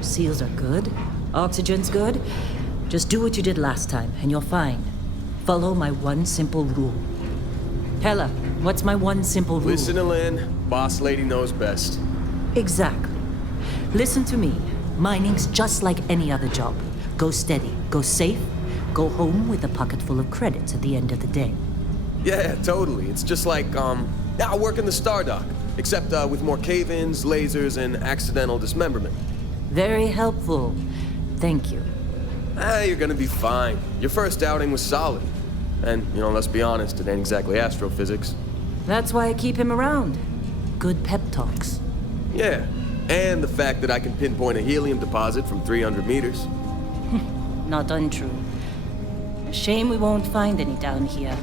Seals are good. Oxygen's good. Just do what you did last time, and you're fine. Follow my one simple rule. Hella, what's my one simple rule? Listen to Lynn. Boss lady knows best. Exactly. Listen to me. Mining's just like any other job. Go steady, go safe, go home with a pocket full of credits at the end of the day. Yeah, totally. It's just like, I work in the Star Dock. Except with more cave-ins, lasers, and accidental dismemberment. Very helpful. Thank you. You're gonna be fine. Your first outing was solid. And, let's be honest, it ain't exactly astrophysics. That's why I keep him around. Good pep talks. Yeah, and the fact that I can pinpoint a helium deposit from 300 meters. Not untrue. A shame we won't find any down here.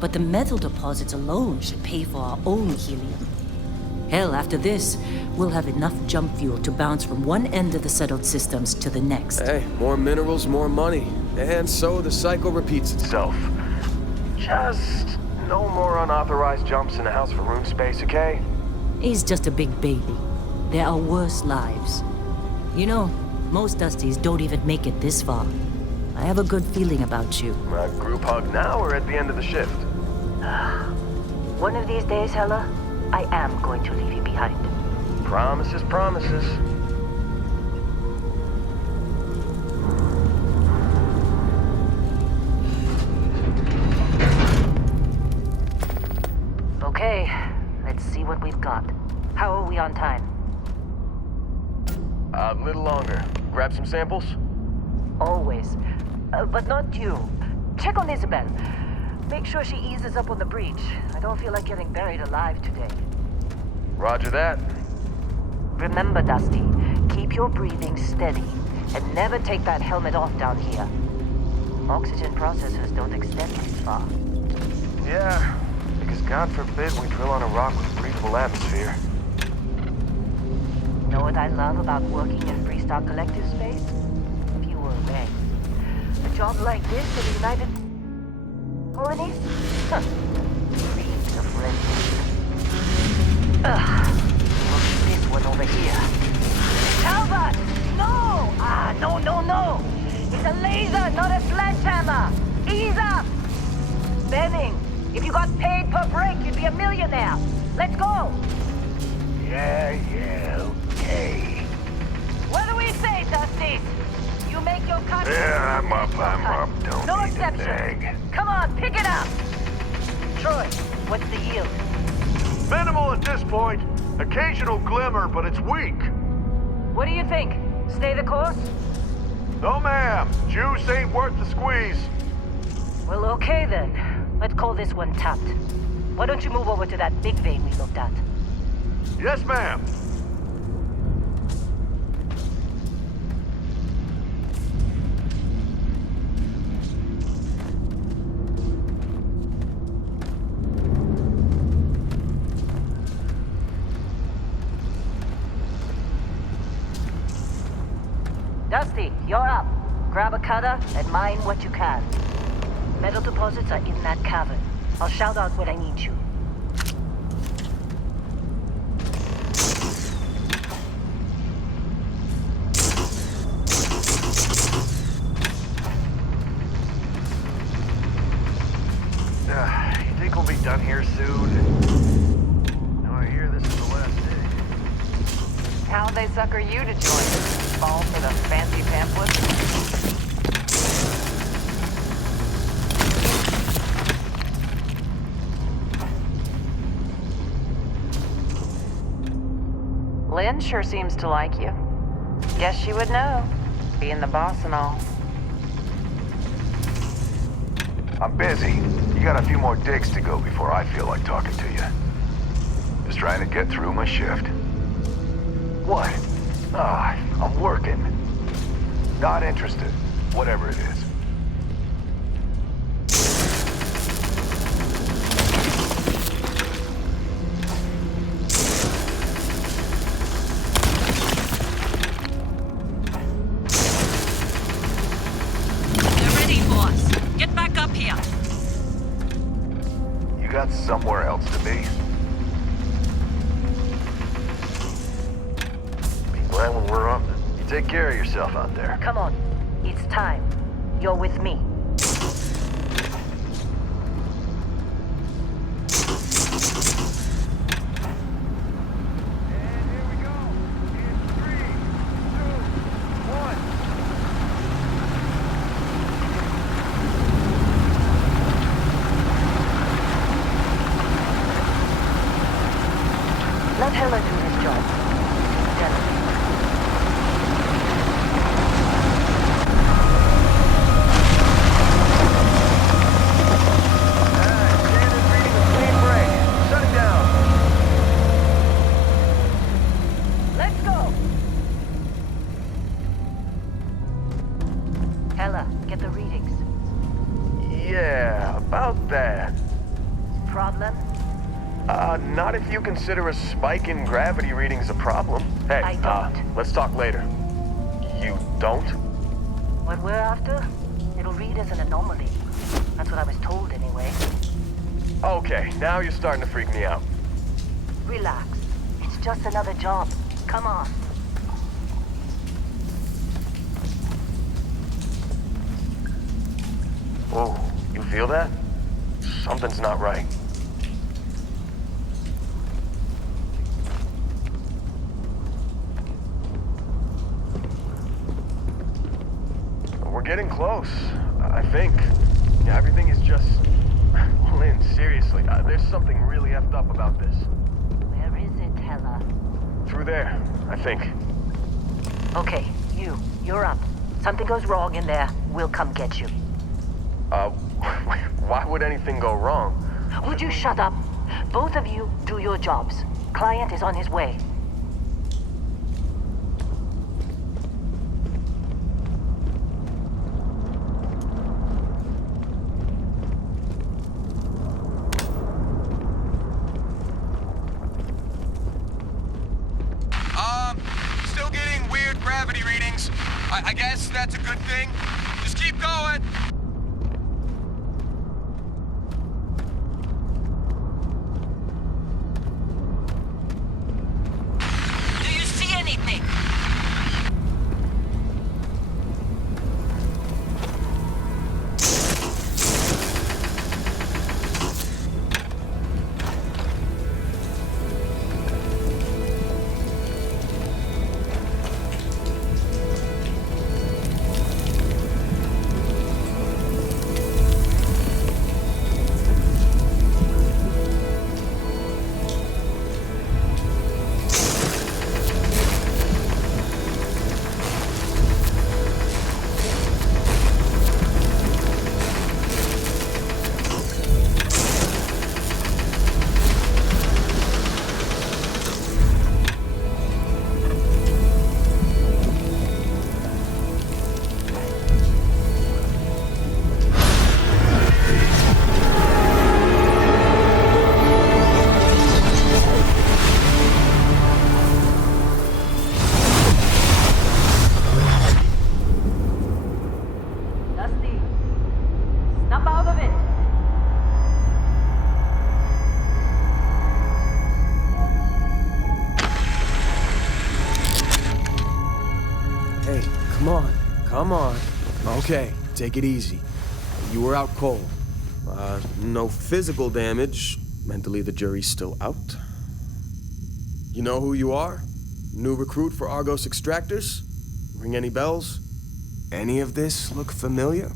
But the metal deposits alone should pay for our own helium. Hell, after this, we'll have enough jump fuel to bounce from one end of the settled systems to the next. Hey, more minerals, more money. And so the cycle repeats itself. Just no more unauthorized jumps in the house for room space, okay? He's just a big baby. There are worse lives. Most Dusties don't even make it this far. I have a good feeling about you. A group hug now or at the end of the shift? One of these days, Hella, I am going to leave you behind. Promises, promises. A little longer. Grab some samples? Always. But not you. Check on Isabel. Make sure she eases up on the breach. I don't feel like getting buried alive today. Roger that. Remember, Dusty, keep your breathing steady. And never take that helmet off down here. Oxygen processors don't extend this far. Yeah, because God forbid we drill on a rock with breathable atmosphere. Know what I love about working in Freestar Collective space? Fewer ranks. A job like this for the United Colonies? Huh. Dreams of friendship. Ugh. Look, this one over here. Talbot! No! No! It's a laser, not a sledgehammer! Ease up! Benning, if you got paid per break, you'd be a millionaire. Let's go! Yeah, okay. What do we say, Dusty? You make your cut. Yeah, I'm up. Don't No need to exception. beg. Come on, pick it up. Troy, what's the yield? Minimal at this point. Occasional glimmer, but it's weak. What do you think? Stay the course? No, ma'am. Juice ain't worth the squeeze. Well, okay then. Let's call this one tapped. Why don't you move over to that big vein we looked at? Yes, ma'am. Dusty, you're up. Grab a cutter and mine what you can. Metal deposits are in that cavern. I'll shout out when I need you. You think we'll be done here soon? Now I hear this is the last day. How'd they sucker you to join? Fall for the fancy pamphlets? Lynn sure seems to like you. Guess she would know, being the boss and all. I'm busy. You got a few more digs to go before I feel like talking to you. Just trying to get through my shift. What? I'm working. Not interested. Whatever it is. They're ready, boss. Get back up here. You got somewhere else to be. Be glad when we're up. You take care of yourself out there. Come on. It's time. You're with me. And here we go. In 3, 2, 1. Let Heller do his job. Gentlemen. Standard reading of clean break. Shutting down. Let's go! Heller, get the readings. Yeah, about that. Problem? Not if you consider a spike in gravity readings a problem. Hey, I don't. Let's talk later. You don't? What we're after? It'll read as an anomaly. That's what I was told anyway. Okay, now you're starting to freak me out. Relax. It's just another job. Come on. Whoa, you feel that? Something's not right. We're getting close, I think. Yeah, everything is just... Lynn, seriously, there's something really effed up about this. Where is it, Heller? Through there, I think. Okay, you're up. Something goes wrong in there, we'll come get you. Why would anything go wrong? Would you shut up? Both of you do your jobs. Client is on his way. Still getting weird gravity readings. I guess that's a good thing. Just keep going. Do you see anything? Dusty, snap out of it. Hey, come on. Come on. Okay, take it easy. You were out cold. No physical damage. Mentally, the jury's still out. You know who you are? New recruit for Argos Extractors? Ring any bells? Any of this look familiar?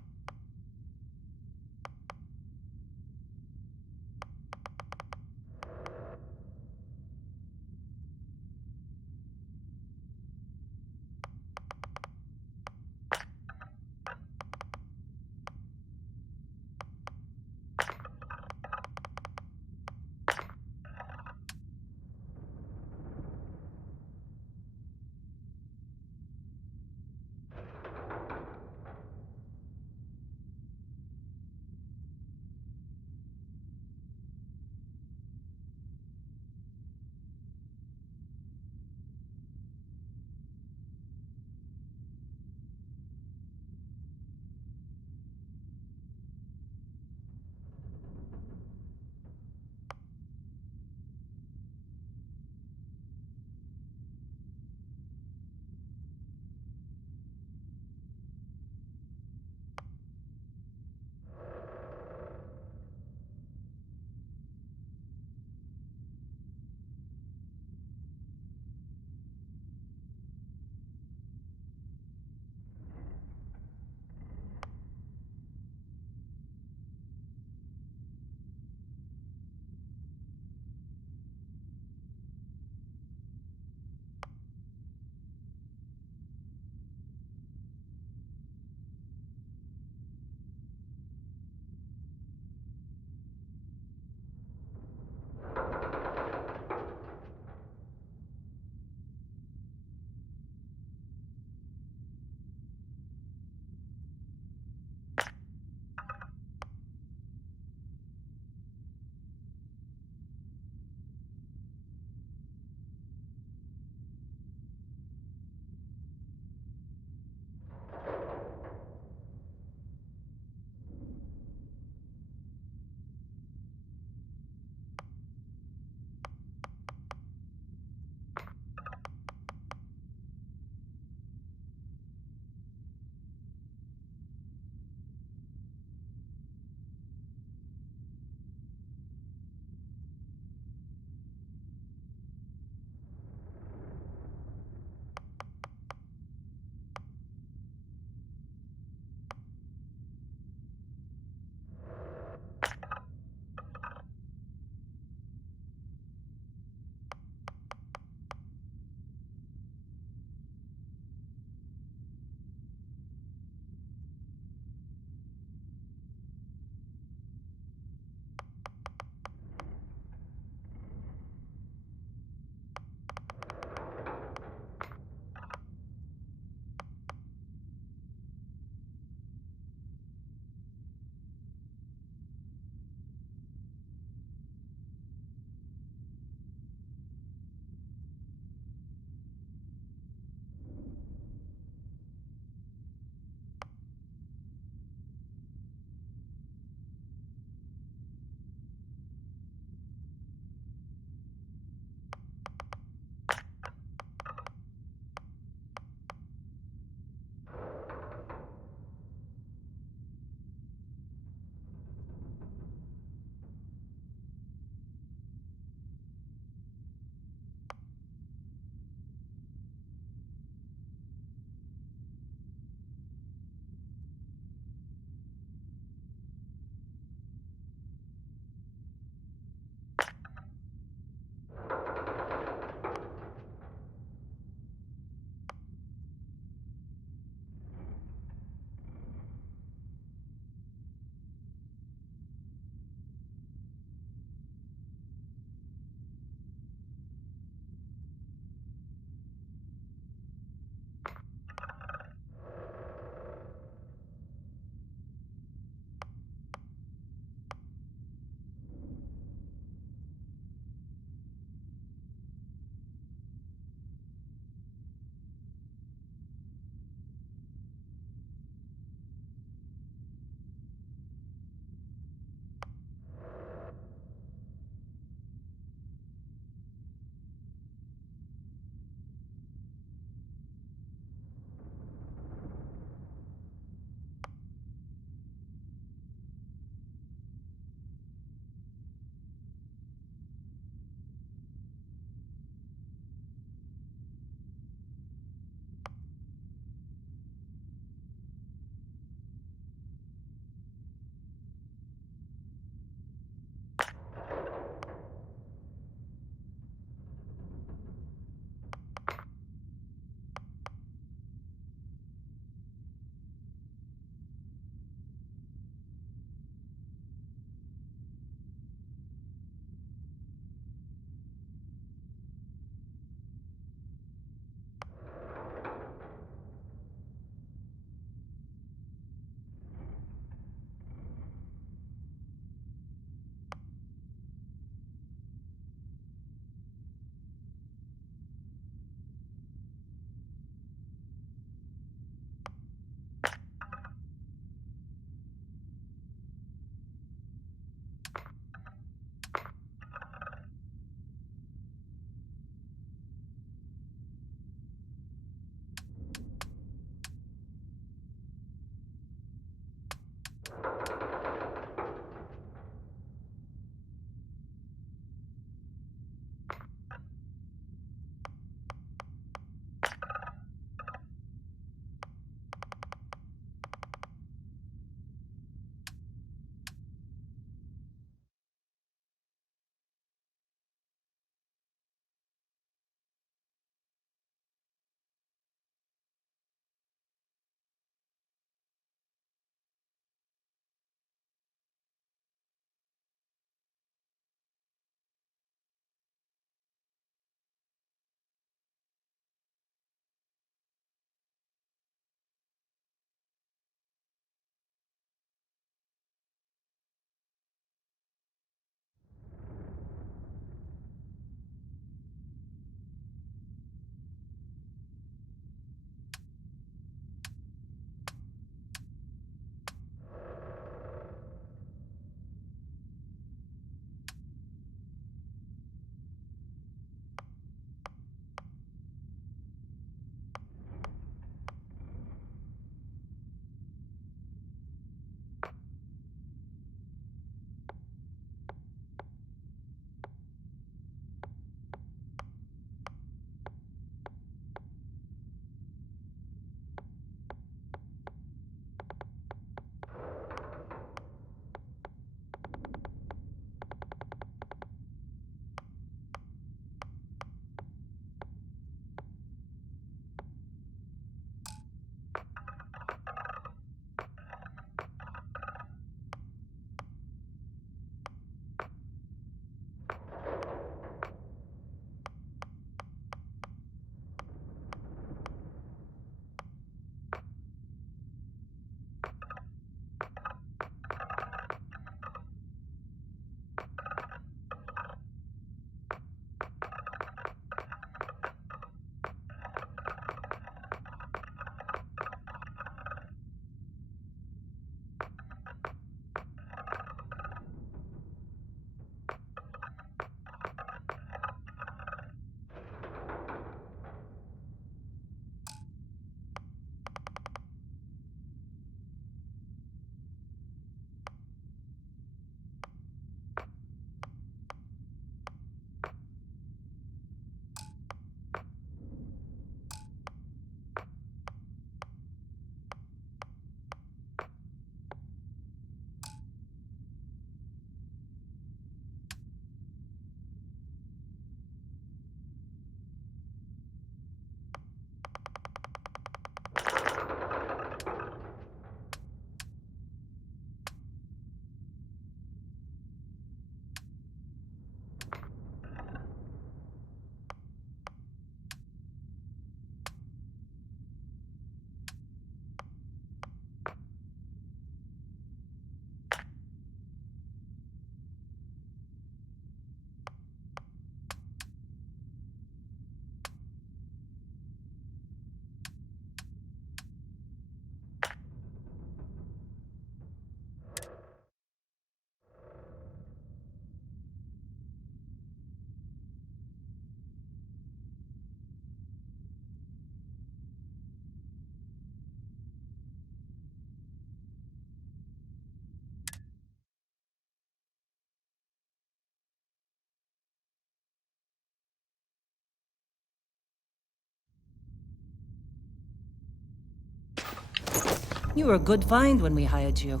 You were a good find when we hired you.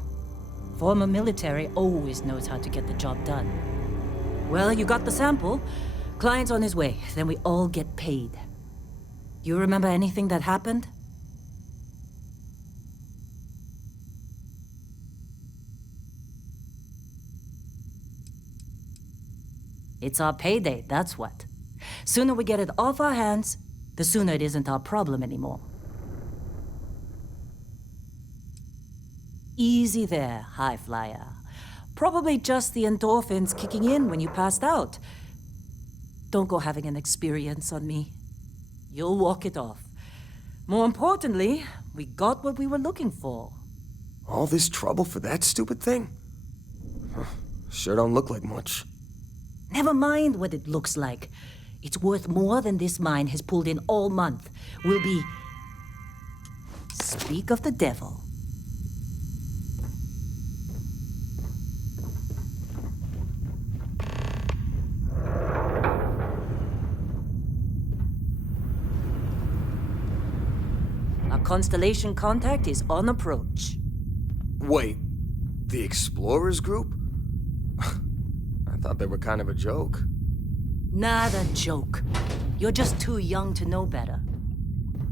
Former military always knows how to get the job done. Well, you got the sample. Client's on his way, then we all get paid. You remember anything that happened? It's our payday, that's what. Sooner we get it off our hands, the sooner it isn't our problem anymore. Easy there, high flyer. Probably just the endorphins kicking in when you passed out. Don't go having an experience on me. You'll walk it off. More importantly, we got what we were looking for. All this trouble for that stupid thing? Huh, sure don't look like much. Never mind what it looks like. It's worth more than this mine has pulled in all month. We'll be... Speak of the devil. Our Constellation contact is on approach. Wait, the Explorers group? I thought they were kind of a joke. Not a joke. You're just too young to know better.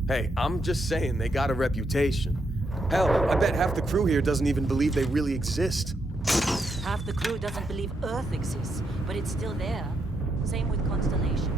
Hey, I'm just saying they got a reputation. Hell, I bet half the crew here doesn't even believe they really exist. Half the crew doesn't believe Earth exists, but it's still there. Same with Constellation.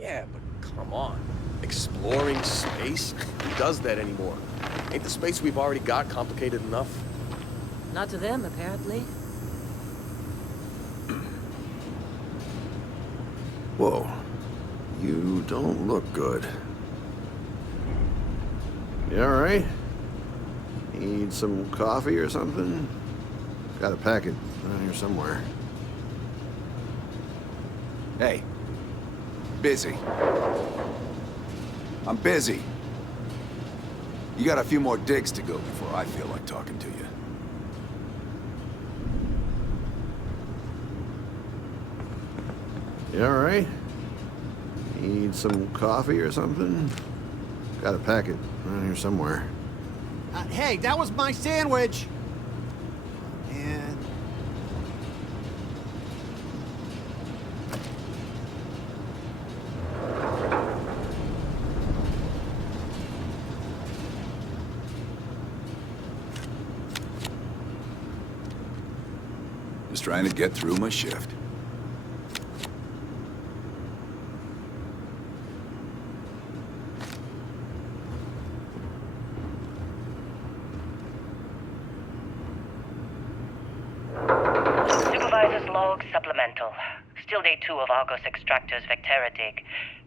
Yeah, but come on. Exploring space? Who does that anymore? Ain't the space we've already got complicated enough? Not to them, apparently. Whoa. You don't look good. You alright? Need some coffee or something? Got a packet around here somewhere. Hey. Busy. I'm busy. You got a few more digs to go before I feel like talking to you. You alright? Need some coffee or something? Got a packet around here somewhere. Hey, that was my sandwich! Man. Just trying to get through my shift. Supervisor's log supplemental. Still day 2 of Argos Extractor's Vectera dig.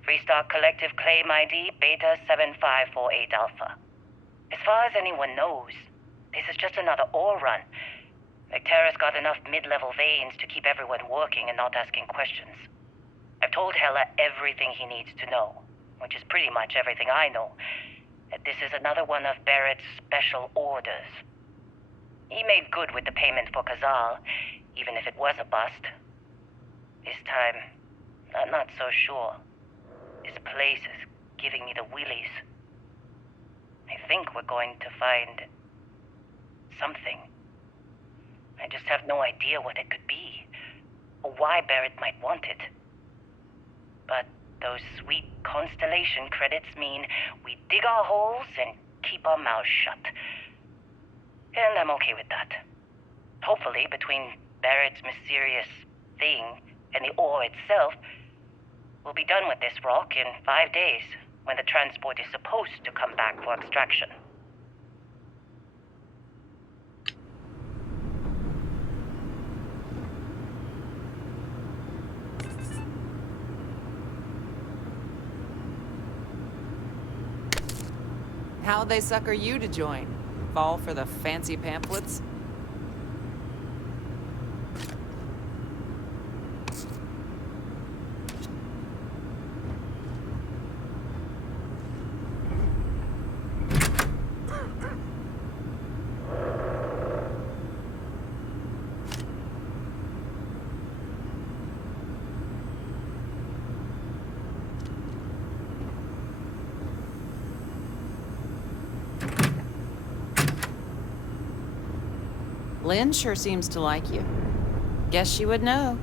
Restart collective claim ID Beta 7548 Alpha. As far as anyone knows, this is just another ore run. Vectera's got enough mid-level veins to keep everyone working and not asking questions. I've told Hella everything he needs to know, which is pretty much everything I know. That this is another one of Barrett's special orders. He made good with the payment for Kazal, even if it was a bust. This time, I'm not so sure. This place is giving me the willies. I think we're going to find something. I just have no idea what it could be, or why Barrett might want it. But those sweet Constellation credits mean we dig our holes and keep our mouths shut. And I'm okay with that. Hopefully, between Barrett's mysterious thing and the ore itself, we'll be done with this rock in 5 days, when the transport is supposed to come back for extraction. How'd they sucker you to join? Fall for the fancy pamphlets? Lynn sure seems to like you. Guess she would know,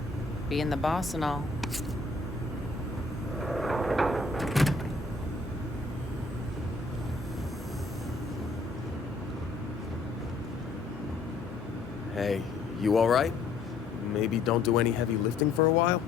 being the boss and all. Hey, you alright? Maybe don't do any heavy lifting for a while?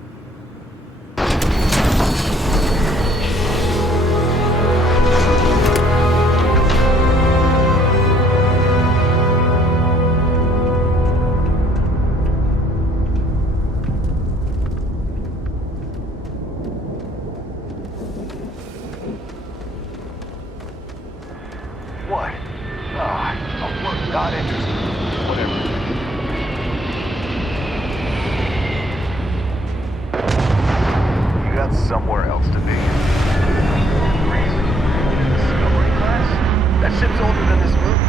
What? A work not interested. Whatever. You got somewhere else to be. Crazy. Discovery class? That ship's older than this movie.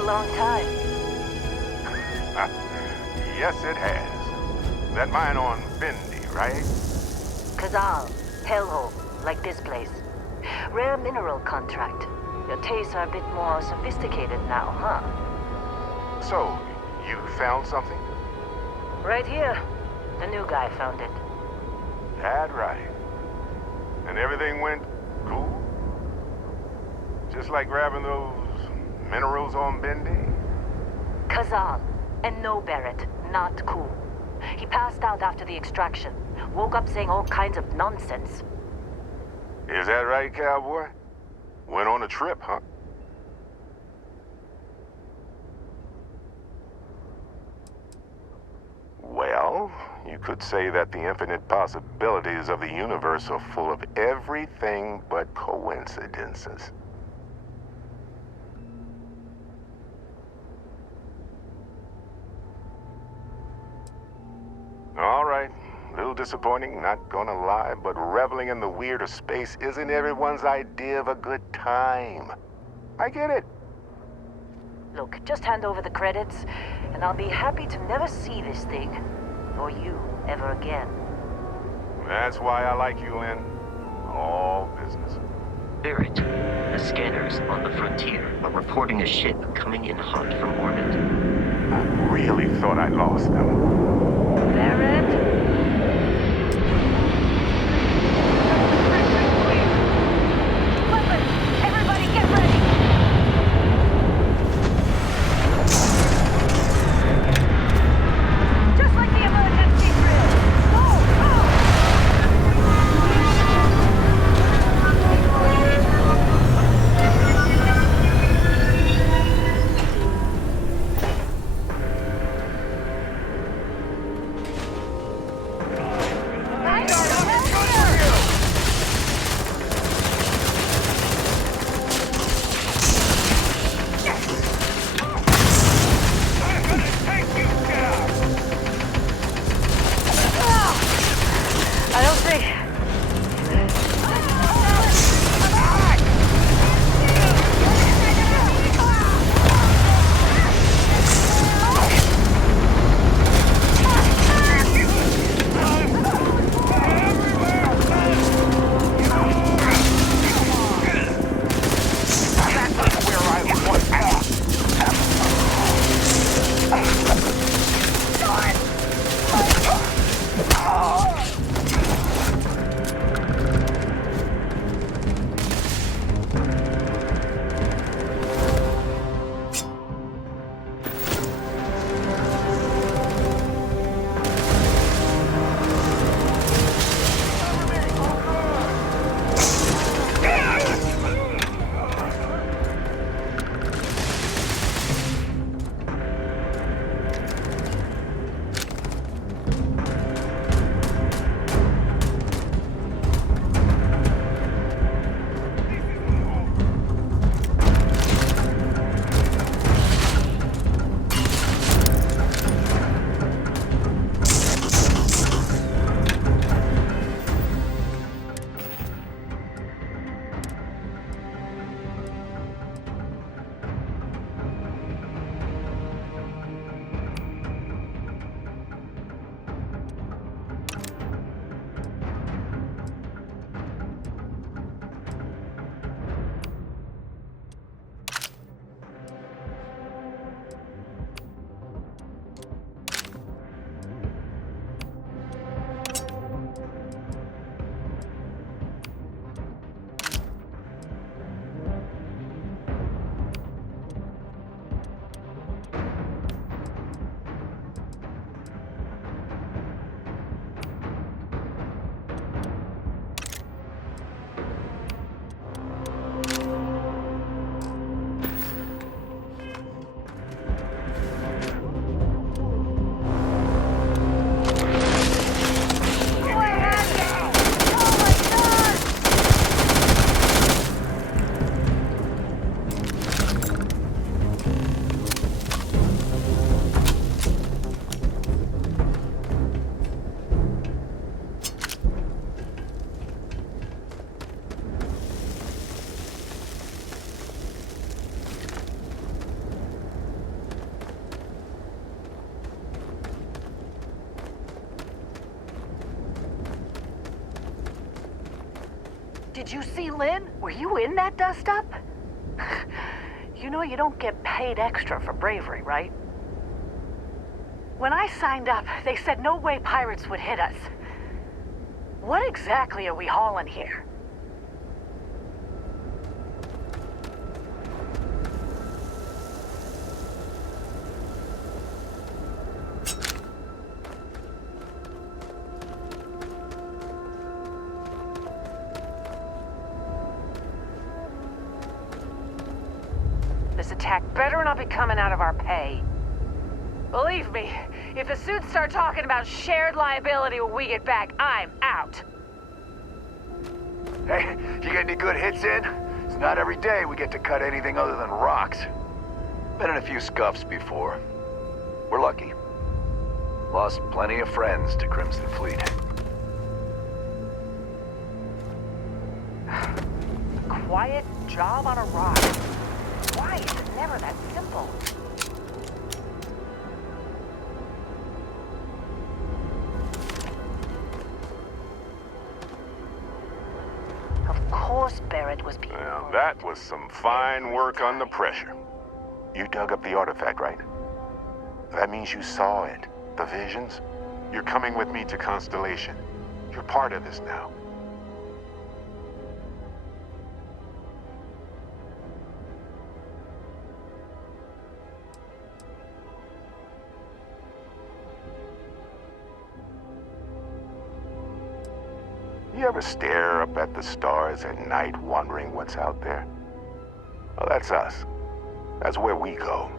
Long time. Yes, it has. That mine on Bendy, right? Kazal, hellhole, like this place. Rare mineral contract. Your tastes are a bit more sophisticated now, huh? So, you found something? Right here. The new guy found it. That right. And everything went cool? Just like grabbing those minerals on Bendy? Kazal, and no Barrett, not cool. He passed out after the extraction. Woke up saying all kinds of nonsense. Is that right, cowboy? Went on a trip, huh? Well, you could say that the infinite possibilities of the universe are full of everything but coincidences. All right. A little disappointing, not gonna lie, but reveling in the weird of space isn't everyone's idea of a good time. I get it. Look, just hand over the credits, and I'll be happy to never see this thing, or you, ever again. That's why I like you, Lynn. All business. Barrett, the scanners on the frontier are reporting a ship coming in hot from orbit. I really thought I lost them. Barrett? Weapons! Everybody get ready! Just like the emergency drill! Go! I don't think... Did you see Lynn? Were you in that dust-up? You know you don't get paid extra for bravery, right? When I signed up, they said no way pirates would hit us. What exactly are we hauling here? attack better not be coming out of our pay. Believe me, if the suits start talking about shared liability when we get back, I'm out. Hey, you get any good hits in? It's not every day we get to cut anything other than rocks. Been in a few scuffs before. We're lucky. Lost plenty of friends to Crimson Fleet. Quiet job on a rock. Why is it never that simple? Of course Barrett was being... Now, that was some fine work under pressure. You dug up the artifact, right? That means you saw it. The visions? You're coming with me to Constellation. You're part of this now. You ever stare up at the stars at night wondering what's out there? Well, that's us. That's where we go.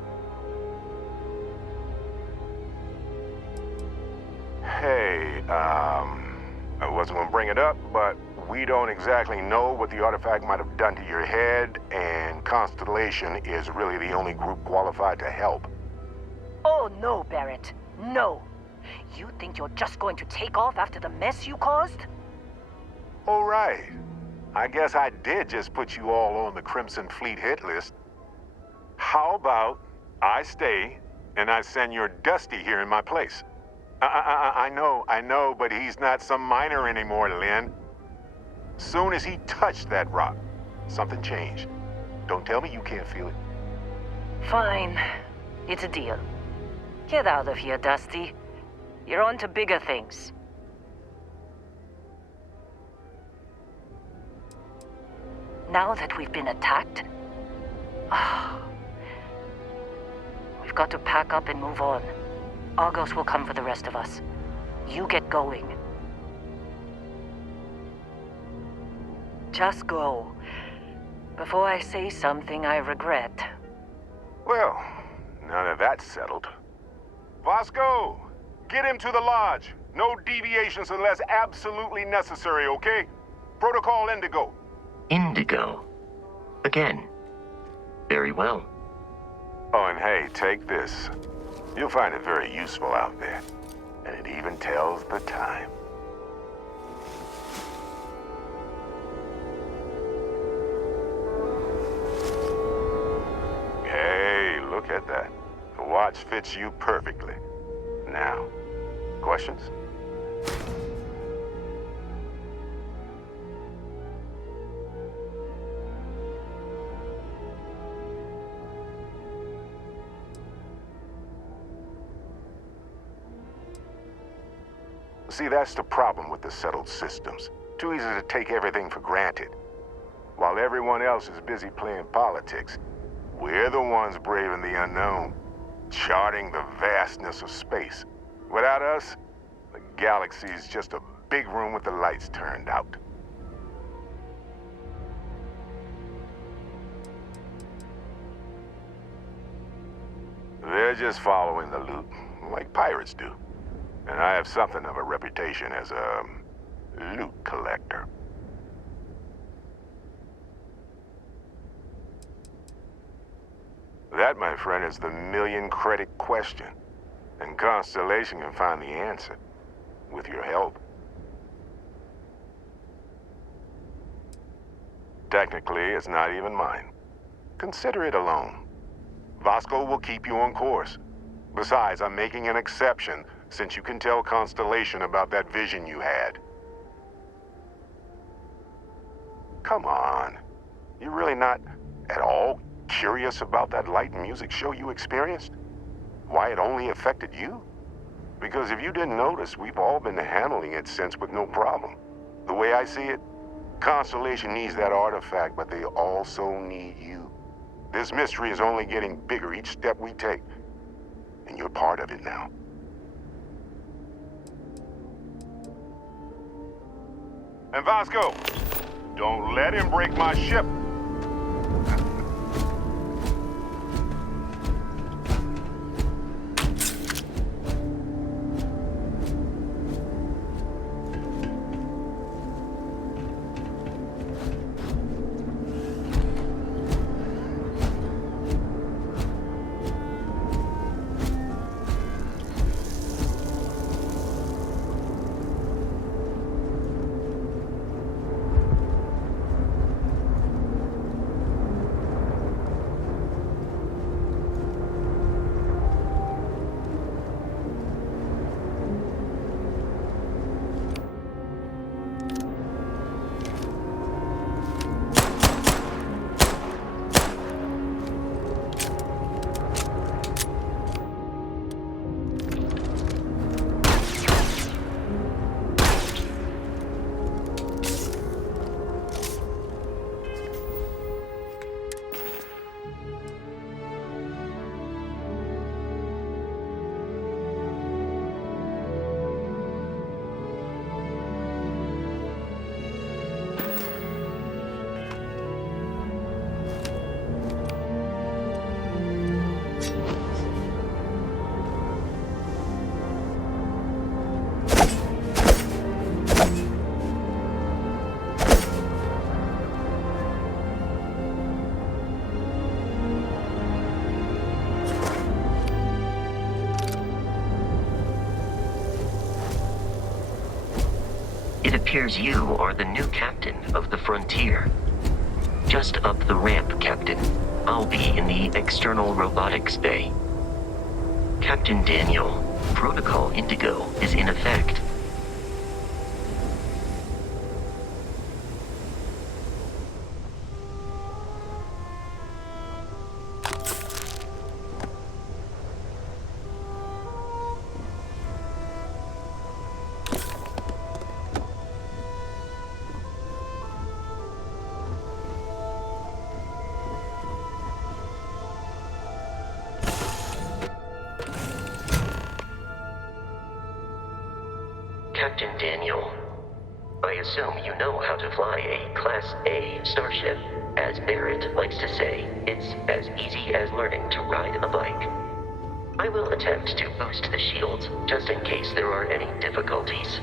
Hey, I wasn't gonna bring it up, but we don't exactly know what the artifact might have done to your head, and Constellation is really the only group qualified to help. Oh no, Barrett. No. You think you're just going to take off after the mess you caused? Oh, right. I guess I did just put you all on the Crimson Fleet hit list. How about I stay and I send your Dusty here in my place? I know, but he's not some miner anymore, Lynn. Soon as he touched that rock, something changed. Don't tell me you can't feel it. Fine. It's a deal. Get out of here, Dusty. You're on to bigger things. Now that we've been attacked, we've got to pack up and move on. Argos will come for the rest of us. You get going. Just go. Before I say something I regret. Well, now that that's settled. Vasco, get him to the lodge. No deviations unless absolutely necessary, okay? Protocol Indigo. Indigo. Again. Very well. Oh, and hey, take this. You'll find it very useful out there. And it even tells the time. Hey, look at that. The watch fits you perfectly. Now, questions? See, that's the problem with the settled systems. Too easy to take everything for granted. While everyone else is busy playing politics, we're the ones braving the unknown, charting the vastness of space. Without us, the galaxy is just a big room with the lights turned out. They're just following the loot, like pirates do. And I have something of a reputation as a loot collector. That, my friend, is the million-credit question. And Constellation can find the answer, with your help. Technically, it's not even mine. Consider it a loan. Vasco will keep you on course. Besides, I'm making an exception since you can tell Constellation about that vision you had. Come on. You're really not at all curious about that light and music show you experienced? Why it only affected you? Because if you didn't notice, we've all been handling it since with no problem. The way I see it, Constellation needs that artifact, but they also need you. This mystery is only getting bigger each step we take. And you're part of it now. And Vasco, don't let him break my ship. appears you are the new captain of the Frontier. Just up the ramp, Captain. I'll be in the external robotics bay. Captain Daniel, Protocol Indigo is in effect. Captain Daniel, I assume you know how to fly a Class A starship. As Barrett likes to say, it's as easy as learning to ride a bike. I will attempt to boost the shields, just in case there are any difficulties.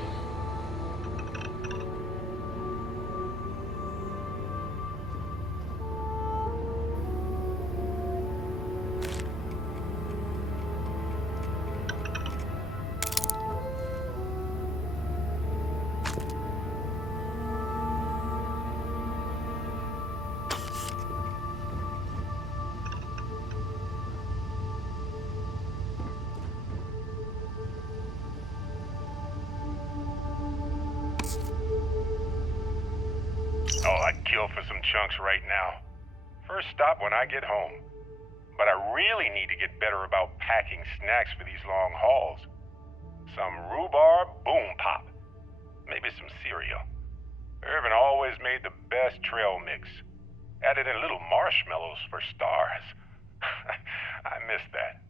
Oh, I'd kill for some chunks right now. First stop when I get home. But I really need to get better about packing snacks for these long hauls. Some rhubarb boom pop. Maybe some cereal. Irvin always made the best trail mix. Added in little marshmallows for stars. I miss that.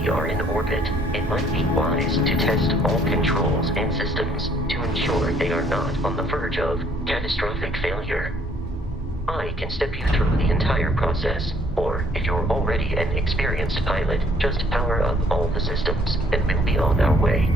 we are in orbit, it might be wise to test all controls and systems to ensure they are not on the verge of catastrophic failure. I can step you through the entire process, or if you're already an experienced pilot, just power up all the systems and we'll be on our way.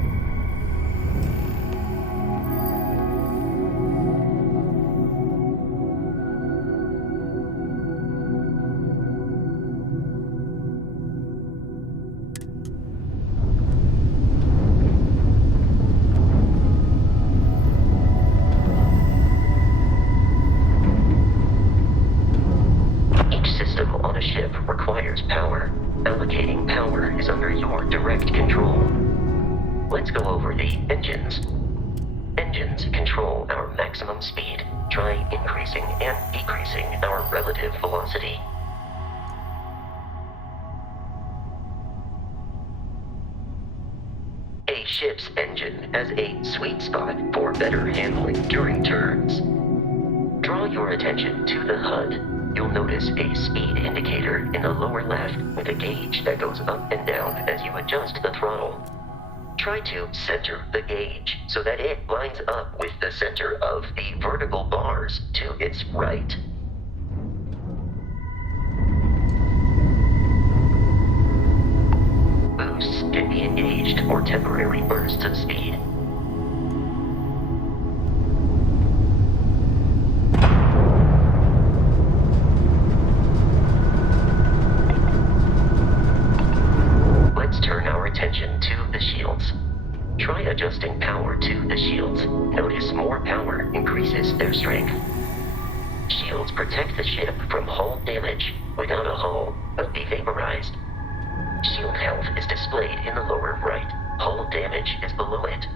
Requires power. Allocating power is under your direct control. Let's go over the engines. Engines control our maximum speed. Try increasing and decreasing our relative velocity. A ship's engine has a sweet spot for better handling during turns. Draw your attention to the HUD. You'll notice a speed indicator in the lower left with a gauge that goes up and down as you adjust the throttle. Try to center the gauge so that it lines up with the center of the vertical bars to its right. Boosts can be engaged for temporary bursts of speed. Attention to the shields. Try adjusting power to the shields. Notice more power increases their strength. Shields protect the ship from hull damage. Without a hull, but be vaporized. Shield health is displayed in the lower right. Hull damage is below it.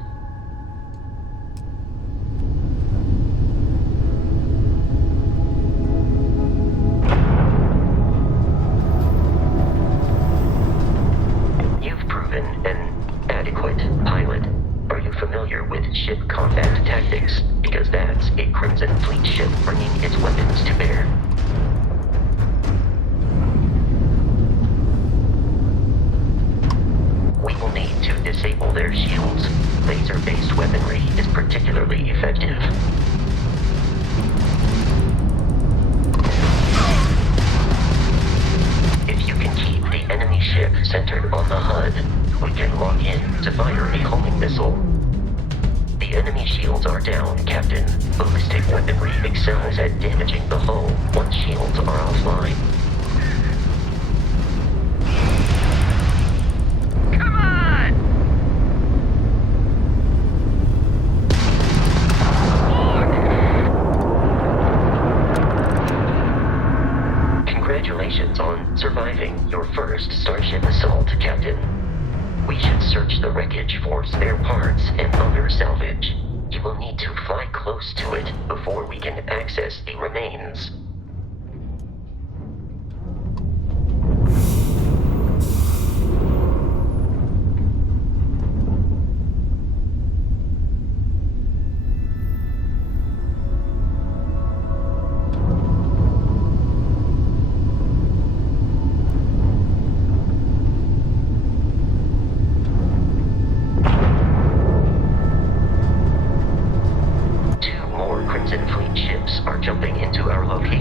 Familiar with ship combat tactics, because that's a Crimson Fleet ship bringing its weapons to bear. We will need to disable their shields. Laser-based weaponry is particularly effective. If you can keep the enemy ship centered on the HUD, we can lock in to fire a homing missile. The enemy shields are down, Captain. Ballistic weaponry excels at damaging the hull once shields are offline. Come on! Congratulations on surviving your first Starship assault, Captain. We should search the wreckage for spare parts and other salvage. You will need to fly close to it before we can access the remains. Crimson Fleet ships are jumping into our location.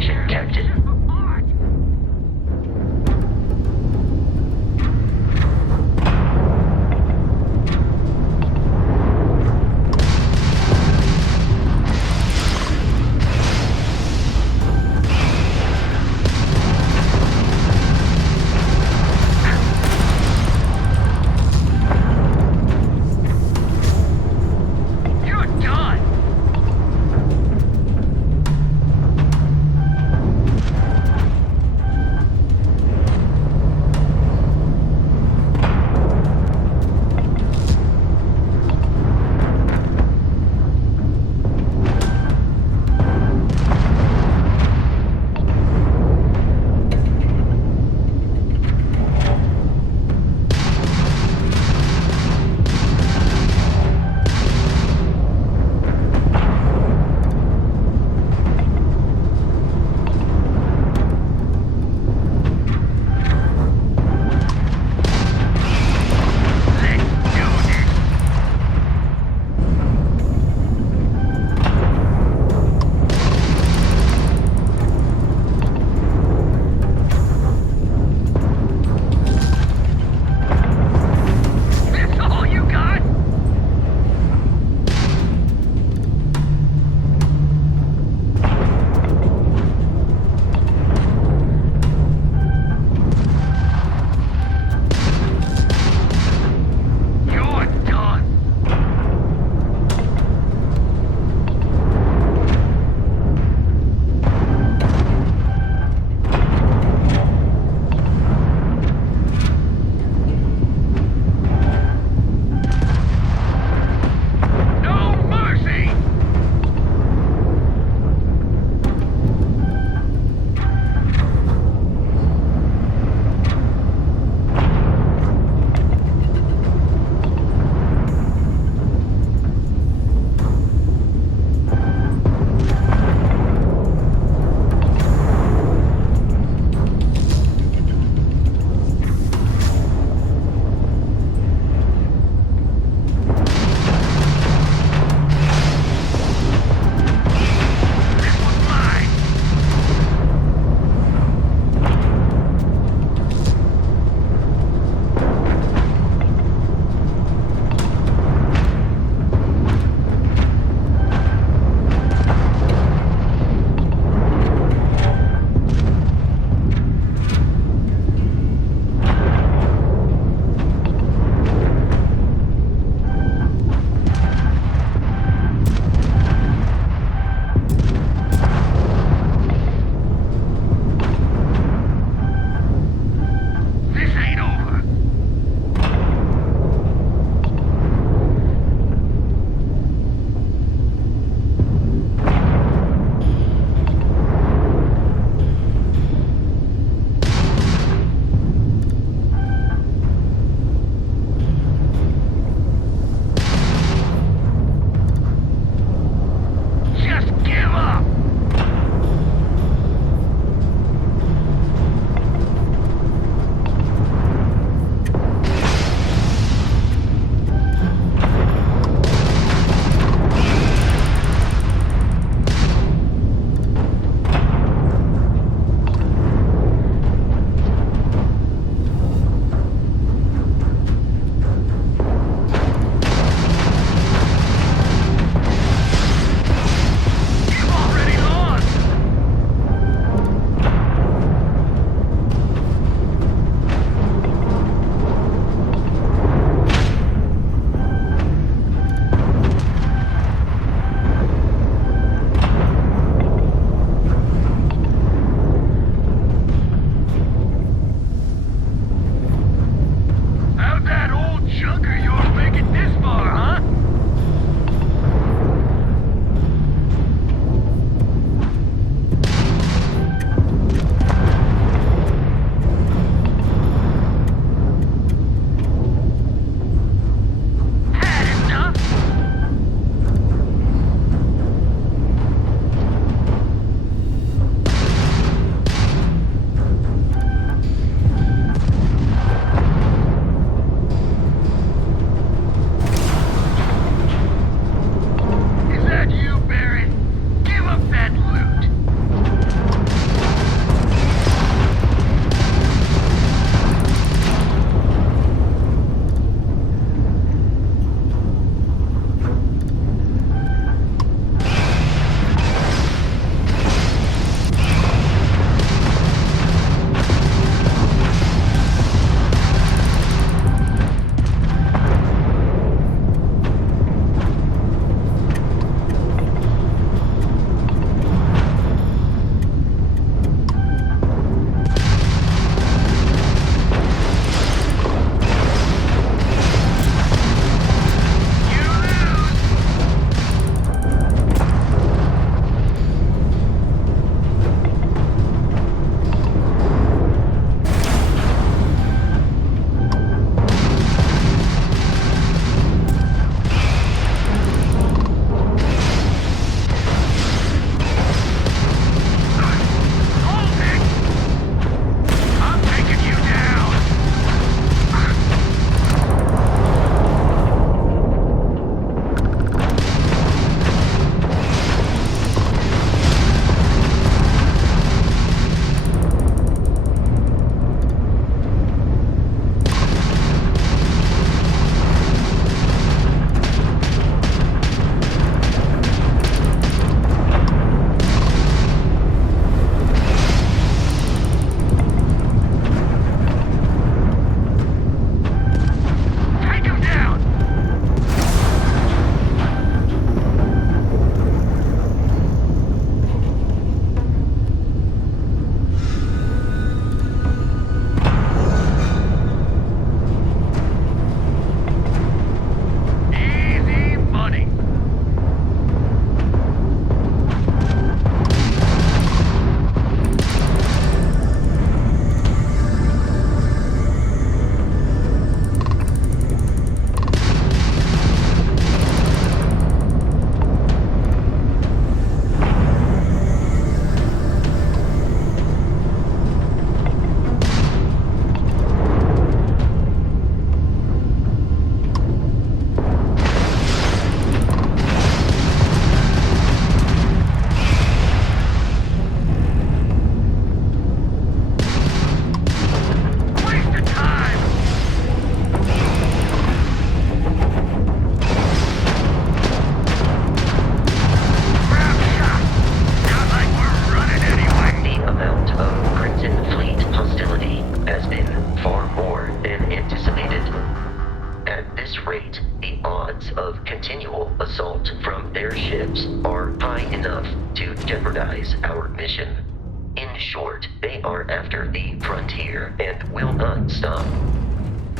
and will not stop.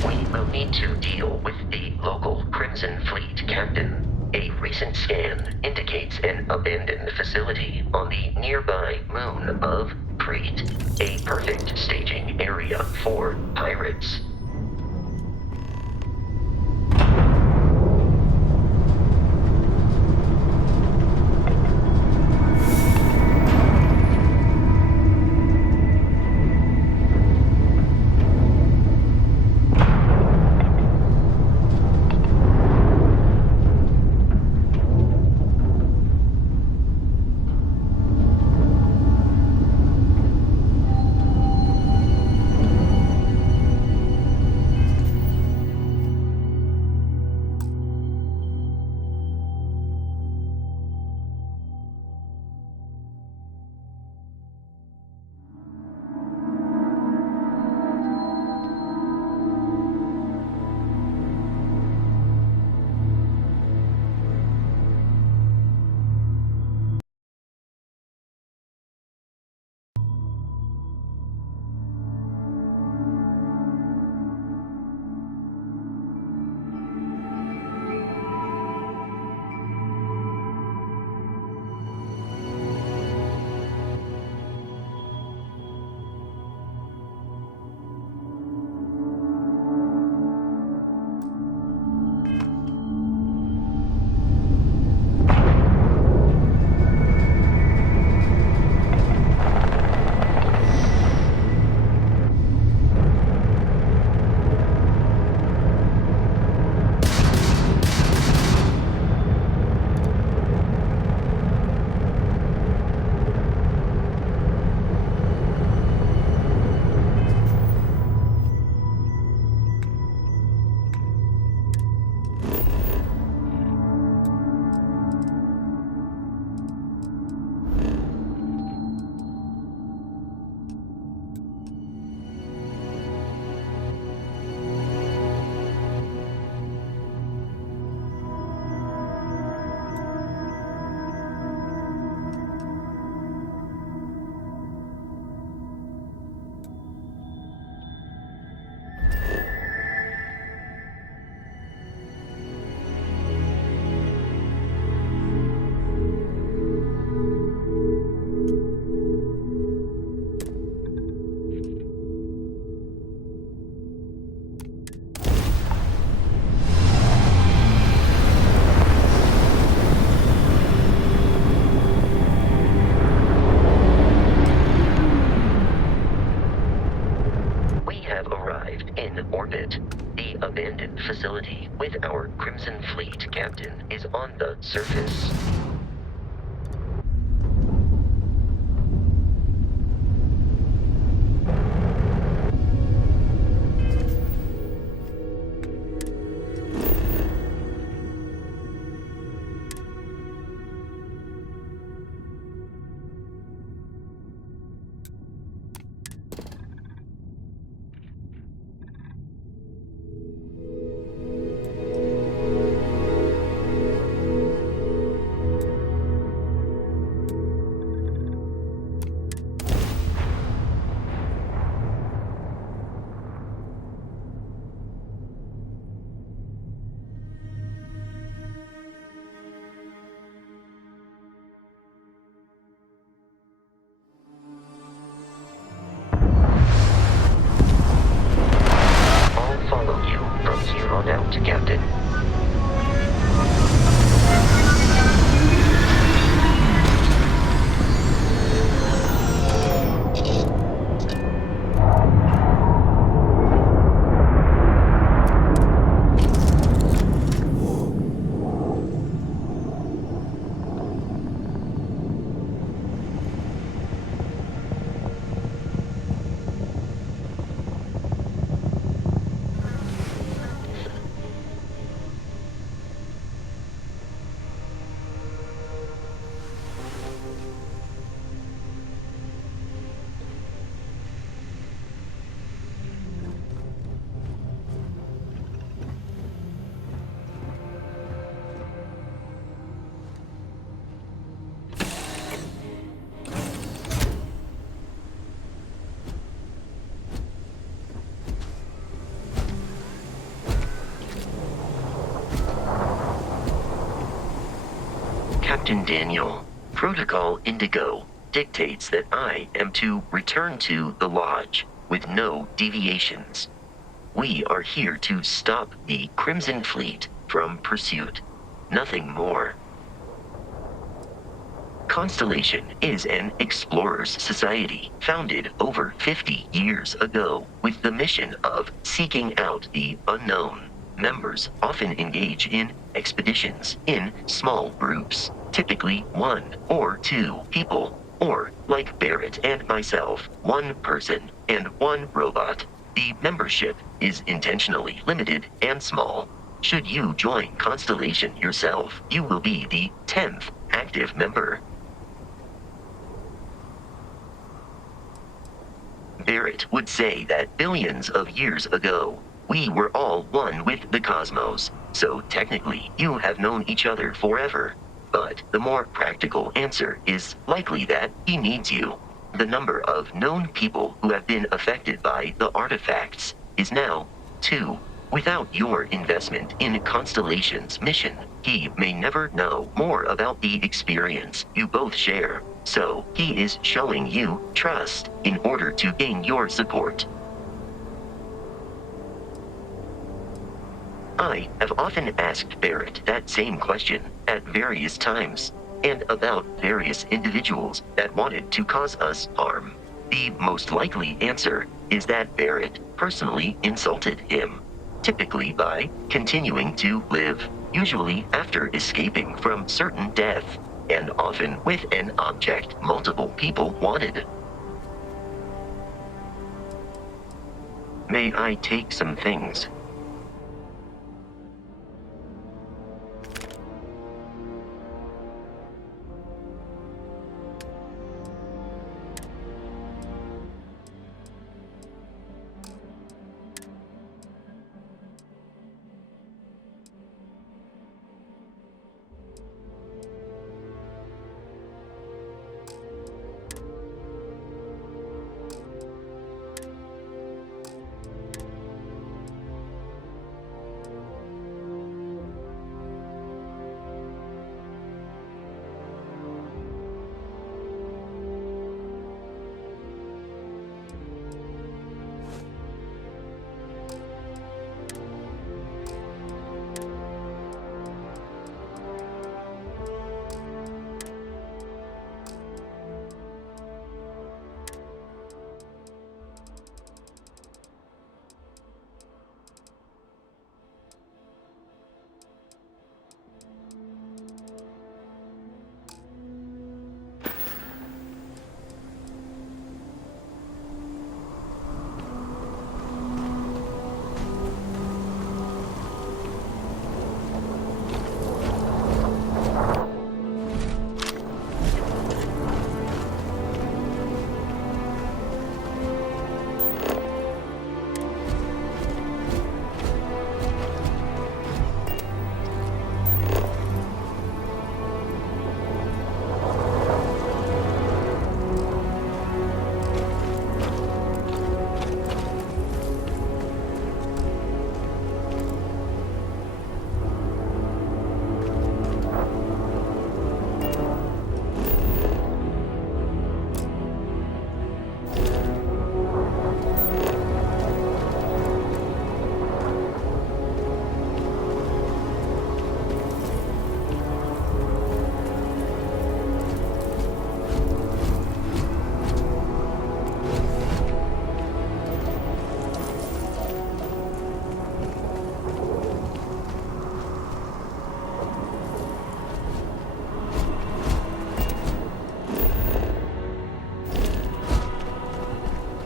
We will need to deal with the local Crimson Fleet captain. A recent scan indicates an abandoned facility on the nearby moon of Crete, a perfect staging area for pirates. Facility with our Crimson Fleet captain is on the surface. Captain Daniel. Protocol Indigo dictates that I am to return to the Lodge with no deviations. We are here to stop the Crimson Fleet from pursuit. Nothing more. Constellation is an explorers society founded over 50 years ago with the mission of seeking out the unknown. Members often engage in expeditions in small groups, typically 1 or 2 people, or, like Barrett and myself, 1 person and 1 robot. The membership is intentionally limited and small. Should you join Constellation yourself, you will be the 10th active member. Barrett would say that billions of years ago, we were all one with the cosmos, so technically you have known each other forever. But the more practical answer is likely that he needs you. The number of known people who have been affected by the artifacts is now 2. Without your investment in Constellation's mission, he may never know more about the experience you both share. So, he is showing you trust in order to gain your support. I have often asked Barrett that same question at various times, and about various individuals that wanted to cause us harm. The most likely answer is that Barrett personally insulted him, typically by continuing to live, usually after escaping from certain death, and often with an object multiple people wanted. May I take some things?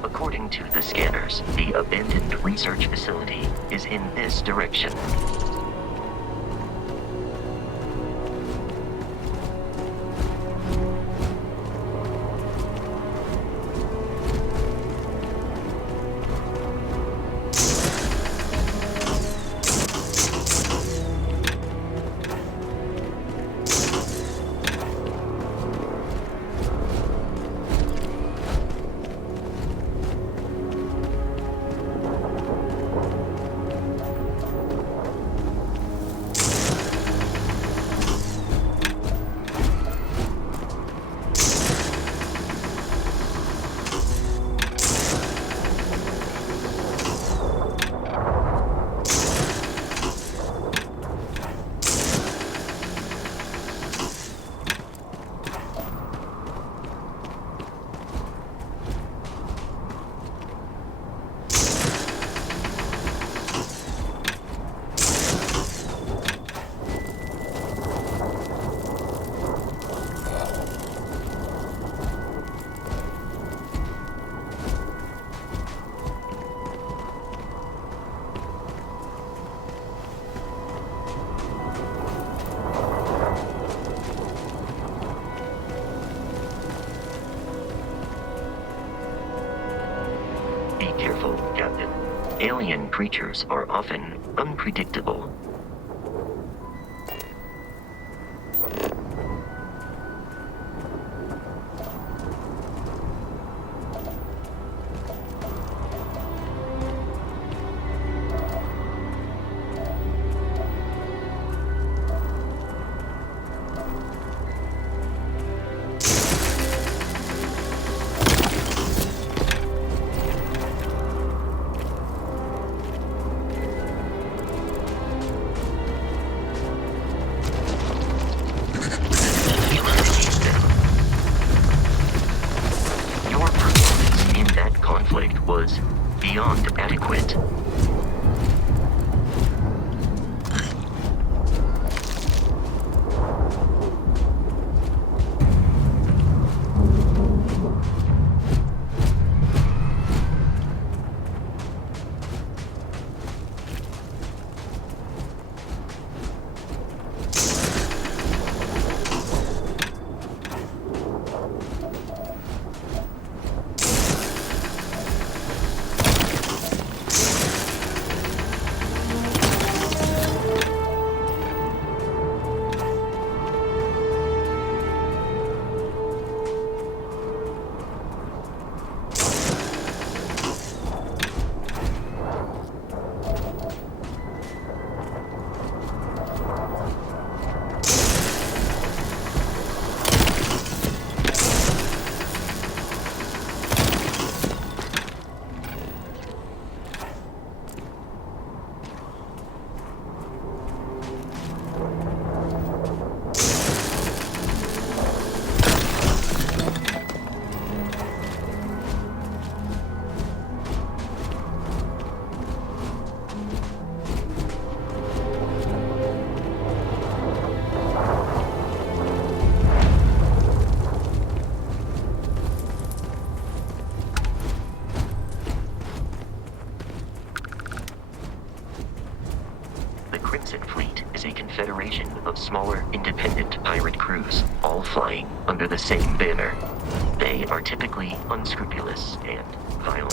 According to the scanners, the abandoned research facility is in this direction. Alien creatures are often unpredictable. Your performance in that conflict was beyond adequate. The Crimson Fleet is a confederation of smaller, independent pirate crews, all flying under the same banner. They are typically unscrupulous and violent.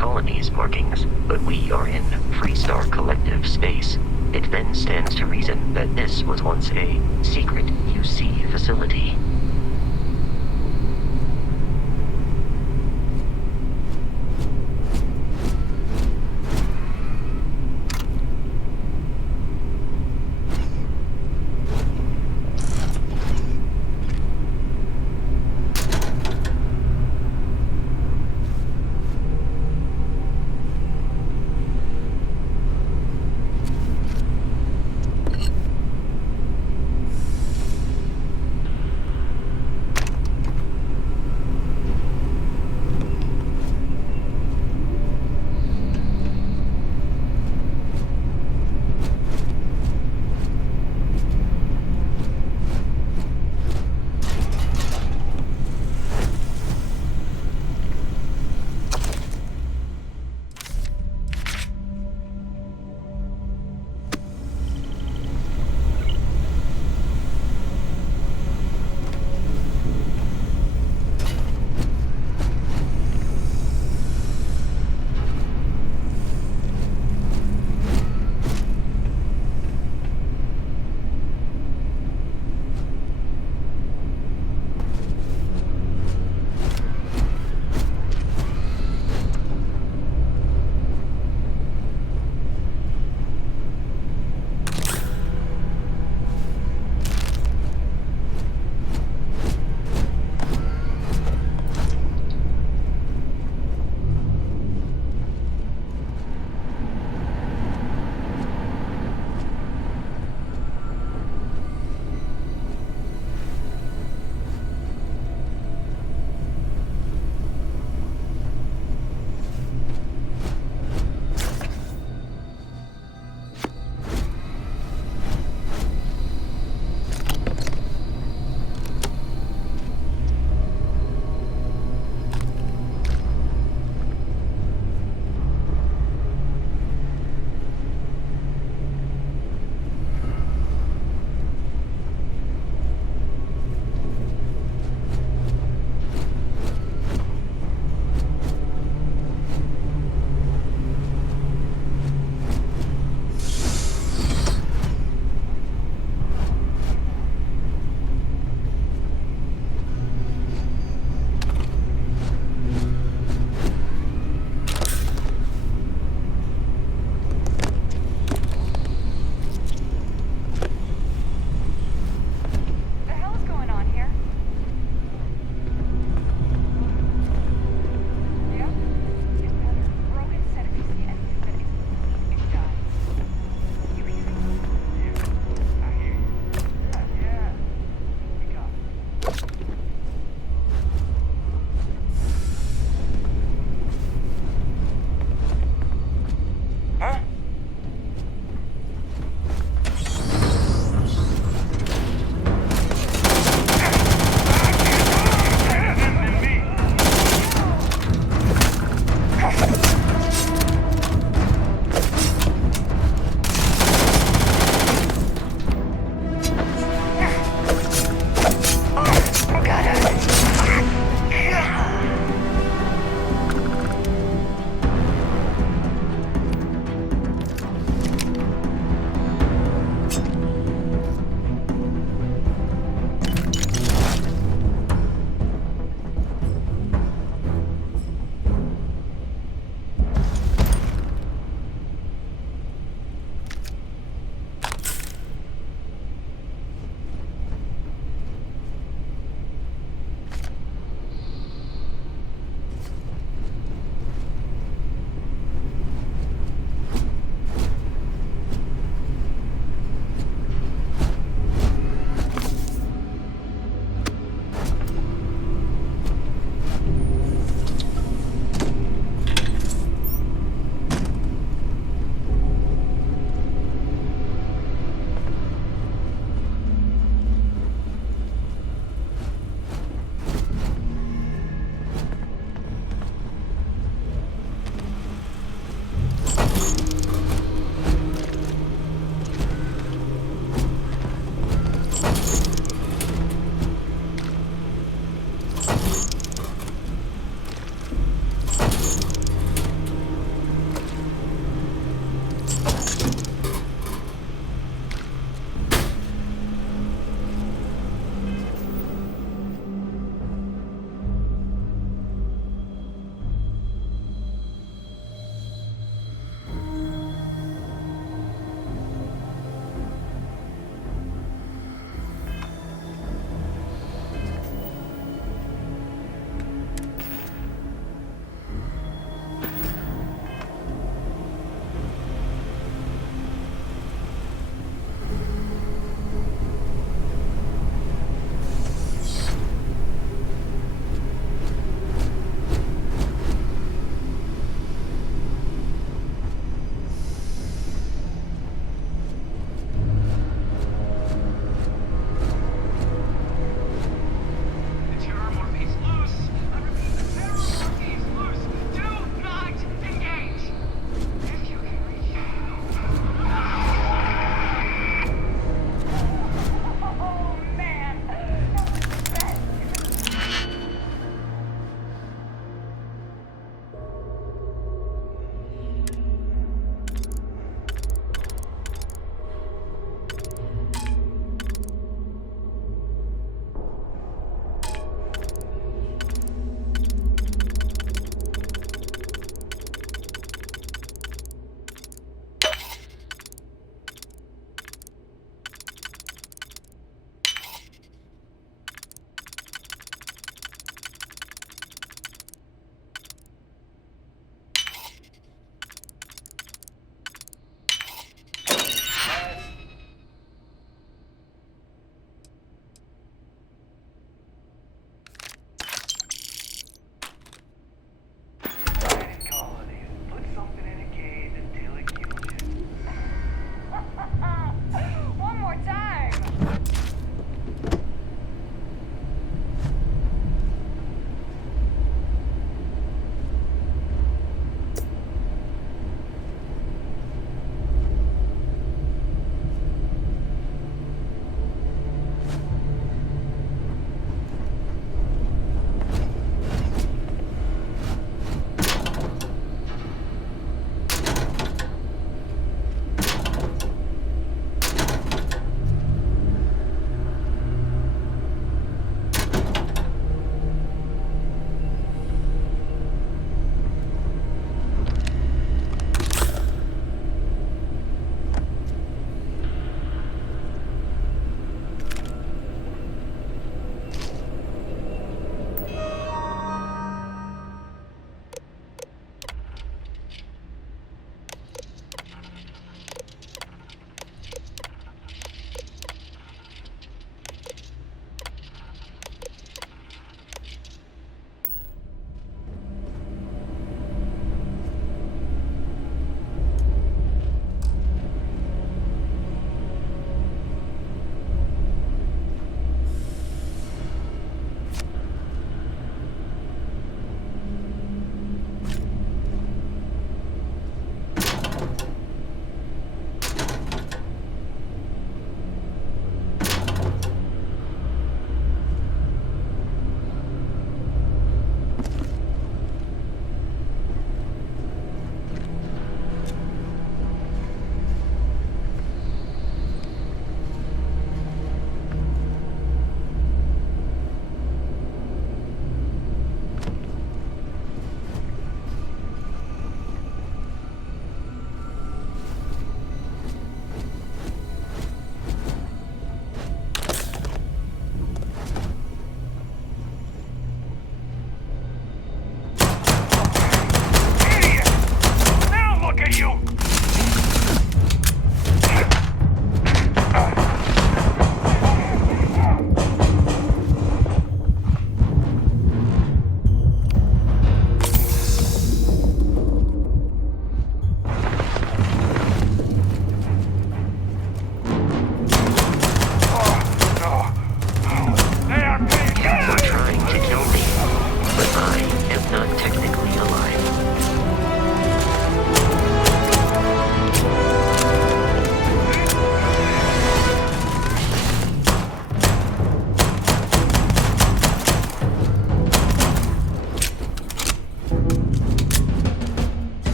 colony's markings, but we are in Freestar Collective space. It then stands to reason that this was once a secret UC facility.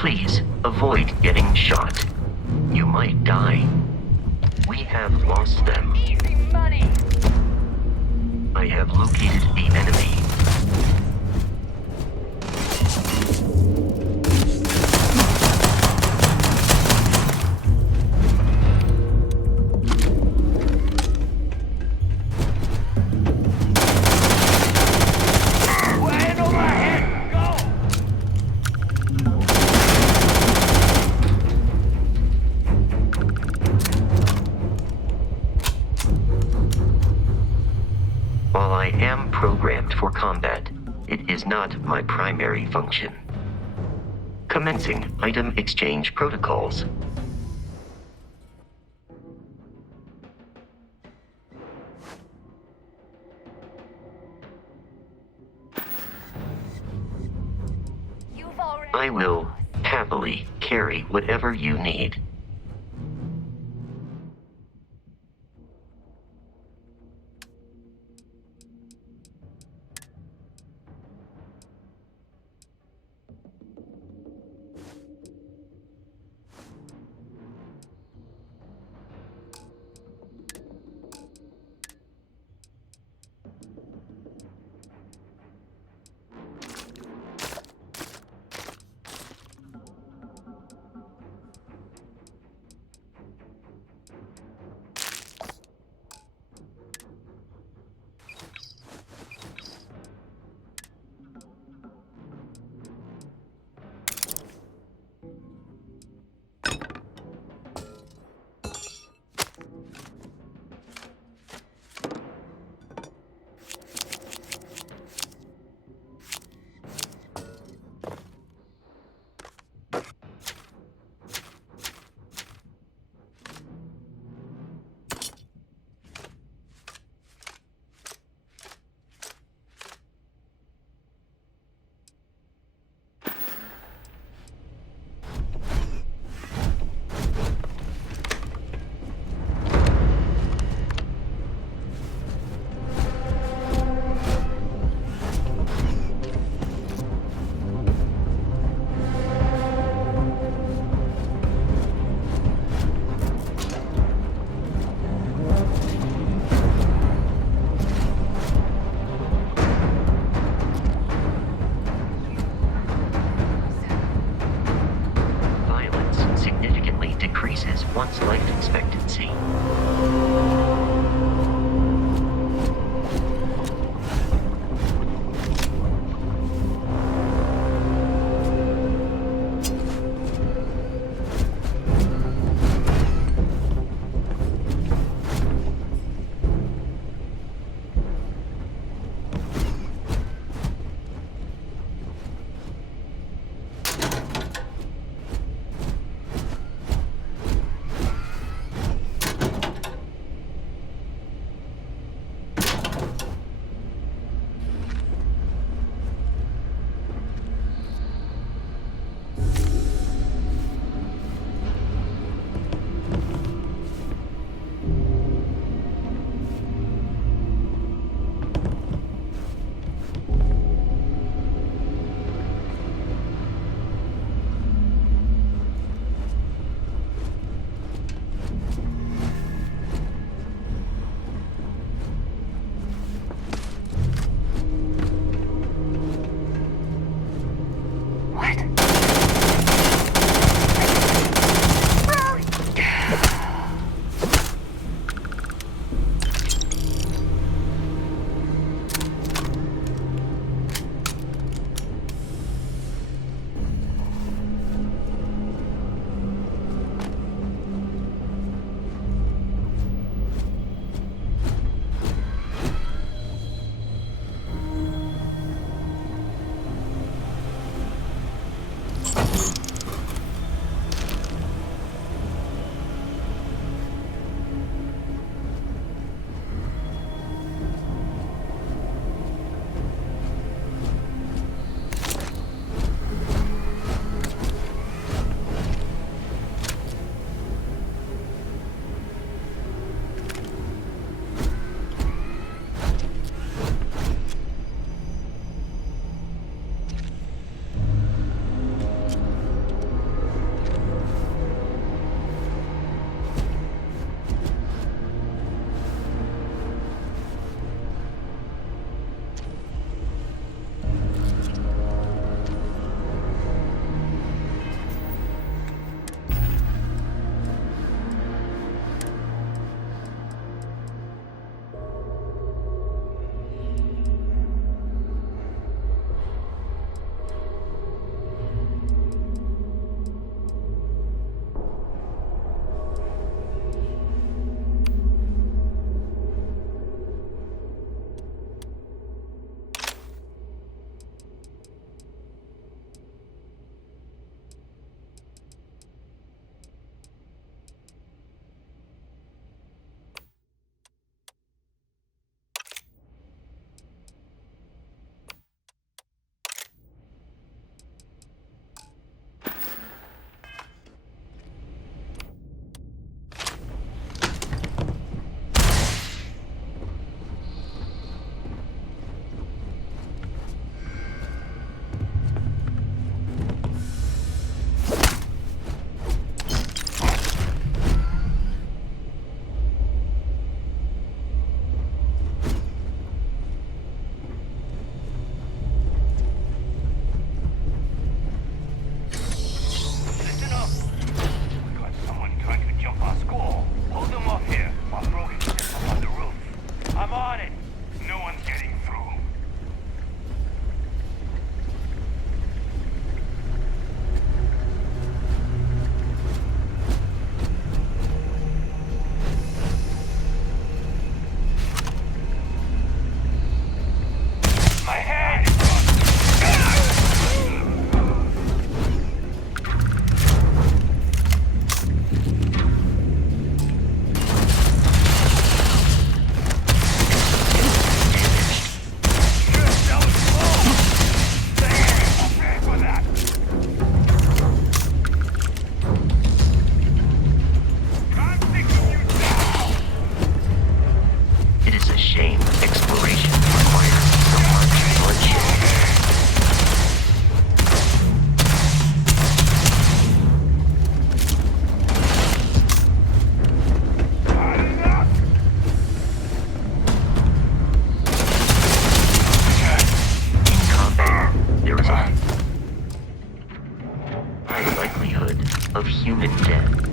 Please, avoid getting shot. You might die. We have lost them. Easy money! I have located the enemy. Land on my head! Go! While I am programmed for combat, it is not my primary function. Commencing item exchange protocols. You've already... I will happily carry whatever you need. One's life expectancy. blood of human death.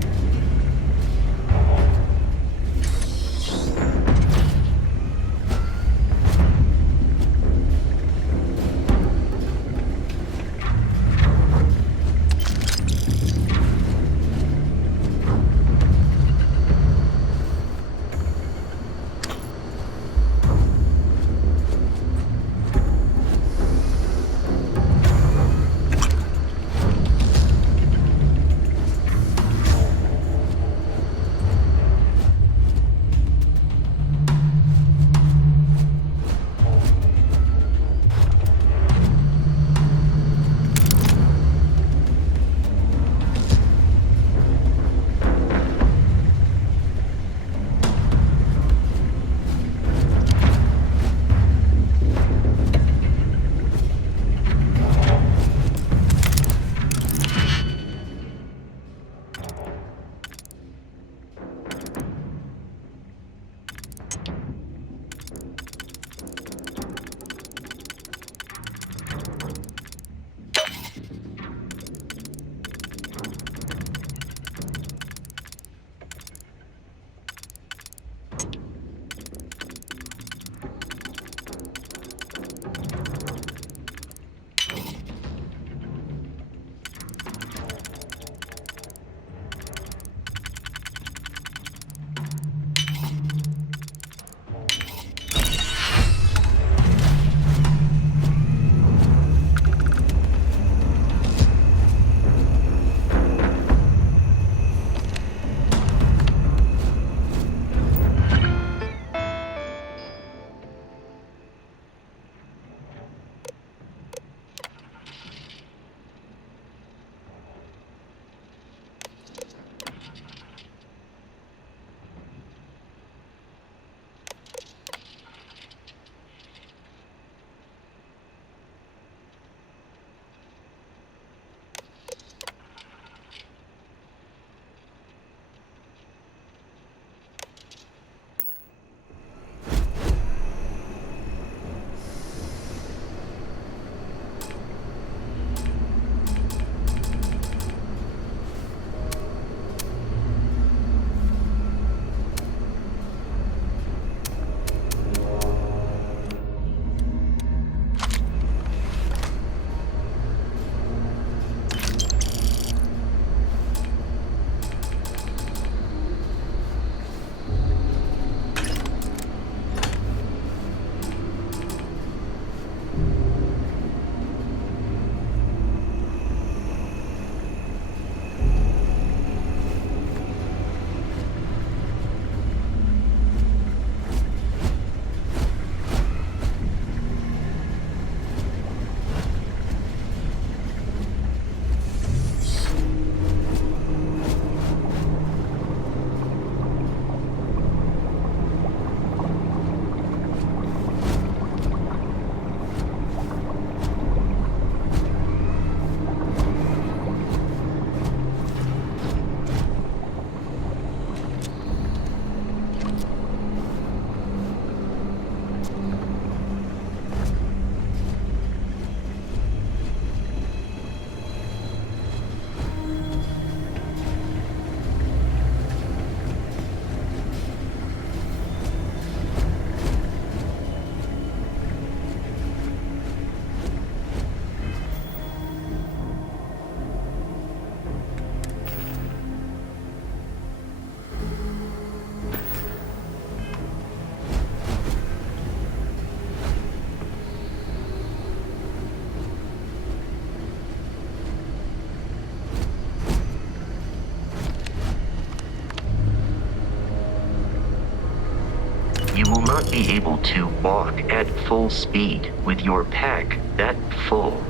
You will not be able to walk at full speed with your pack that full.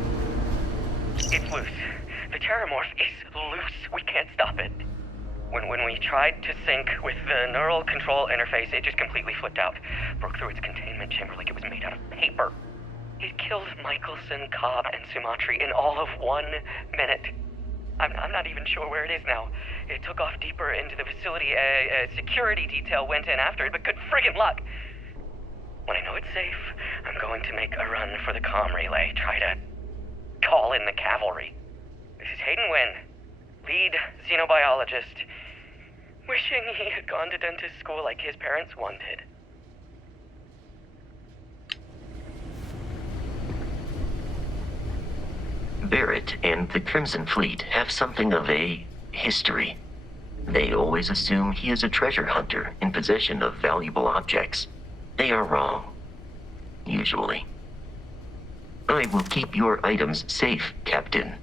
It's loose. The Terramorph is loose. We can't stop it. When we tried to sync with the neural control interface, it just completely flipped out. Broke through its containment chamber like it was made out of paper. It killed Michelson, Cobb, and Sumatri in all of 1 minute. I'm not even sure where it is now. It took off deeper into the facility. A security detail went in after it, but good friggin' luck. When I know it's safe, I'm going to make a run for the comm relay. Try to call in the cavalry. This is Hayden Wynn. lead xenobiologist. Wishing he had gone to dentist school like his parents wanted. Barrett and the Crimson Fleet have something of a history. They always assume he is a treasure hunter in possession of valuable objects. They are wrong. Usually. I will keep your items safe, Captain.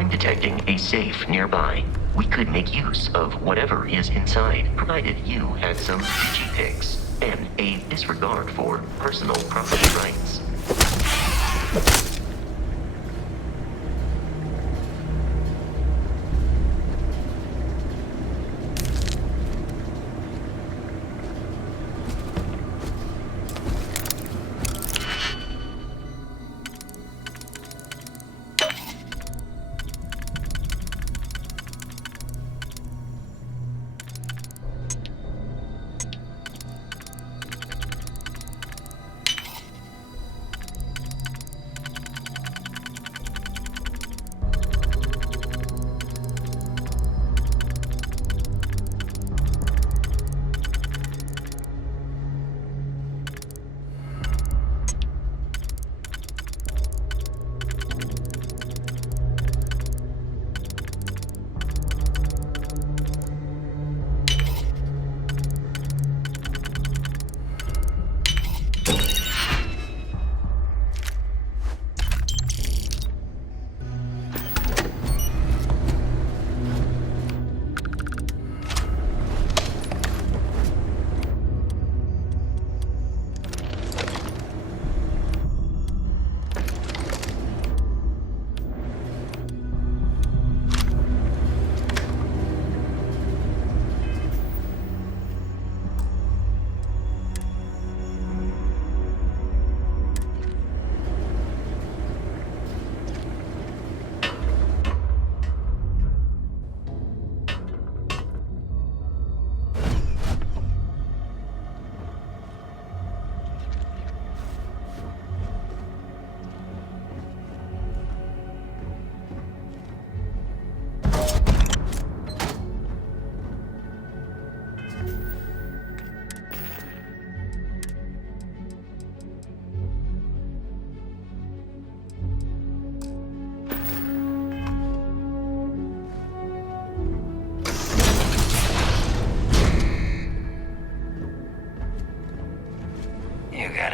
I'm detecting a safe nearby. We could make use of whatever is inside, provided you had some digipics and a disregard for personal property rights.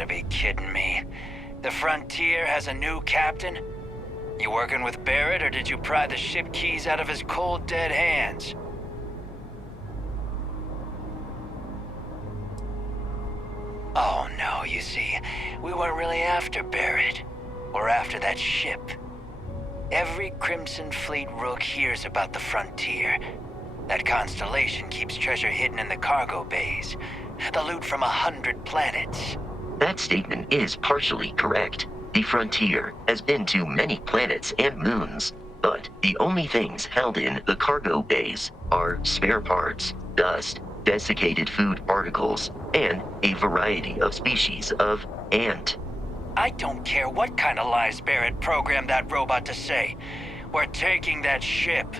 be kidding me. The Frontier has a new captain? You working with Barrett, or did you pry the ship keys out of his cold, dead hands? Oh, no, you see, we weren't really after Barrett. We're after that ship. Every Crimson Fleet rook hears about the Frontier. That constellation keeps treasure hidden in the cargo bays. The loot from 100 planets. That statement is partially correct. The Frontier has been to many planets and moons, but the only things held in the cargo bays are spare parts, dust, desiccated food particles, and a variety of species of ant. I don't care what kind of lies Barrett programmed that robot to say. We're taking that ship.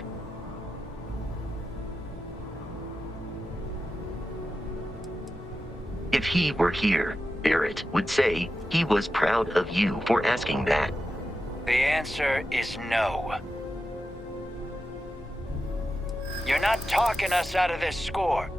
If he were here, Barrett would say he was proud of you for asking that. The answer is no. You're not talking us out of this score.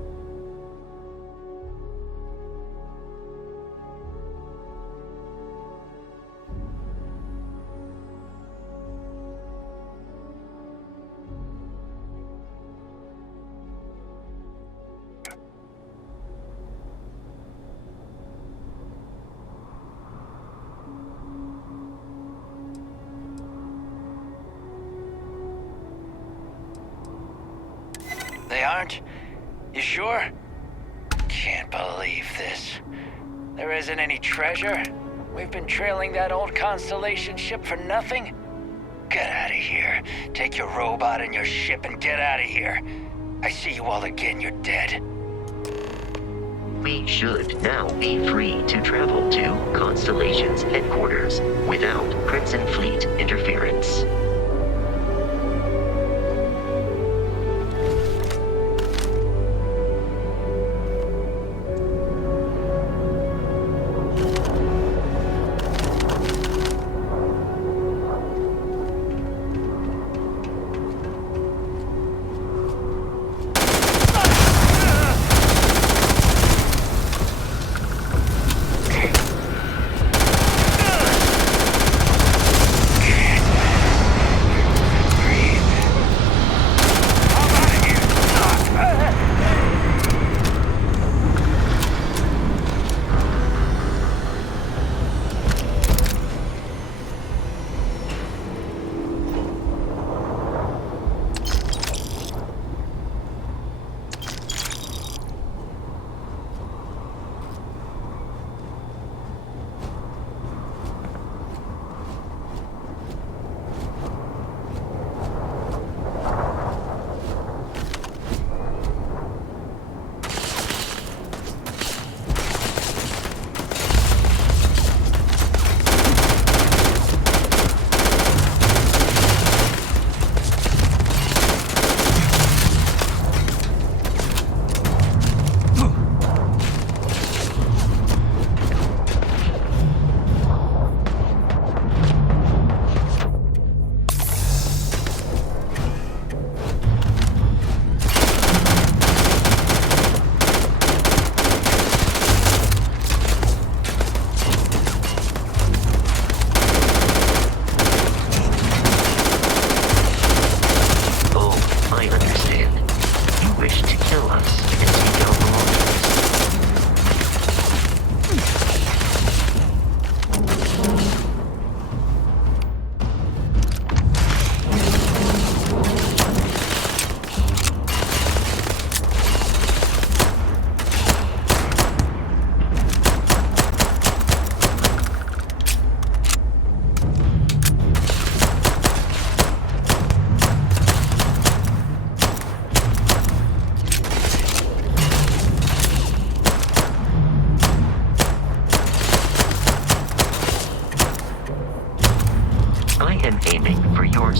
They aren't? You sure? Can't believe this. There isn't any treasure? We've been trailing that old Constellation ship for nothing? Get out of here. Take your robot and your ship and get out of here. I see you all again, you're dead. We should now be free to travel to Constellation's headquarters without Crimson Fleet interference.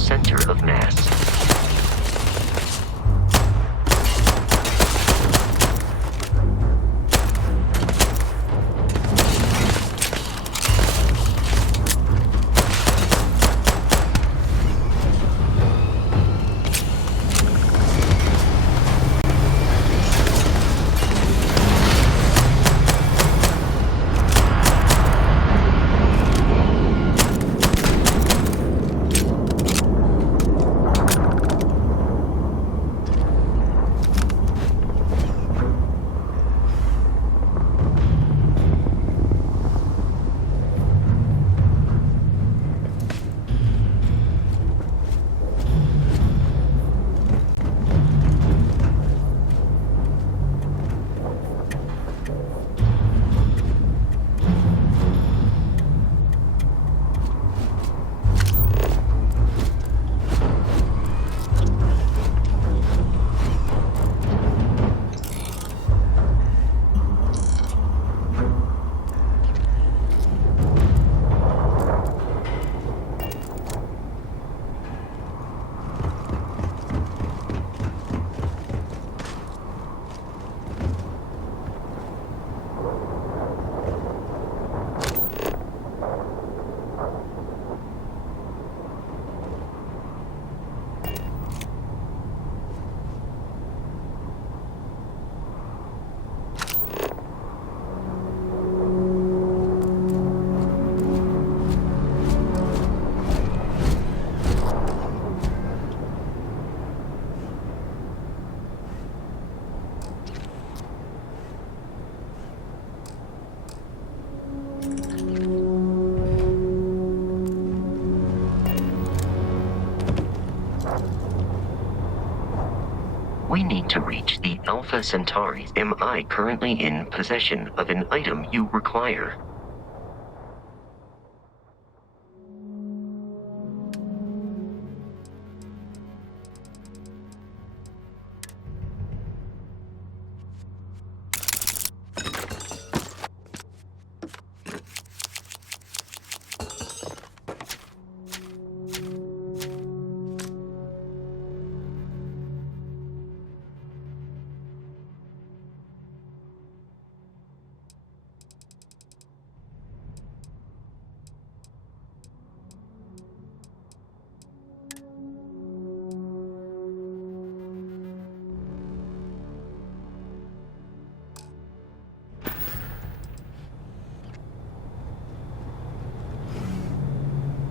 center of mass. We need to reach the Alpha Centauri. Am I currently in possession of an item you require?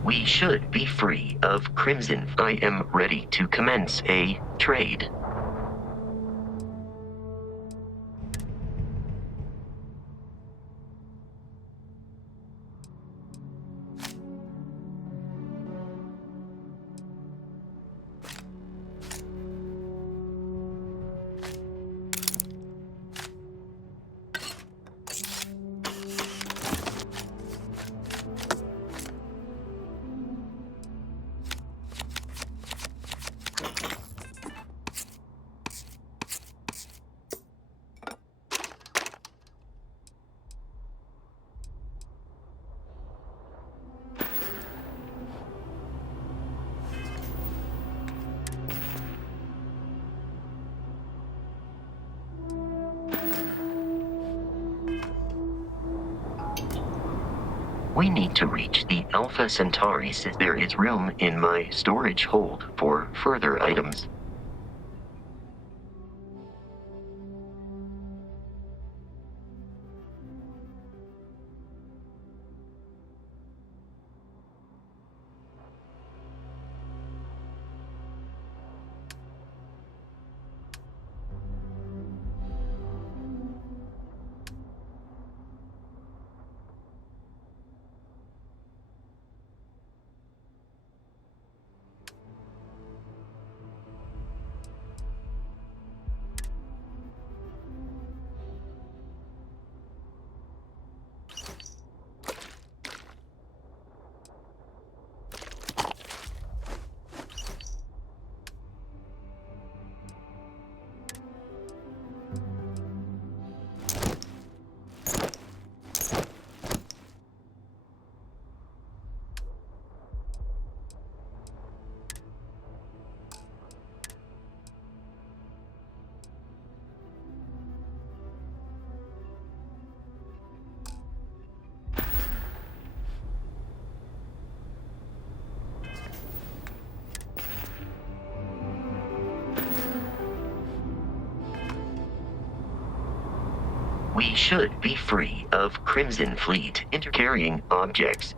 We should be free of Crimson. I am ready to commence a trade. We need to reach the Alpha Centauri. There is room in my storage hold for further items. We should be free of Crimson Fleet intercarrying objects.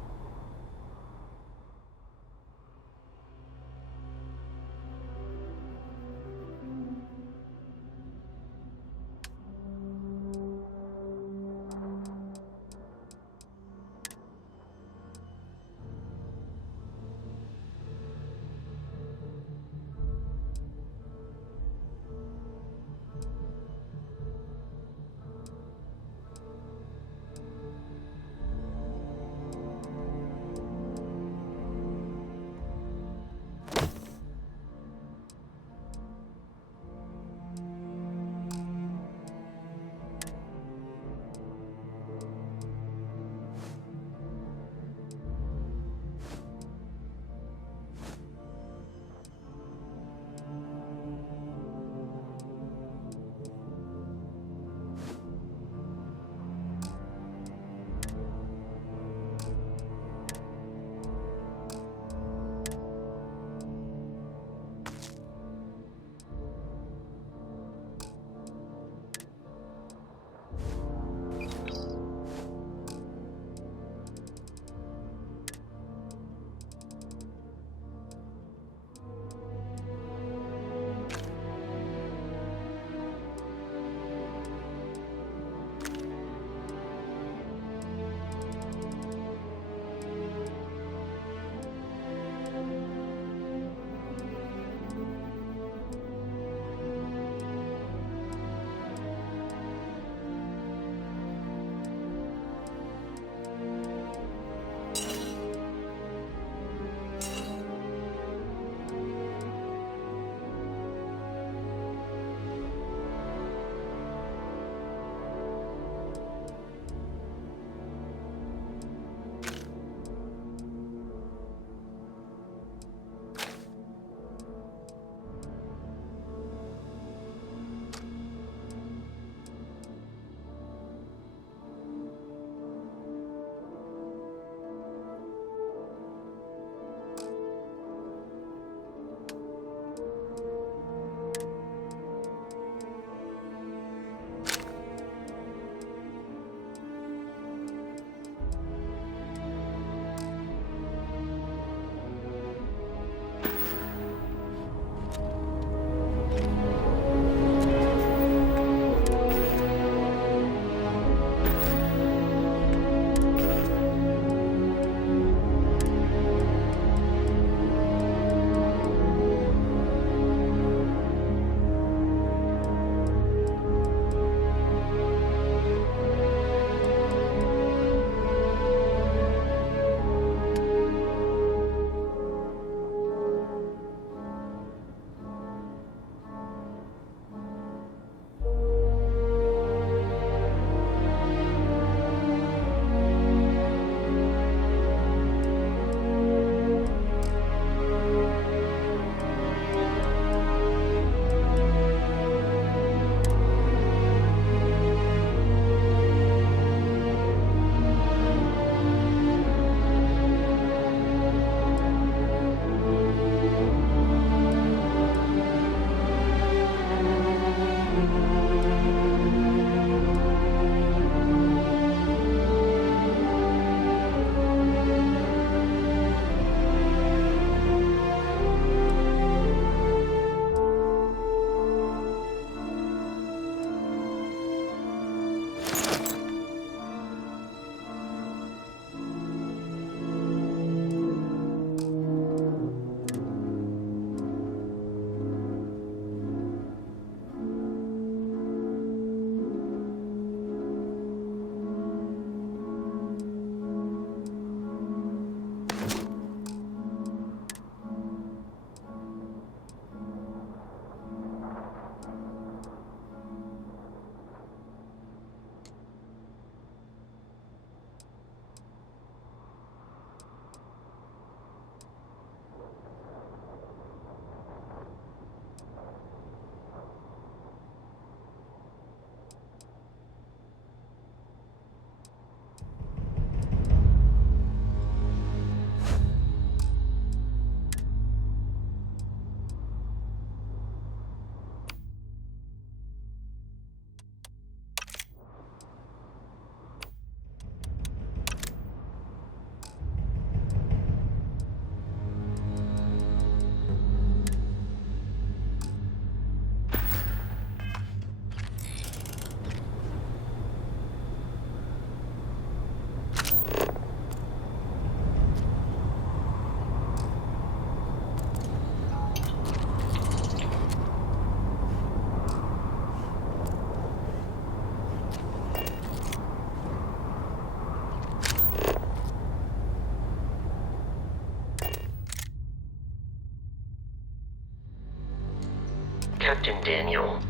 Captain Daniel.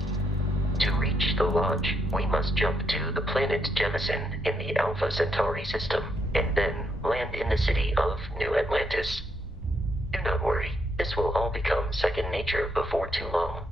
To reach the Lodge, we must jump to the planet Jemison in the Alpha Centauri system, and then land in the city of New Atlantis. Do not worry, this will all become second nature before too long.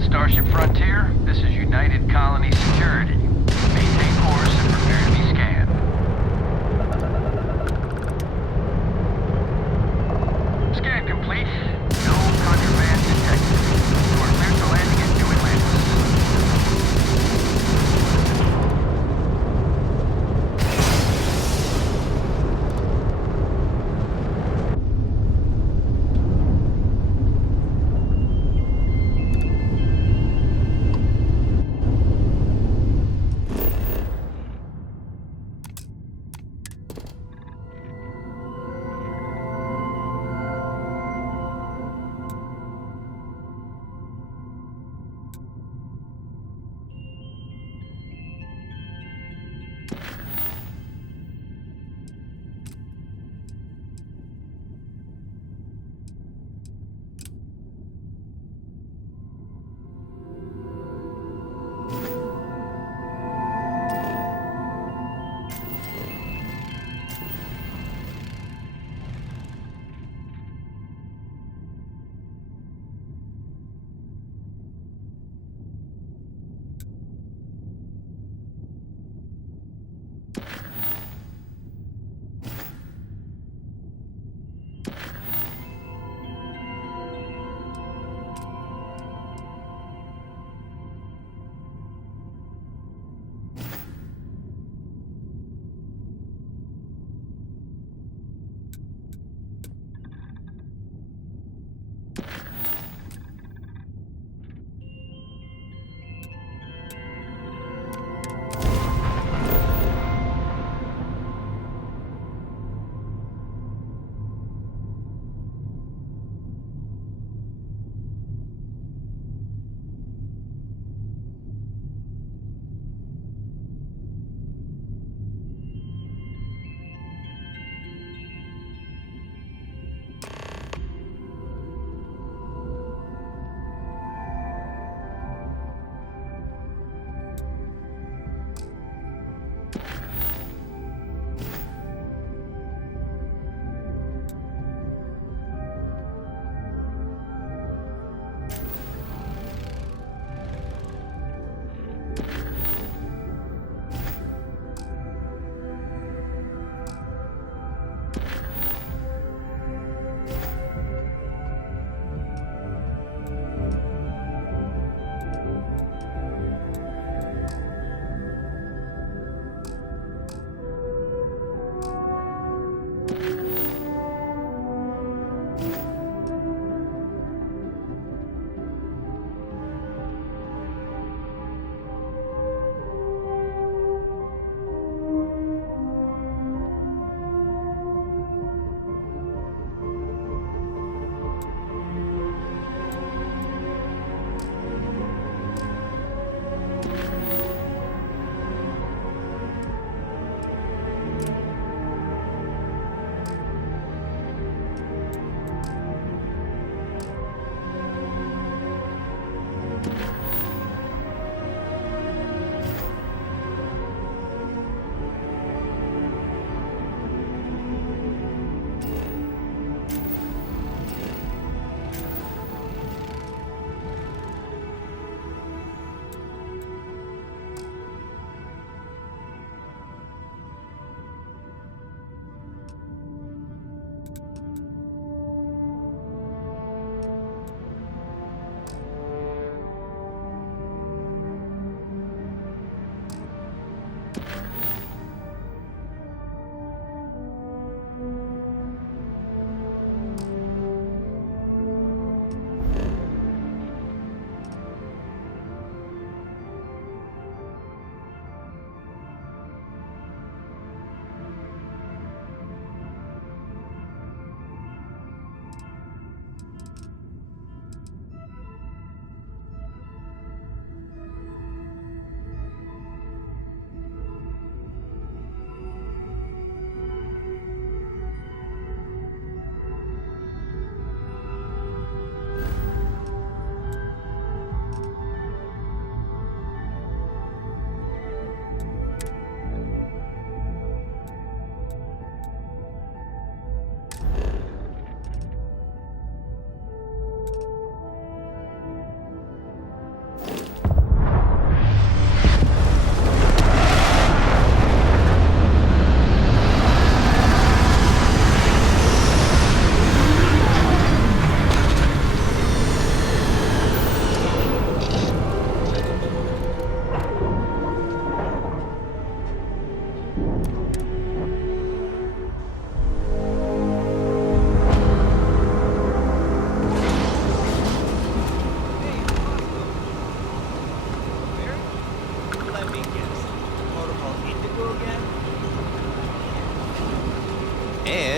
Starship Frontier, this is United Colony Security. Maintain course and prepare to be scanned. Scan complete. No contraband detected. You are cleared for landing at New Atlantis.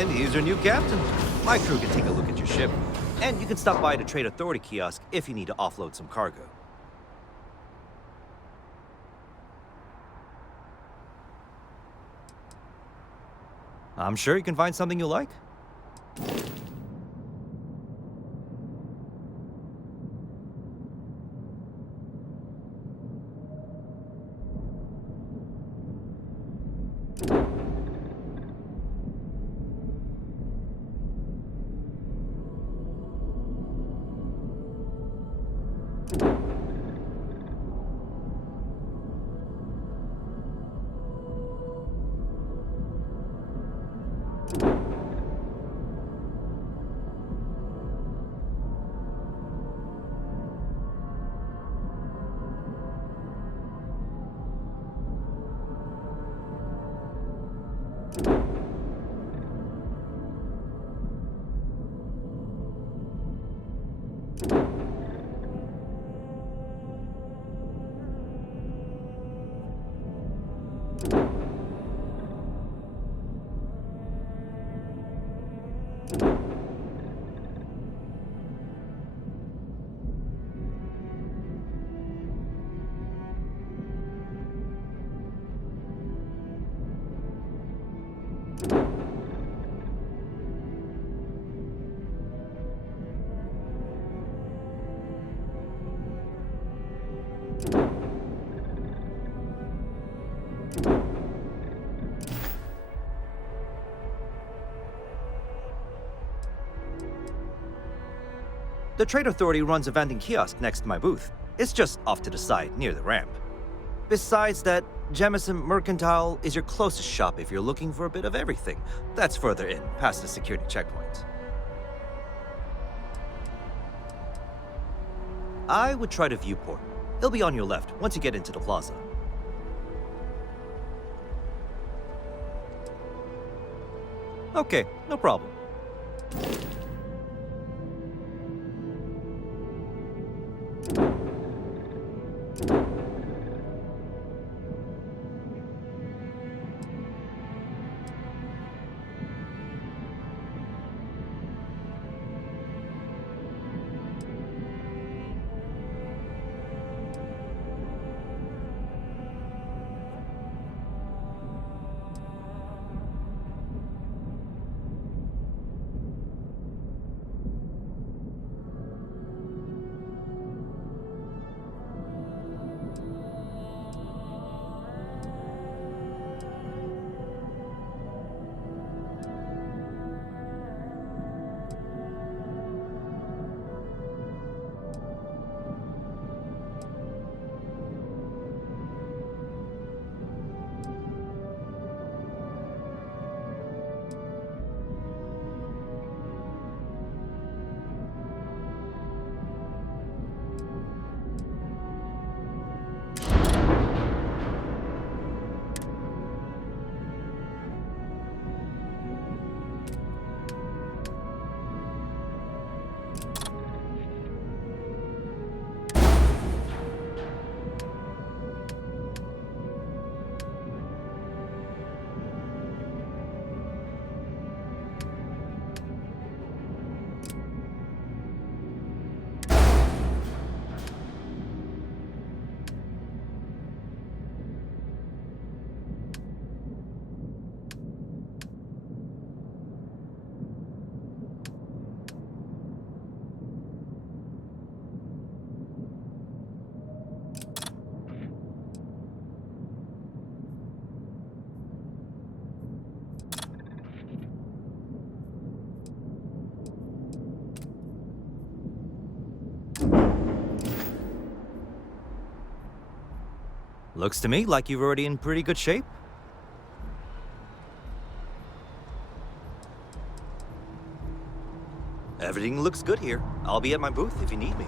And here's your new captain. My crew can take a look at your ship. And you can stop by the Trade Authority kiosk if you need to offload some cargo. I'm sure you can find something you like. The Trade Authority runs a vending kiosk next to my booth. It's just off to the side, near the ramp. Besides that, Jemison Mercantile is your closest shop if you're looking for a bit of everything. That's further in, past the security checkpoint. I would try the viewport. It'll be on your left once you get into the plaza. Okay, no problem. Looks to me like you're already in pretty good shape. Everything looks good here. I'll be at my booth if you need me.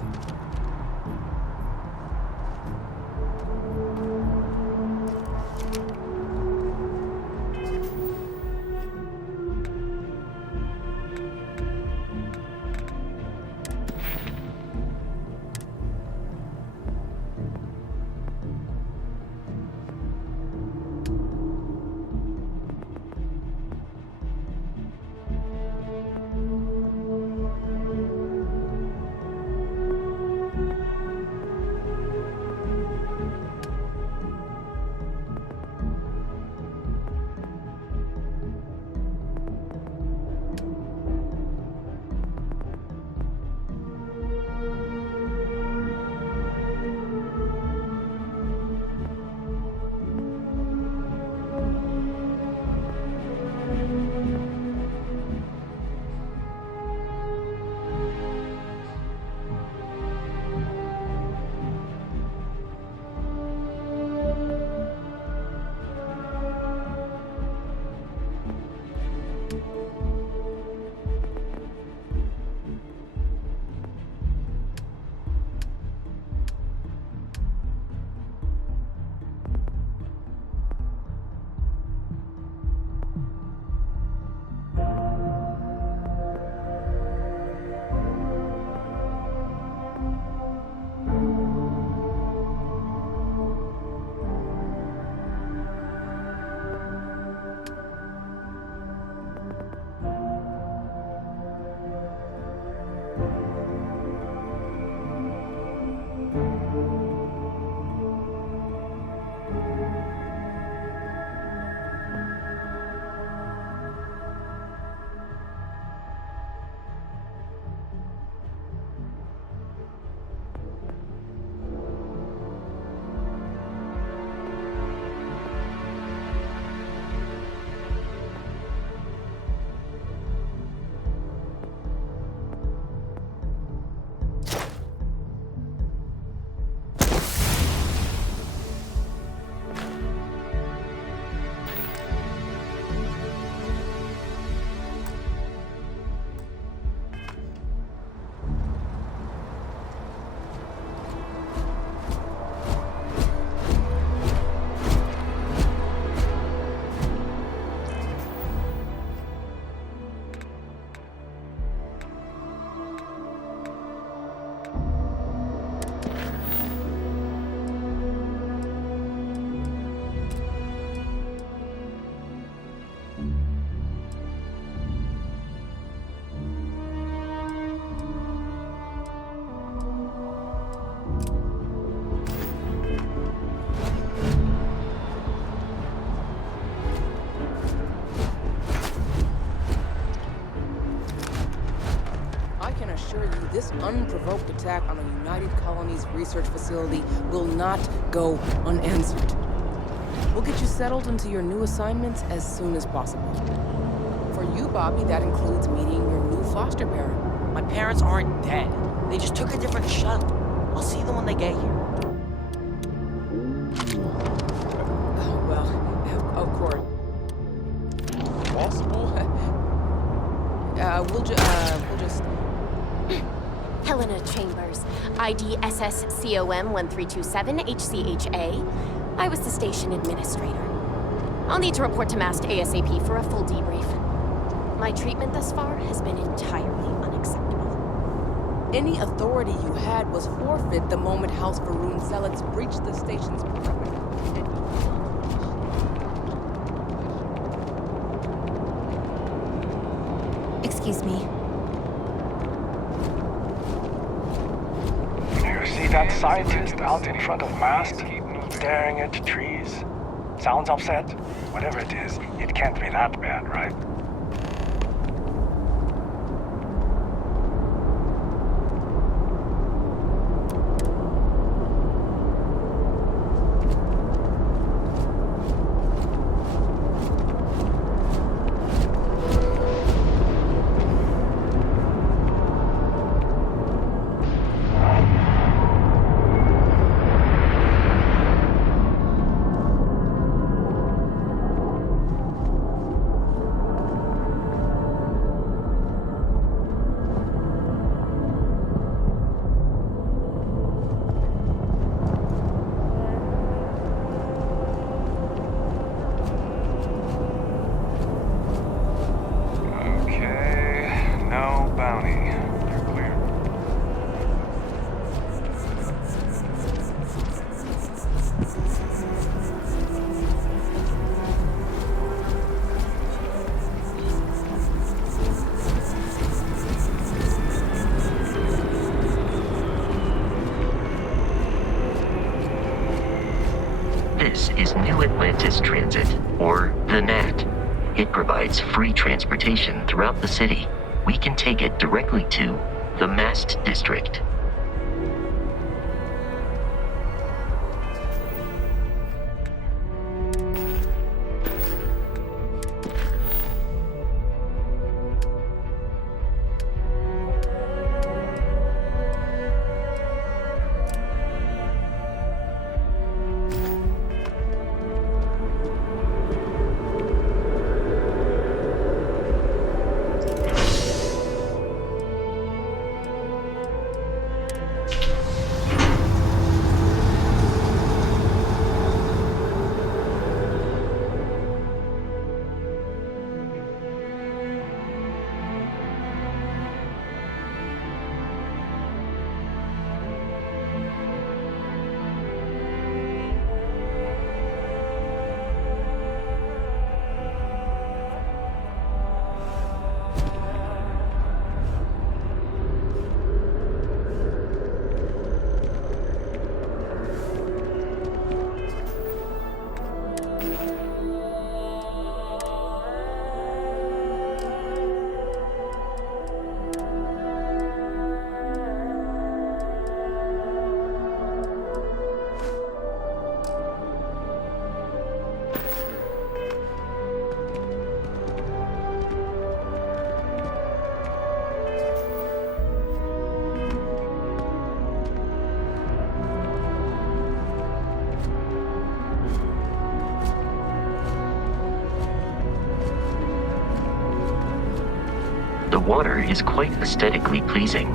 This unprovoked attack on the United Colonies research facility will not go unanswered. We'll get you settled into your new assignments as soon as possible. For you, Bobby, that includes meeting your new foster parent. My parents aren't dead. They just took a different shuttle. I'll see them when they get here. Well, of course. Possible? We'll just... Helena Chambers, ID SSCOM 1327 HCHA. I was the station administrator. I'll need to report to MAST ASAP for a full debrief. My treatment thus far has been entirely unacceptable. Any authority you had was forfeit the moment House Varun zealots breached the station's perimeter. Excuse me. That scientist out in front of MAST, staring at trees. Sounds upset. Whatever it is, it can't be that bad, right? This is New Atlantis Transit, or the NAT. It provides free transportation throughout the city. We can take it directly to the Mast District. The water is quite aesthetically pleasing,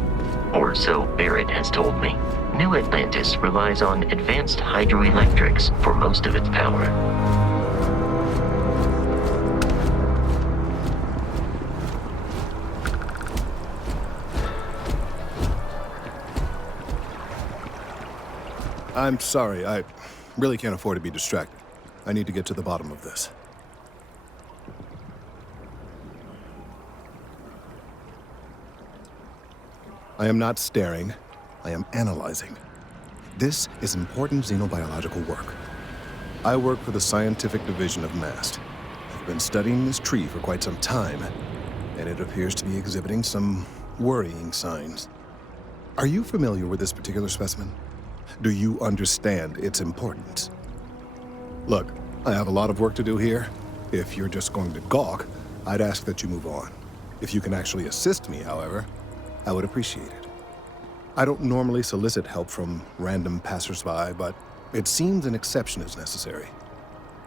or so Barrett has told me. New Atlantis relies on advanced hydroelectrics for most of its power. I'm sorry, I really can't afford to be distracted. I need to get to the bottom of this. I am not staring, I am analyzing. This is important xenobiological work. I work for the scientific division of MAST. I've been studying this tree for quite some time, and it appears to be exhibiting some worrying signs. Are you familiar with this particular specimen? Do you understand its importance? Look, I have a lot of work to do here. If you're just going to gawk, I'd ask that you move on. If you can actually assist me, however, I would appreciate it. I don't normally solicit help from random passersby, but it seems an exception is necessary.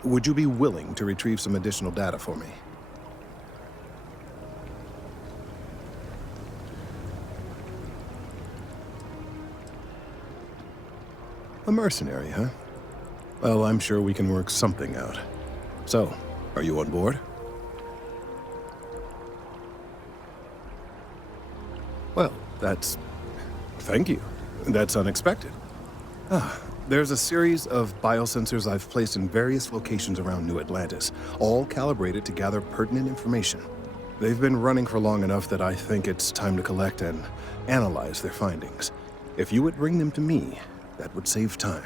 Would you be willing to retrieve some additional data for me? A mercenary, huh? Well, I'm sure we can work something out. So, are you on board? Well, thank you. That's unexpected. There's a series of biosensors I've placed in various locations around New Atlantis, all calibrated to gather pertinent information. They've been running for long enough that I think it's time to collect and analyze their findings. If you would bring them to me, that would save time.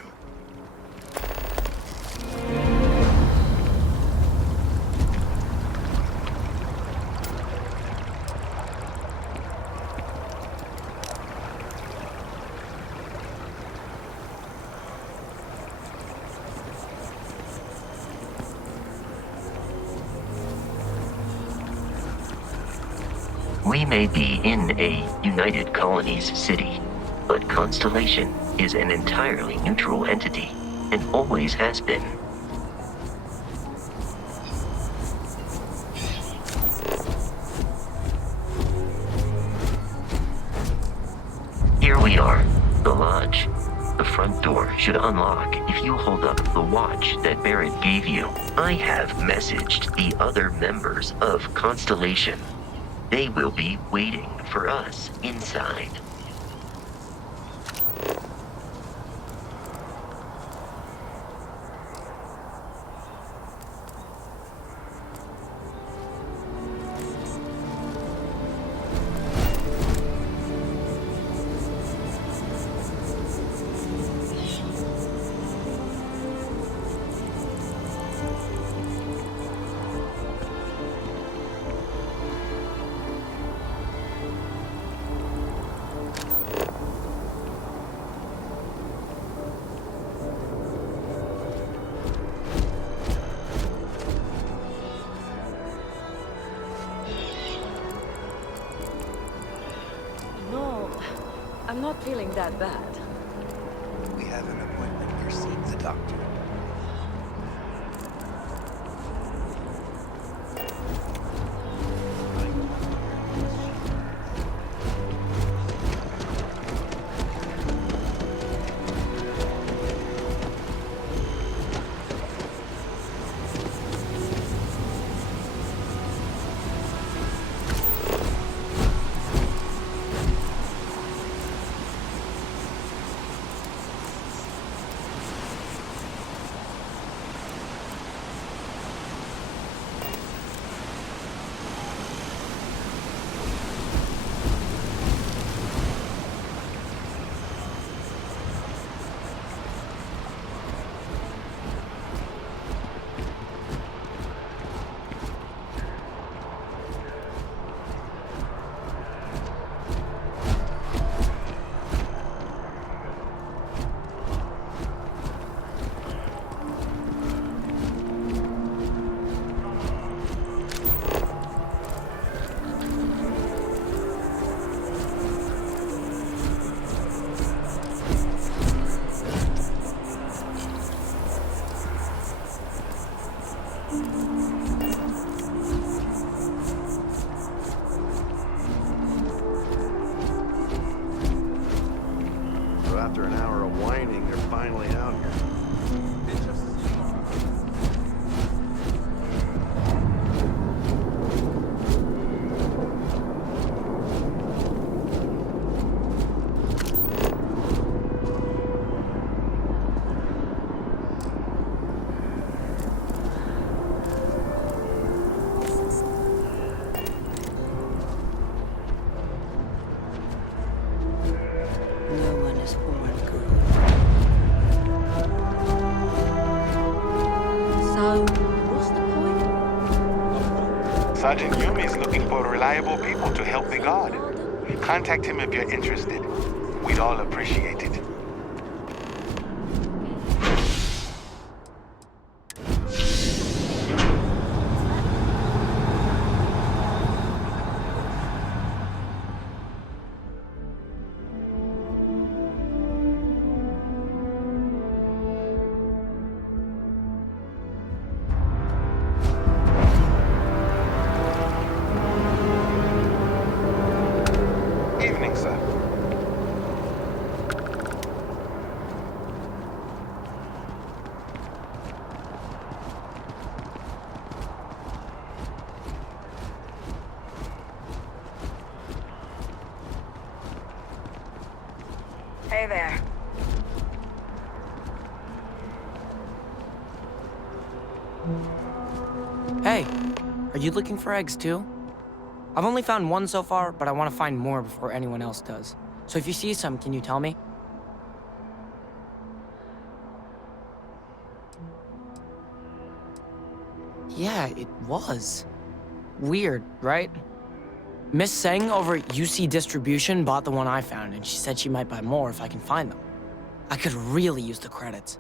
We may be in a United Colonies city, but Constellation is an entirely neutral entity, and always has been. Here we are, the lodge. The front door should unlock if you hold up the watch that Barrett gave you. I have messaged the other members of Constellation. They will be waiting for us inside. not feeling that bad. We have an appointment. Proceed the doctor. So after an hour of whining, they're finally out here. No one is born good. So, what's the point? Sergeant Yumi's looking for reliable people to help the guard. Contact him if you're interested. We'd all appreciate it. Evening, sir. Hey there. Hey, are you looking for eggs too? I've only found one so far, but I want to find more before anyone else does. So if you see some, can you tell me? Yeah, it was. Weird, right? Miss Seng over at UC Distribution bought the one I found, and she said she might buy more if I can find them. I could really use the credits.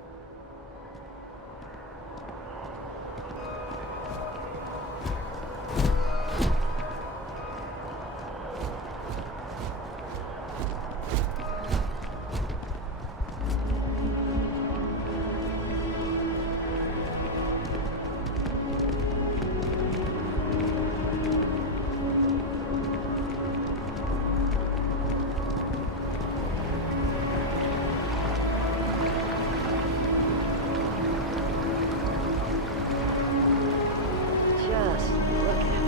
Just look at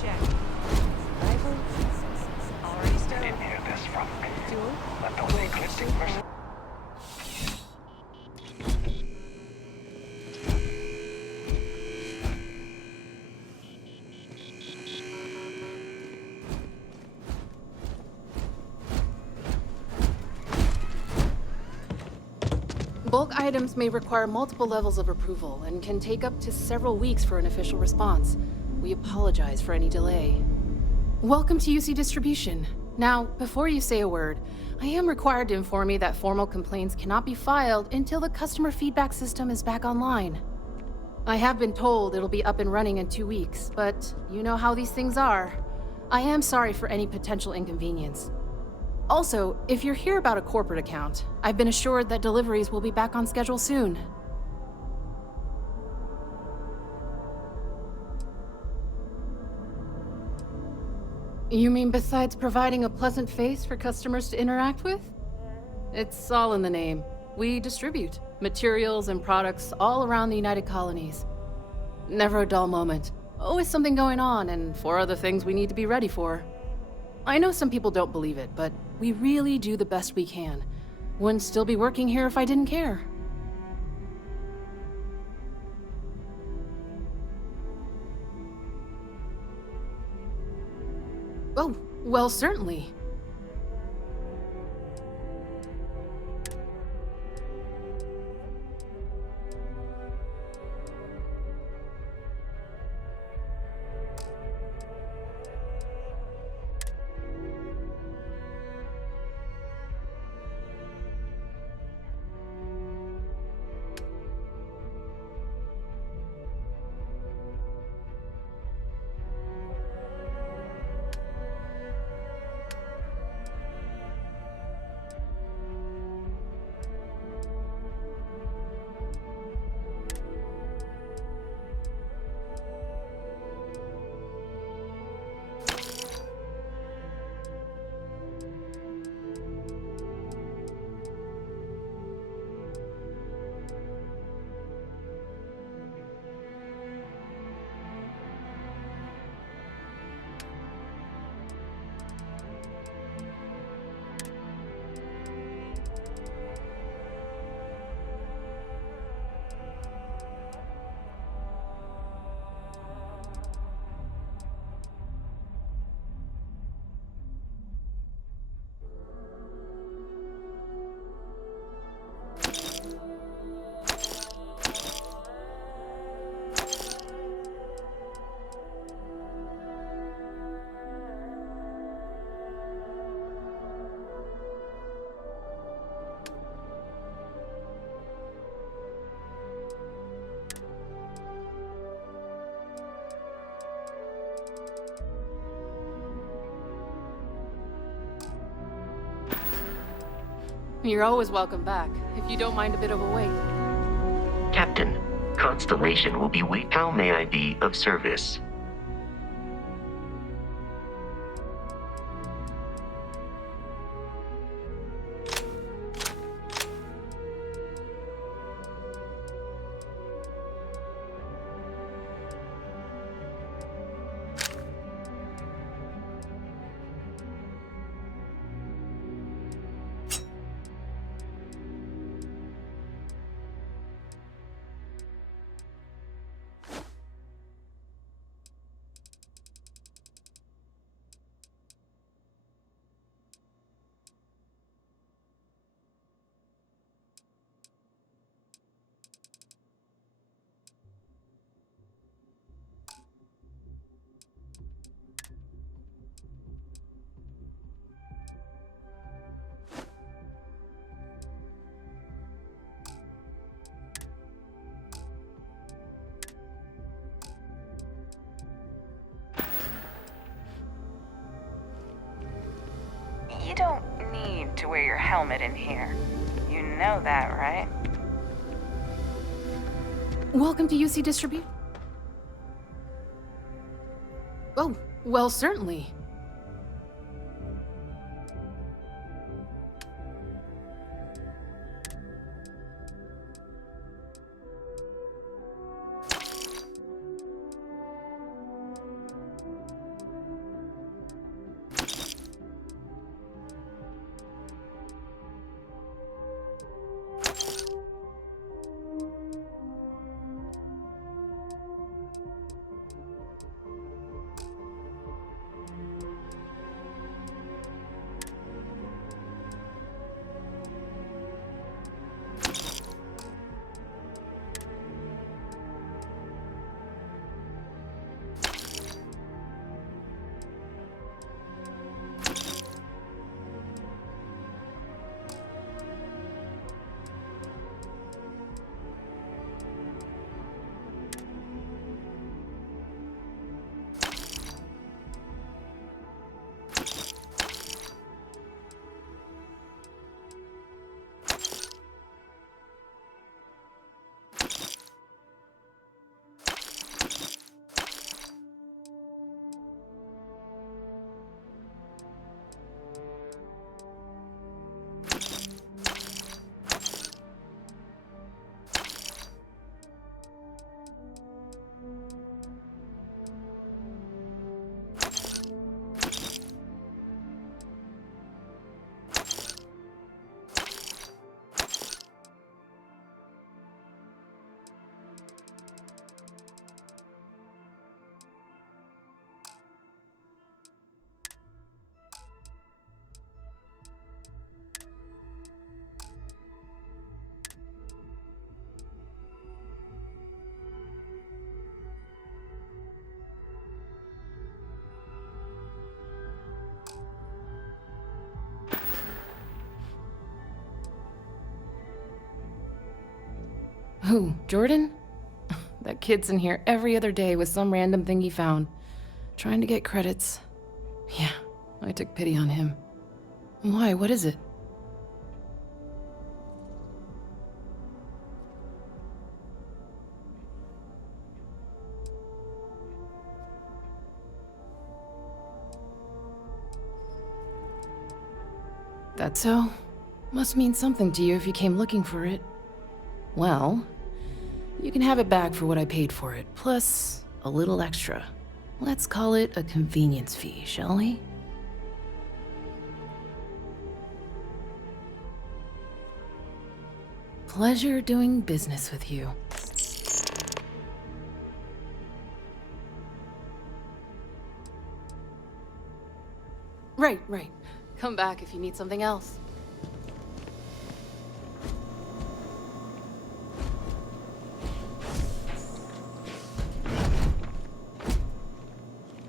Check. Rifle? Already started. Didn't hear this from Duel? but those ecliptic person. Bulk items may require multiple levels of approval and can take up to several weeks for an official response. We apologize for any delay. Welcome to UC Distribution. Now, before you say a word, I am required to inform you that formal complaints cannot be filed until the customer feedback system is back online. I have been told it'll be up and running in 2 weeks, but you know how these things are. I am sorry for any potential inconvenience. Also, if you're here about a corporate account, I've been assured that deliveries will be back on schedule soon. You mean besides providing a pleasant face for customers to interact with? It's all in the name. We distribute materials and products all around the United Colonies. Never a dull moment. Always something going on, and 4 other things we need to be ready for. I know some people don't believe it, but we really do the best we can. Wouldn't still be working here if I didn't care. Oh, well, certainly. You're always welcome back, if you don't mind a bit of a wait. Captain, Constellation will be wait. How may I be of service? You don't need to wear your helmet in here. You know that, right? Welcome to UC Distribute. Oh, well, certainly. Who, Jordan? That kid's in here every other day with some random thing he found, trying to get credits. Yeah, I took pity on him. Why, what is it? That so? Must mean something to you if you came looking for it. Well, you can have it back for what I paid for it, plus a little extra. Let's call it a convenience fee, shall we? Pleasure doing business with you. Right. Come back if you need something else.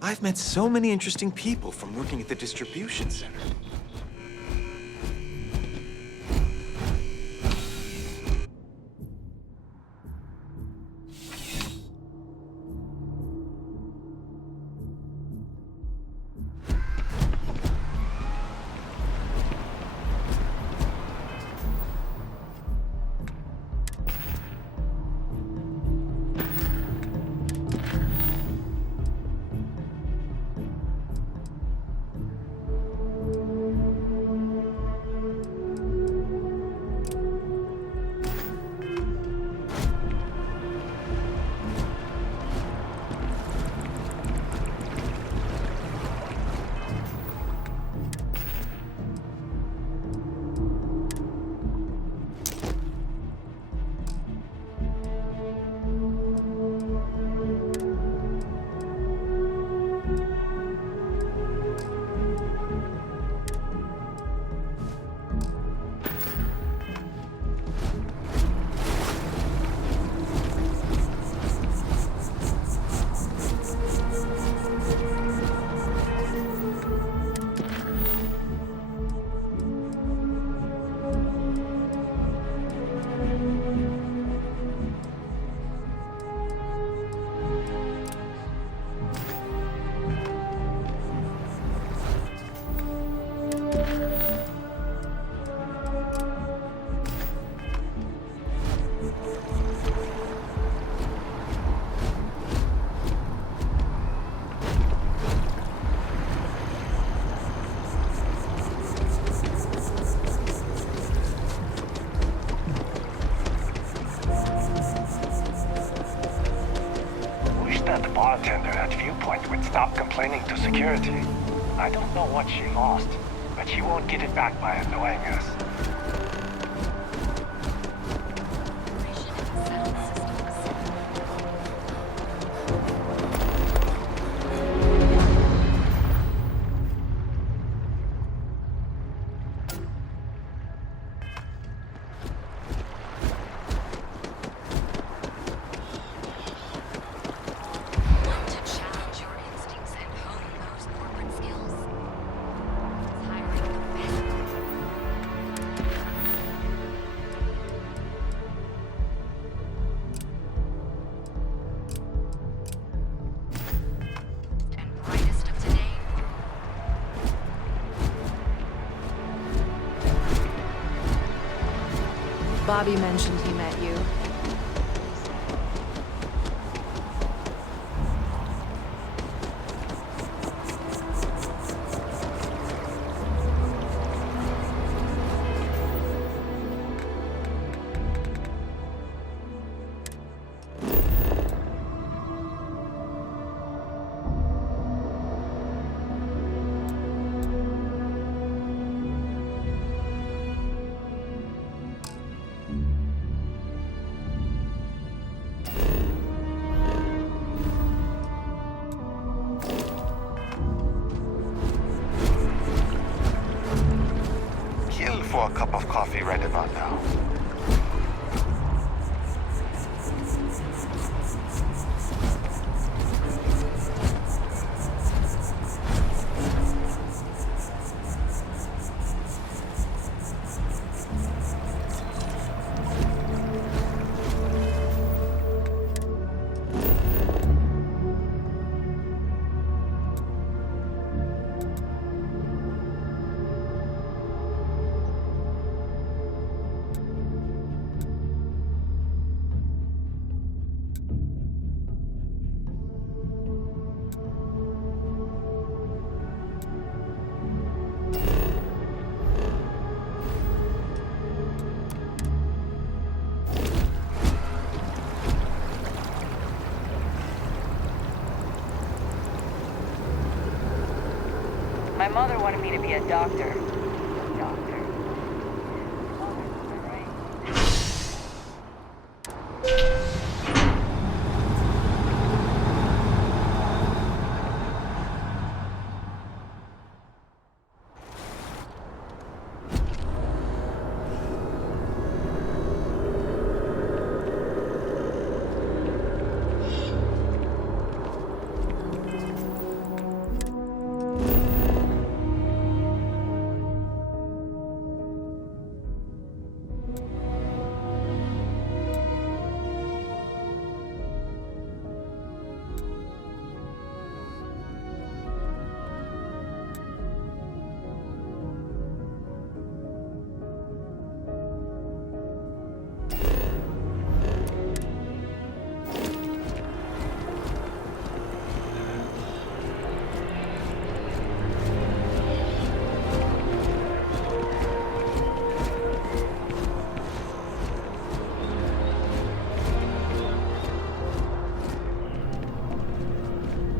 I've met so many interesting people from working at the distribution center. Bartender at Viewpoint would stop complaining to security. I don't know what she lost, but she won't get it back by annoying us. Bobby mentioned he met you. For a cup of coffee right about now. My mother wanted me to be a doctor.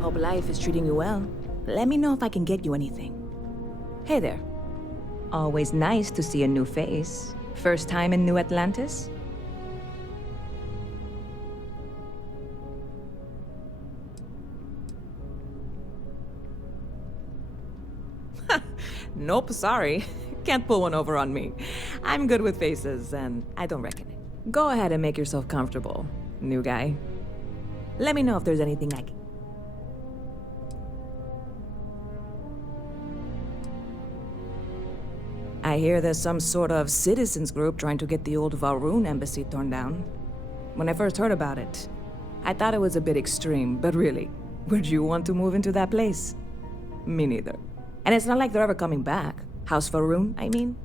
Hope life is treating you well. Let me know if I can get you anything. Hey there. Always nice to see a new face. First time in New Atlantis? Nope, sorry. Can't pull one over on me. I'm good with faces, and I don't reckon it. Go ahead and make yourself comfortable, new guy. Let me know if there's anything I can... I hear there's some sort of citizens group trying to get the old Valroon embassy torn down. When I first heard about it, I thought it was a bit extreme, but really, would you want to move into that place? Me neither. And it's not like they're ever coming back. House Valroon, I mean.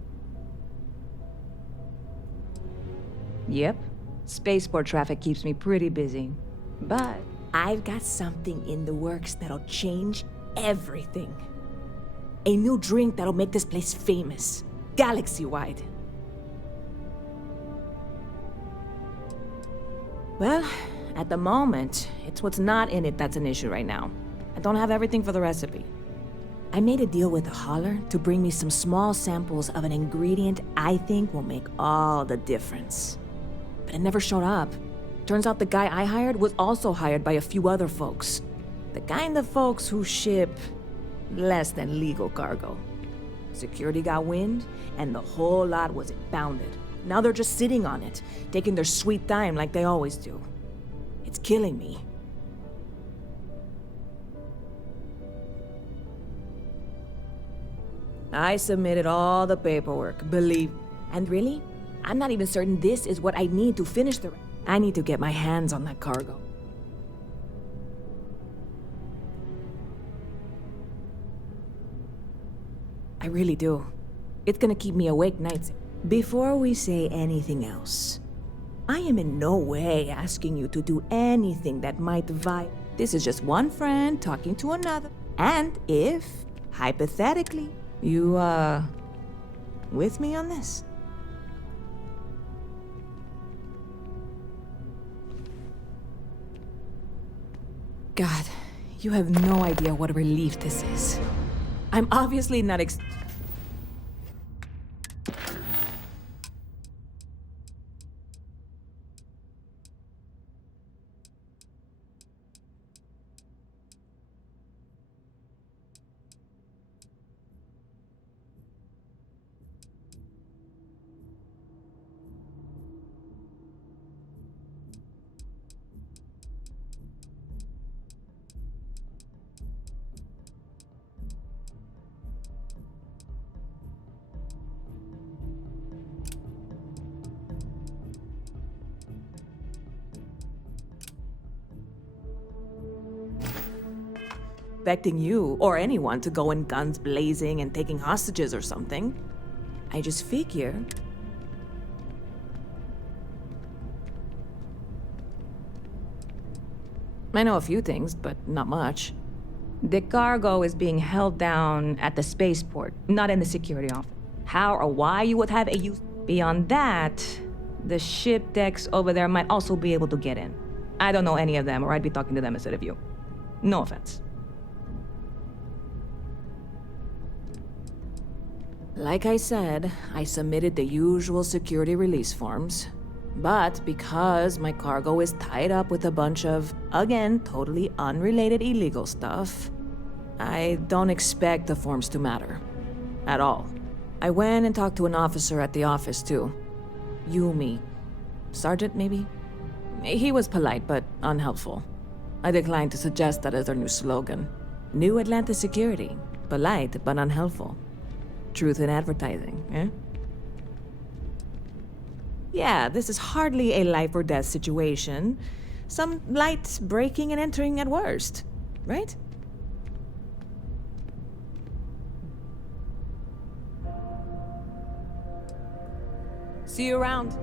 Yep. Spaceport traffic keeps me pretty busy. But I've got something in the works that'll change everything. A new drink that'll make this place famous. Galaxy-wide. Well, at the moment, it's what's not in it that's an issue right now. I don't have everything for the recipe. I made a deal with a hauler to bring me some small samples of an ingredient I think will make all the difference. But it never showed up. Turns out the guy I hired was also hired by a few other folks. The kind of folks who ship less than legal cargo. Security got wind, and the whole lot was impounded. Now they're just sitting on it, taking their sweet time like they always do. It's killing me. I submitted all the paperwork, believe. And really, I'm not even certain this is what I need to finish the... I need to get my hands on that cargo. I really do. It's gonna keep me awake nights. Before we say anything else, I am in no way asking you to do anything that might violate. This is just one friend talking to another. And if, hypothetically, you, with me on this? God, you have no idea what a relief this is. I'm obviously not expecting you or anyone to go in guns blazing and taking hostages or something. I just figure... I know a few things, but not much. The cargo is being held down at the spaceport, not in the security office. How or why you would have a use... Beyond that, the ship decks over there might also be able to get in. I don't know any of them, or I'd be talking to them instead of you. No offense. Like I said, I submitted the usual security release forms. But because my cargo is tied up with a bunch of, again, totally unrelated illegal stuff, I don't expect the forms to matter. At all. I went and talked to an officer at the office, too. Yumi. Sergeant, maybe? He was polite, but unhelpful. I declined to suggest that as their new slogan. New Atlanta Security. Polite, but unhelpful. Truth in advertising, eh? Yeah, this is hardly a life or death situation. Some light breaking and entering at worst, right? See you around.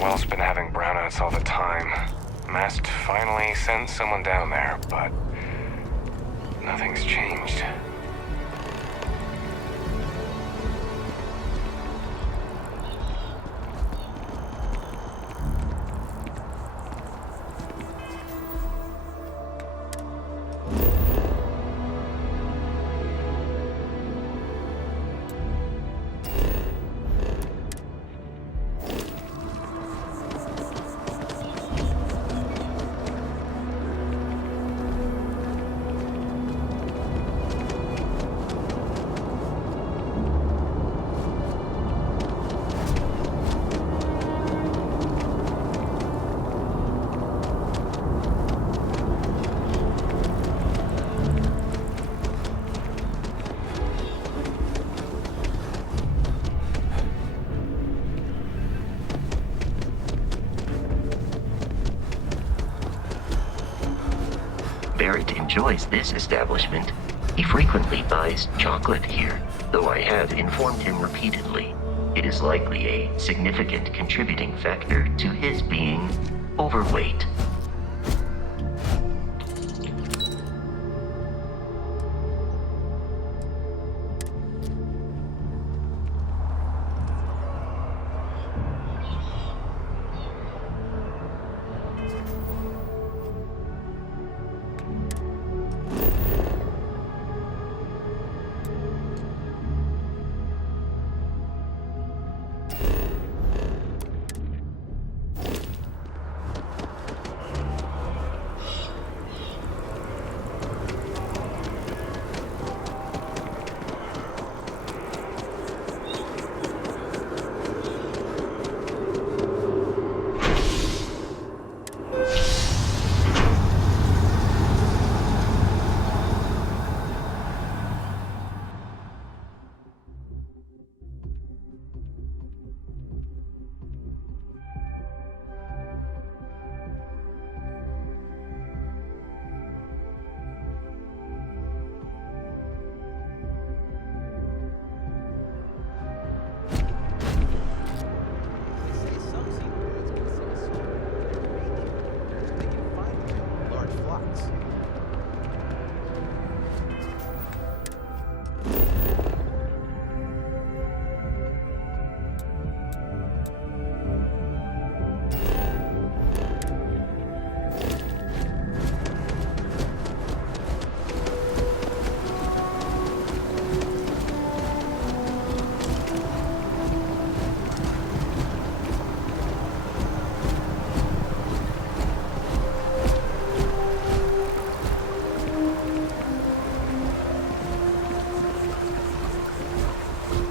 Well's been having brownouts all the time. Mast finally sent someone down there, but nothing's changed. Barrett enjoys this establishment. He frequently buys chocolate here, though I have informed him repeatedly it is likely a significant contributing factor to his being overweight.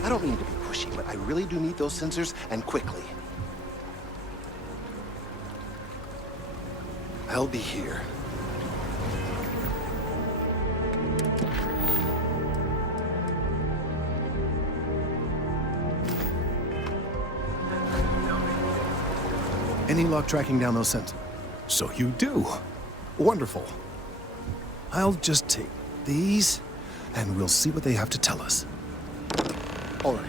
I don't mean to be pushy, but I really do need those sensors, and quickly. I'll be here. Any luck tracking down those sensors? So you do. Wonderful. I'll just take these, and we'll see what they have to tell us. All right,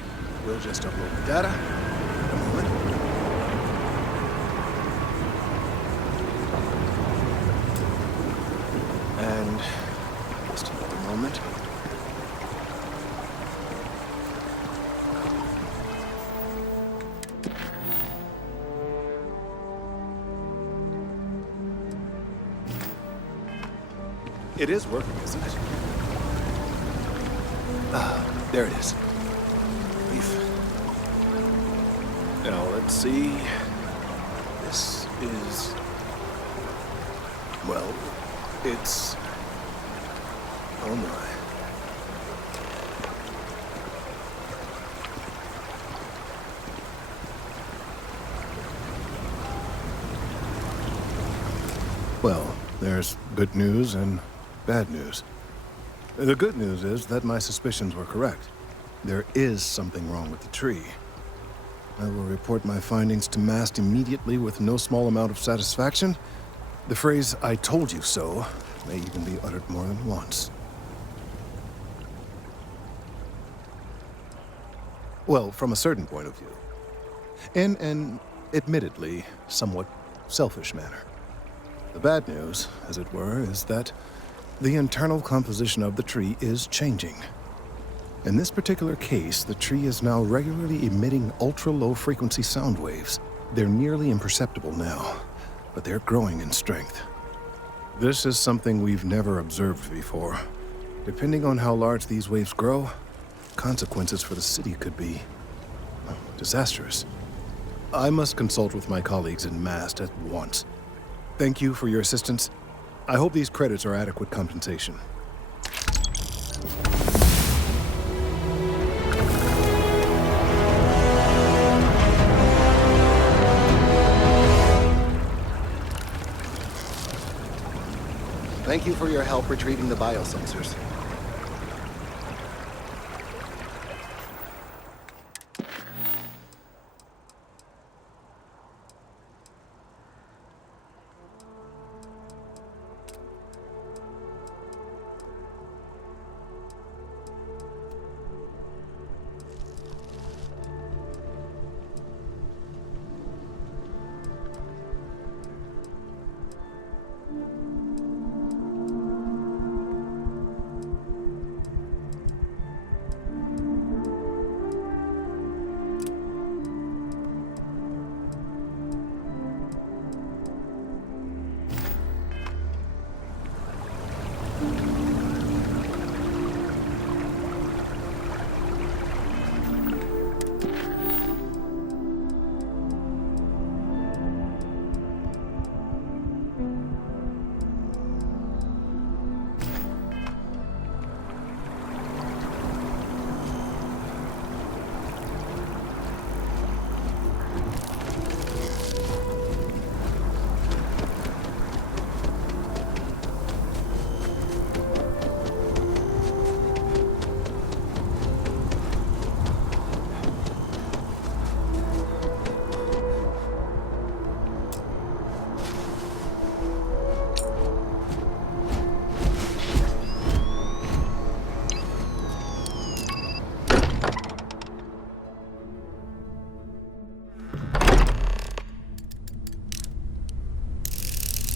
we'll just upload the data. A moment. And just another moment. It is working, isn't it? There it is. Brief. Now, let's see. This is... well, it's... oh my. Well, there's good news and bad news. The good news is that my suspicions were correct. There is something wrong with the tree. I will report my findings to MAST immediately with no small amount of satisfaction. The phrase, "I told you so," may even be uttered more than once. Well, from a certain point of view. In an, admittedly, somewhat selfish manner. The bad news, as it were, is that the internal composition of the tree is changing. In this particular case, the tree is now regularly emitting ultra-low frequency sound waves. They're nearly imperceptible now, but they're growing in strength. This is something we've never observed before. Depending on how large these waves grow, consequences for the city could be disastrous. I must consult with my colleagues in MAST at once. Thank you for your assistance. I hope these credits are adequate compensation. Thank you for your help retrieving the biosensors.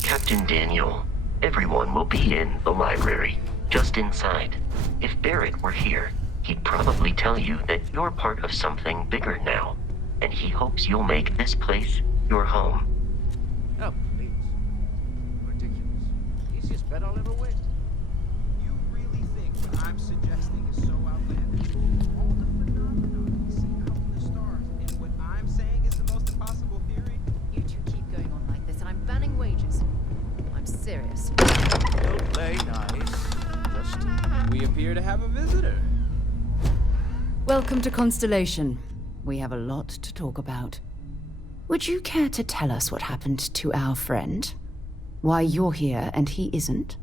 Captain Daniel, everyone will be in the library, just inside. If Barrett were here, he'd probably tell you that you're part of something bigger now, and he hopes you'll make this place your home. Oh, please. Ridiculous. Easiest bet I'll ever win. You really think what I'm suggesting is so outlandish? All the phenomena we see out in the stars, and what I'm saying is the most impossible theory? You two keep going on like this, and I'm banning wages. I'm serious. Don't play nice. Just, we appear to have a visitor. Welcome to Constellation. We have a lot to talk about. Would you care to tell us what happened to our friend? Why you're here and he isn't?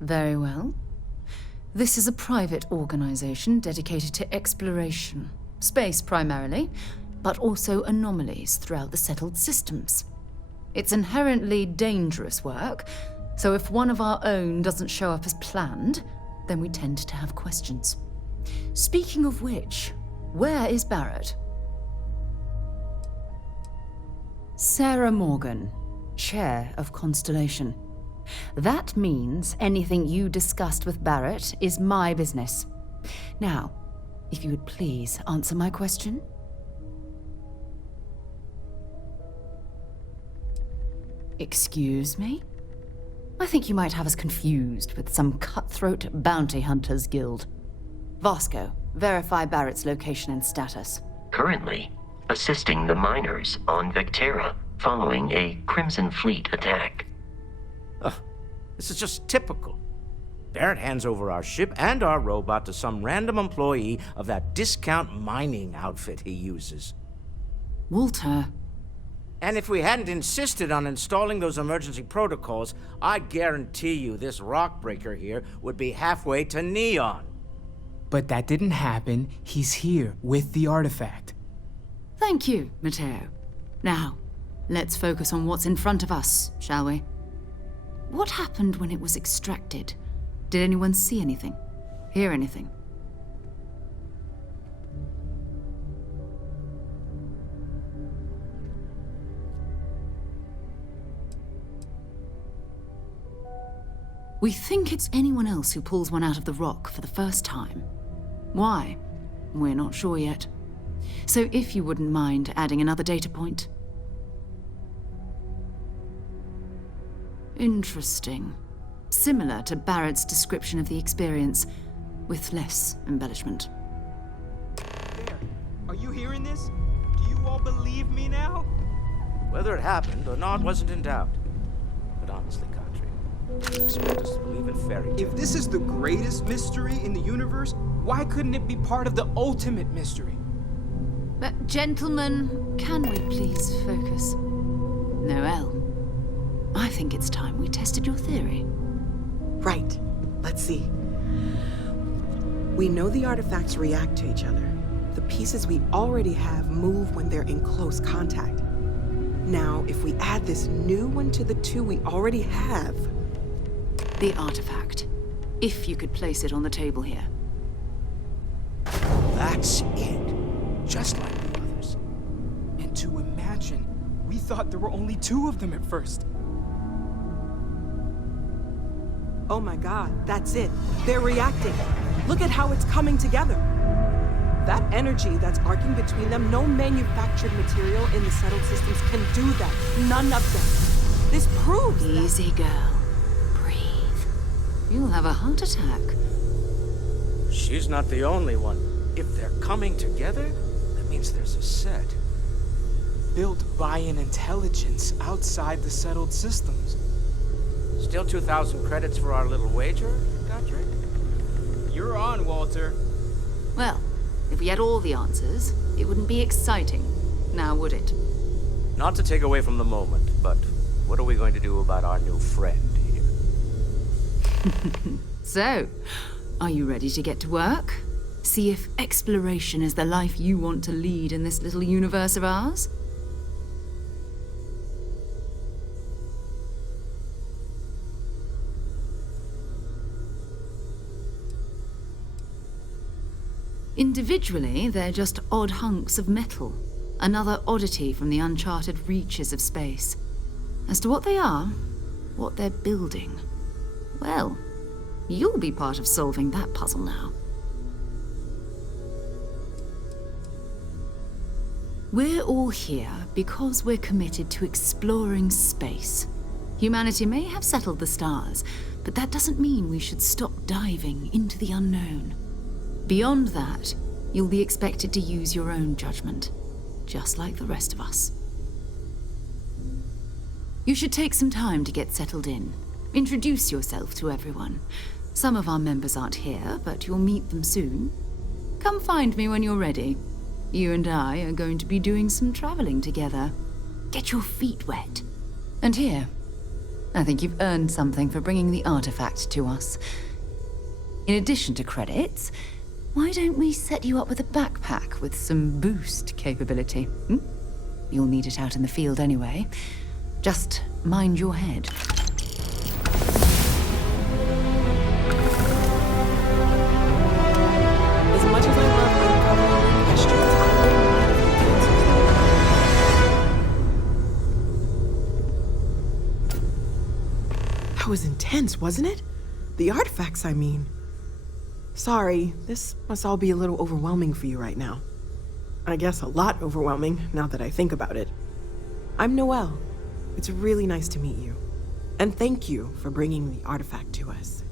Very well. This is a private organization dedicated to exploration. Space primarily, but also anomalies throughout the settled systems. It's inherently dangerous work, so if one of our own doesn't show up as planned, then we tend to have questions. Speaking of which, where is Barrett? Sarah Morgan, Chair of Constellation. That means anything you discussed with Barrett is my business. Now, if you would please answer my question. Excuse me? I think you might have us confused with some cutthroat bounty hunters guild. Vasco, verify Barrett's location and status. Currently, assisting the miners on Vectera following a Crimson Fleet attack. This is just typical. Barrett hands over our ship and our robot to some random employee of that discount mining outfit he uses. Walter. And if we hadn't insisted on installing those emergency protocols, I guarantee you this rock breaker here would be halfway to Neon. But that didn't happen. He's here with the artifact. Thank you, Matteo. Now, let's focus on what's in front of us, shall we? What happened when it was extracted? Did anyone see anything? Hear anything? We think it's anyone else who pulls one out of the rock for the first time. Why? We're not sure yet. So if you wouldn't mind adding another data point. Interesting. Similar to Barrett's description of the experience, with less embellishment. There. Are you hearing this? Do you all believe me now? Whether it happened or not wasn't in doubt. But honestly, Kadri, you expect us to believe in fairy tales? If this is the greatest mystery in the universe, why couldn't it be part of the ultimate mystery? But gentlemen, can we please focus? Noel, I think it's time we tested your theory. Right. Let's see. We know the artifacts react to each other. The pieces we already have move when they're in close contact. Now, if we add this new one to the two we already have... The artifact. If you could place it on the table here. That's it. Just like the others. And to imagine, we thought there were only 2 of them at first. Oh my god, that's it. They're reacting. Look at how it's coming together. That energy that's arcing between them, no manufactured material in the settled systems can do that. None of them. This proves Easy, girl. Breathe. You'll have a heart attack. She's not the only one. If they're coming together, that means there's a set. Built by an intelligence outside the settled systems. Still 2,000 credits for our little wager, Godric? You're on, Walter. Well, if we had all the answers, it wouldn't be exciting, now would it? Not to take away from the moment, but what are we going to do about our new friend here? So, are you ready to get to work? See if exploration is the life you want to lead in this little universe of ours? Individually, they're just odd hunks of metal. Another oddity from the uncharted reaches of space. As to what they are, what they're building, well, you'll be part of solving that puzzle now. We're all here because we're committed to exploring space. Humanity may have settled the stars, but that doesn't mean we should stop diving into the unknown. Beyond that, you'll be expected to use your own judgment, just like the rest of us. You should take some time to get settled in. Introduce yourself to everyone. Some of our members aren't here, but you'll meet them soon. Come find me when you're ready. You and I are going to be doing some traveling together. Get your feet wet. And here, I think you've earned something for bringing the artifact to us. In addition to credits, why don't we set you up with a backpack with some boost capability? You'll need it out in the field anyway. Just mind your head. As much as I love uncovering questions, I wouldn't have the answers. That was intense, wasn't it? The artifacts, I mean. Sorry, this must all be a little overwhelming for you right now. I guess a lot overwhelming, now that I think about it. I'm Noelle. It's really nice to meet you. And thank you for bringing the artifact to us.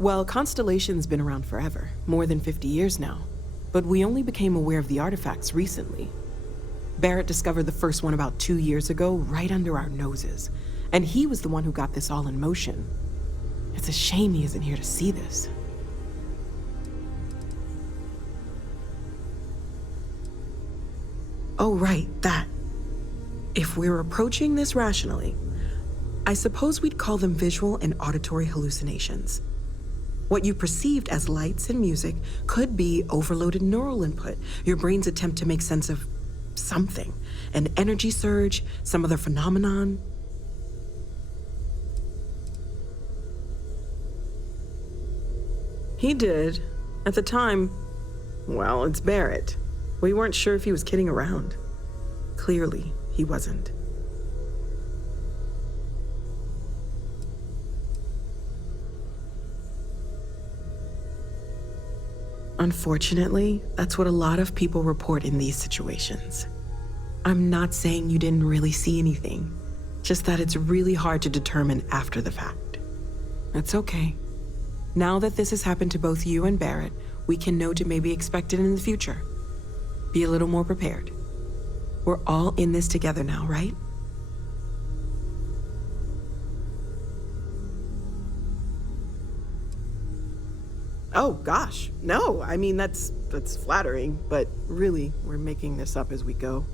Well, Constellation's been around forever, more than 50 years now. But we only became aware of the artifacts recently. Barrett discovered the first one about 2 years ago, right under our noses. And he was the one who got this all in motion. It's a shame he isn't here to see this. Oh, right, that. If we're approaching this rationally, I suppose we'd call them visual and auditory hallucinations. What you perceived as lights and music could be overloaded neural input, your brain's attempt to make sense of something, an energy surge, some other phenomenon. He did. At the time, well, it's Barrett. We weren't sure if he was kidding around. Clearly, he wasn't. Unfortunately, that's what a lot of people report in these situations. I'm not saying you didn't really see anything, just that it's really hard to determine after the fact. That's okay. Now that this has happened to both you and Barrett, we can know to maybe expect it in the future. Be a little more prepared. We're all in this together now, right? Oh, gosh, no. I mean, that's flattering, but really, we're making this up as we go.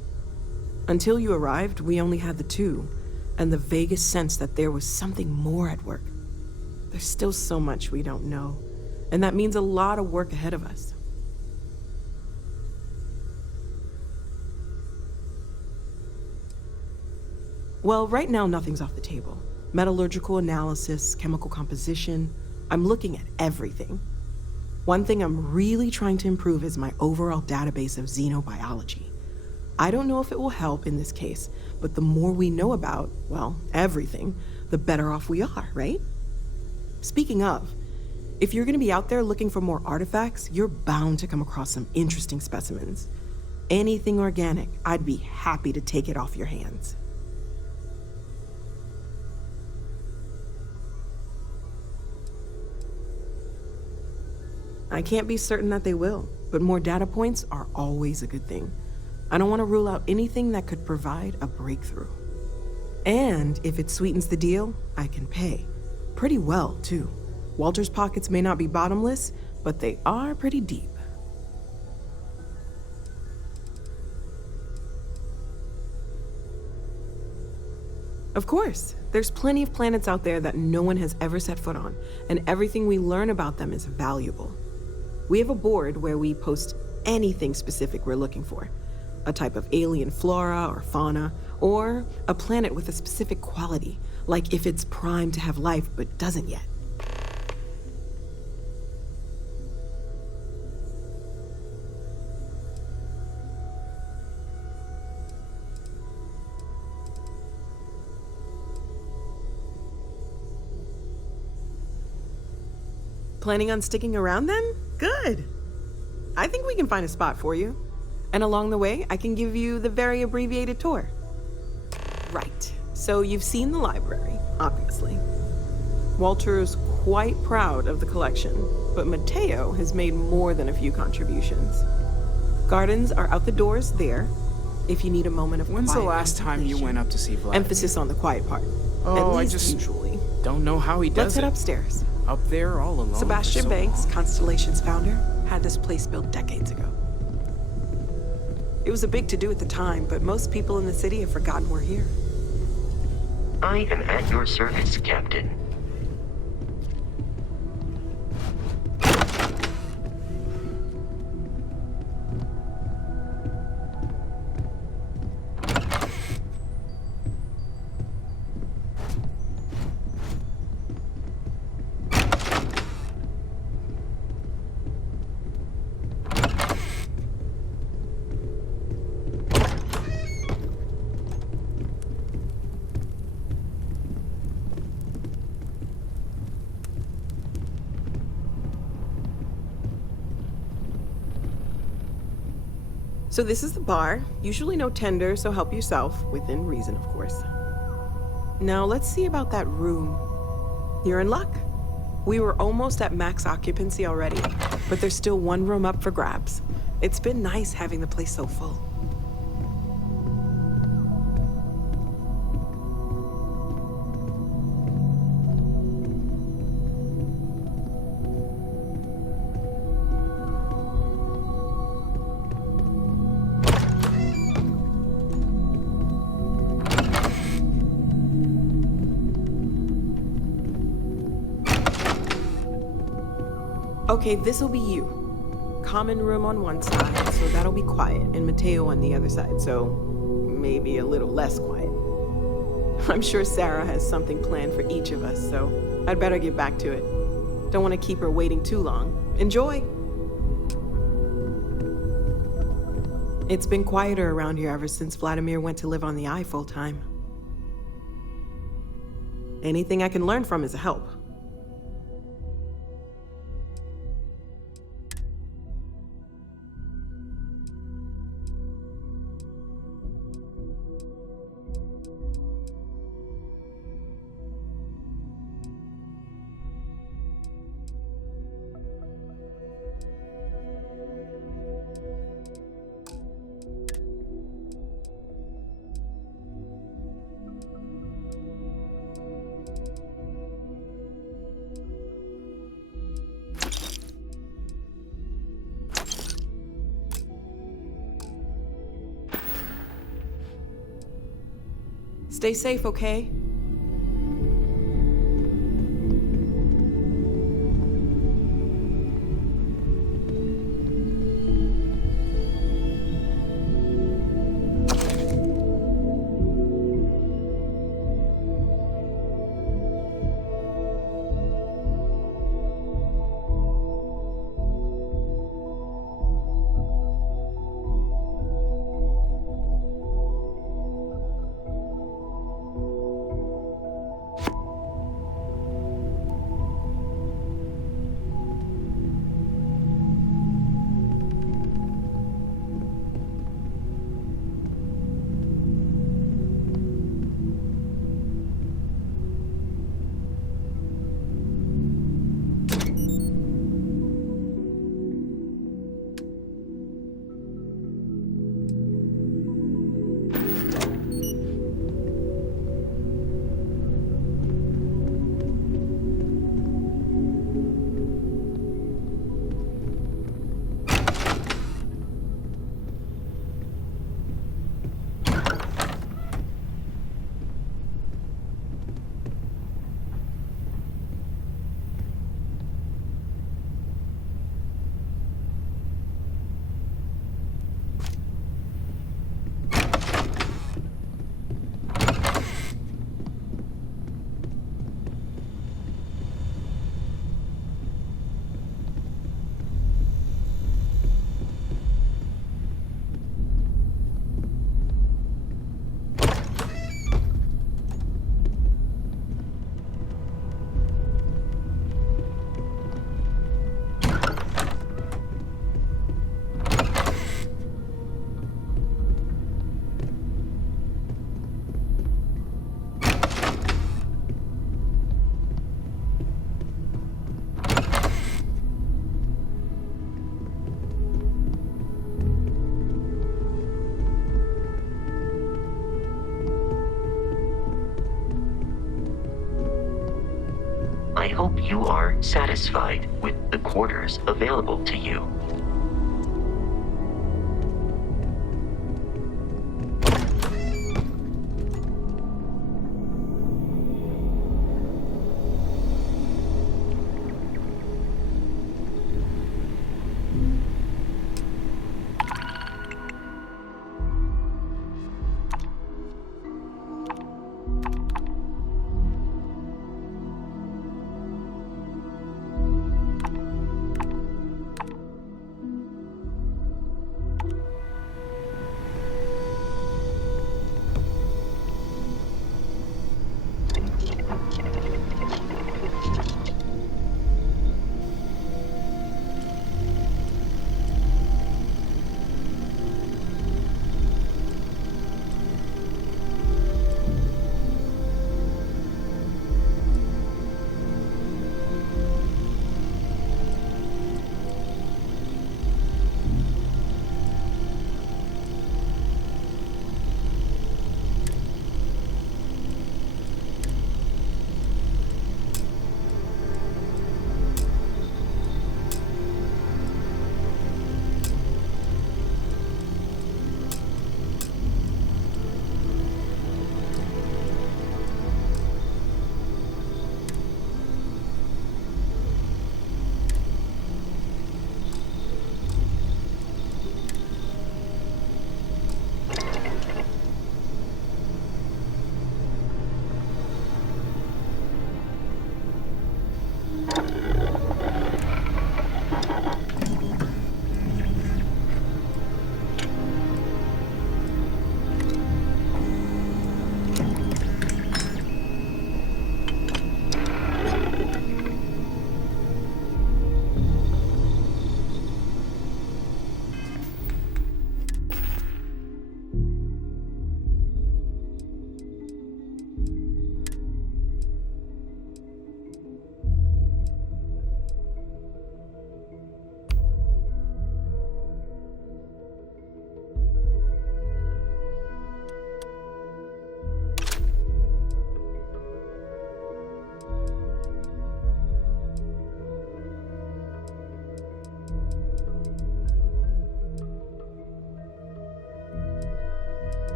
Until you arrived, we only had the two, and the vaguest sense that there was something more at work. There's still so much we don't know, and that means a lot of work ahead of us. Well, right now, nothing's off the table. Metallurgical analysis, chemical composition, I'm looking at everything. One thing I'm really trying to improve is my overall database of xenobiology. I don't know if it will help in this case, but the more we know about, well, everything, the better off we are, right? Speaking of, if you're gonna be out there looking for more artifacts, you're bound to come across some interesting specimens. Anything organic, I'd be happy to take it off your hands. I can't be certain that they will, but more data points are always a good thing. I don't want to rule out anything that could provide a breakthrough. And if it sweetens the deal, I can pay. Pretty well, too. Walter's pockets may not be bottomless, but they are pretty deep. Of course, there's plenty of planets out there that no one has ever set foot on, and everything we learn about them is valuable. We have a board where we post anything specific we're looking for. A type of alien flora or fauna, or a planet with a specific quality, like if it's primed to have life but doesn't yet. Planning on sticking around then? Good. I think we can find a spot for you. And along the way, I can give you the very abbreviated tour. Right. So you've seen the library, obviously. Walter's quite proud of the collection, but Mateo has made more than a few contributions. Gardens are out the doors there, if you need a moment of When's quiet the last time you went up to see Vladimir? Emphasis on the quiet part. Oh, At least I just usually. don't know how he does Let's head it. upstairs. Up there all alone. Sebastian for so Banks, long. Constellation's founder, had this place built decades ago. It was a big to-do at the time, but most people in the city have forgotten we're here. I am at your service, Captain. So this is the bar. Usually no tender, so help yourself. Within reason, of course. Now let's see about that room. You're in luck. We were almost at max occupancy already, but there's still one room up for grabs. It's been nice having the place so full. Okay, this'll be you. Common room on one side, so that'll be quiet, and Mateo on the other side, so maybe a little less quiet. I'm sure Sarah has something planned for each of us, so I'd better get back to it. Don't want to keep her waiting too long. Enjoy! It's been quieter around here ever since Vladimir went to live on the Eye full-time. Anything I can learn from is a help. Stay safe, okay? I hope you are satisfied with the quarters available to you.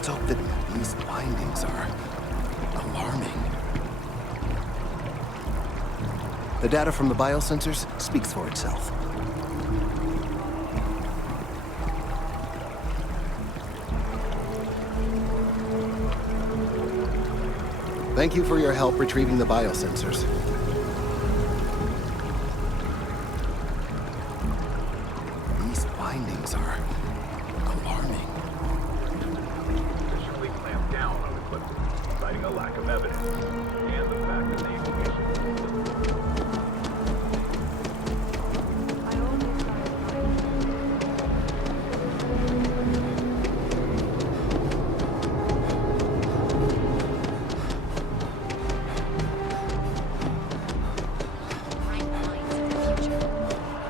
Let's hope that these findings are alarming. The data from the biosensors speaks for itself. Thank you for your help retrieving the biosensors. These findings are alarming. Officially clamped down on the Clippers, citing a lack of evidence, and the fact that they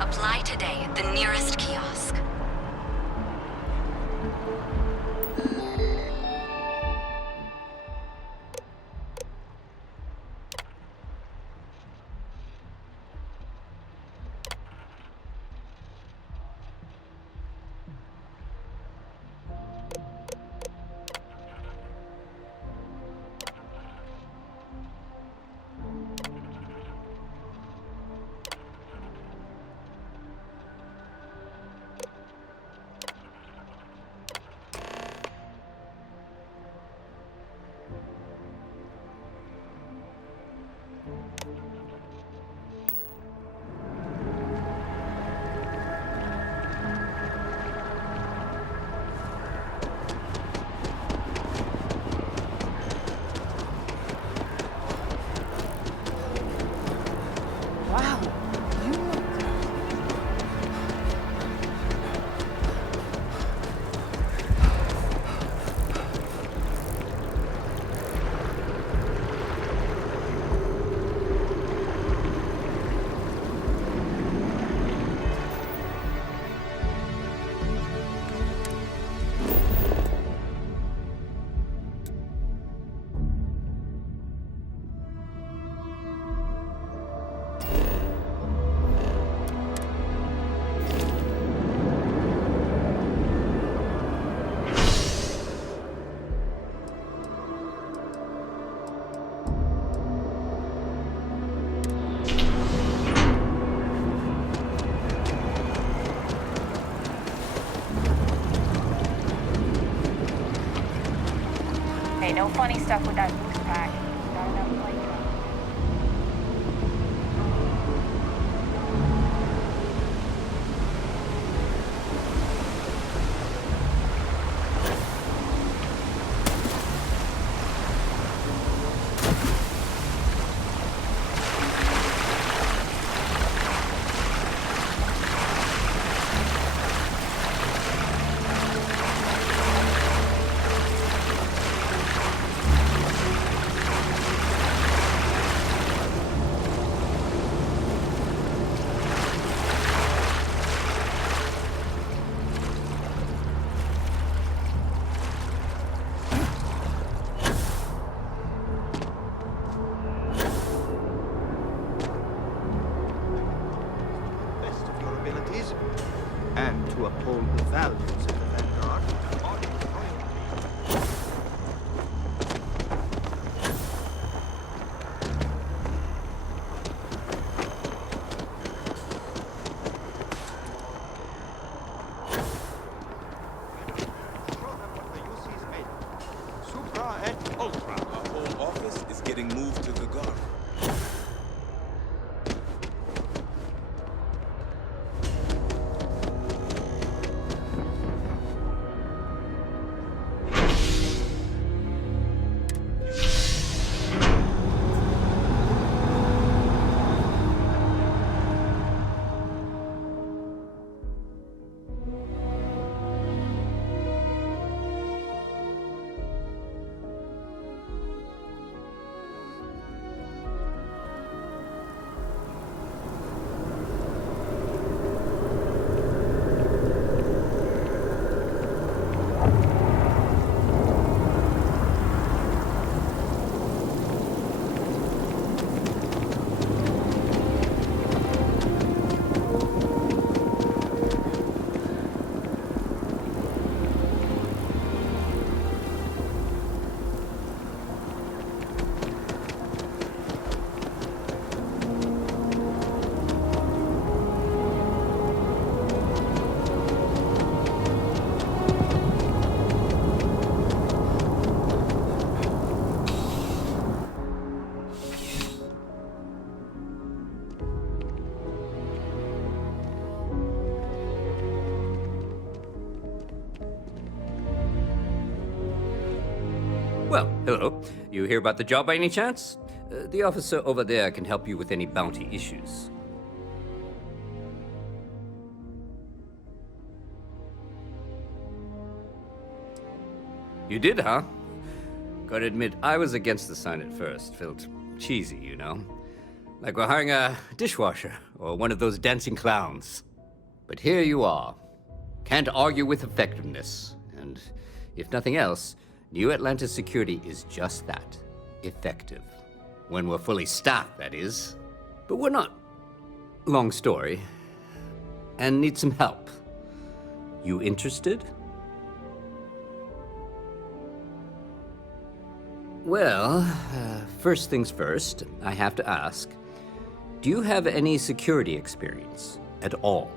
Apply today at the nearest kiosk. Wow, you look... Hey, no funny stuff with that boost pack. Got enough light. best of your abilities, and to uphold the values of the Vanguard. Show them what the UC is made of. Supra and Ultra. Our whole office is getting moved to the guard. Well, hello. You hear about the job by any chance? The officer over there can help you with any bounty issues. You did, huh? Gotta admit, I was against the sign at first. Felt cheesy, you know? Like we're hiring a dishwasher or one of those dancing clowns. But here you are. Can't argue with effectiveness. And if nothing else, New Atlantis security is just that. Effective. When we're fully staffed, that is. But we're not. Long story. And need some help. You interested? Well, first things first, I have to ask, do you have any security experience at all?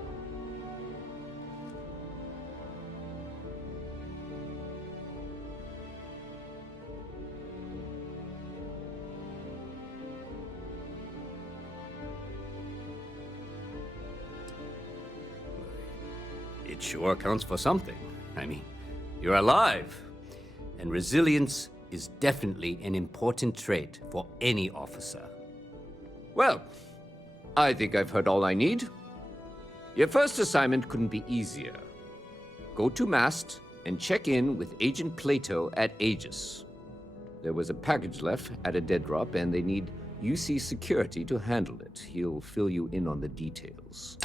It sure counts for something. I mean, you're alive, and resilience is definitely an important trait for any officer. Well, I think I've heard all I need. Your first assignment couldn't be easier. Go to Mast and check in with Agent Plato at Aegis. There was a package left at a dead drop, and they need UC security to handle it. He'll fill you in on the details.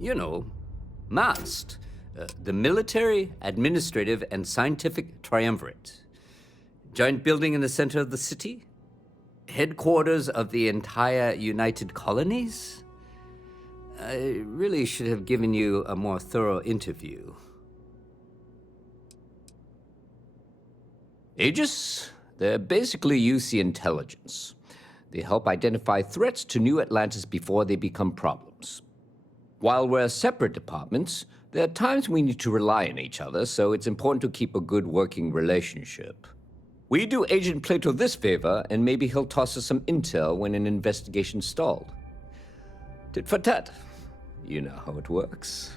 You know, Mast. The military, administrative, and scientific triumvirate. Giant building in the center of the city? Headquarters of the entire United Colonies? I really should have given you a more thorough interview. Aegis? They're basically UC intelligence. They help identify threats to New Atlantis before they become problems. While we're separate departments, there are times we need to rely on each other, so it's important to keep a good working relationship. We do Agent Plato this favor, and maybe he'll toss us some intel when an investigation stalled. Tit for tat. You know how it works.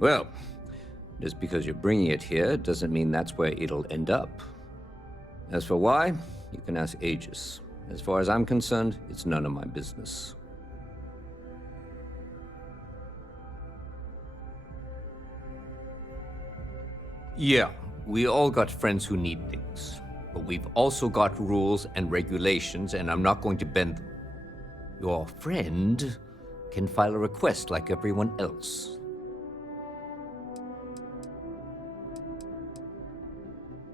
Well, just because you're bringing it here doesn't mean that's where it'll end up. As for why, you can ask Aegis. As far as I'm concerned, it's none of my business. Yeah, we all got friends who need things. But we've also got rules and regulations, and I'm not going to bend them. Your friend can file a request like everyone else.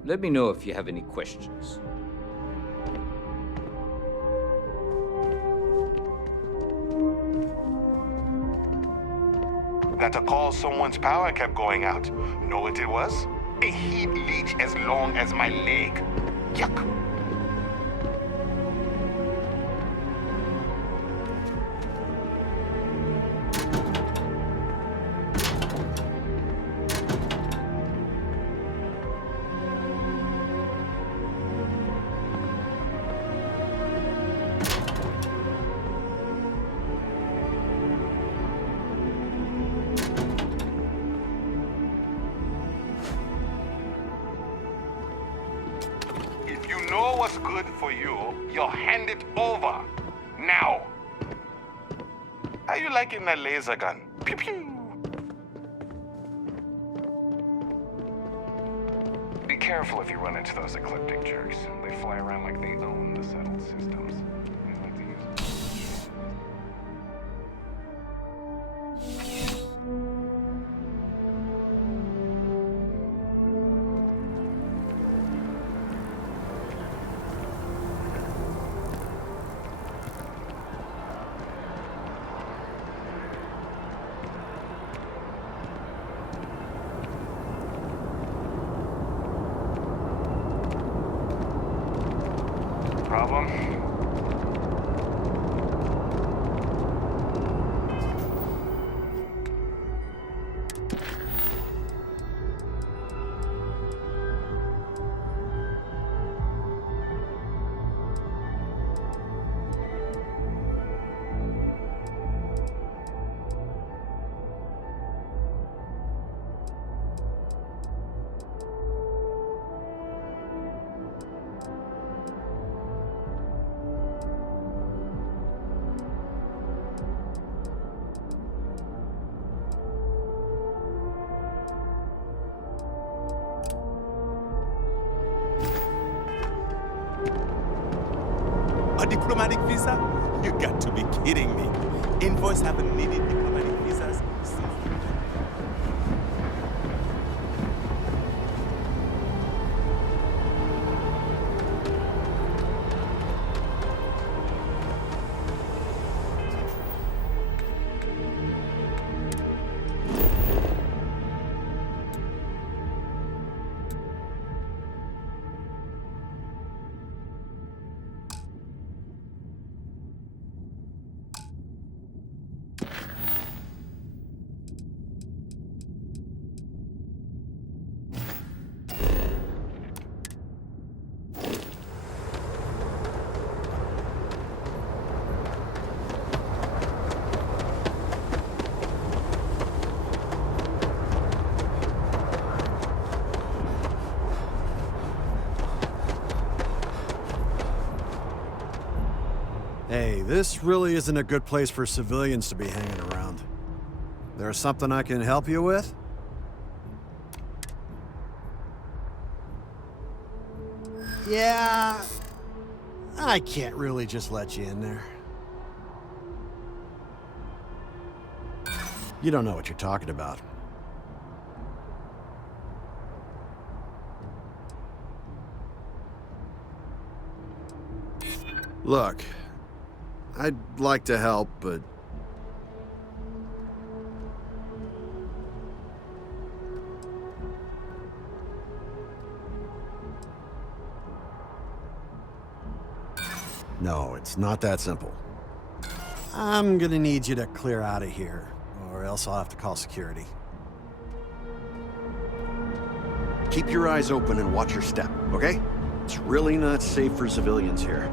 Let me know if you have any questions. That a call someone's power kept going out. Know what it was? A heat leech as long as my leg. Yuck. What's good for you, you'll hand it over. Now. How you liking that laser gun? Pew pew. Be careful if you run into those ecliptic jerks. They fly around like they own the settled systems. They like to use problem? A diplomatic visa? You got to be kidding me. Envoys haven't needed diplomatic visas since... Hey, this really isn't a good place for civilians to be hanging around. There's something I can help you with? Yeah, I can't really just let you in there. You don't know what you're talking about. Look, I'd like to help, but... No, it's not that simple. I'm gonna need you to clear out of here, or else I'll have to call security. Keep your eyes open and watch your step, okay? It's really not safe for civilians here.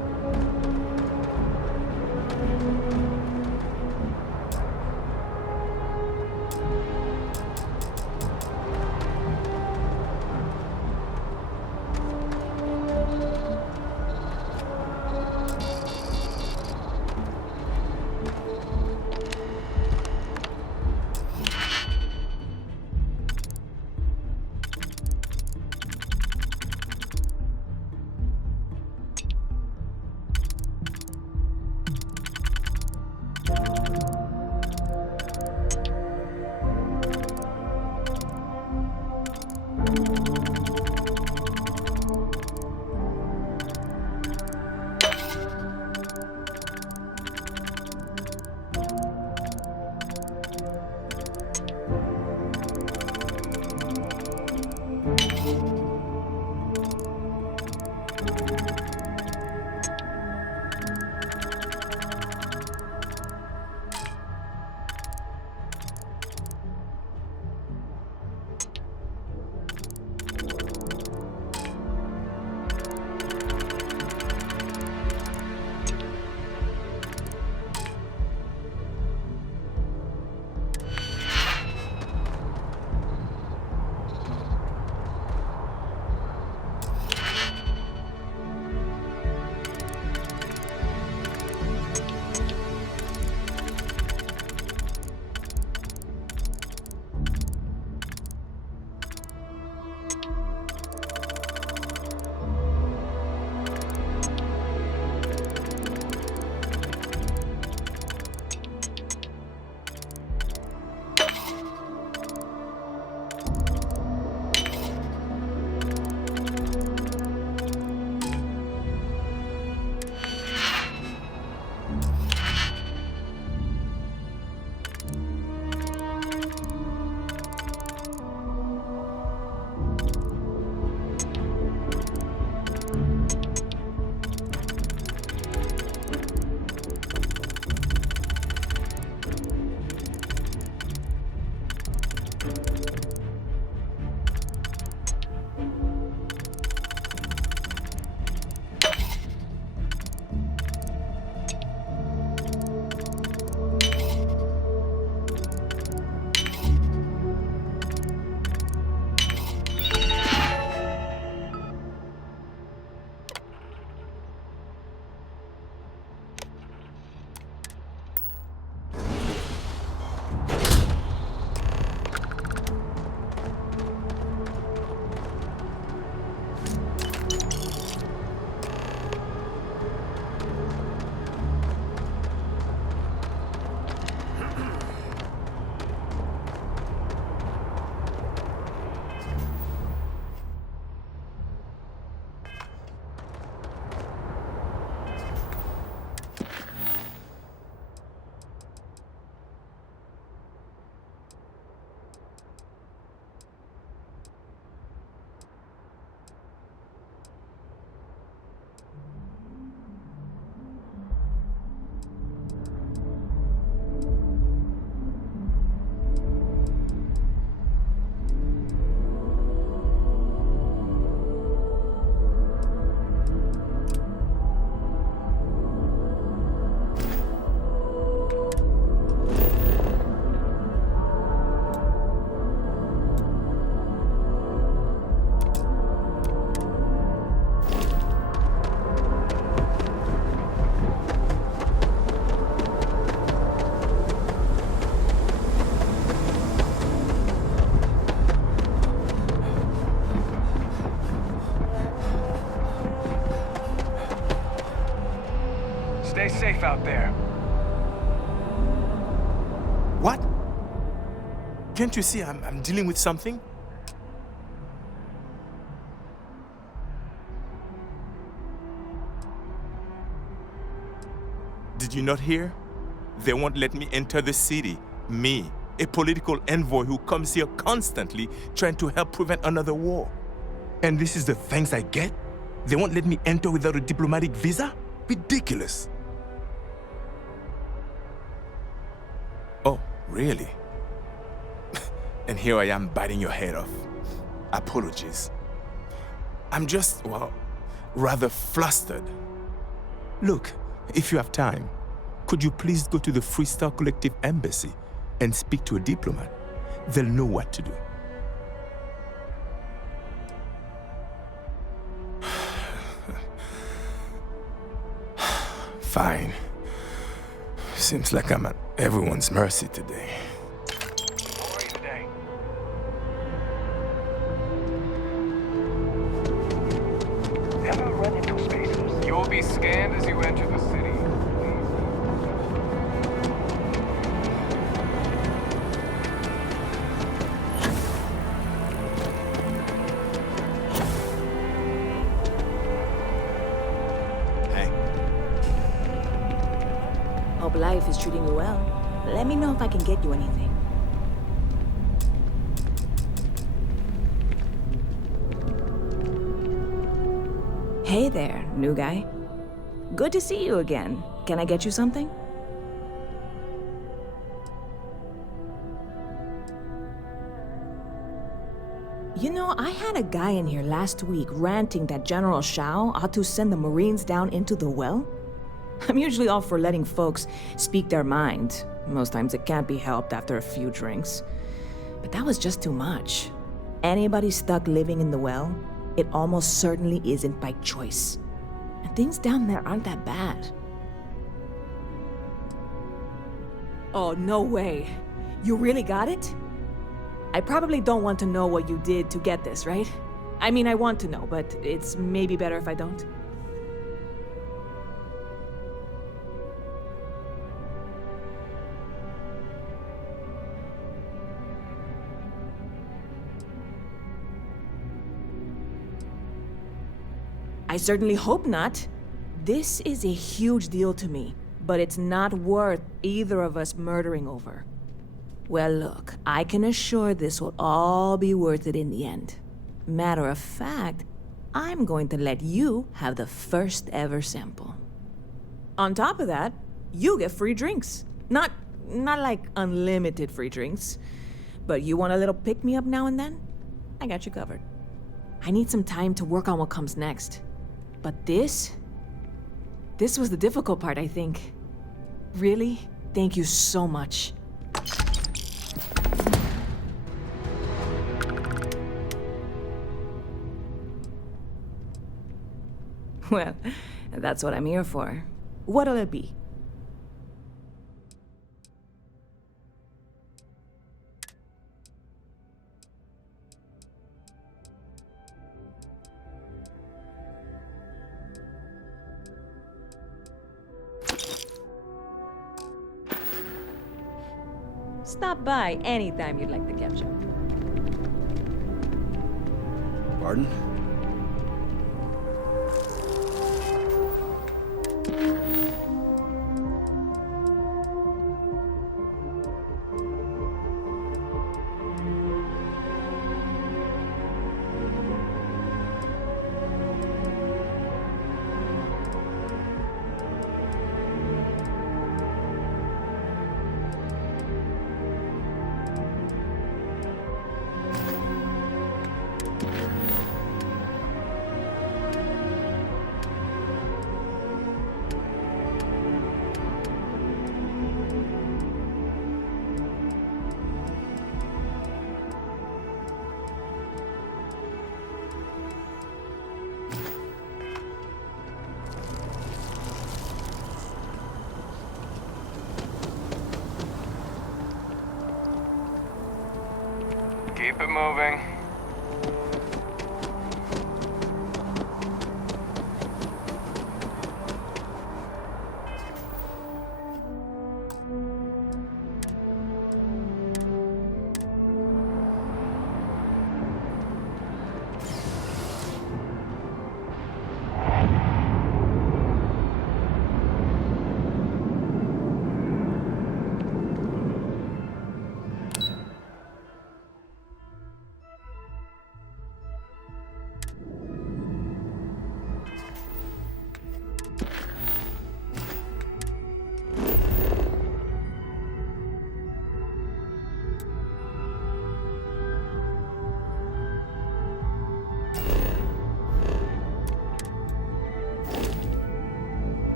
Stay safe out there. What? Can't you see I'm dealing with something? Did you not hear? They won't let me enter the city. Me, a political envoy who comes here constantly trying to help prevent another war. And this is the thanks I get? They won't let me enter without a diplomatic visa? Ridiculous. Oh, really? And here I am biting your head off. Apologies. I'm just, well, rather flustered. Look, if you have time, could you please go to the Freestar Collective Embassy and speak to a diplomat? They'll know what to do. Fine. Seems like I'm at everyone's mercy today. Ever run into spacers? You will be scanned as you enter the city. Hope life is treating you well. Let me know if I can get you anything. Hey there, new guy. Good to see you again. Can I get you something? You know, I had a guy in here last week ranting that General Shao ought to send the Marines down into the well. I'm usually all for letting folks speak their mind. Most times it can't be helped after a few drinks. But that was just too much. Anybody stuck living in the well, it almost certainly isn't by choice. And things down there aren't that bad. Oh, no way. You really got it? I probably don't want to know what you did to get this, right? I mean, I want to know, but it's maybe better if I don't. I certainly hope not. This is a huge deal to me, but it's not worth either of us murdering over. Well, look, I can assure this will all be worth it in the end. Matter of fact, I'm going to let you have the first ever sample. On top of that, you get free drinks. Not like unlimited free drinks, but you want a little pick-me-up now and then? I got you covered. I need some time to work on what comes next. But this was the difficult part, I think. Really, thank you so much. Well, that's what I'm here for. What'll it be? Stop by anytime you'd like to catch up. Pardon? Keep it moving.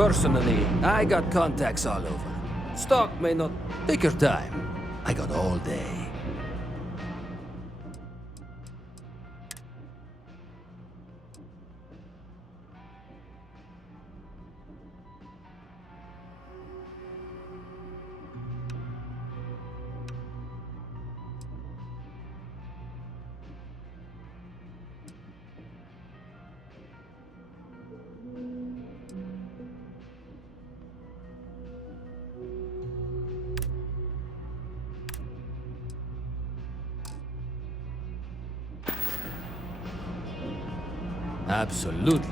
Personally, I got contacts all over. Stock may not take your time. I got all day. Absolutely.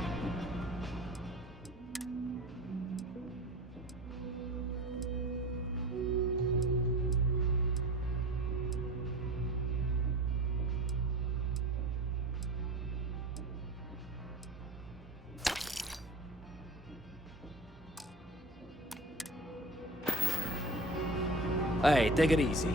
Hey, take it easy.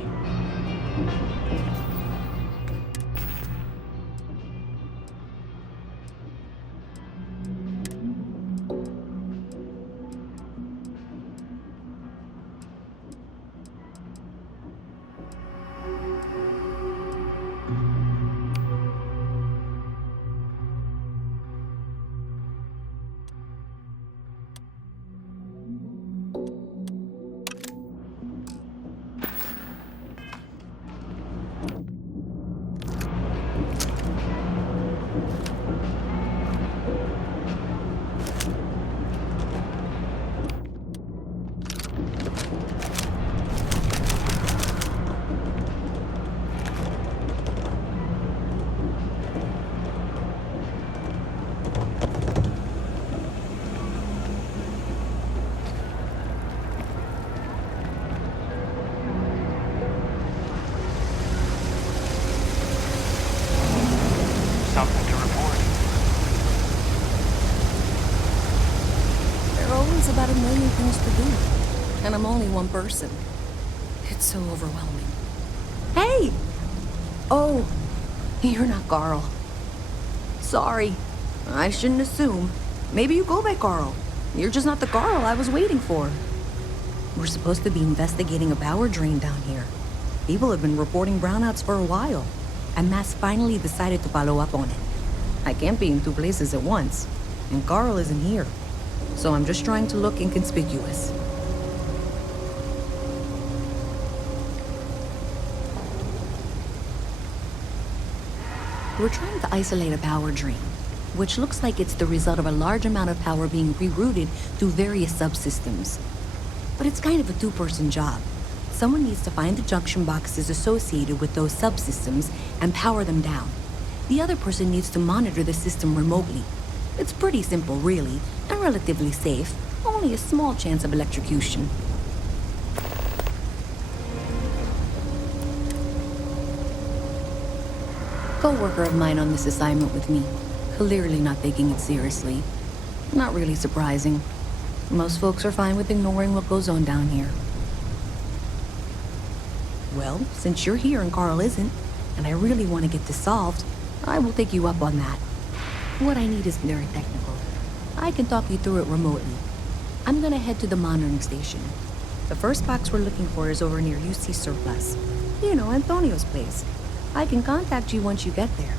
Something to report. There are always about a million things to do, and I'm only one person. It's so overwhelming. Hey! Oh, you're not Carl. Sorry. I shouldn't assume. Maybe you go by Carl. You're just not the Carl I was waiting for. We're supposed to be investigating a power drain down here. People have been reporting brownouts for a while, and Mass finally decided to follow up on it. I can't be in two places at once, and Carl isn't here. So I'm just trying to look inconspicuous. We're trying to isolate a power drain, which looks like it's the result of a large amount of power being rerouted through various subsystems. But it's kind of a two-person job. Someone needs to find the junction boxes associated with those subsystems and power them down. The other person needs to monitor the system remotely. It's pretty simple, really, and relatively safe. Only a small chance of electrocution. Co-worker of mine on this assignment with me. Clearly not taking it seriously. Not really surprising. Most folks are fine with ignoring what goes on down here. Well, since you're here and Carl isn't, and I really want to get this solved, I will take you up on that. What I need is very technical. I can talk you through it remotely. I'm gonna head to the monitoring station. The first box we're looking for is over near UC Surplus. You know, Antonio's place. I can contact you once you get there.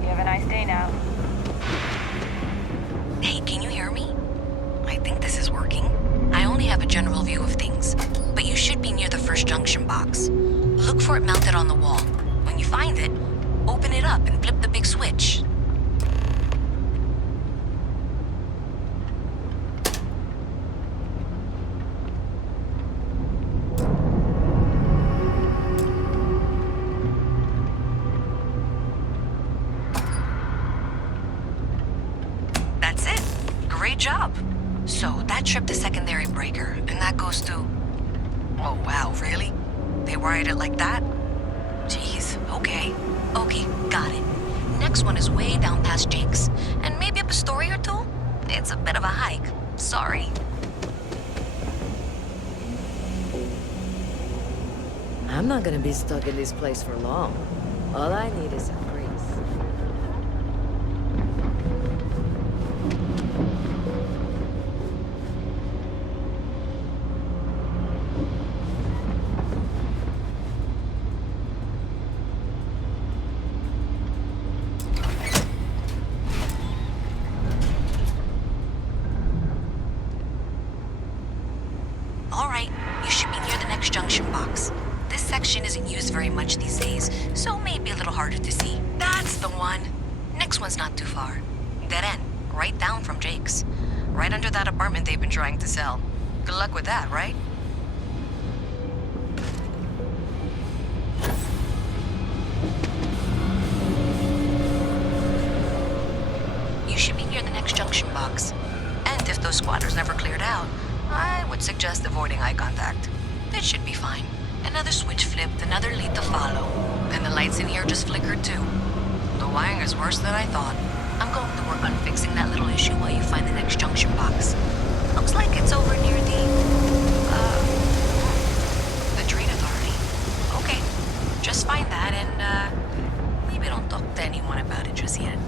You have a nice day now. Hey, can you hear me? I think this is working. I only have a general view of things, but you should be near the first junction box. Look for it mounted on the wall. When you find it, open it up and flip the big switch. Good job. So that tripped the secondary breaker, and that goes to... Oh wow, really? They wired it like that? Jeez, okay. Okay, got it. Next one is way down past Jake's, and maybe up a story or two? It's a bit of a hike. Sorry. I'm not gonna be stuck in this place for long. All I need is a breeze. All right, you should be near the next junction box. This section isn't used very much these days, so maybe a little harder to see. That's the one. Next one's not too far. Dead end, right down from Jake's. Right under that apartment they've been trying to sell. Good luck with that, right? You should be near the next junction box. And if those squatters never cleared out, I would suggest avoiding eye contact. It should be fine. Another switch flipped, another lead to follow. And the lights in here just flickered too. The wiring is worse than I thought. I'm going to work on fixing that little issue while you find the next junction box. Looks like it's over near the Trade Authority. Okay, just find that and, maybe don't talk to anyone about it just yet.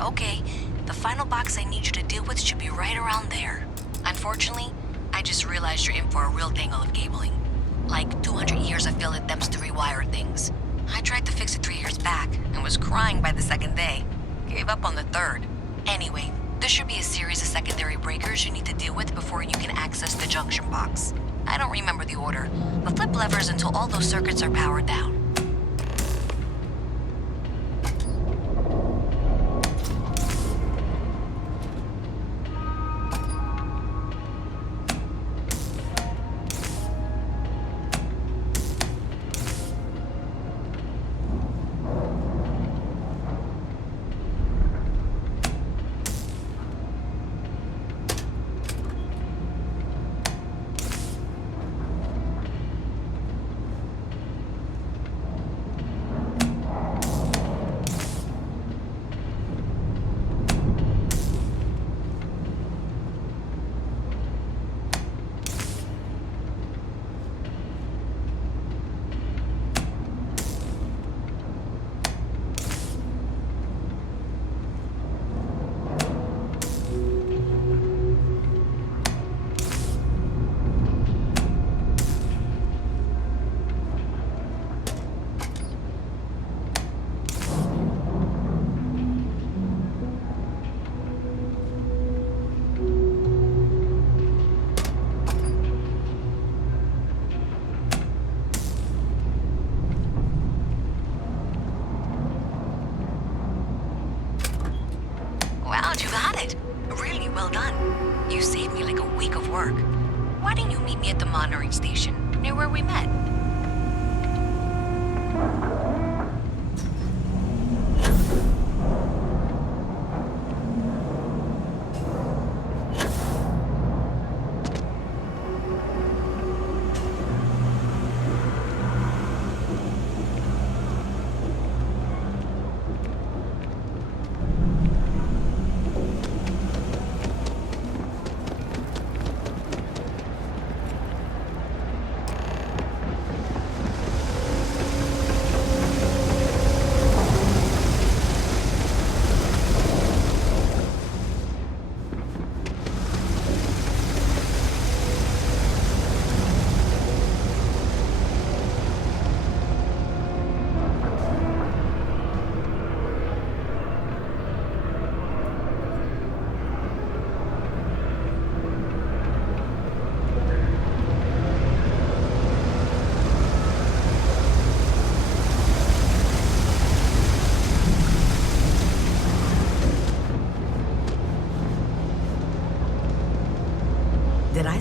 Okay, the final box I need you to deal with should be right around there. Unfortunately, I just realized you're in for a real tangle of cabling. Like 200 years of field attempts to rewire things. I tried to fix it 3 years back and was crying by the second day. Gave up on the third. Anyway, there should be a series of secondary breakers you need to deal with before you can access the junction box. I don't remember the order, but flip levers until all those circuits are powered down. Wow, you got it. Really well done. You saved me like a week of work. Why didn't you meet me at the monitoring station, near where we met?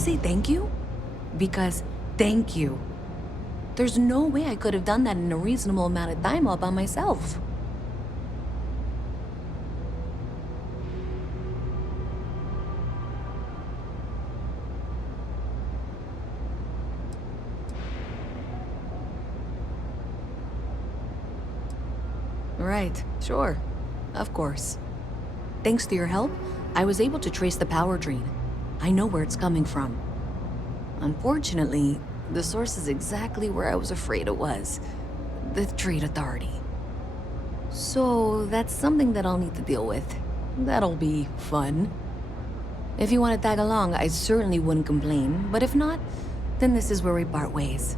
say thank you? Because thank you. There's no way I could have done that in a reasonable amount of time all by myself. Right, sure. Of course. Thanks to your help, I was able to trace the power drain. I know where it's coming from. Unfortunately, the source is exactly where I was afraid it was. The Trade Authority. So, that's something that I'll need to deal with. That'll be fun. If you want to tag along, I certainly wouldn't complain, but if not, then this is where we part ways.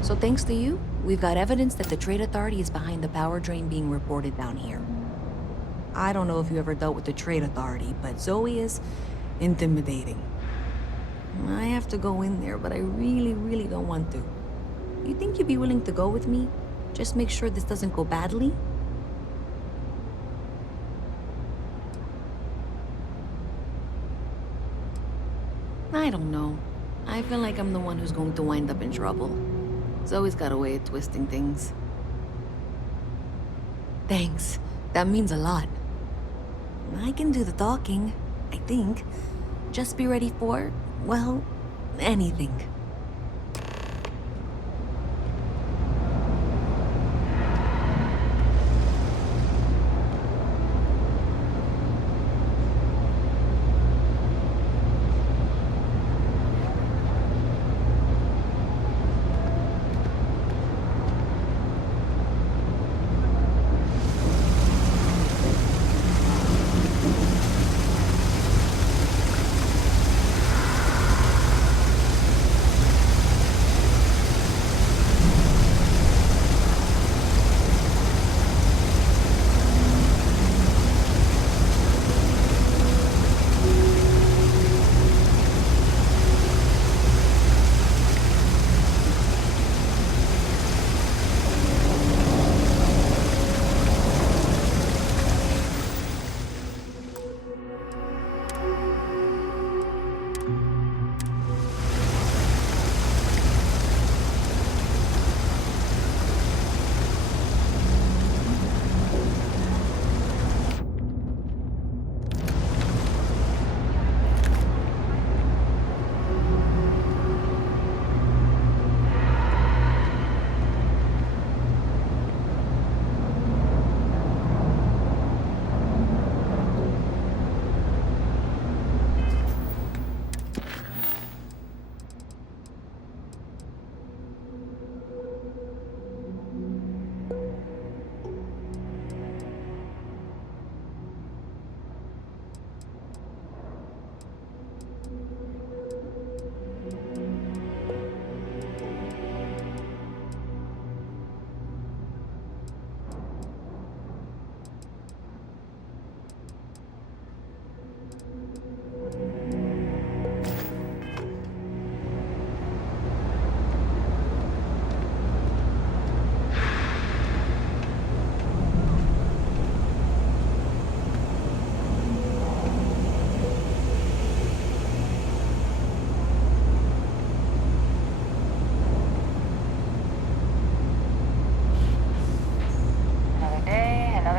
So thanks to you, we've got evidence that the Trade Authority is behind the power drain being reported down here. I don't know if you ever dealt with the Trade Authority, but Zoe is intimidating. I have to go in there, but I really don't want to. You think you'd be willing to go with me? Just make sure this doesn't go badly? I don't know. I feel like I'm the one who's going to wind up in trouble. Zoe's got a way of twisting things. Thanks. That means a lot. I can do the talking, I think. Just be ready for, well, anything.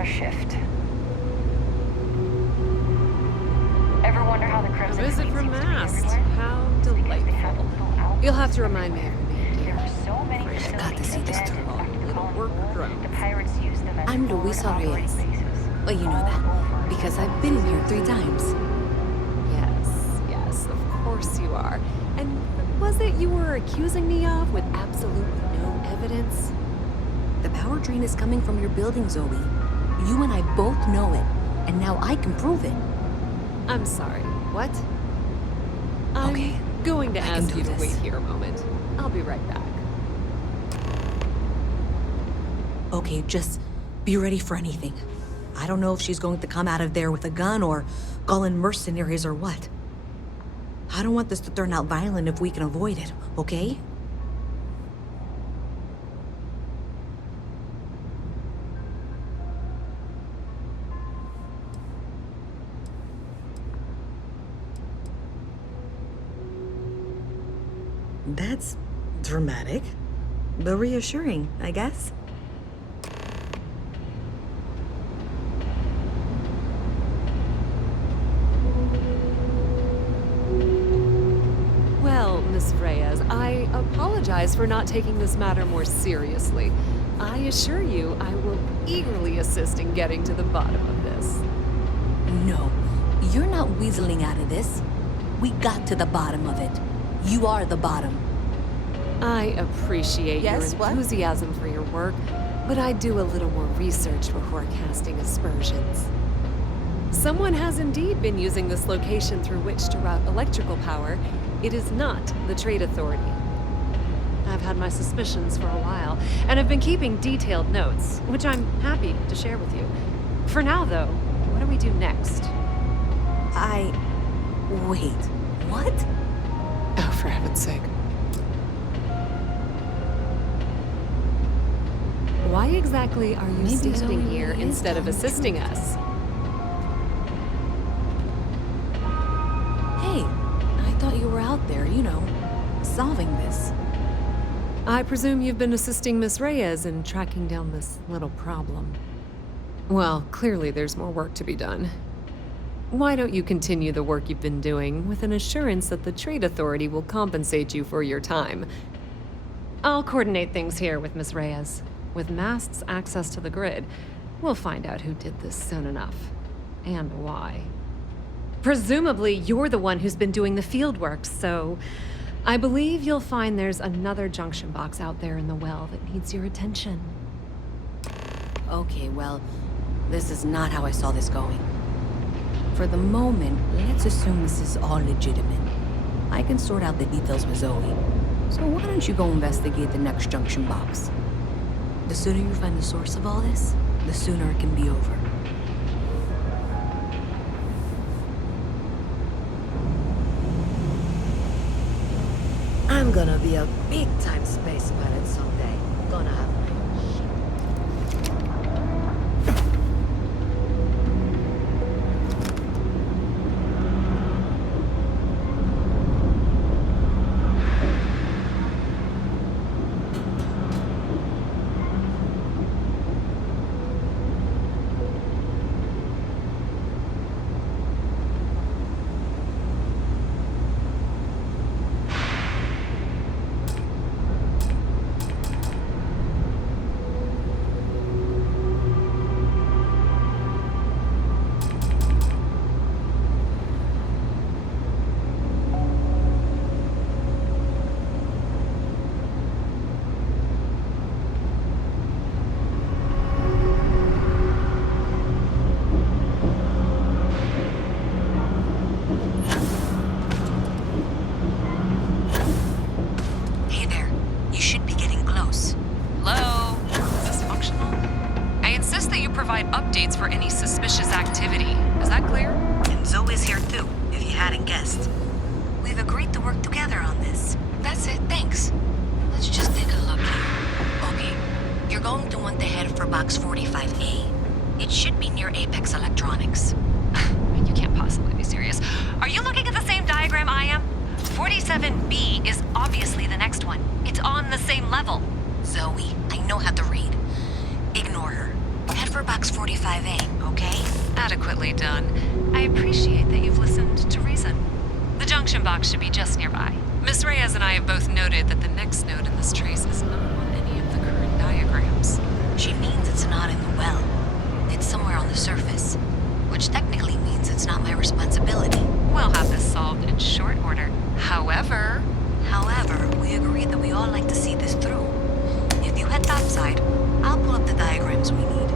Shift. Ever wonder how the Crimson A visit Fleet from seems to be Mast. everywhere? How delightful. You'll have to remind me every now and There again. are so many I've got to see this facilities turtle. abandoned back to the Little colony work hold. drone. The pirates use them as I'm forward Luisa operating Reyes. bases. Well, you know that, because I've been in here 3 times. Yes, of course you are. And was it you were accusing me of with absolutely no evidence? The power drain is coming from your building, Zoe. You and I both know it, and now I can prove it. I'm sorry, what? I'm Okay, going to I can ask do you to this. wait here a moment. I'll be right back. Okay, just be ready for anything. I don't know if she's going to come out of there with a gun or call in mercenaries or what. I don't want this to turn out violent if we can avoid it, okay? That's dramatic, but reassuring, I guess. Well, Miss Reyes, I apologize for not taking this matter more seriously. I assure you, I will eagerly assist in getting to the bottom of this. No, you're not weaseling out of this. We got to the bottom of it. You are the bottom. I appreciate your enthusiasm for your work, but I do a little more research before casting aspersions. Someone has indeed been using this location through which to route electrical power. It is not the Trade Authority. I've had my suspicions for a while, and have been keeping detailed notes, which I'm happy to share with you. For now, though, what do we do next? Wait, what? Oh, for heaven's sake. Why exactly are you Maybe standing Zoe here really is instead of telling the assisting truth. us? Hey, I thought you were out there, you know, solving this. I presume you've been assisting Miss Reyes in tracking down this little problem. Well, clearly there's more work to be done. Why don't you continue the work you've been doing with an assurance that the Trade Authority will compensate you for your time? I'll coordinate things here with Miss Reyes. With Mast's access to the grid, we'll find out who did this soon enough. And why. Presumably, you're the one who's been doing the field work, so I believe you'll find there's another junction box out there in the well that needs your attention. Okay, well, this is not how I saw this going. For the moment, let's assume this is all legitimate. I can sort out the details with Zoe. So why don't you go investigate the next junction box? The sooner you find the source of all this, the sooner it can be over. I'm gonna be a big-time space pilot someday. Gonna have my own ship. Hey there. You should be getting close. Hello? Is this functional? I insist that you provide updates for any suspicious activity. Is that clear? And Zoe's here too, if you hadn't guessed. We've agreed to work together on this. That's it, thanks. Let's just take a look here. Okay, you're going to want to head for box 45A. It should be near Apex Electronics. You can't possibly be serious. Are you looking at the same diagram I am? 47B is obviously the next one. It's on the same level. Zoe, I know how to read. Ignore her. Head for box 45A, okay? Adequately done. I appreciate that you've listened to reason. The junction box should be just nearby. Miss Reyes and I have both noted that the next node in this trace is not on any of the current diagrams. She means it's not in the well. It's somewhere on the surface, which technically means it's not my responsibility. We'll have this solved in short order. However, we agreed that we all like to see this through. If you head topside, I'll pull up the diagrams we need.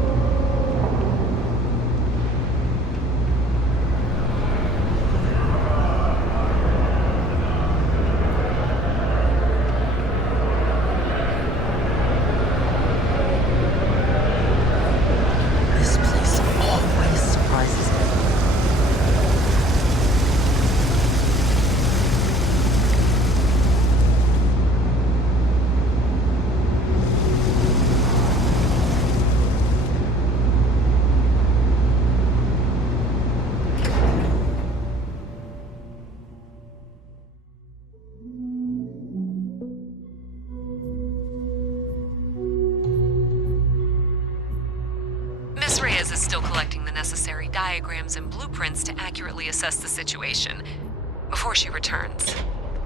This place always surprises me. is still collecting the necessary diagrams and blueprints to accurately assess the situation. Before she returns,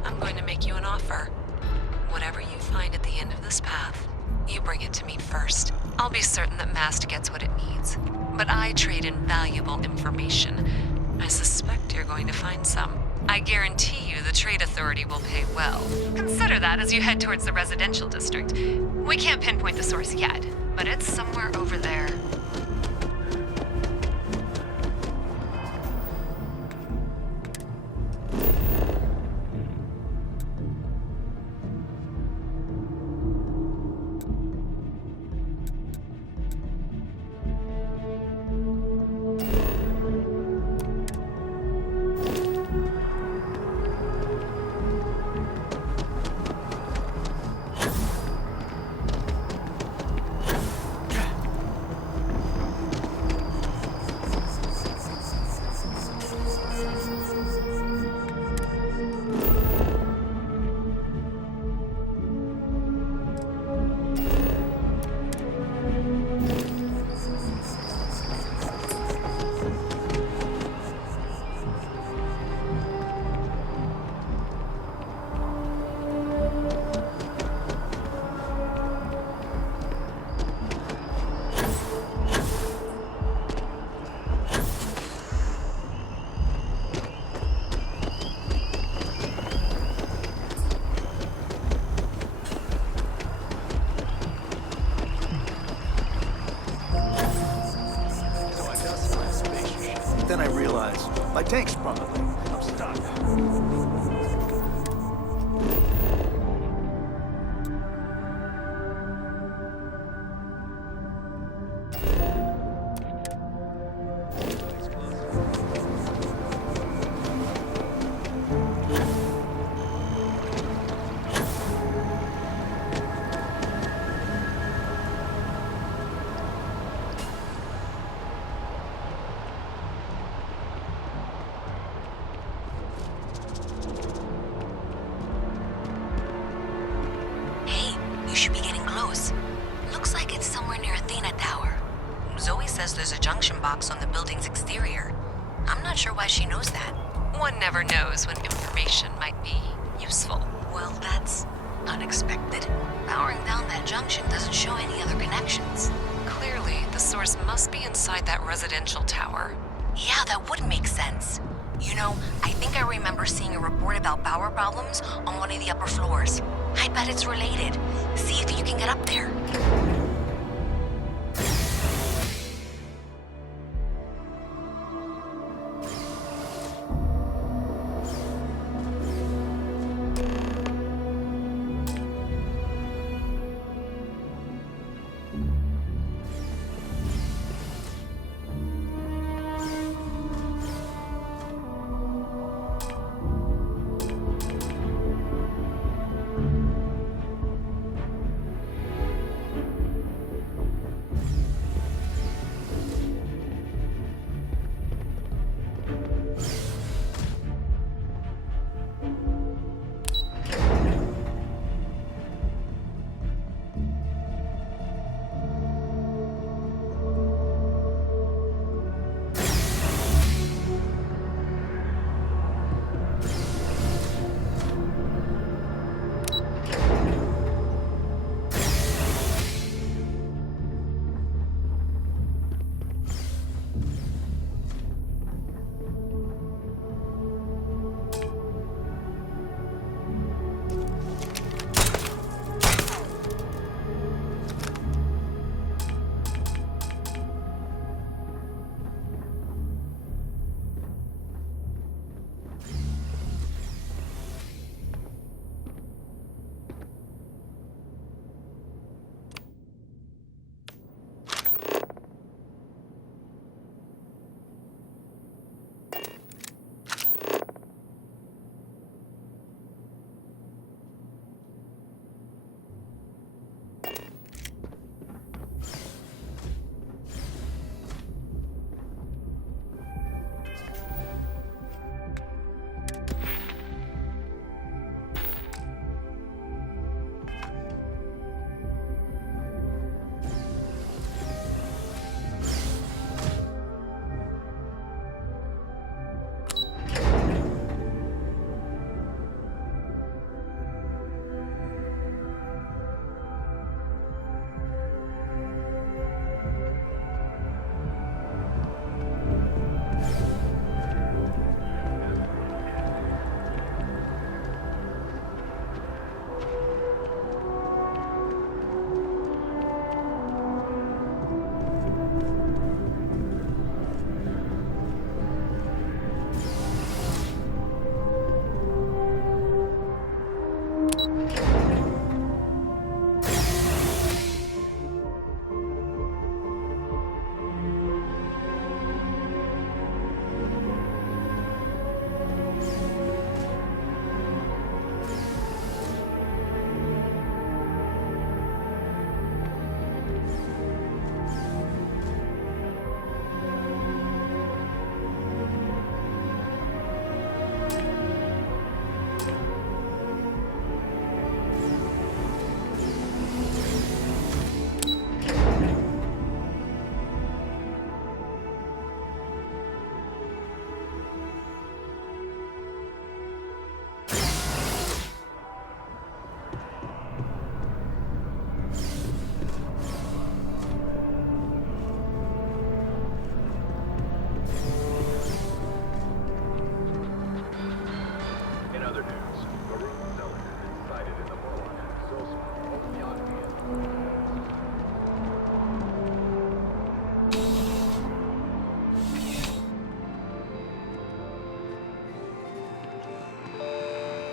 I'm going to make you an offer. Whatever you find at the end of this path, you bring it to me first. I'll be certain that Mast gets what it needs. But I trade in valuable information. I suspect you're going to find some. I guarantee you the Trade Authority will pay well. Consider that as you head towards the residential district. We can't pinpoint the source yet, but it's somewhere over there. Then I realized my tank's probably. I'm stuck. There's a junction box on the building's exterior. I'm not sure why she knows that. One never knows when information might be useful. Well, that's unexpected. Powering down that junction doesn't show any other connections. Clearly, the source must be inside that residential tower. Yeah, that would make sense. You know, I think I remember seeing a report about power problems on one of the upper floors. I bet it's related. See if you can get up there.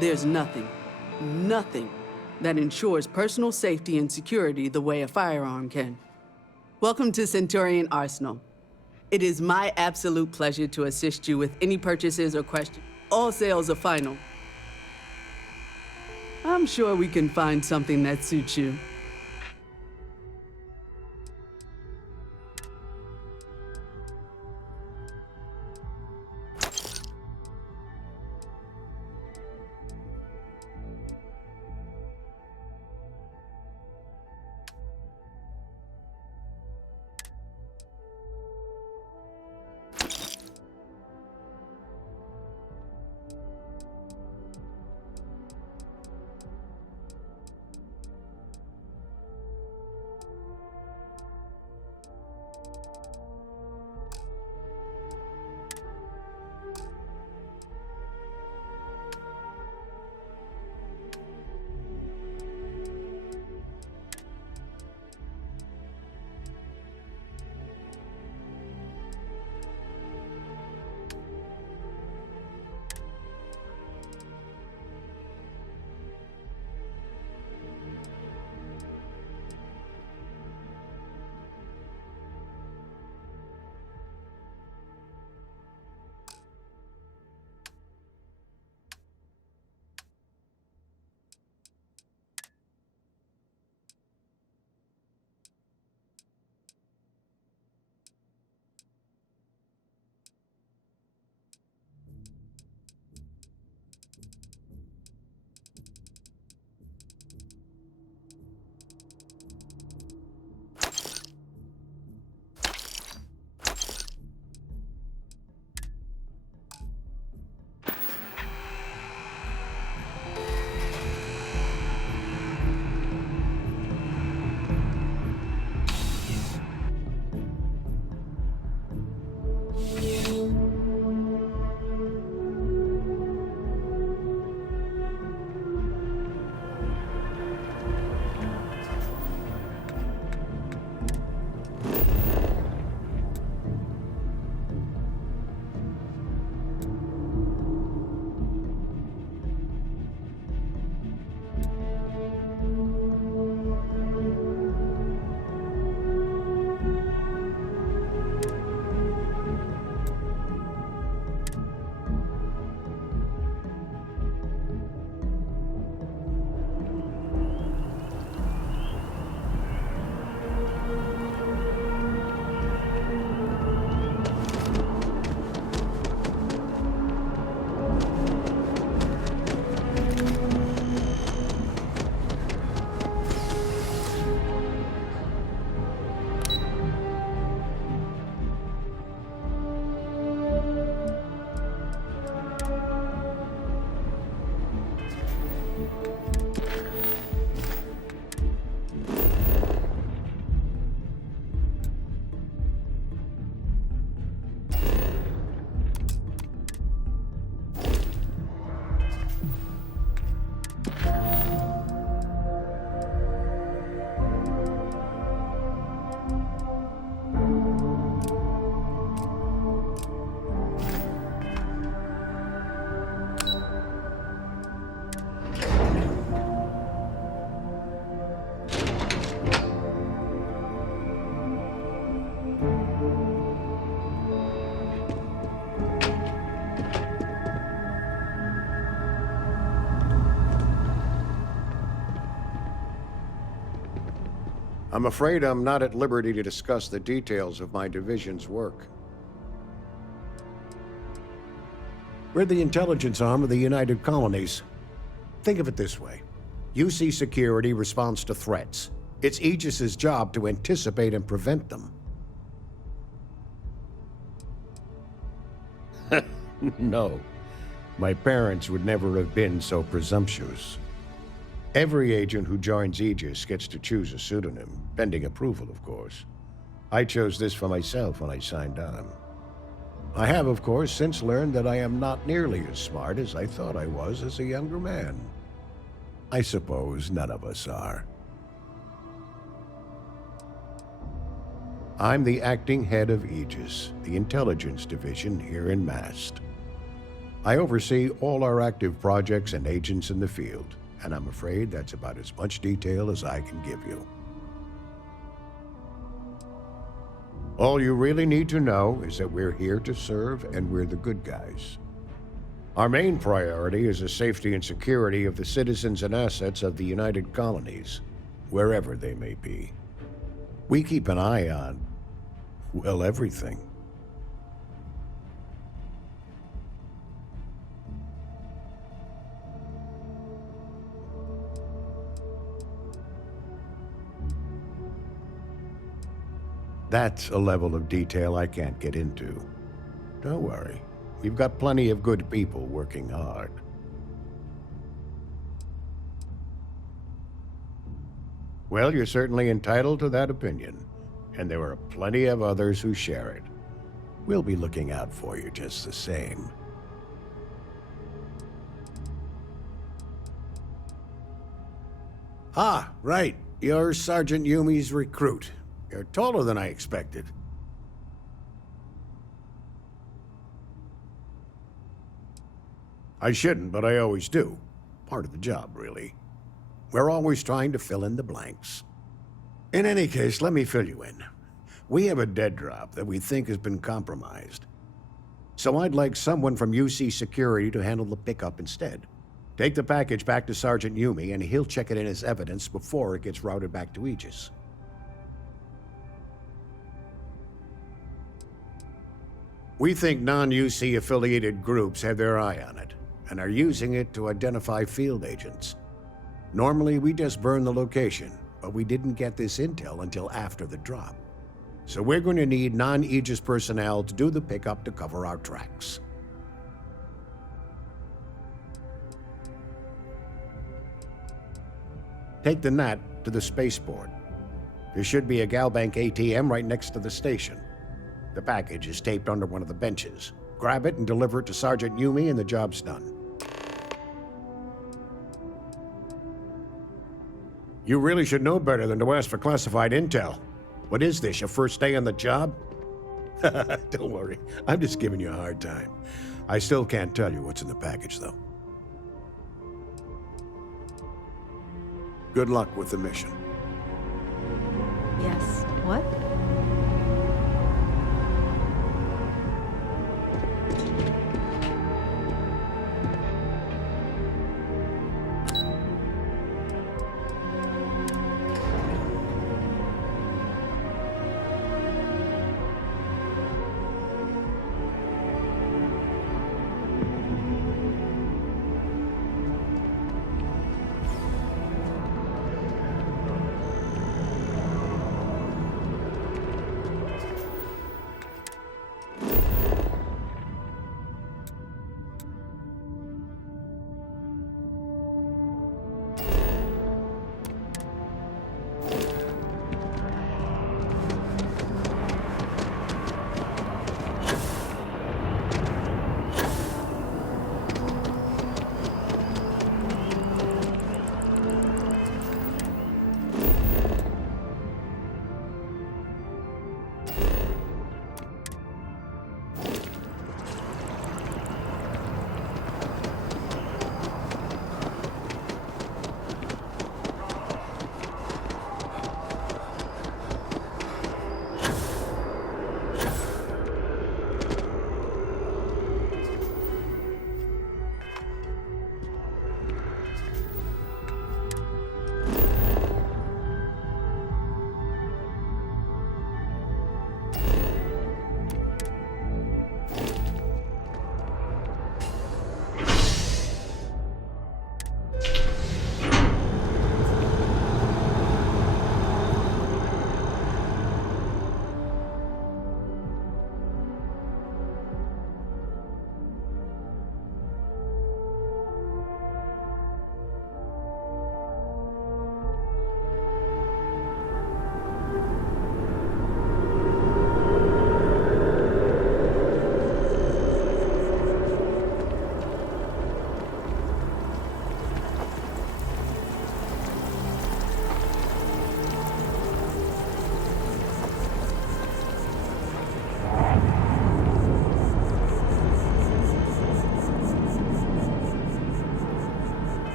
There's nothing that ensures personal safety and security the way a firearm can. Welcome to Centurion Arsenal. It is my absolute pleasure to assist you with any purchases or questions. All sales are final. I'm sure we can find something that suits you. I'm afraid I'm not at liberty to discuss the details of my division's work. We're the intelligence arm of the United Colonies. Think of it this way. UC Security responds to threats. It's Aegis's job to anticipate and prevent them. No. My parents would never have been so presumptuous. Every agent who joins Aegis gets to choose a pseudonym, pending approval, of course. I chose this for myself when I signed on. I have, of course, since learned that I am not nearly as smart as I thought I was as a younger man. I suppose none of us are. I'm the acting head of Aegis, the intelligence division here in Mast. I oversee all our active projects and agents in the field, and I'm afraid that's about as much detail as I can give you. All you really need to know is that we're here to serve and we're the good guys. Our main priority is the safety and security of the citizens and assets of the United Colonies, wherever they may be. We keep an eye on, well, everything. That's a level of detail I can't get into. Don't worry. We've got plenty of good people working hard. Well, you're certainly entitled to that opinion, and there are plenty of others who share it. We'll be looking out for you just the same. Ah, right. You're Sergeant Yumi's recruit. You're taller than I expected. I shouldn't, but I always do. Part of the job, really. We're always trying to fill in the blanks. In any case, let me fill you in. We have a dead drop that we think has been compromised. So I'd like someone from UC Security to handle the pickup instead. Take the package back to Sergeant Yumi, and he'll check it in as evidence before it gets routed back to Aegis. We think non-UC affiliated groups have their eye on it, and are using it to identify field agents. Normally, we just burn the location, but we didn't get this intel until after the drop. So we're going to need non-Aegis personnel to do the pickup to cover our tracks. Take the Nat to the spaceport. There should be a Galbank ATM right next to the station. The package is taped under one of the benches. Grab it and deliver it to Sergeant Yumi and the job's done. You really should know better than to ask for classified intel. What is this, your first day on the job? Don't worry, I'm just giving you a hard time. I still can't tell you what's in the package, though. Good luck with the mission. Yes. What?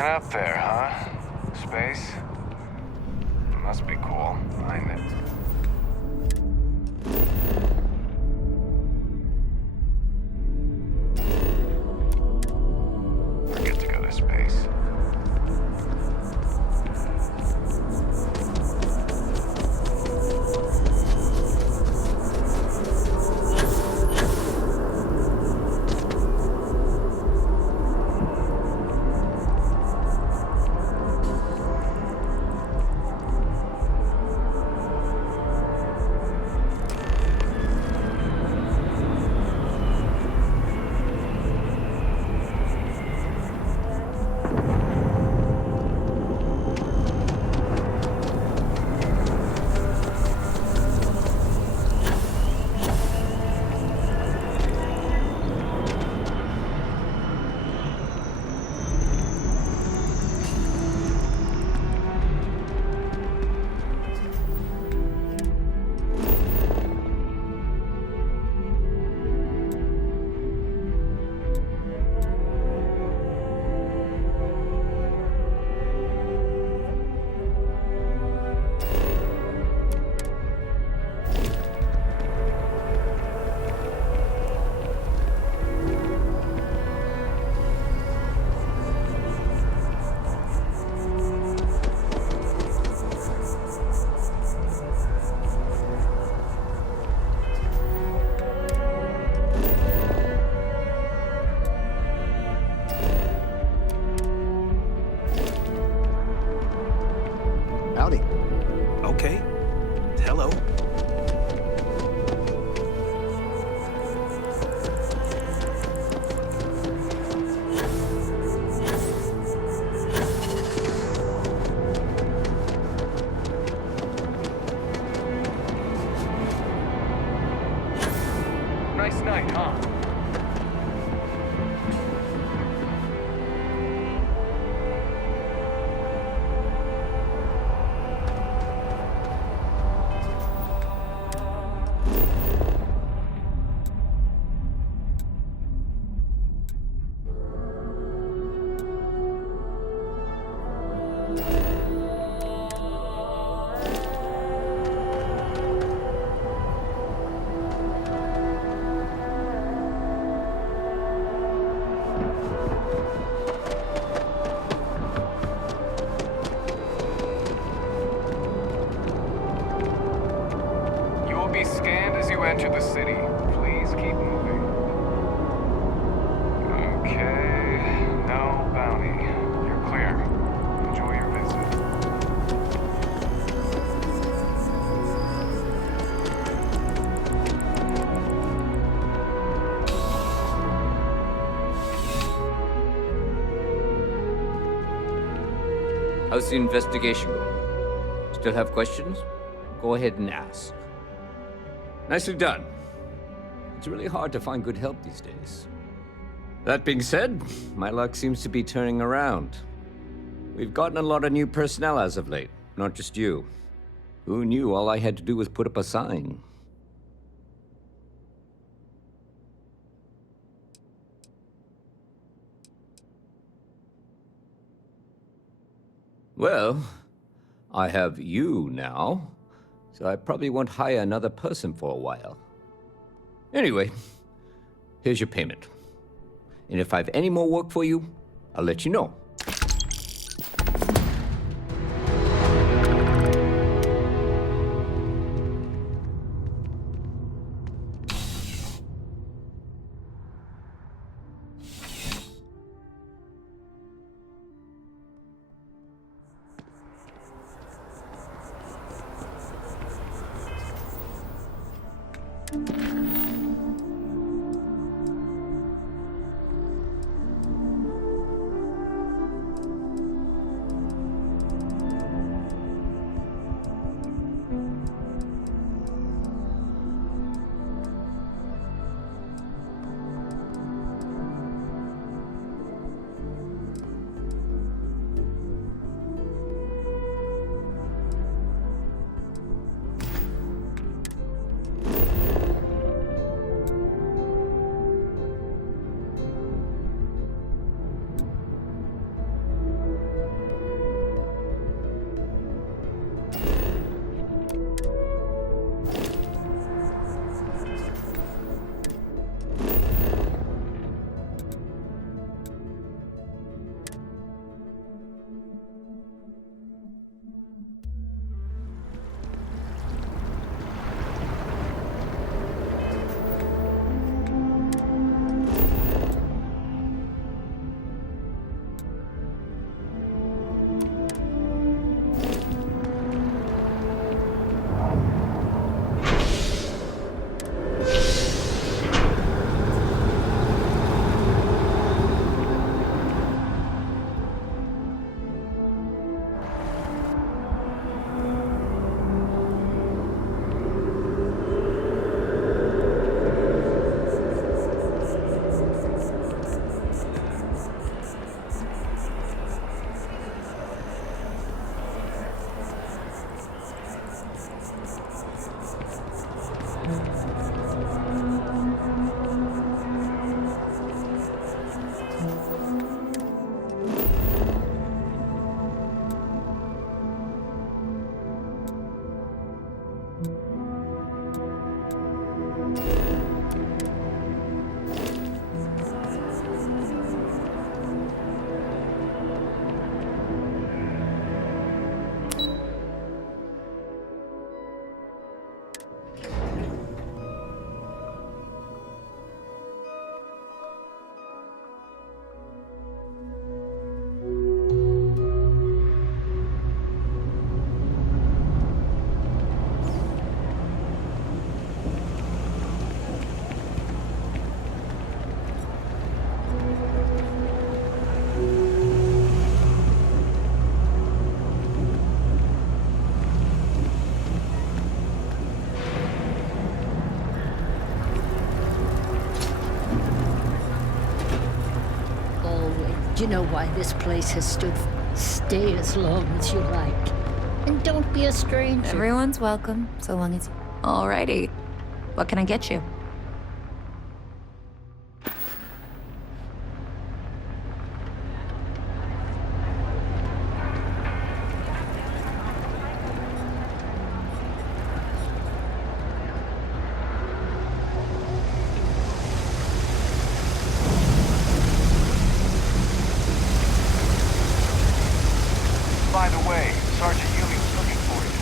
Been up there, huh? Space? Must be cool. Ain't it? Forget to go to space. Howdy. Okay. Hello. Nice night, huh? You will be scanned as you enter the city. Please keep moving. Okay, no bounty. You're clear. Enjoy your visit. How's the investigation going? Still have questions? Go ahead and ask. Nicely done. It's really hard to find good help these days. That being said, my luck seems to be turning around. We've gotten a lot of new personnel as of late, not just you. Who knew all I had to do was put up a sign? Well, I have you now, so I probably won't hire another person for a while. Anyway, here's your payment. And if I have any more work for you, I'll let you know. You know why this place has stood. Stay as long as you like. And don't be a stranger. Everyone's welcome, so long as... Alrighty. What can I get you? By the way, Sergeant Ewing's looking for you.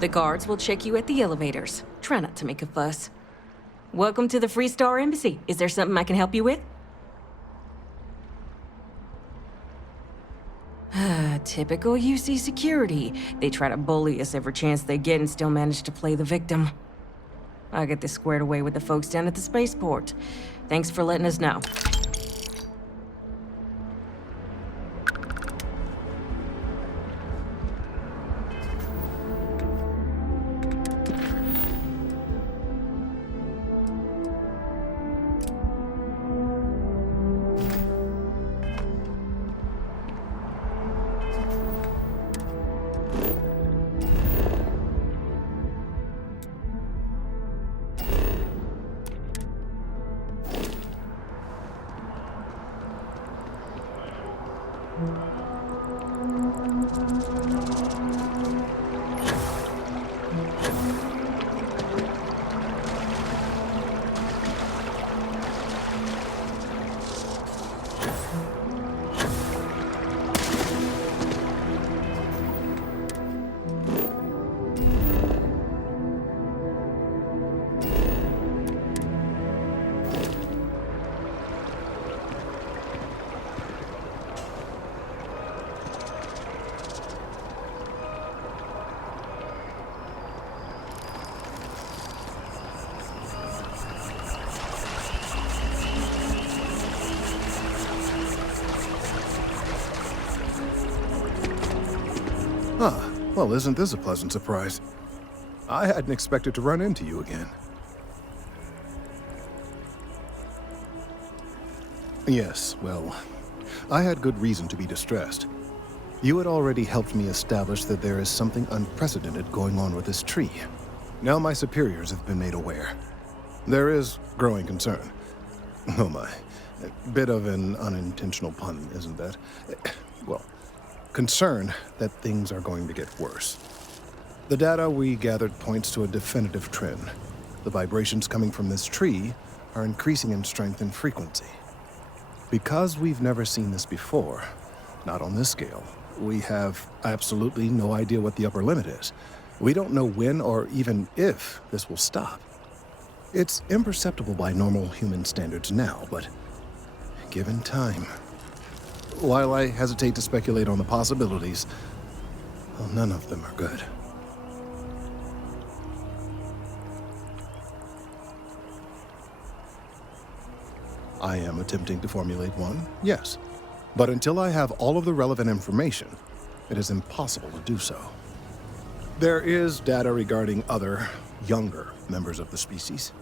The guards will check you at the elevators. Try not to make a fuss. Welcome to the Free Star Embassy. Is there something I can help you with? Typical UC security. They try to bully us every chance they get and still manage to play the victim. I'll get this squared away with the folks down at the spaceport. Thanks for letting us know. Ah, well, isn't this a pleasant surprise? I hadn't expected to run into you again. Yes, well, I had good reason to be distressed. You had already helped me establish that there is something unprecedented going on with this tree. Now my superiors have been made aware. There is growing concern. Oh my, a bit of an unintentional pun, isn't that? Well, concern that things are going to get worse. The data we gathered points to a definitive trend. The vibrations coming from this tree are increasing in strength and frequency. Because we've never seen this before, not on this scale, we have absolutely no idea what the upper limit is. We don't know when or even if this will stop. It's imperceptible by normal human standards now, but given time. While I hesitate to speculate on the possibilities, well, none of them are good. I am attempting to formulate one, yes. But until I have all of the relevant information, it is impossible to do so. There is data regarding other, younger members of the species.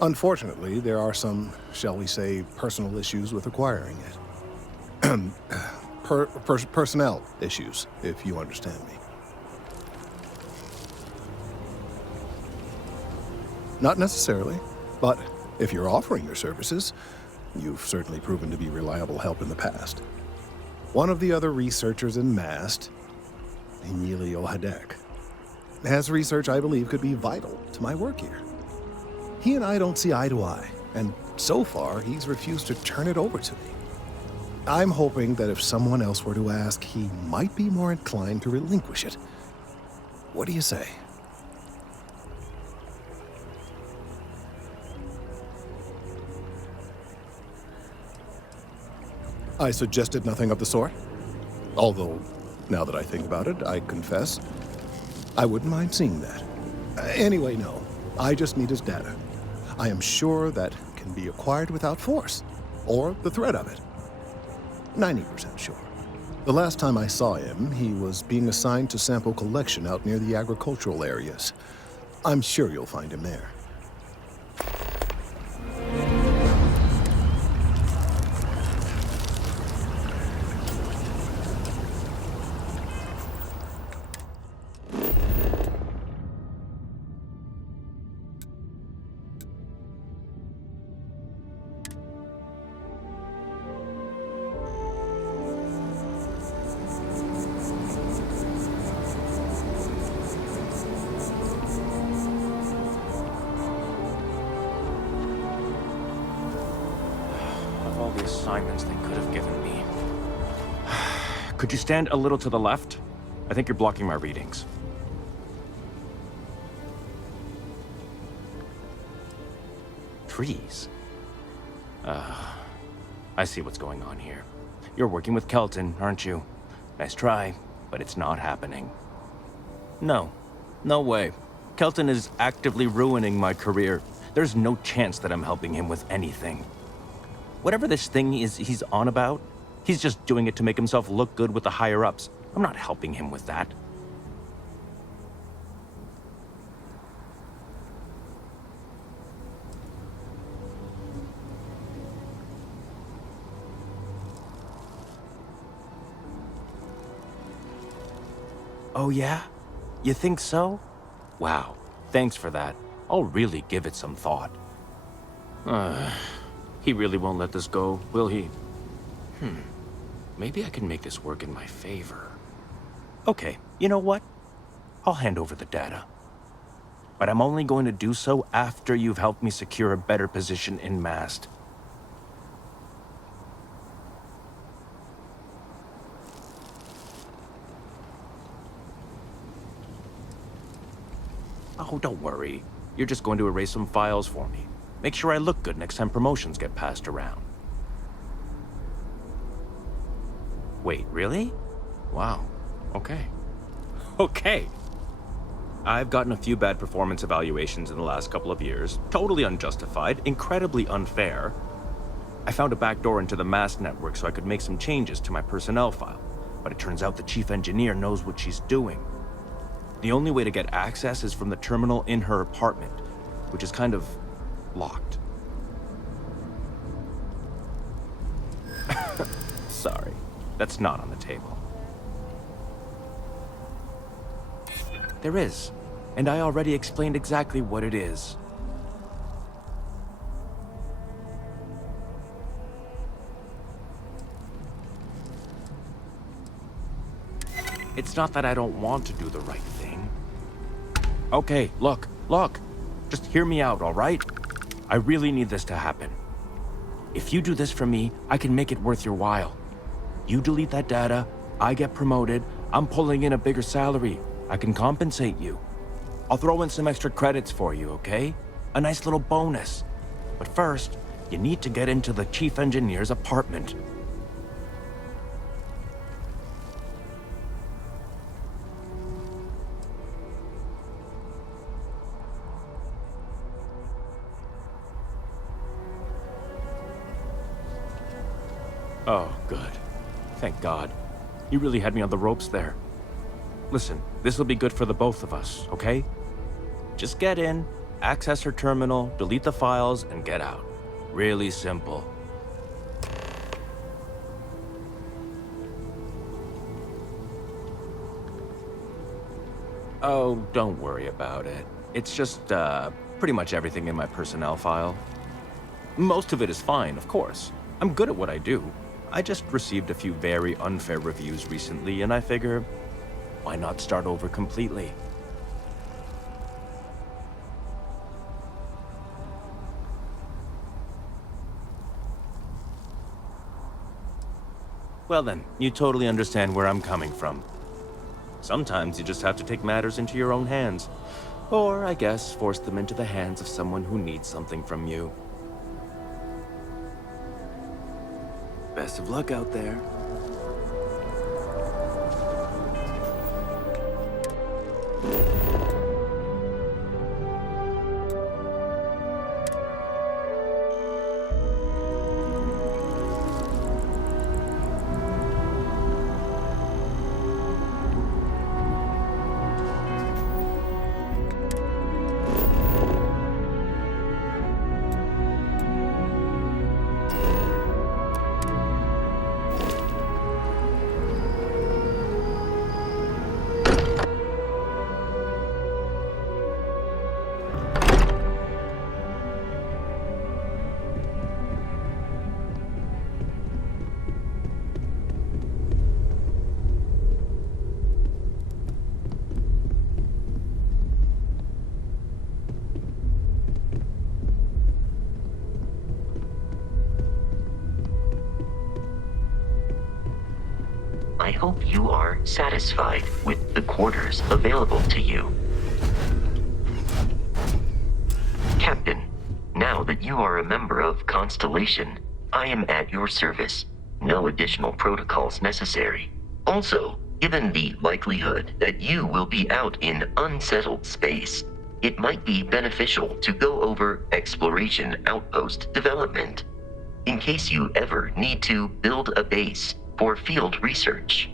Unfortunately, there are some, shall we say, personal issues with acquiring it. Personnel issues, if you understand me. Not necessarily, but if you're offering your services, you've certainly proven to be reliable help in the past. One of the other researchers in MAST, Emilio Hadek, has research I believe could be vital to my work here. He and I don't see eye to eye, and so far he's refused to turn it over to me. I'm hoping that if someone else were to ask, he might be more inclined to relinquish it. What do you say? I suggested nothing of the sort. Although, now that I think about it, I confess, I wouldn't mind seeing that. Anyway, no. I just need his data. I am sure that can be acquired without force, or the threat of it. 90% sure. The last time I saw him, he was being assigned to sample collection out near the agricultural areas. I'm sure you'll find him there. Assignments they could have given me. Could you stand a little to the left? I think you're blocking my readings. trees. I see what's going on here. You're working with Kelton, aren't you? Nice try, but it's not happening. No. No way. Kelton is actively ruining my career. There's no chance that I'm helping him with anything. Whatever this thing is he's on about, he's just doing it to make himself look good with the higher-ups. I'm not helping him with that. Oh yeah? You think so? Wow, thanks for that. I'll really give it some thought. He really won't let this go, will he? Maybe I can make this work in my favor. Okay, you know what? I'll hand over the data. But I'm only going to do so after you've helped me secure a better position in Mast. Oh, don't worry. You're just going to erase some files for me. Make sure I look good next time promotions get passed around. Wait, really? Wow. Okay. Okay. I've gotten a few bad performance evaluations in the last couple of years. Totally unjustified, incredibly unfair. I found a backdoor into the Mast network so I could make some changes to my personnel file. But it turns out the chief engineer knows what she's doing. The only way to get access is from the terminal in her apartment, which is kind of locked. Sorry, that's not on the table. There is, and I already explained exactly what it is. It's not that I don't want to do the right thing. Okay, look. Just hear me out, all right? I really need this to happen. If you do this for me, I can make it worth your while. You delete that data, I get promoted, I'm pulling in a bigger salary. I can compensate you. I'll throw in some extra credits for you, okay? A nice little bonus. But first, you need to get into the chief engineer's apartment. Oh, good. Thank God. You really had me on the ropes there. Listen, this will be good for the both of us, okay? Just get in, access her terminal, delete the files, and get out. Really simple. Oh, don't worry about it. It's just, pretty much everything in my personnel file. Most of it is fine, of course. I'm good at what I do. I just received a few very unfair reviews recently, and I figure, why not start over completely? Well then, you totally understand where I'm coming from. Sometimes you just have to take matters into your own hands. Or, I guess, force them into the hands of someone who needs something from you. Best of luck out there. I hope you are satisfied with the quarters available to you. Captain, Now that you are a member of Constellation, I am at your service. No additional protocols necessary. Also, given the likelihood that you will be out in unsettled space, it might be beneficial to go over exploration outpost development, in case you ever need to build a base for field research.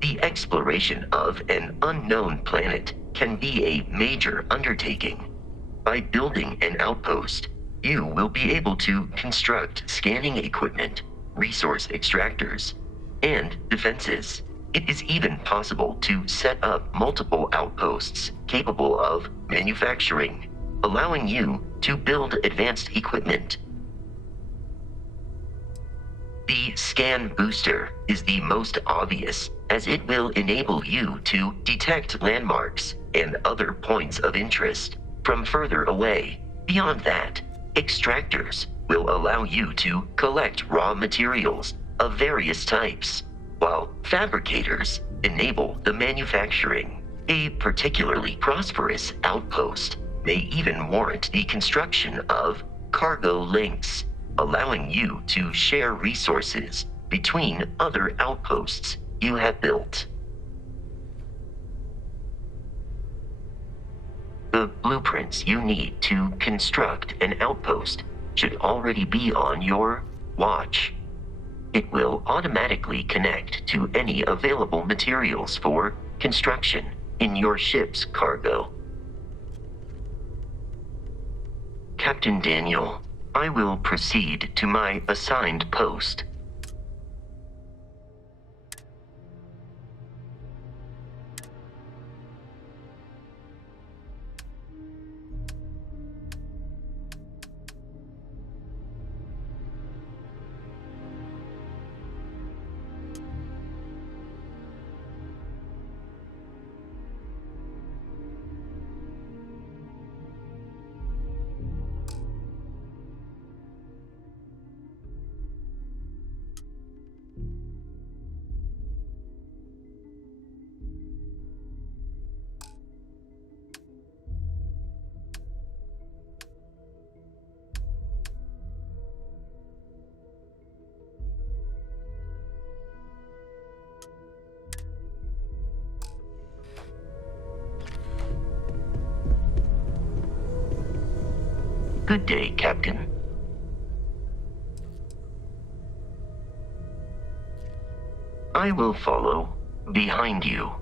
The exploration of an unknown planet can be a major undertaking. By building an outpost, you will be able to construct scanning equipment, resource extractors, and defenses. It is even possible to set up multiple outposts capable of manufacturing, allowing you to build advanced equipment. The scan booster is the most obvious, as it will enable you to detect landmarks and other points of interest from further away. Beyond that, extractors will allow you to collect raw materials of various types, while fabricators enable the manufacturing. A particularly prosperous outpost may even warrant the construction of cargo links, allowing you to share resources between other outposts you have built. The blueprints you need to construct an outpost should already be on your watch. It will automatically connect to any available materials for construction in your ship's cargo. Captain Daniel, I will proceed to my assigned post. Good day, Captain. I will follow behind you.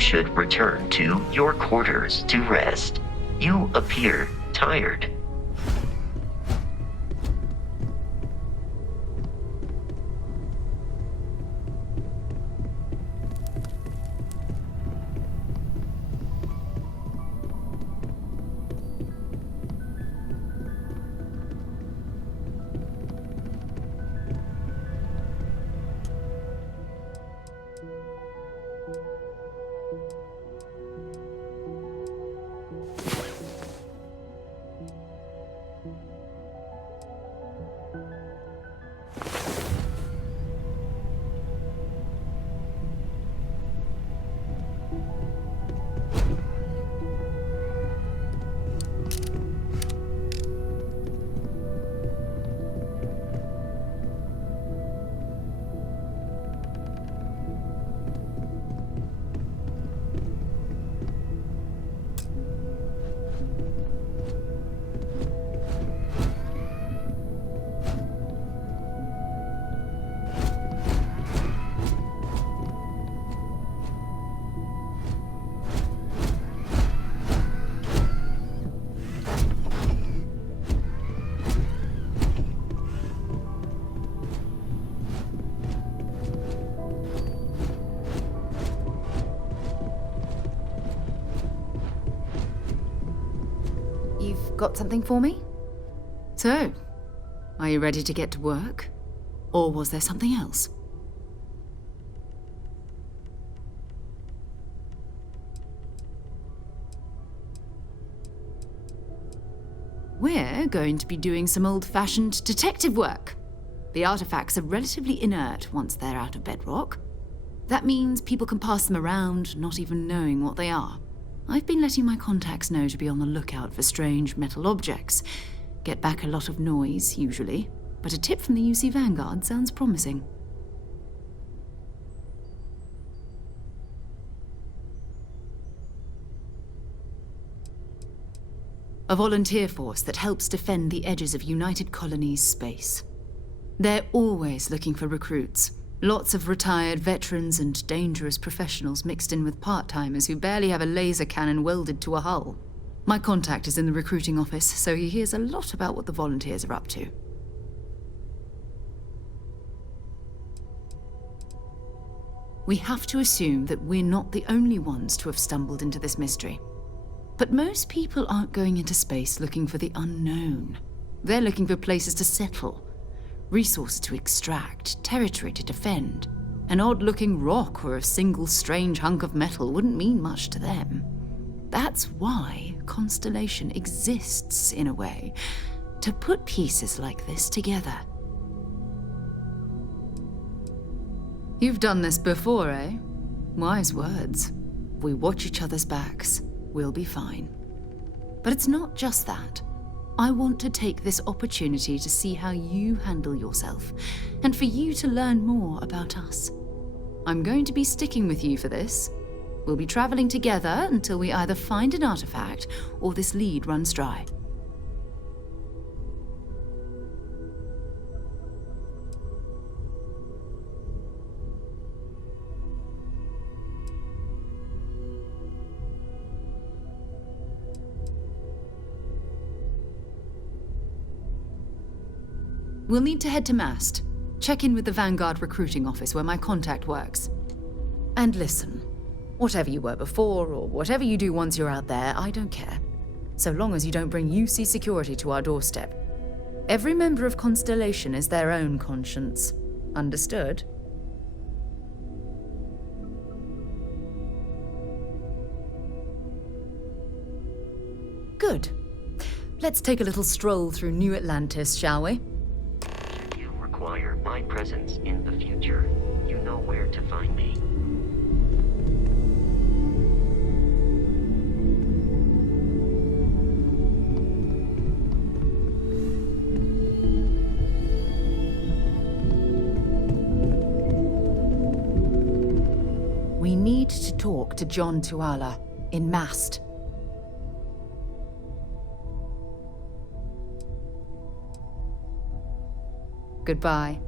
Should return to your quarters to rest. You appear tired. Got something for me? So, are you ready to get to work? Or was there something else? We're going to be doing some old-fashioned detective work. The artifacts are relatively inert once they're out of bedrock. That means people can pass them around, not even knowing what they are. I've been letting my contacts know to be on the lookout for strange metal objects. Get back a lot of noise, usually, but a tip from the UC Vanguard sounds promising. A volunteer force that helps defend the edges of United Colonies space. They're always looking for recruits. Lots of retired veterans and dangerous professionals mixed in with part-timers who barely have a laser cannon welded to a hull. My contact is in the recruiting office, so he hears a lot about what the volunteers are up to. We have to assume that we're not the only ones to have stumbled into this mystery. But most people aren't going into space looking for the unknown. They're looking for places to settle, resources to extract, territory to defend. An odd-looking rock or a single strange hunk of metal wouldn't mean much to them. That's why Constellation exists, in a way, to put pieces like this together. You've done this before, eh? Wise words. If we watch each other's backs, we'll be fine. But it's not just that. I want to take this opportunity to see how you handle yourself, and for you to learn more about us. I'm going to be sticking with you for this. We'll be traveling together until we either find an artifact or this lead runs dry. We'll need to head to Mast. Check in with the Vanguard recruiting office where my contact works. And listen, whatever you were before or whatever you do once you're out there, I don't care. So long as you don't bring UC security to our doorstep. Every member of Constellation is their own conscience. Understood? Good. Let's take a little stroll through New Atlantis, shall we? Require my presence in the future. You know where to find me. We need to talk to John Tuala in Mast. Goodbye.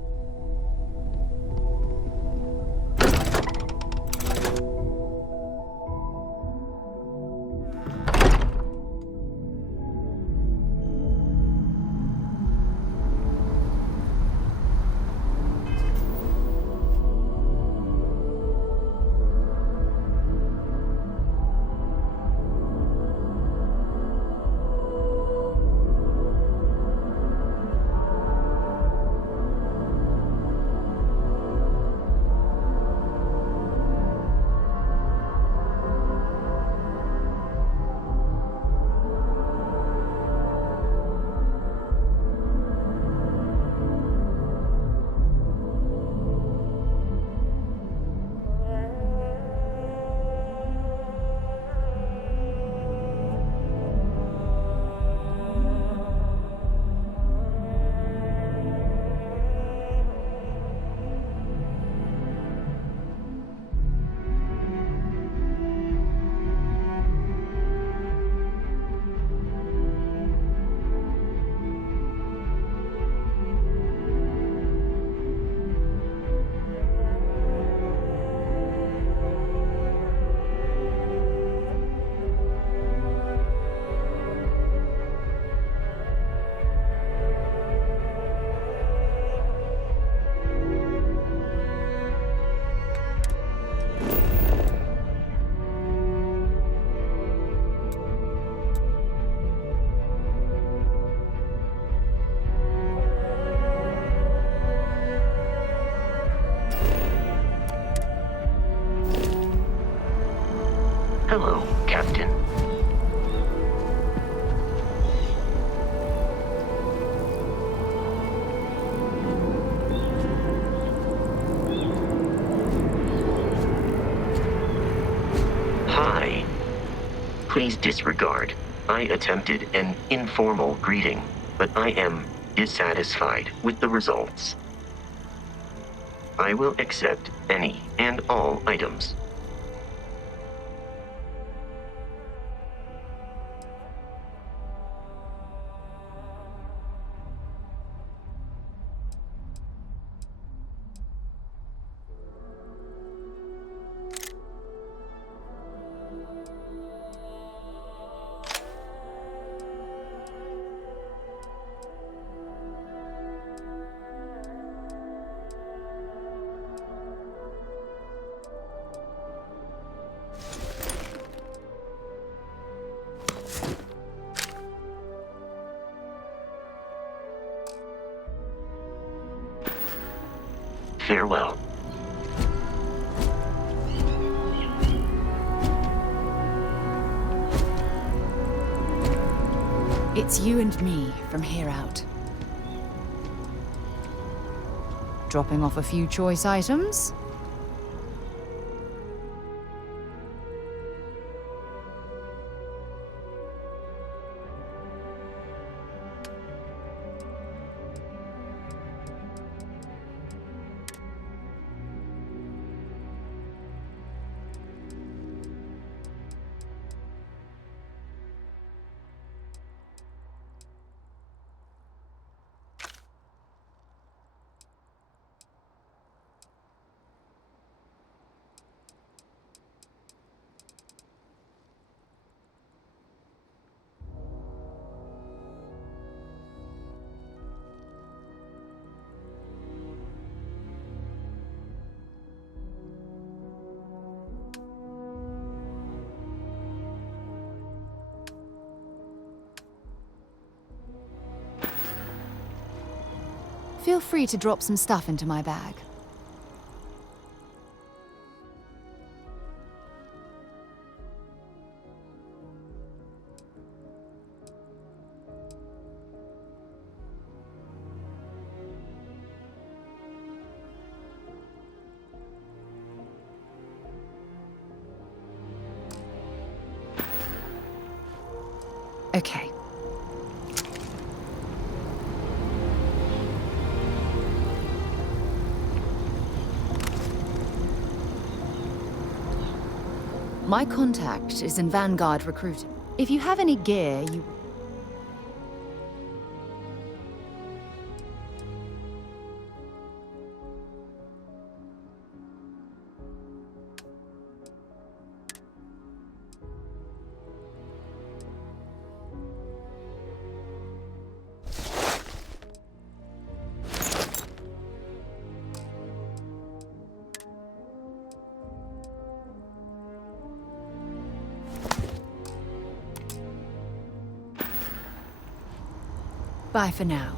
Please disregard. I attempted an informal greeting, but I am dissatisfied with the results. I will accept any and all items. Farewell. It's you and me from here out. Dropping off a few choice items. Feel free to drop some stuff into my bag. Okay. My contact is in Vanguard recruiting. If you have any gear, you... Bye for now.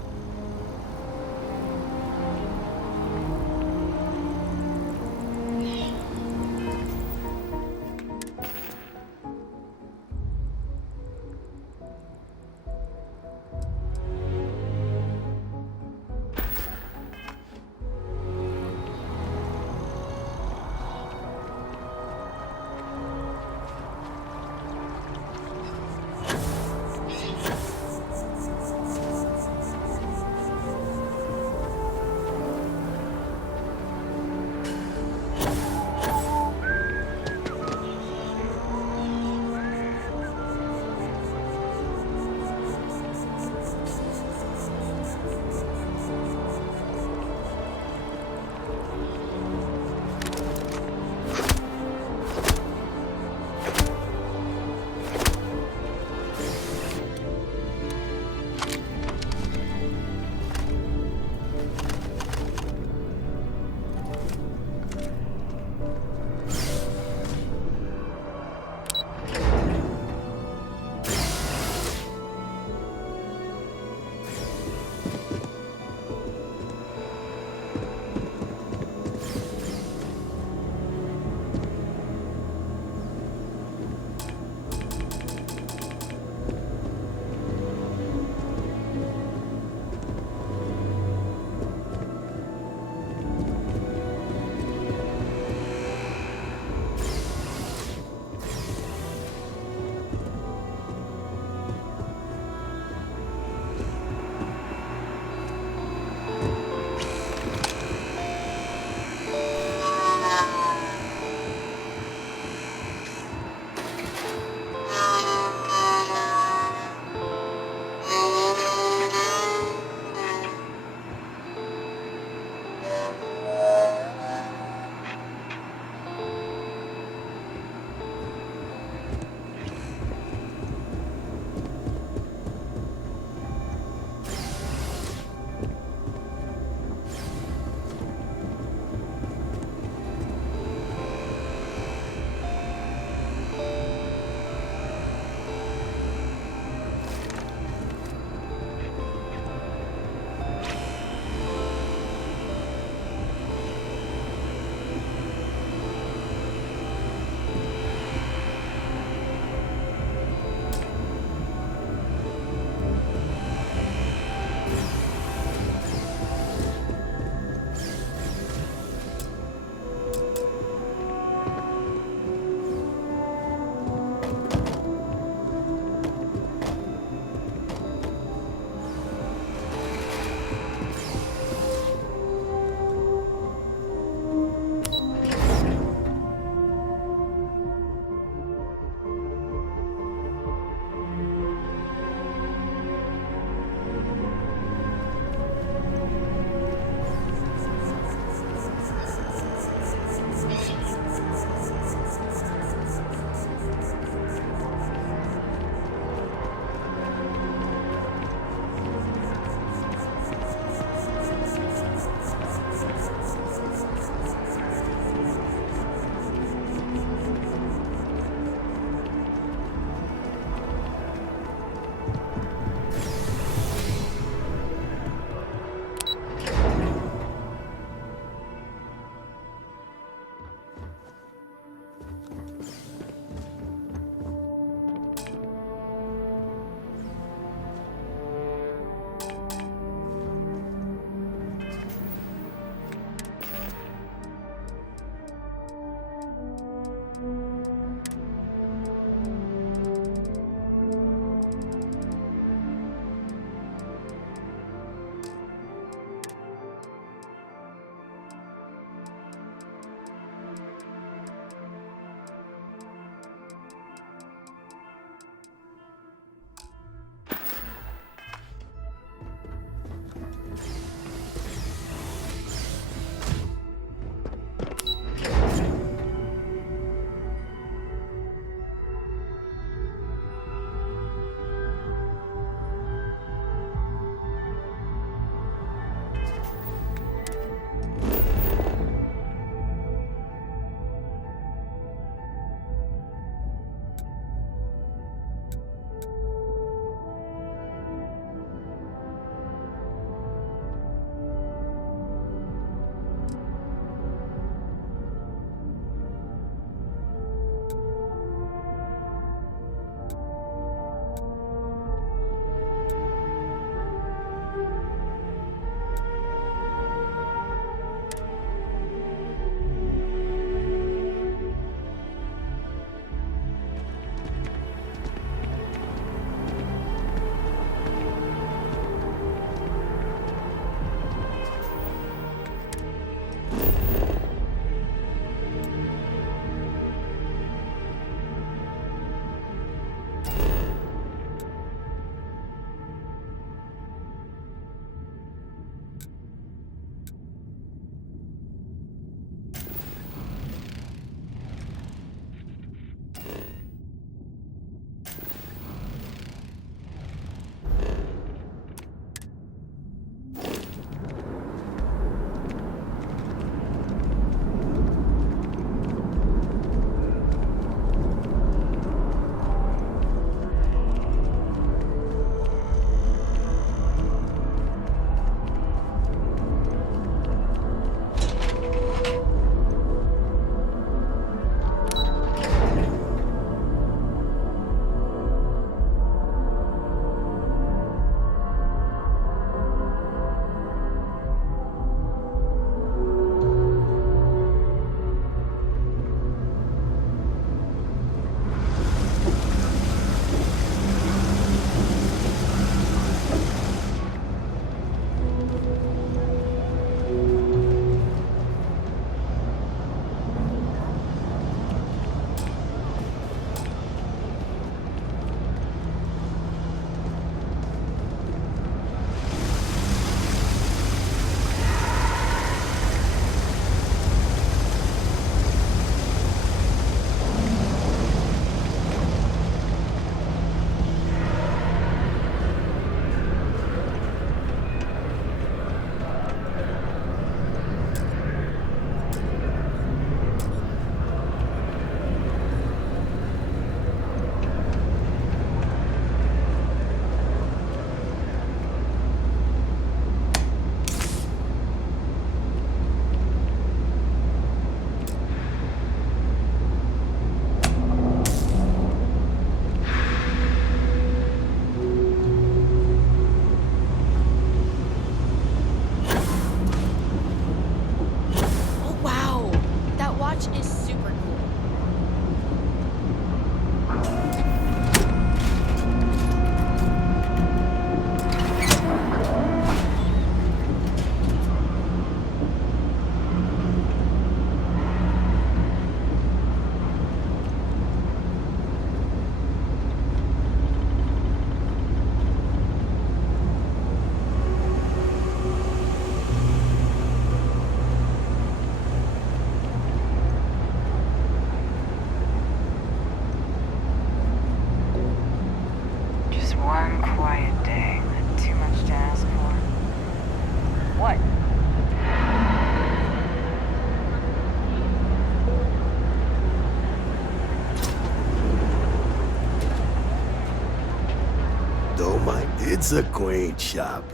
It's a quaint shop.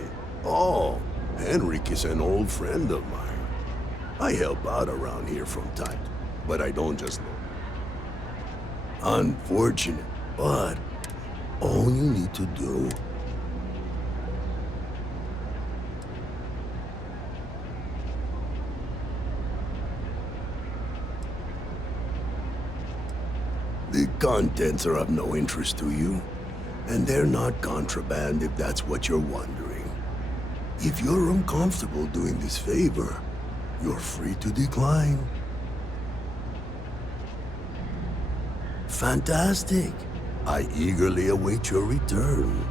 Oh, Henrik is an old friend of mine. I help out around here from time, but I don't just look. Unfortunate, but all you need to do the contents are of no interest to you, and they're not contraband if that's what you're wondering. If you're uncomfortable doing this favor, you're free to decline. Fantastic. I eagerly await your return.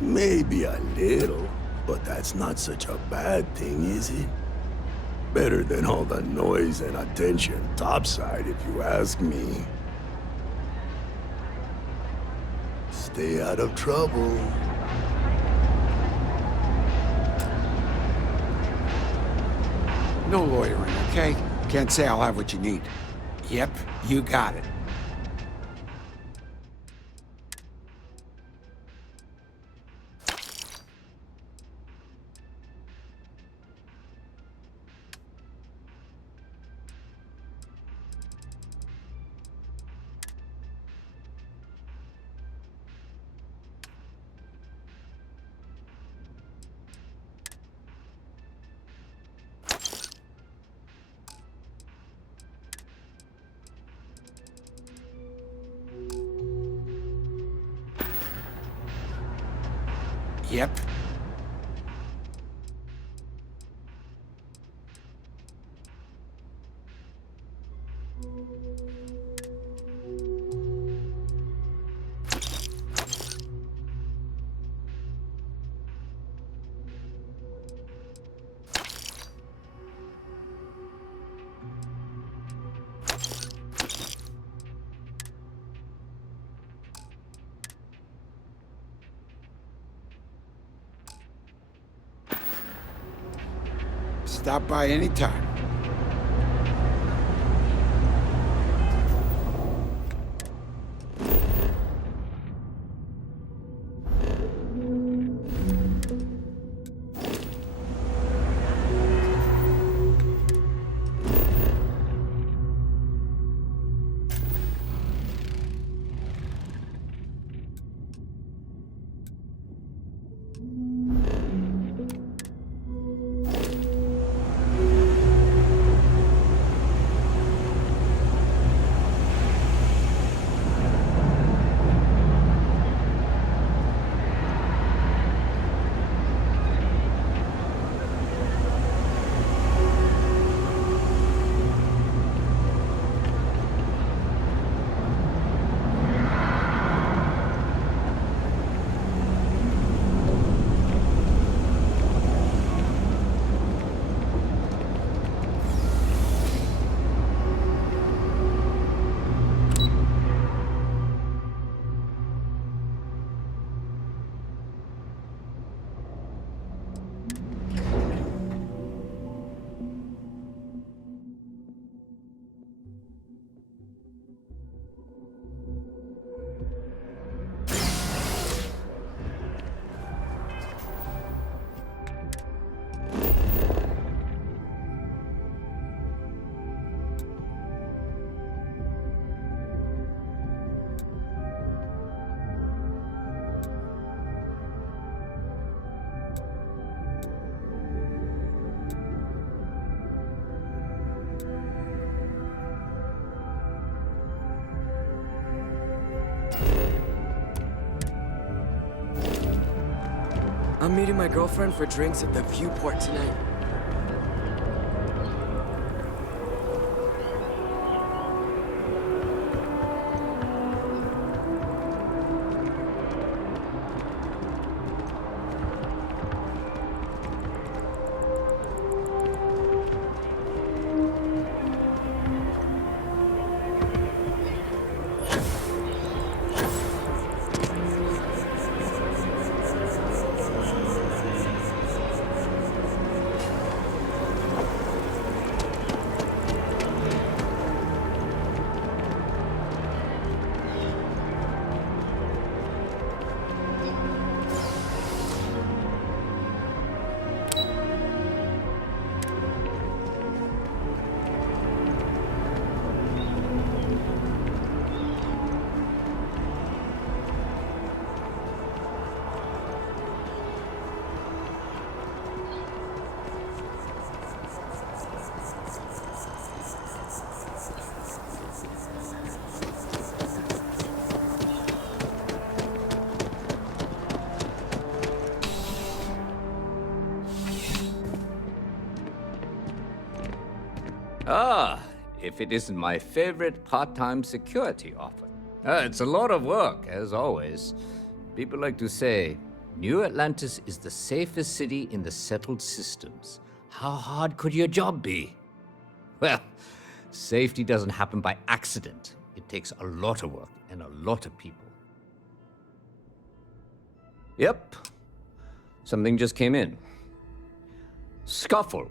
Maybe a little, but that's not such a bad thing, is it? Better than all the noise and attention topside, if you ask me. Stay out of trouble. No lawyering, okay? Can't say I'll have what you need. Yep, you got it. Yep. Stop by anytime. I'm meeting my girlfriend for drinks at the Viewport tonight. Ah, if it isn't my favorite part-time security offer. It's a lot of work, as always. People like to say, New Atlantis is the safest city in the settled systems. How hard could your job be? Well, safety doesn't happen by accident. It takes a lot of work and a lot of people. Yep. Something just came in. Scuffle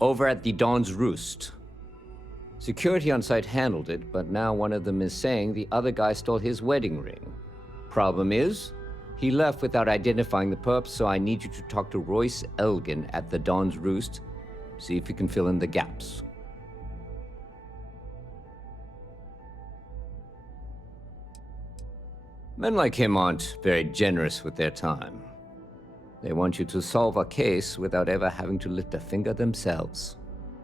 over at the Dawn's Roost. Security on site handled it, but now one of them is saying the other guy stole his wedding ring. Problem is, he left without identifying the perp, so I need you to talk to Royce Elgin at the Dawn's Roost. See if you can fill in the gaps. Men like him aren't very generous with their time. They want you to solve a case without ever having to lift a finger themselves.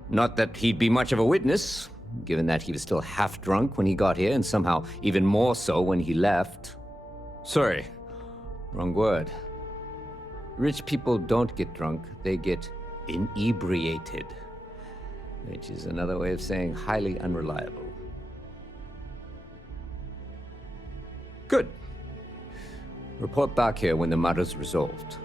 Not that he'd be much of a witness, given that he was still half drunk when he got here, and somehow even more so when he left. Sorry, wrong word. Rich people don't get drunk, they get inebriated, which is another way of saying highly unreliable. Good. Report back here when the matter's resolved.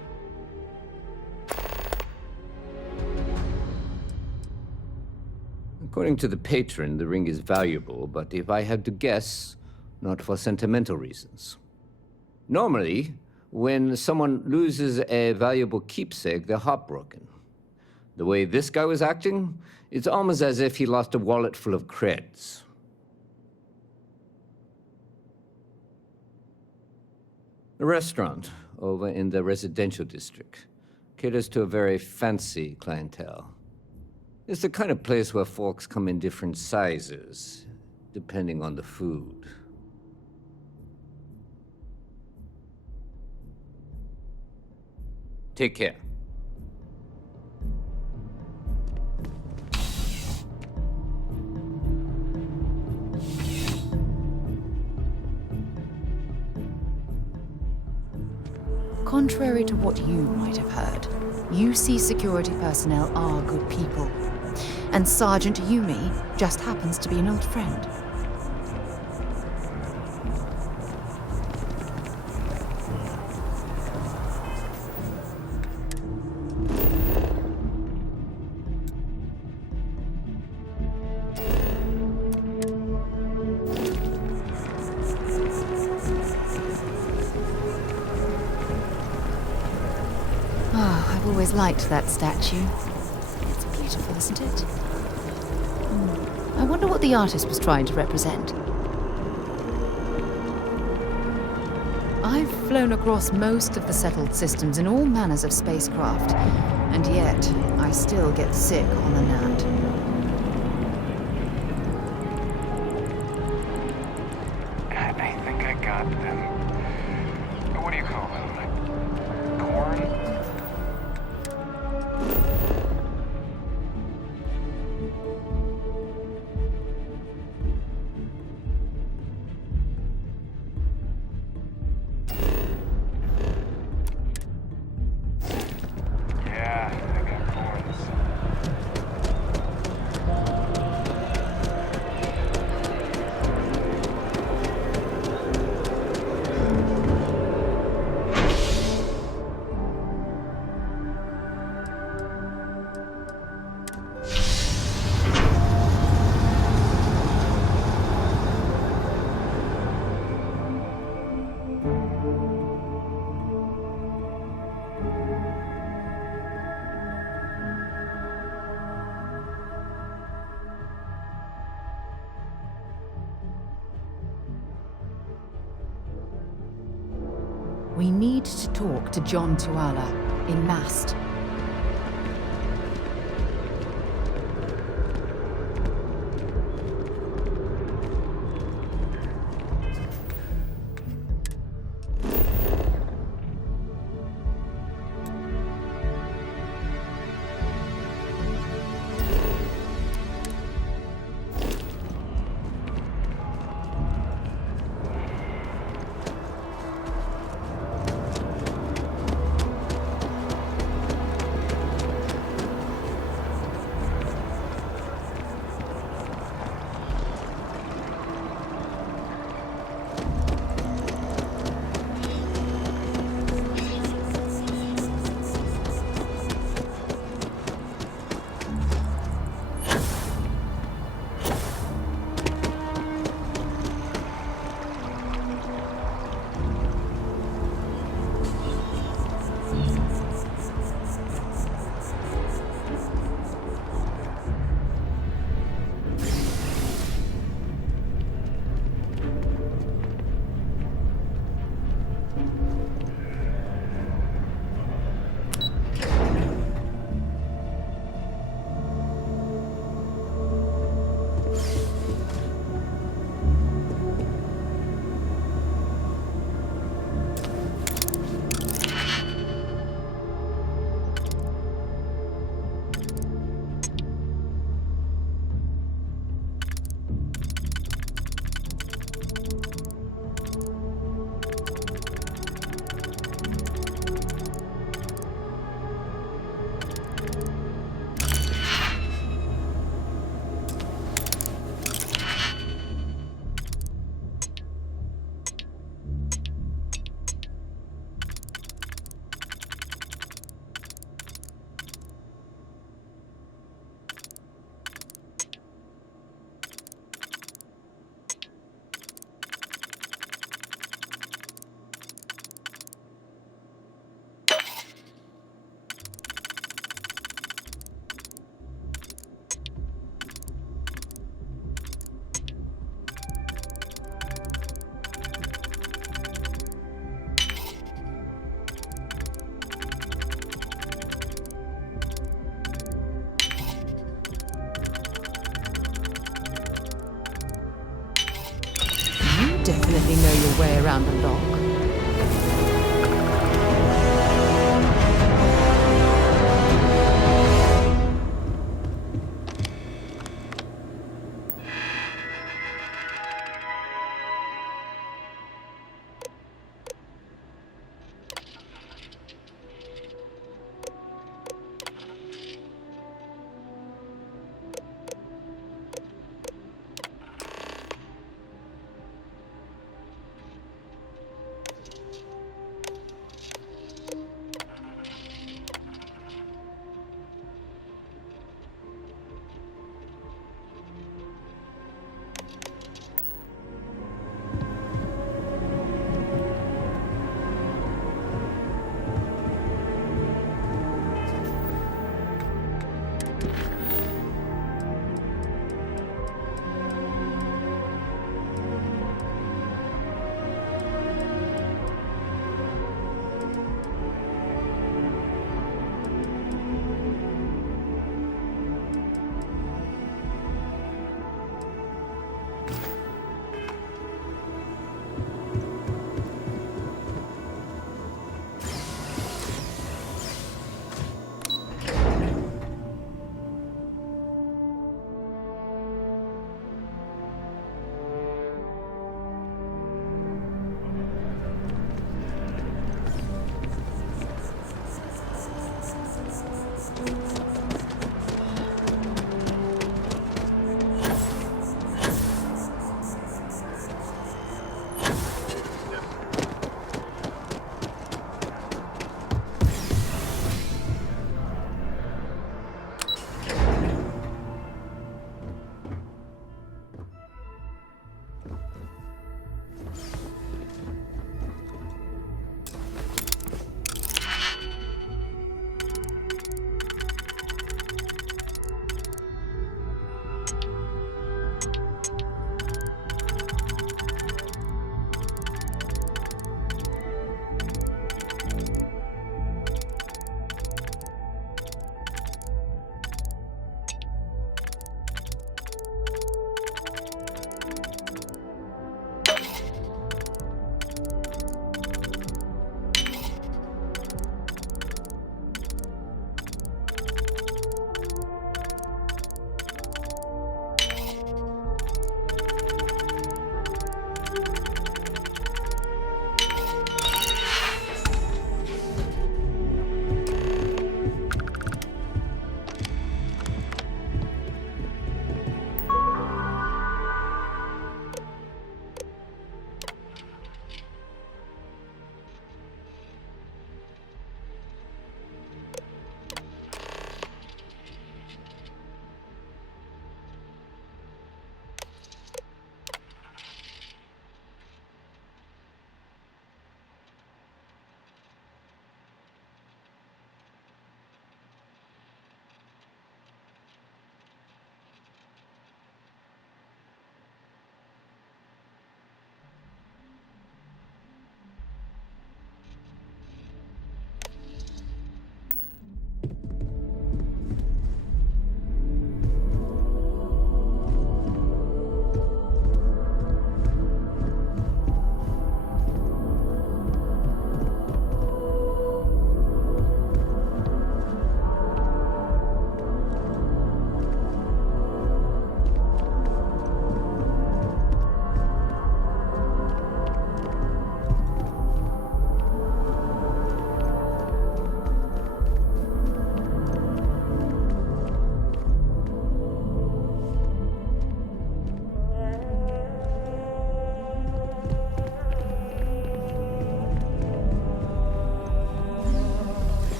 According to the patron, the ring is valuable, but if I had to guess, not for sentimental reasons. Normally, when someone loses a valuable keepsake, they're heartbroken. The way this guy was acting, it's almost as if he lost a wallet full of creds. The restaurant over in the residential district caters to a very fancy clientele. It's the kind of place where folks come in different sizes, depending on the food. Take care. Contrary to what you might have heard, UC security personnel are good people. And Sergeant Yumi just happens to be an old friend. I've always liked that statue. It's beautiful, isn't it? I wonder what the artist was trying to represent. I've flown across most of the settled systems in all manners of spacecraft, and yet I still get sick on the land. I think I got them. What do you call them? Like corn? We need to talk to John Tuala in Mast. around the lock.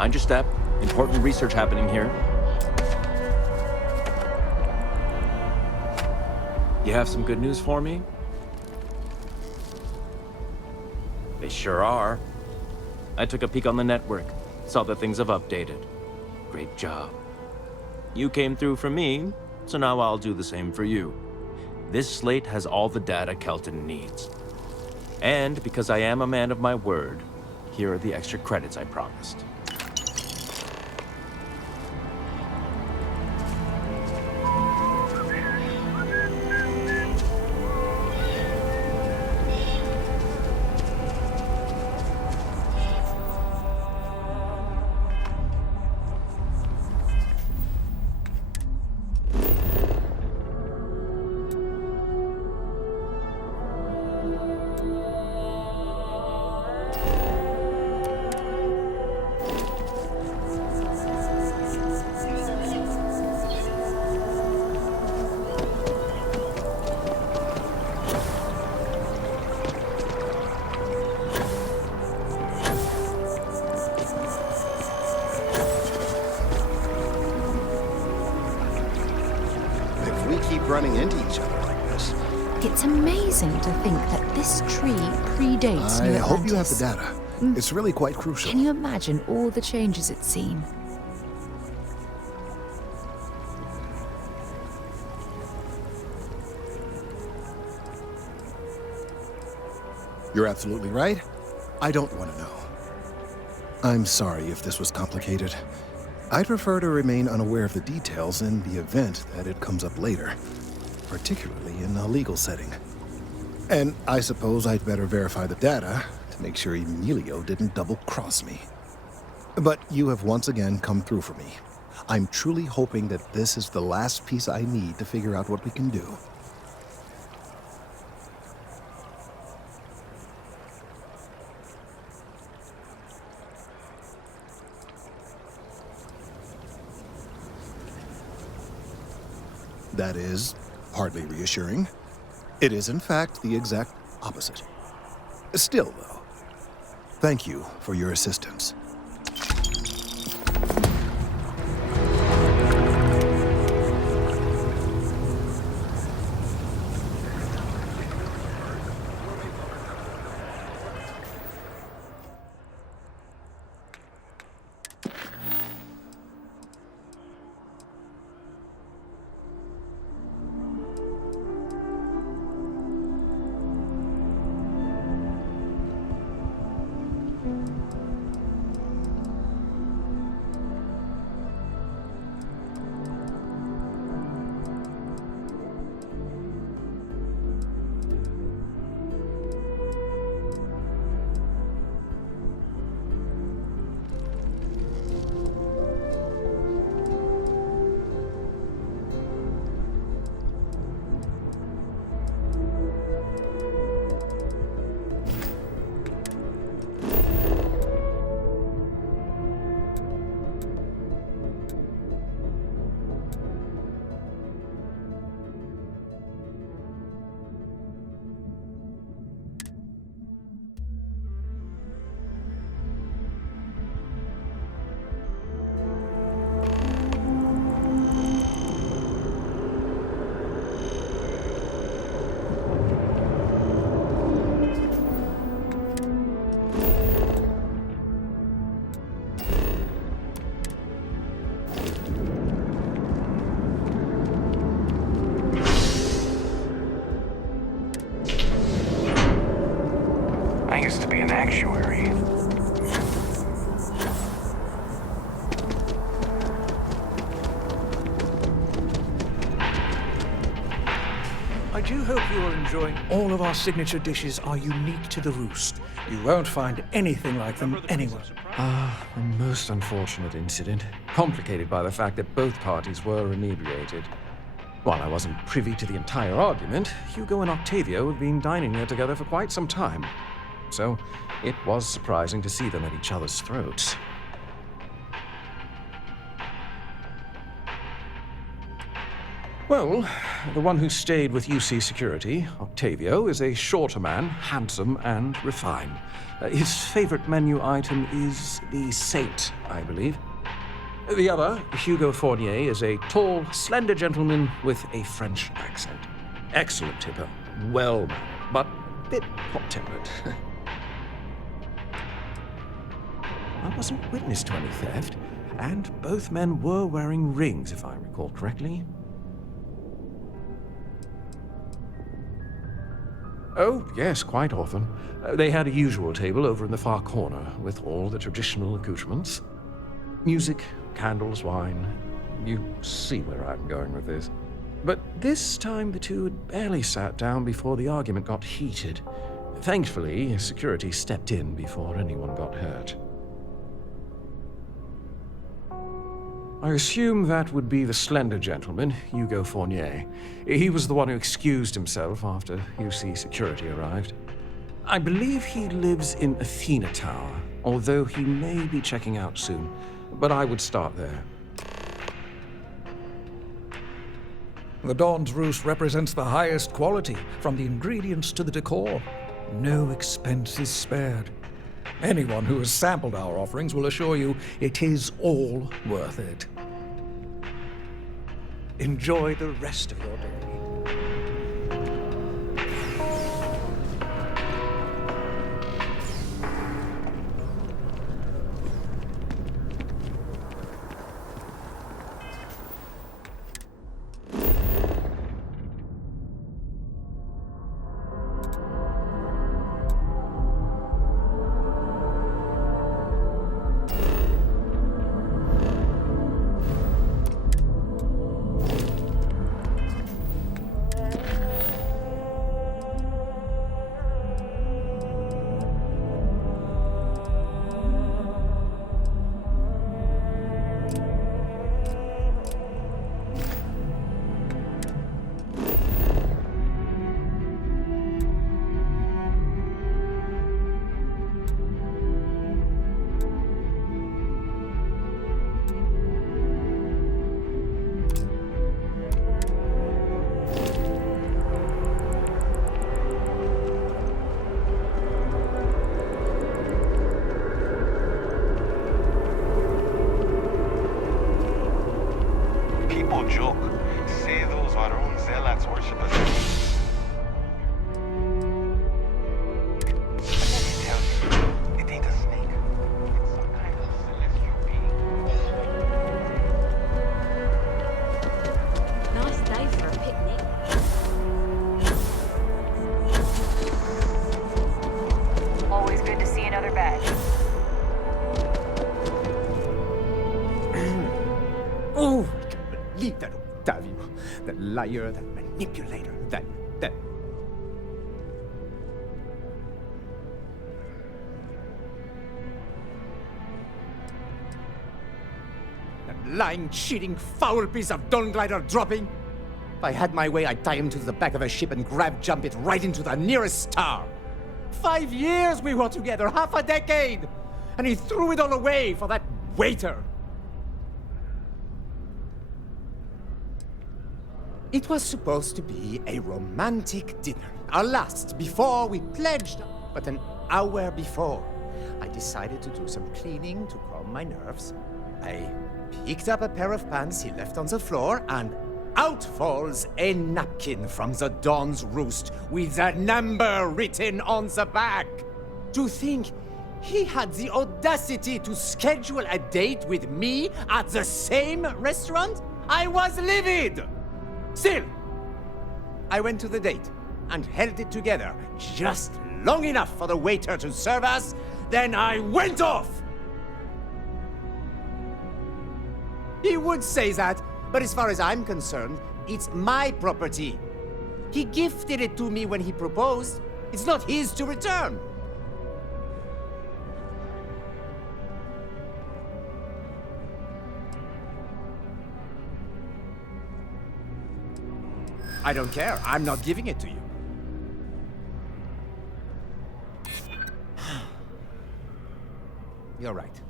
Mind your step. Important research happening here. You have some good news for me? They sure are. I took a peek on the network, saw that things have updated. Great job. You came through for me, so now I'll do the same for you. This slate has all the data Kelton needs. And because I am a man of my word, here are the extra credits I promised. Running into each other like this. It's amazing to think that this tree predates New I Atlantis. hope you have the data. It's really quite crucial. Can you imagine all the changes it's seen? You're absolutely right. I don't want to know. I'm sorry if this was complicated. I'd prefer to remain unaware of the details in the event that it comes up later, particularly in a legal setting. And I suppose I'd better verify the data to make sure Emilio didn't double-cross me. But you have once again come through for me. I'm truly hoping that this is the last piece I need to figure out what we can do. That is hardly reassuring. It is, in fact, the exact opposite. Still, though, thank you for your assistance. Actuary. I do hope you are enjoying all of our signature dishes are unique to the Roost. You won't find anything like them anywhere. A most unfortunate incident, complicated by the fact that both parties were inebriated. While I wasn't privy to the entire argument, Hugo and Octavio had been dining here together for quite some time. So, it was surprising to see them at each other's throats. Well, the one who stayed with UC Security, Octavio, is a shorter man, handsome and refined. His favorite menu item is the Saint, I believe. The other, Hugo Fournier, is a tall, slender gentleman with a French accent. Excellent tipper, well-mannered, but a bit hot-tempered. I wasn't witness to any theft, and both men were wearing rings, if I recall correctly. Oh, yes, quite often. They had a usual table over in the far corner, with all the traditional accoutrements. Music, candles, wine. You see where I'm going with this. But this time the two had barely sat down before the argument got heated. Thankfully, security stepped in before anyone got hurt. I assume that would be the slender gentleman, Hugo Fournier. He was the one who excused himself after UC Security arrived. I believe he lives in Athena Tower, although he may be checking out soon. But I would start there. The Dawn's Roost represents the highest quality, from the ingredients to the decor. No expense is spared. Anyone who has sampled our offerings will assure you it is all worth it. Enjoy the rest of your day. People joke, say those Varun zealots worship us. Let me tell you, it ain't a snake. It's some kind of celestial being. Nice day for a picnic. Always good to see another badge. Oh, I can't believe that Octavio. That liar, that manipulator, that... That lying, cheating, foul piece of Dawn Glider dropping. If I had my way, I'd tie him to the back of a ship and jump it right into the nearest star. 5 years we were together, half a decade! And he threw it all away for that waiter. It was supposed to be a romantic dinner, our last before we pledged. But an hour before, I decided to do some cleaning to calm my nerves. I picked up a pair of pants he left on the floor, and out falls a napkin from the Dawn's Roost with a number written on the back. To think he had the audacity to schedule a date with me at the same restaurant? I was livid! Still, I went to the date and held it together just long enough for the waiter to serve us, then I went off! He would say that, but as far as I'm concerned, it's my property. He gifted it to me when he proposed. It's not his to return. I don't care. I'm not giving it to you. You're right.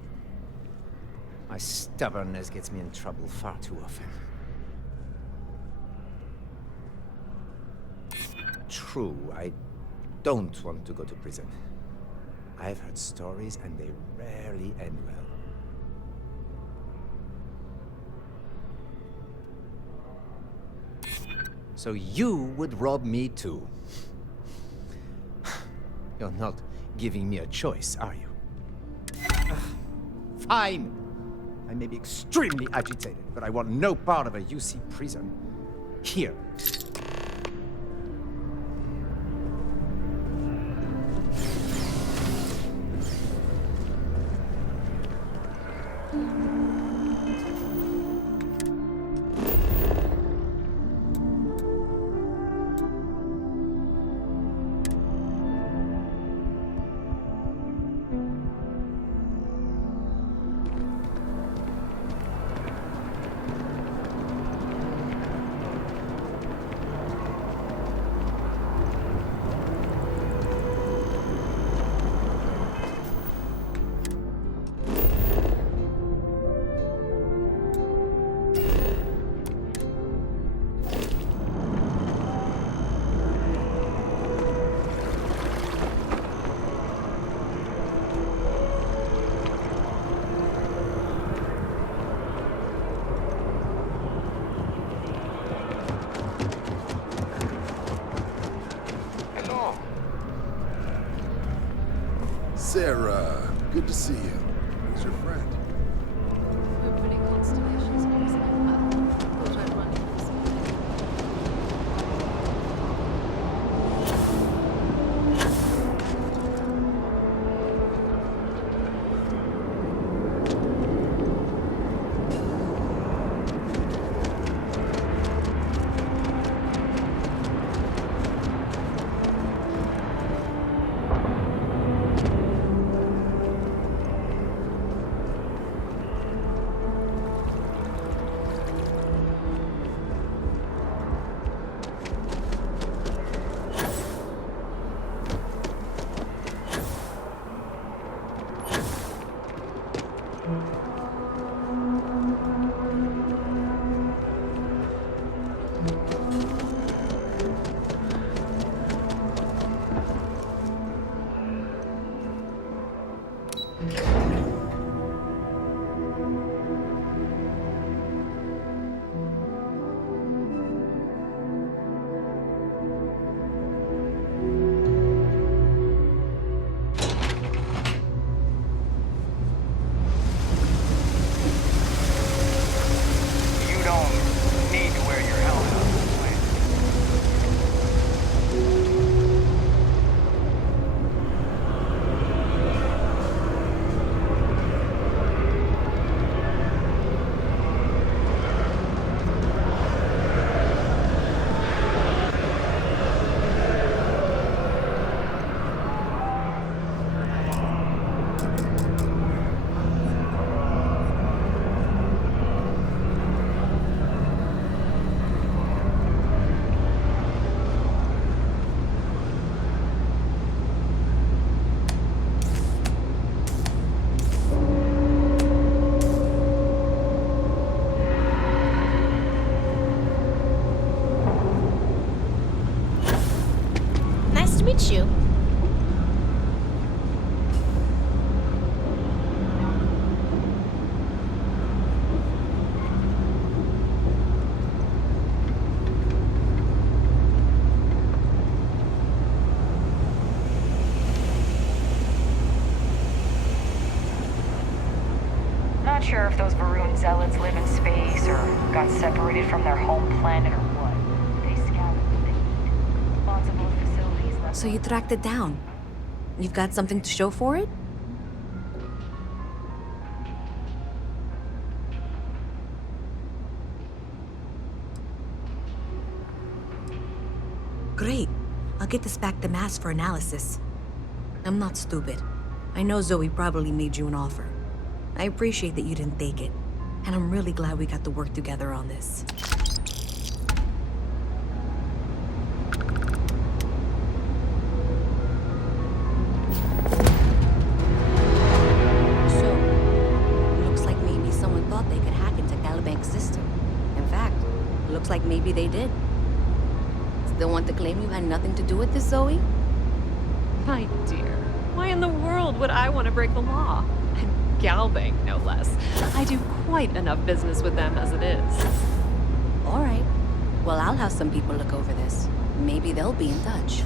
My stubbornness gets me in trouble far too often. crew, I don't want to go to prison. I've heard stories and they rarely end well. So you would rob me too? You're not giving me a choice, are you? Fine! I may be extremely agitated, but I want no part of a UC prison. Here. Sarah, good to see you. Who's your friend? We're putting constellations on his thought I'd run into something. meet you. Not sure if those Varun zealots live in space or got separated from their home planet or what. They scoured what they need. Lots of old facilities left. So you tracked it down. You've got something to show for it? Great. I'll get this back to Mass for analysis. I'm not stupid. I know Zoe probably made you an offer. I appreciate that you didn't take it. And I'm really glad we got to work together on this. So, looks like maybe someone thought they could hack into Calibank's system. In fact, looks like maybe they did. Still want to claim you had nothing to do with this, Zoe? My dear, why in the world would I want to break the law? And Galbank, no less. I do quite enough business with them as it is. All right. Well, I'll have some people look over this. Maybe they'll be in touch.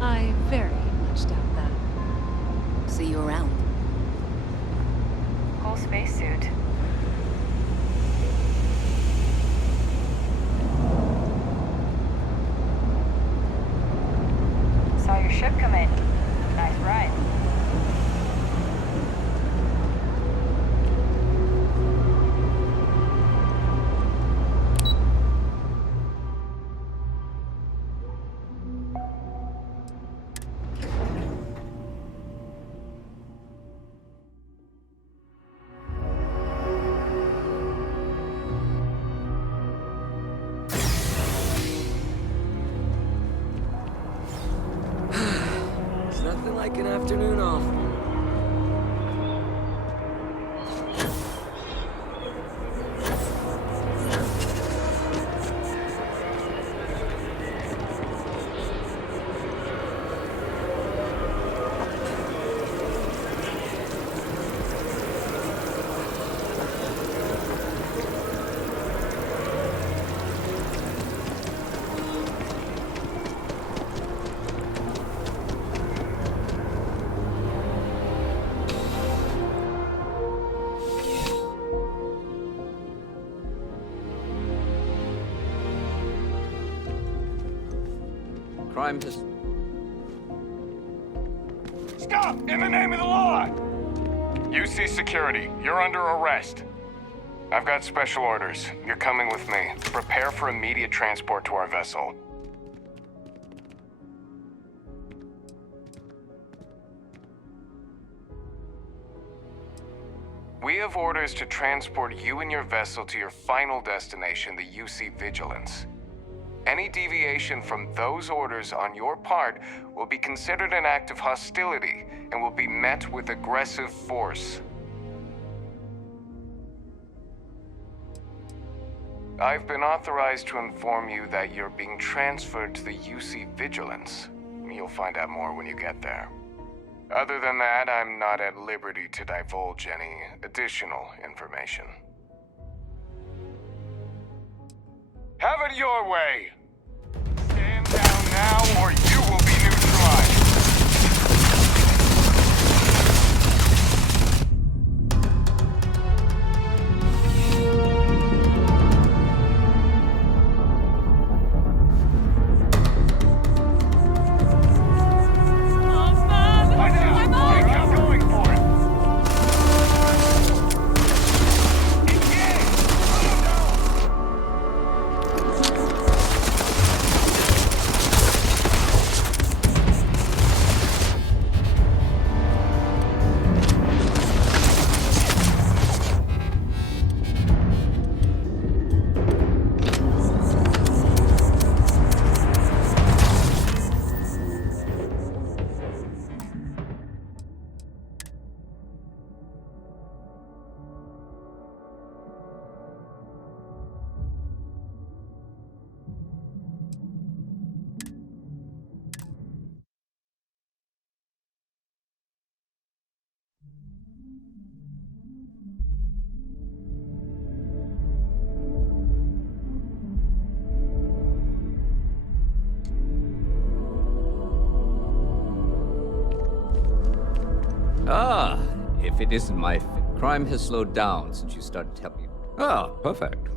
I very much doubt that. See you around. Whole spacesuit. Saw your ship come in. Nice ride. It's nothing like an afternoon off. Crime has... Stop! In the name of the law! UC Security, you're under arrest. I've got special orders. You're coming with me. Prepare for immediate transport to our vessel. We have orders to transport you and your vessel to your final destination, the UC Vigilance. Any deviation from those orders on your part will be considered an act of hostility and will be met with aggressive force. I've been authorized to inform you that you're being transferred to the UC Vigilance. You'll find out more when you get there. Other than that, I'm not at liberty to divulge any additional information. Have it your way! Stand down now, or you will be neutralized! Ah, if it isn't my crime has slowed down since you started helping. Ah, perfect.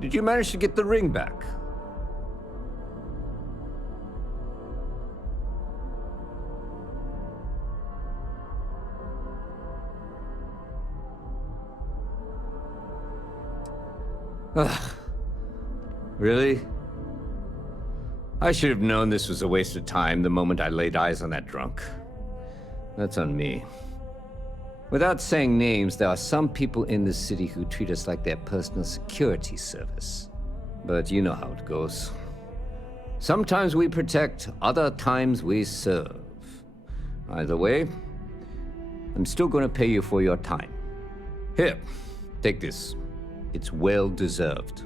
Did you manage to get the ring back? Ugh. Really? I should have known this was a waste of time the moment I laid eyes on that drunk. That's on me. Without saying names, there are some people in this city who treat us like their personal security service. But you know how it goes. Sometimes we protect, other times we serve. Either way, I'm still going to pay you for your time. Here, take this. It's well deserved.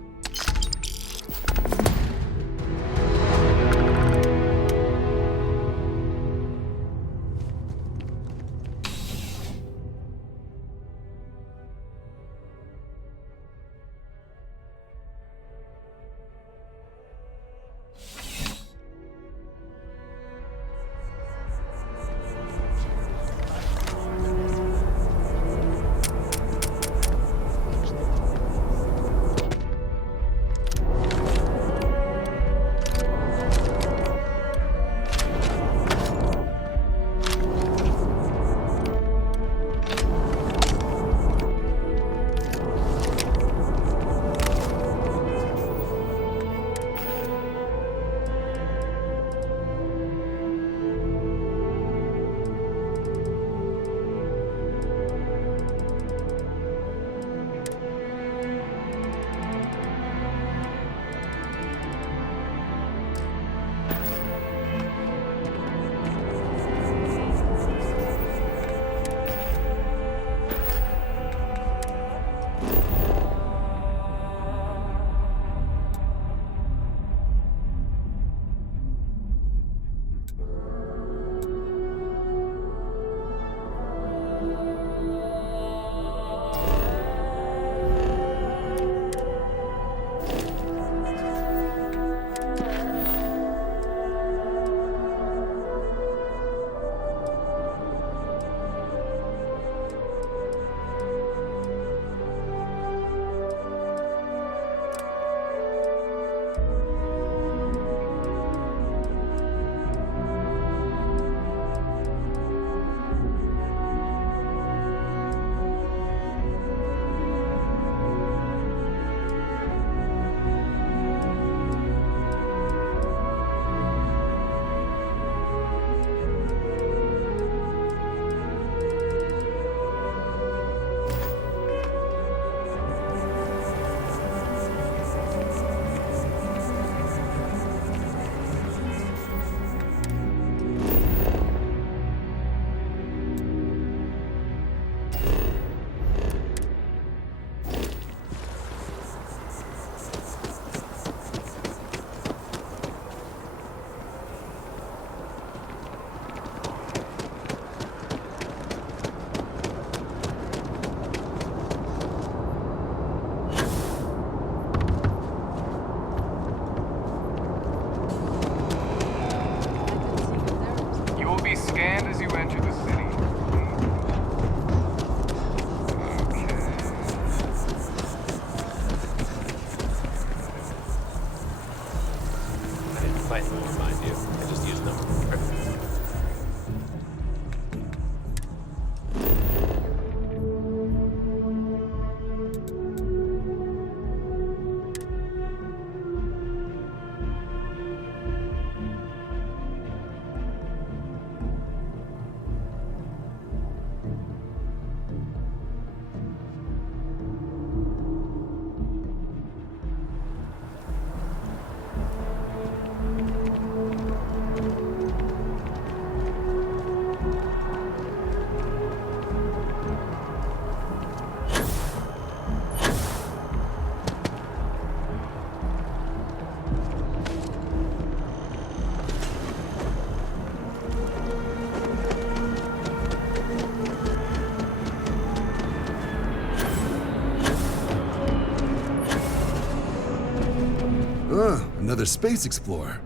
Another space explorer.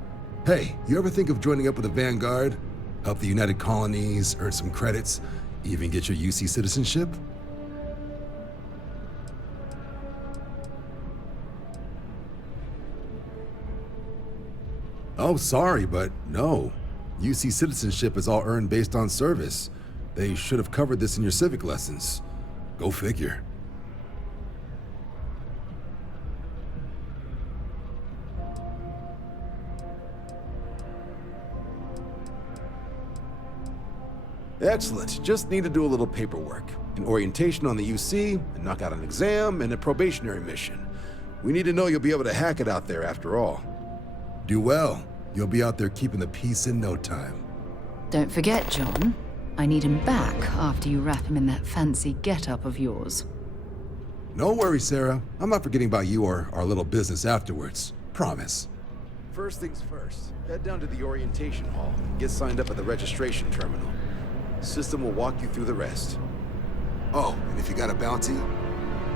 Hey, you ever think of joining up with the Vanguard? Help the United Colonies, earn some credits, even get your UC citizenship? Oh, sorry, but no. UC citizenship is all earned based on service. They should have covered this in your civic lessons. Go figure. Excellent. Just need to do a little paperwork. An orientation on the UC, and knock out an exam, and a probationary mission. We need to know you'll be able to hack it out there after all. Do well. You'll be out there keeping the peace in no time. Don't forget, John. I need him back after you wrap him in that fancy get-up of yours. No worries, Sarah. I'm not forgetting about you or our little business afterwards. Promise. First things first, head down to the orientation hall and get signed up at the registration terminal. System will walk you through the rest. Oh, and if you got a bounty,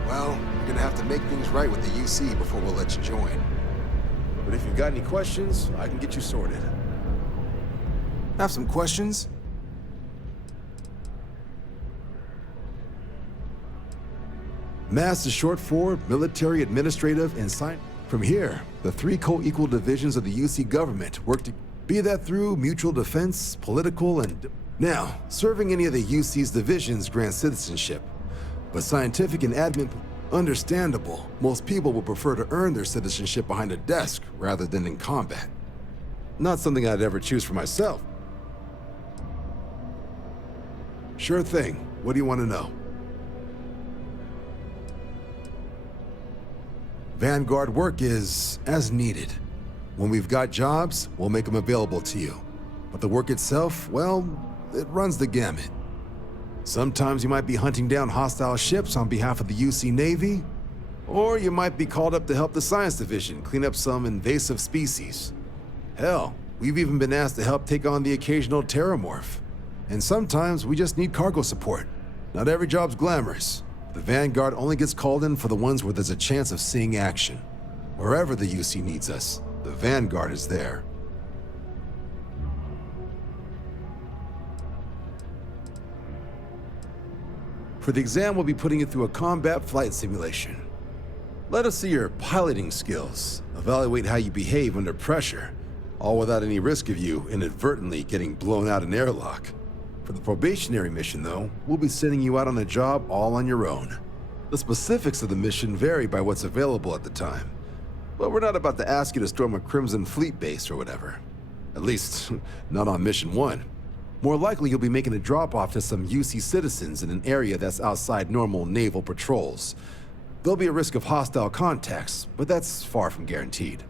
well, you're gonna have to make things right with the UC before we'll let you join. But if you've got any questions, I can get you sorted. Have some questions? MASS is short for Military, Administrative, and Science. From here, the three co-equal divisions of the UC government work to be that through mutual defense, political, and... Now, serving any of the UC's divisions grants citizenship, but scientific and admin... Understandable. Most people would prefer to earn their citizenship behind a desk rather than in combat. Not something I'd ever choose for myself. Sure thing. What do you want to know? Vanguard work is as needed. When we've got jobs, we'll make them available to you. But the work itself, well, it runs the gamut. Sometimes you might be hunting down hostile ships on behalf of the UC Navy, or you might be called up to help the Science Division clean up some invasive species. Hell, we've even been asked to help take on the occasional terramorph. And sometimes we just need cargo support. Not every job's glamorous. The Vanguard only gets called in for the ones where there's a chance of seeing action. Wherever the UC needs us, the Vanguard is there. For the exam, we'll be putting you through a combat flight simulation. Let us see your piloting skills, evaluate how you behave under pressure, all without any risk of you inadvertently getting blown out an airlock. For the probationary mission, though, we'll be sending you out on a job all on your own. The specifics of the mission vary by what's available at the time, but we're not about to ask you to storm a Crimson Fleet base or whatever. At least, not on Mission 1. More likely, you'll be making a drop-off to some UC citizens in an area that's outside normal naval patrols. There'll be a risk of hostile contacts, but that's far from guaranteed.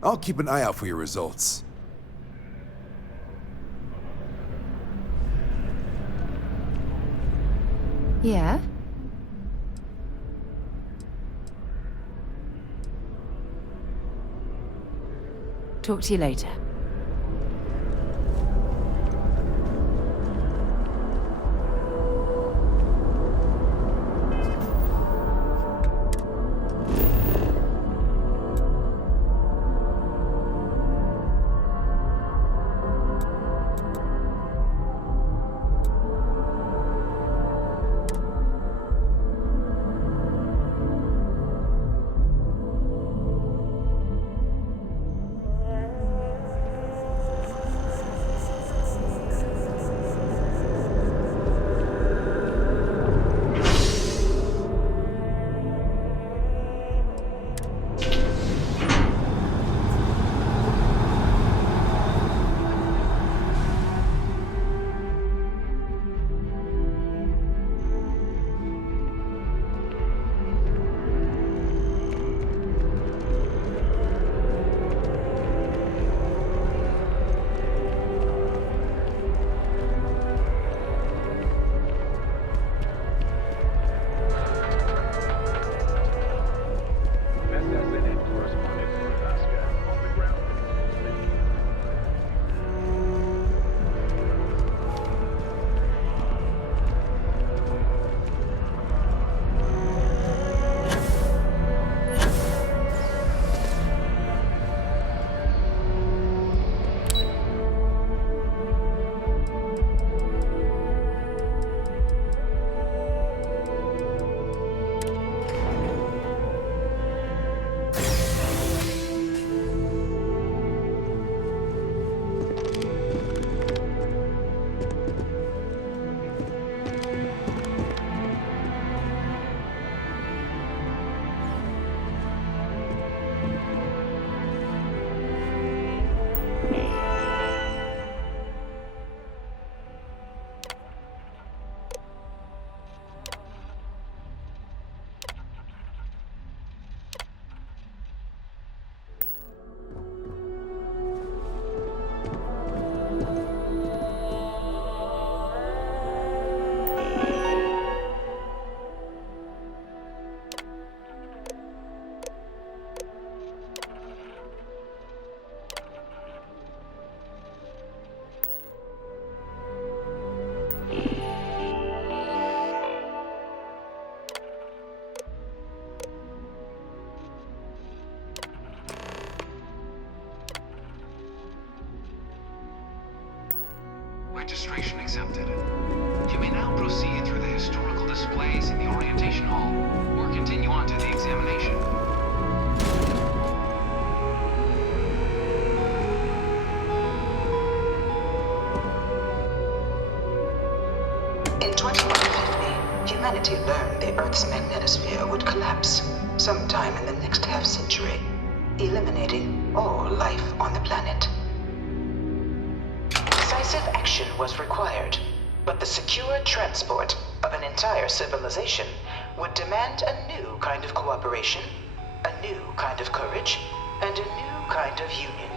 I'll keep an eye out for your results. Yeah? Talk to you later. registration accepted. You may now proceed through the historical displays in the orientation hall, or continue on to the examination. In 2150, humanity learned the Earth's magnetosphere would collapse sometime in the next half-century, eliminating all life on the planet. Decisive action was required, but the secure transport of an entire civilization would demand a new kind of cooperation, a new kind of courage, and a new kind of union.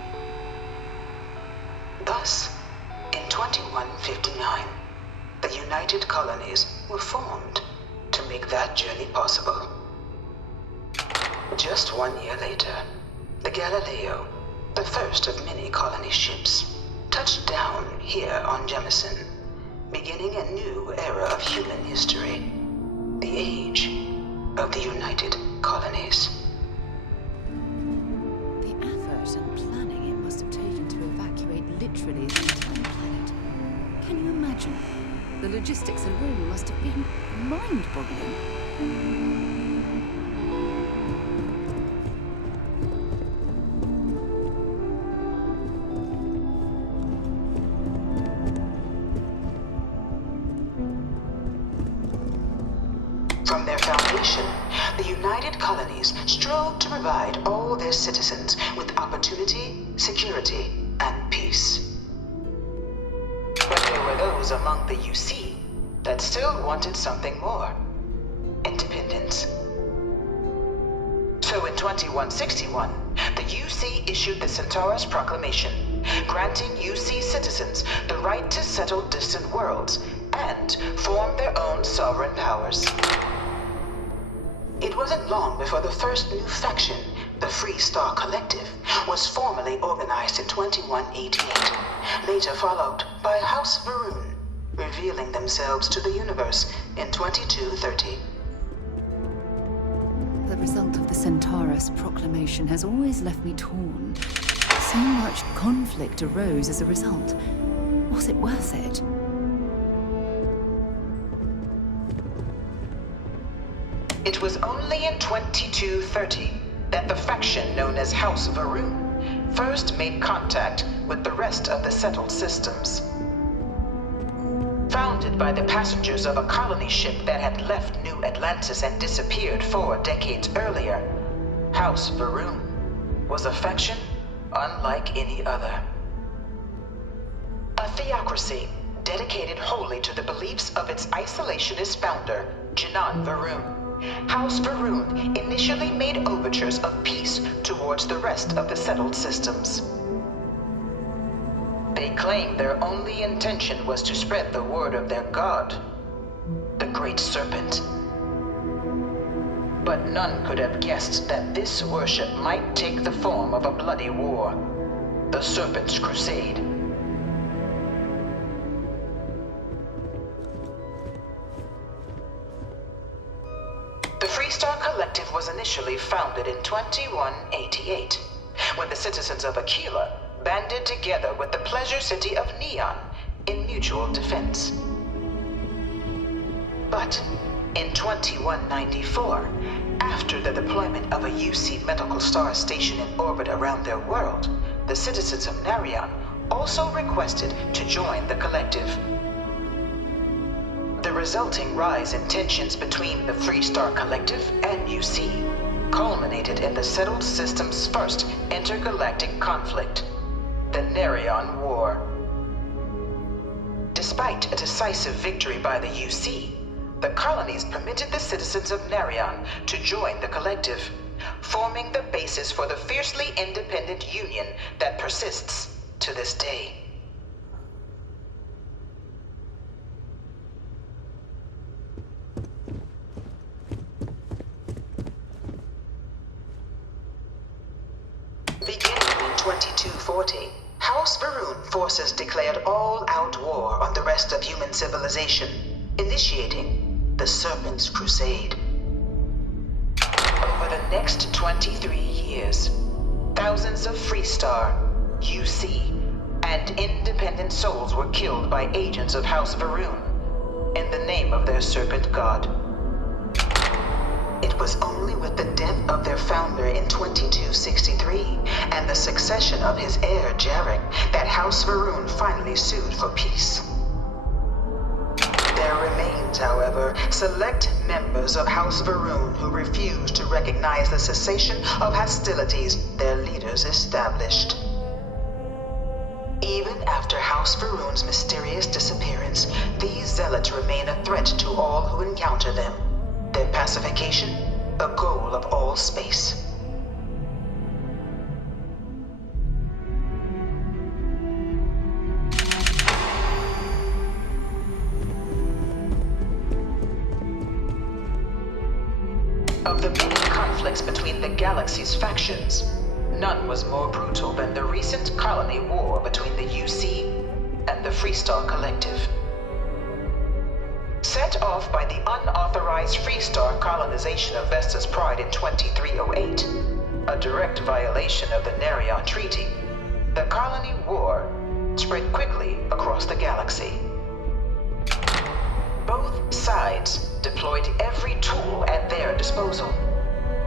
Thus, in 2159, the United Colonies were formed to make that journey possible. Just 1 year later, the Galileo, the first of many colony ships, touched down here on Jemison, beginning a new era of human history, the age of the United Colonies. The effort and planning it must have taken to evacuate literally the entire planet. Can you imagine? The logistics alone must have been mind-boggling. From their foundation, the United Colonies strove to provide all their citizens with opportunity, security, and peace. But there were those among the UC that still wanted something more: independence. So in 2161, the UC issued the Centaurus Proclamation, granting UC citizens the right to settle distant worlds and form their own sovereign powers. It wasn't long before the first new faction, the Free Star Collective, was formally organized in 2188, later followed by House Varun, revealing themselves to the universe in 2230. The result of the Centaurus Proclamation has always left me torn. So much conflict arose as a result. Was it worth it? It was only in 2230 that the faction known as House Varun first made contact with the rest of the settled systems. Founded by the passengers of a colony ship that had left New Atlantis and disappeared 4 decades earlier, House Varun was a faction unlike any other. A theocracy dedicated wholly to the beliefs of its isolationist founder, Janan Varun. House Varun initially made overtures of peace towards the rest of the settled systems. They claimed their only intention was to spread the word of their god, the Great Serpent. But none could have guessed that this worship might take the form of a bloody war, the Serpent's Crusade. The Freestar Collective was initially founded in 2188, when the citizens of Aquila banded together with the pleasure city of Neon in mutual defense. But in 2194, after the deployment of a UC medical star station in orbit around their world, the citizens of Narion also requested to join the collective. The resulting rise in tensions between the Freestar Collective and UC culminated in the settled system's first intergalactic conflict, the Narion War. Despite a decisive victory by the UC, the colonies permitted the citizens of Narion to join the collective, forming the basis for the fiercely independent union that persists to this day. Beginning in 2240, House Varun forces declared all-out war on the rest of human civilization, initiating the Serpent's Crusade. Over the next 23 years, thousands of Freestar, UC, and independent souls were killed by agents of House Varun in the name of their serpent god. It was only with the death of their founder in 2263 and the succession of his heir Jarek that House Varun finally sued for peace. There remains, however, select members of House Varun who refuse to recognize the cessation of hostilities their leaders established. Even after House Varun's mysterious disappearance, these zealots remain a threat to all who encounter them. Their pacification, a goal of all space. Of the many conflicts between the galaxy's factions, none was more brutal than the recent colony war between the UC and the Freestar Collective. Set off by the unauthorized Freestar colonization of Vesta's Pride in 2308, a direct violation of the Nerion Treaty, the colony war spread quickly across the galaxy. Both sides deployed every tool at their disposal.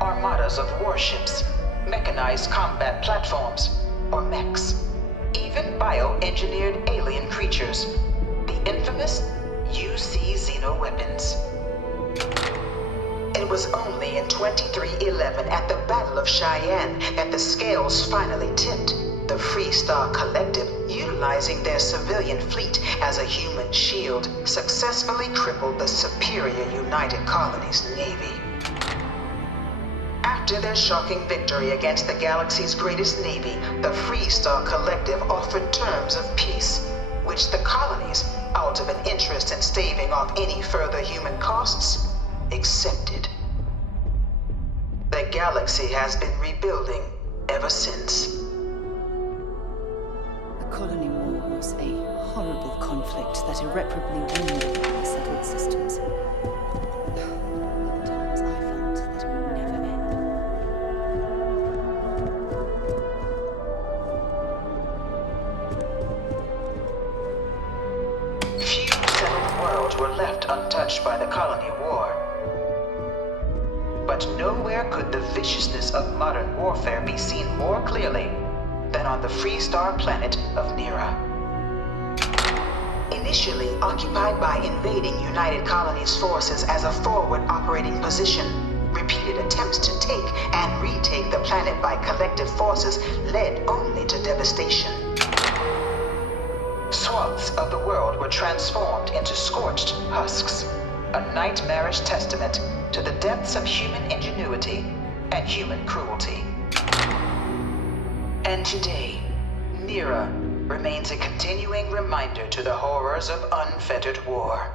Armadas of warships, mechanized combat platforms, or mechs, even bioengineered alien creatures, the infamous UC xeno-weapons. It was only in 2311 at the Battle of Cheyenne that the scales finally tipped. The Freestar Collective, utilizing their civilian fleet as a human shield, successfully crippled the superior United Colonies Navy. After their shocking victory against the galaxy's greatest navy, the Freestar Collective offered terms of peace, which the colonies, out of an interest in staving off any further human costs, accepted. The galaxy has been rebuilding ever since. The colony war was a horrible conflict that irreparably wounded the settled systems. At times I felt that it would never end. Few settled worlds were left untouched by the colony war. But nowhere could the viciousness of modern warfare be seen more clearly than on the Freestar planet of Nira. Initially occupied by invading United Colonies forces as a forward operating position, repeated attempts to take and retake the planet by collective forces led only to devastation. Swaths of the world were transformed into scorched husks, a nightmarish testament to the depths of human ingenuity and human cruelty. And today, Nira remains a continuing reminder to the horrors of unfettered war.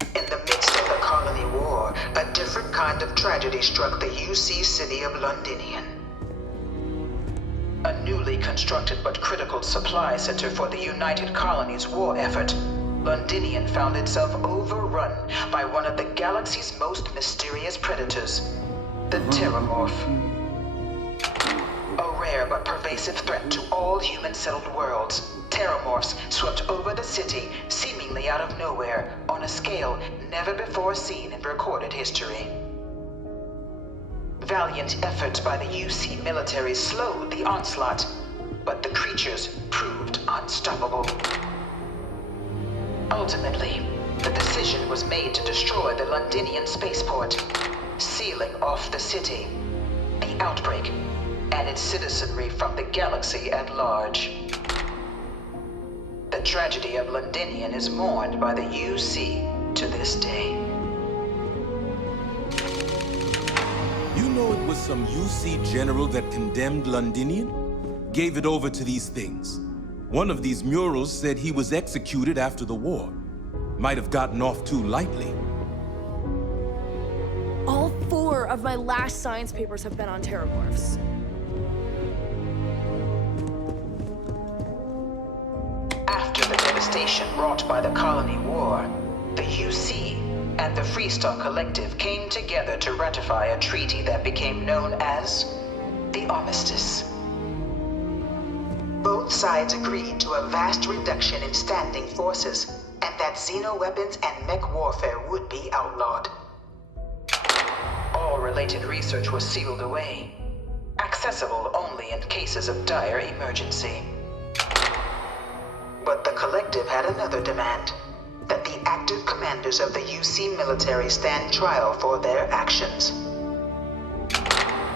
In the midst of the colony war, a different kind of tragedy struck the UC city of Londinian. A newly constructed but critical supply center for the United Colonies' war effort, Londinian found itself overrun by one of the galaxy's most mysterious predators, the Terramorph. A rare but pervasive threat to all human-settled worlds, Terramorphs swept over the city, seemingly out of nowhere, on a scale never before seen in recorded history. Valiant efforts by the UC military slowed the onslaught, but the creatures proved unstoppable. Ultimately, the decision was made to destroy the Londinian spaceport, sealing off the city, the outbreak, and its citizenry from the galaxy at large. The tragedy of Londinian is mourned by the UC to this day. You know it was some UC general that condemned Londinian? Gave it over to these things. One of these murals said he was executed after the war. Might have gotten off too lightly. All 4 of my last science papers have been on terramorphs. After the devastation wrought by the Colony War, the UC and the Freestar Collective came together to ratify a treaty that became known as the Armistice. Both sides agreed to a vast reduction in standing forces, and that xeno-weapons and mech warfare would be outlawed. All related research was sealed away, accessible only in cases of dire emergency. But the Collective had another demand, that the active commanders of the UC military stand trial for their actions.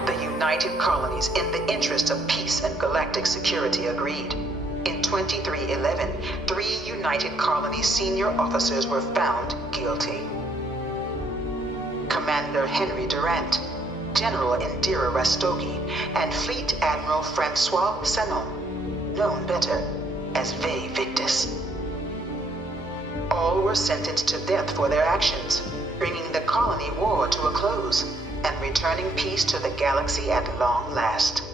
The United Colonies, in the interest of peace and galactic security, agreed. In 2311, 3 United Colonies senior officers were found guilty. Commander Henry Durant, General Indira Rastogi, and Fleet Admiral Francois Sanon, known better as Ve Victus. All were sentenced to death for their actions, bringing the colony war to a close and returning peace to the galaxy at long last.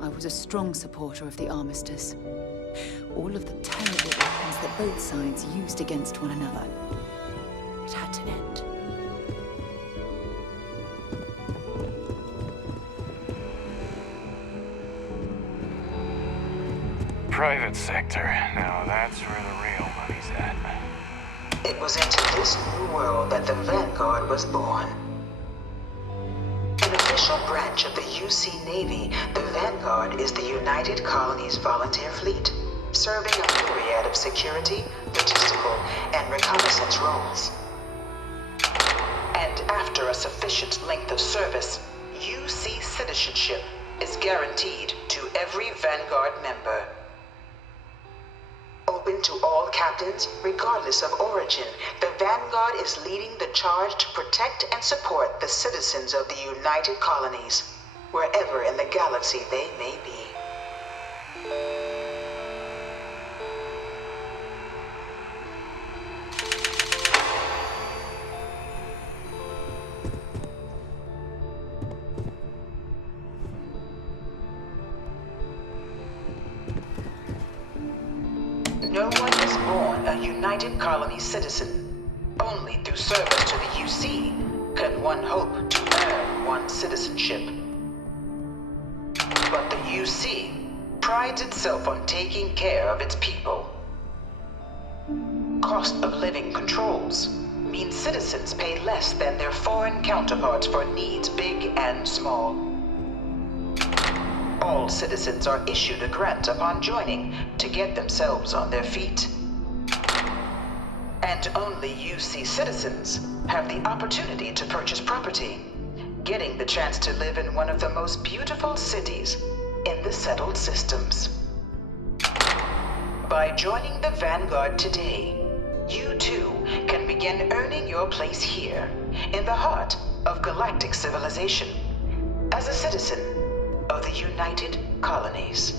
I was a strong supporter of the Armistice. All of the terrible weapons that both sides used against one another. It had to end. Private sector. Now that's where the real money's at. It was into this new world that the Vanguard was born. An official branch of the UC Navy, the Vanguard is the United Colonies Volunteer Fleet, serving a myriad of security, logistical, and reconnaissance roles. And after a sufficient length of service, UC citizenship is guaranteed to every Vanguard member. Open to all captains, regardless of origin, the Vanguard is leading the charge to protect and support the citizens of the United Colonies, wherever in the galaxy they may be. No one is born a United Colony citizen. Only through service to the UC can one hope to earn one's citizenship. But the UC prides itself on taking care of its people. Cost of living controls mean citizens pay less than their foreign counterparts for needs big and small. All citizens are issued a grant upon joining to get themselves on their feet. And only UC citizens have the opportunity to purchase property, getting the chance to live in one of the most beautiful cities in the settled systems. By joining the Vanguard today, you too can begin earning your place here, in the heart of galactic civilization, as a citizen of the United Colonies.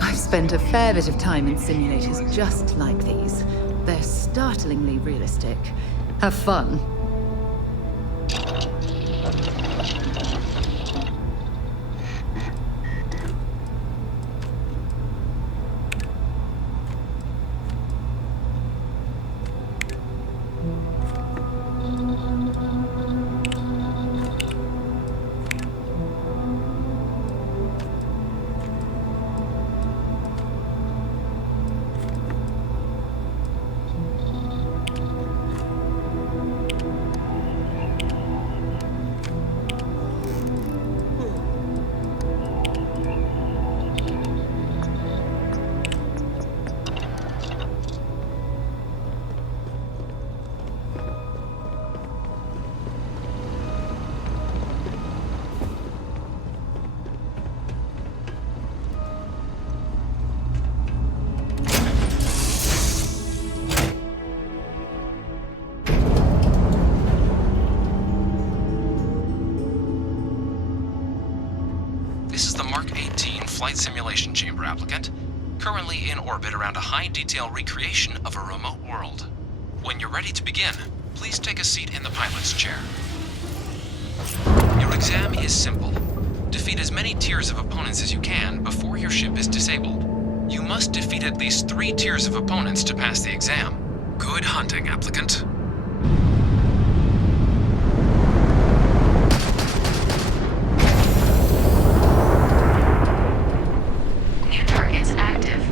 I've spent a fair bit of time in simulators just like these. They're startlingly realistic. Have fun. flight simulation chamber, applicant. Currently in orbit around a high-detail recreation of a remote world. When you're ready to begin, please take a seat in the pilot's chair. Your exam is simple. Defeat as many tiers of opponents as you can before your ship is disabled. You must defeat at least 3 tiers of opponents to pass the exam. Good hunting, applicant. New targets active.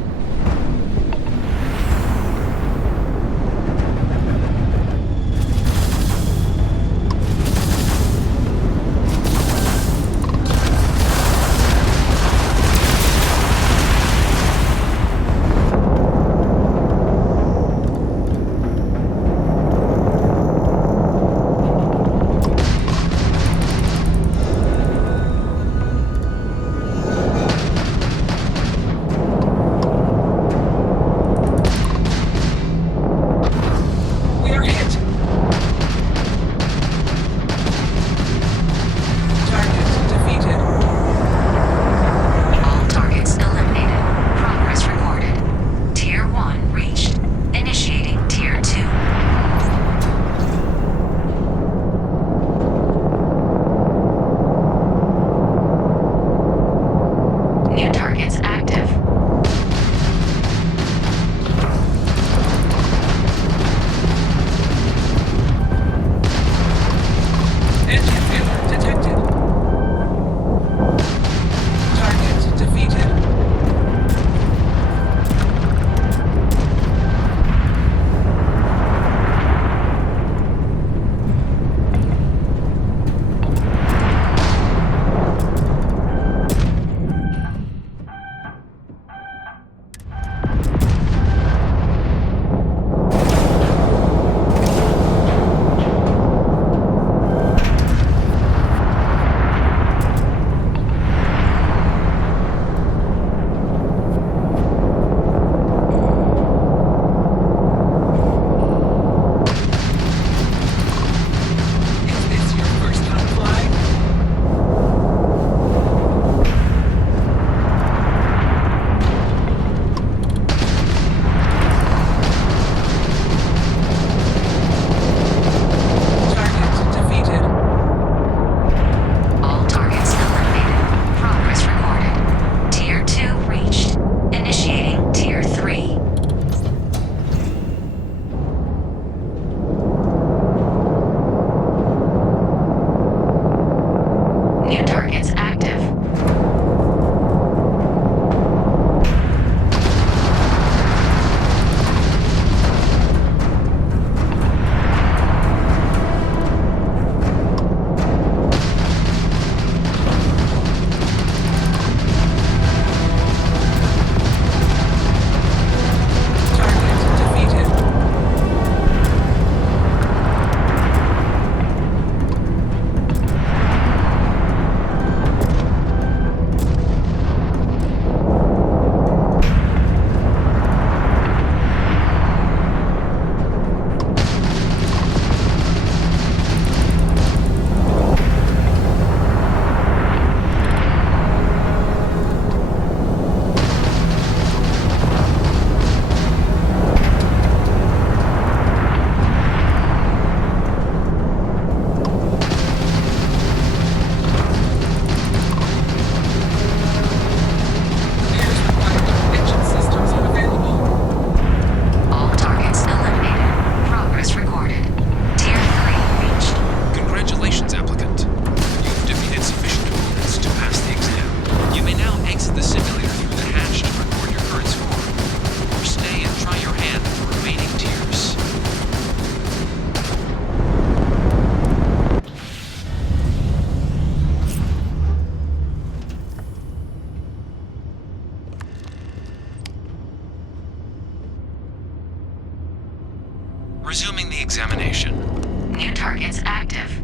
Resuming the examination. New targets active.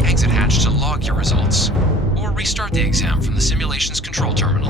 the exit hatch to log your results, or restart the exam from the simulation's control terminal.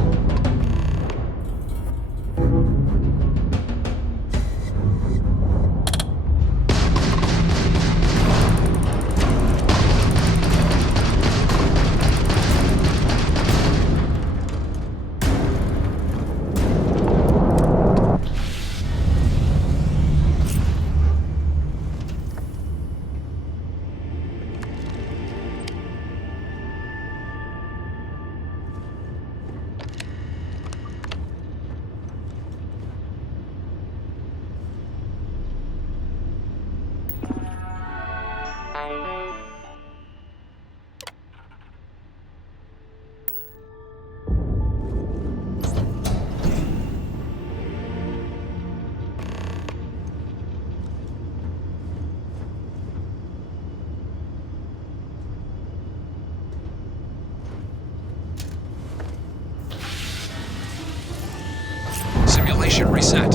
Simulation reset.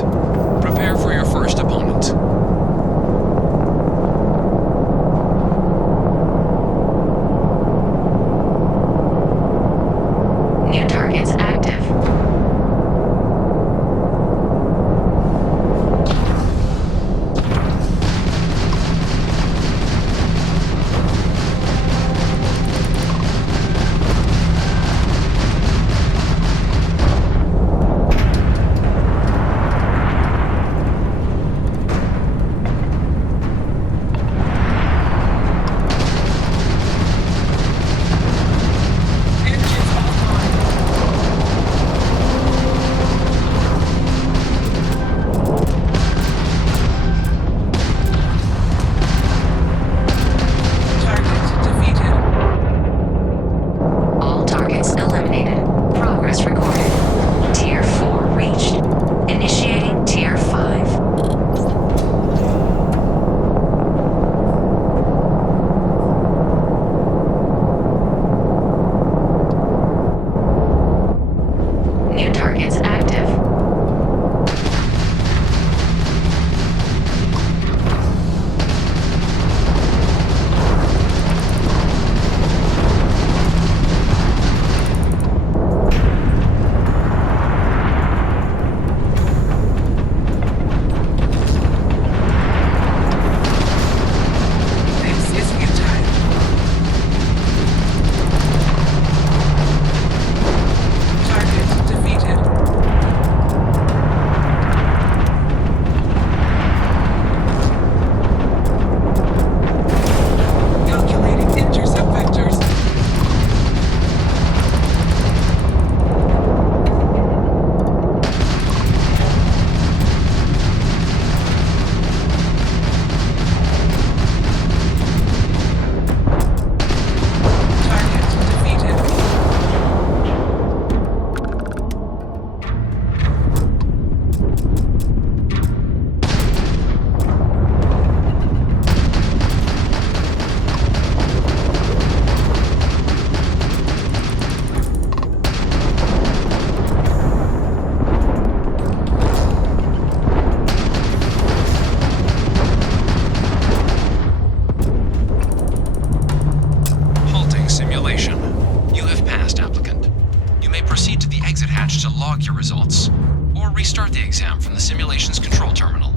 Prepare for your first opponent. New targets active. All targets eliminated. Progress recorded. Tier 4 reached. Initiating Tier 5. New targets active. This is futile. Target defeated. Calculating intercept vectors. Target defeated. Halting simulation. You have passed, applicant. You may proceed to the exit hatch to log your results, or restart the exam from the simulation's control terminal.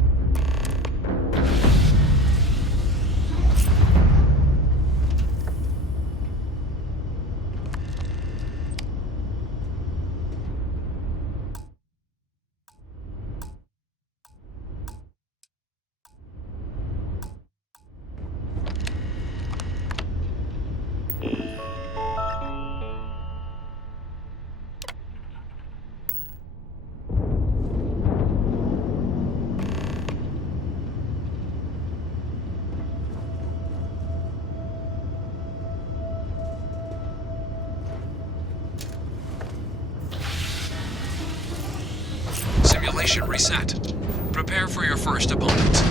Simulation reset. Prepare for your first opponent.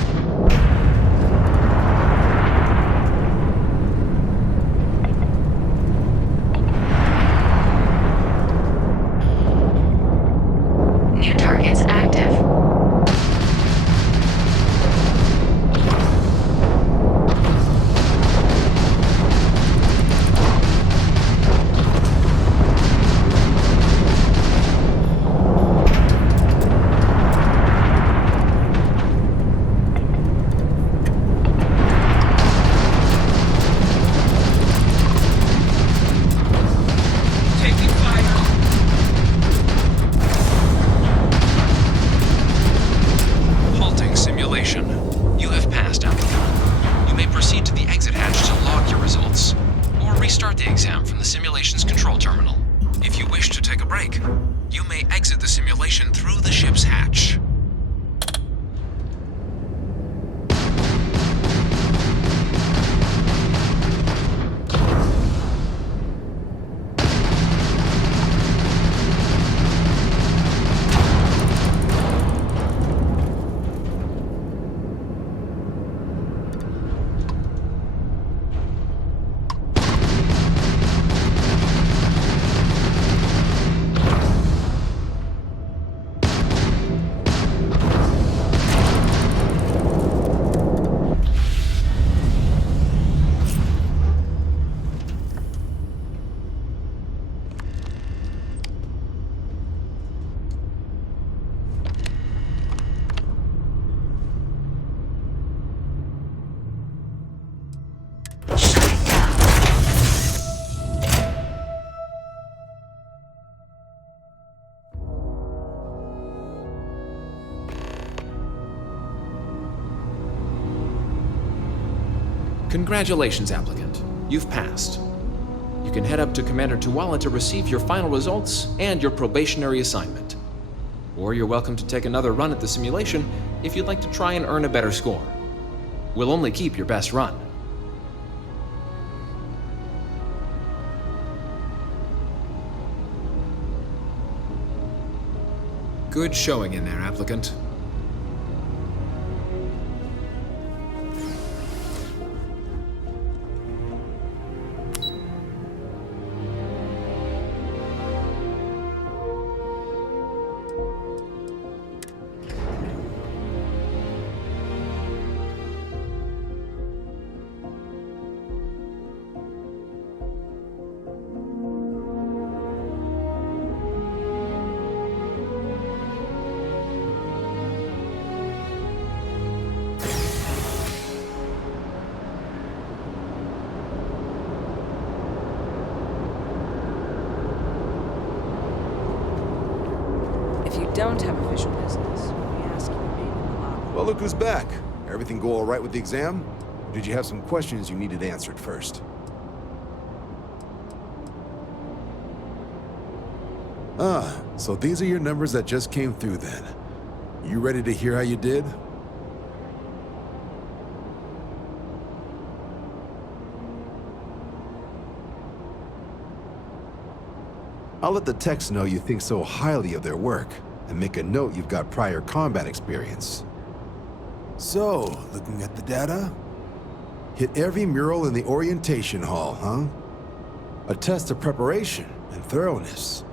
New targets active. Congratulations, applicant. You've passed. You can head up to Commander Tuwala to receive your final results and your probationary assignment. Or you're welcome to take another run at the simulation if you'd like to try and earn a better score. We'll only keep your best run. Good showing in there, applicant. Don't have official business. We ask you to remain in the lobby. Well, look who's back. Everything go all right with the exam? Or did you have some questions you needed answered first? Ah, so these are your numbers that just came through then. You ready to hear how you did? I'll let the techs know you think so highly of their work, and make a note you've got prior combat experience. So, looking at the data? Hit every mural in the orientation hall, huh? A test of preparation and thoroughness.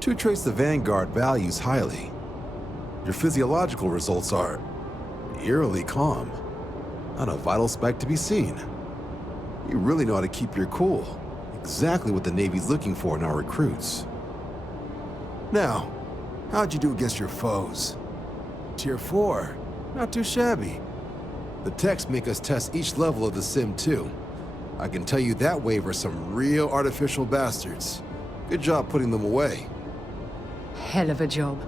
Two traits the Vanguard values highly. Your physiological results are eerily calm. Not a vital spike to be seen. You really know how to keep your cool. Exactly what the Navy's looking for in our recruits. Now, how'd you do against your foes? Tier 4, not too shabby. The techs make us test each level of the sim too. I can tell you that wave are some real artificial bastards. Good job putting them away. Hell of a job.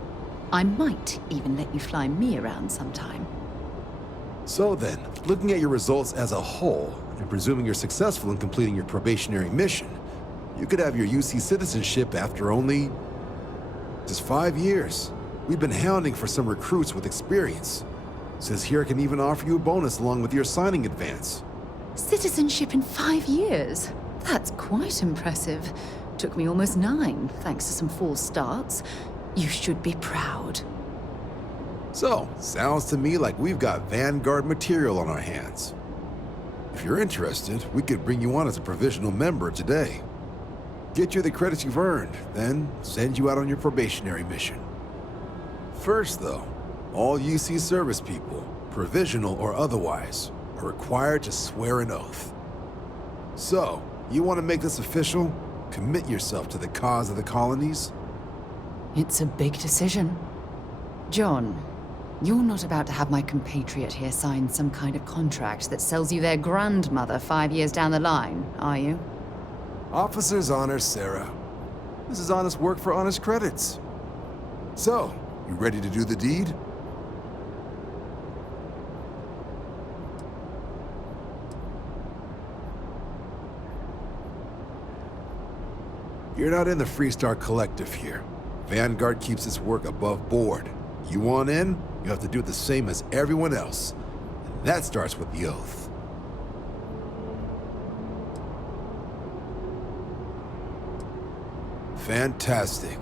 I might even let you fly me around sometime. So then, looking at your results as a whole, and presuming you're successful in completing your probationary mission, you could have your UC citizenship after only just 5 years. We've been hounding for some recruits with experience. Says here I can even offer you a bonus along with your signing advance. Citizenship in 5 years? That's quite impressive. Took me almost 9, thanks to some false starts. You should be proud. So, sounds to me like we've got Vanguard material on our hands. If you're interested, we could bring you on as a provisional member today. Get you the credits you've earned, then send you out on your probationary mission. First, though, all UC service people, provisional or otherwise, are required to swear an oath. So, you want to make this official? Commit yourself to the cause of the colonies? It's a big decision. John, you're not about to have my compatriot here sign some kind of contract that sells you their grandmother 5 years down the line, are you? Officer's honor, Sarah. This is honest work for honest credits. So, you ready to do the deed? You're not in the Freestar Collective here. Vanguard keeps its work above board. You want in, you have to do the same as everyone else. And that starts with the oath. Fantastic.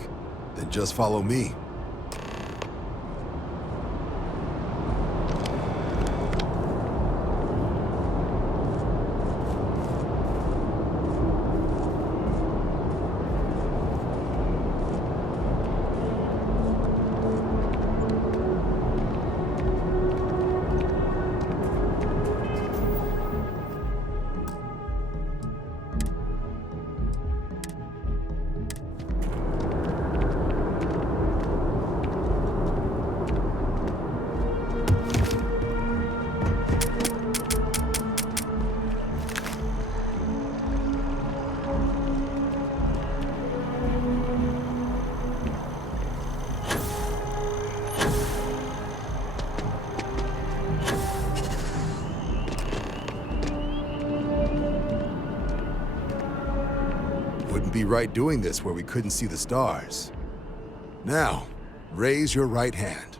Then just follow me. Wouldn't be right doing this where we couldn't see the stars. Now, raise your right hand.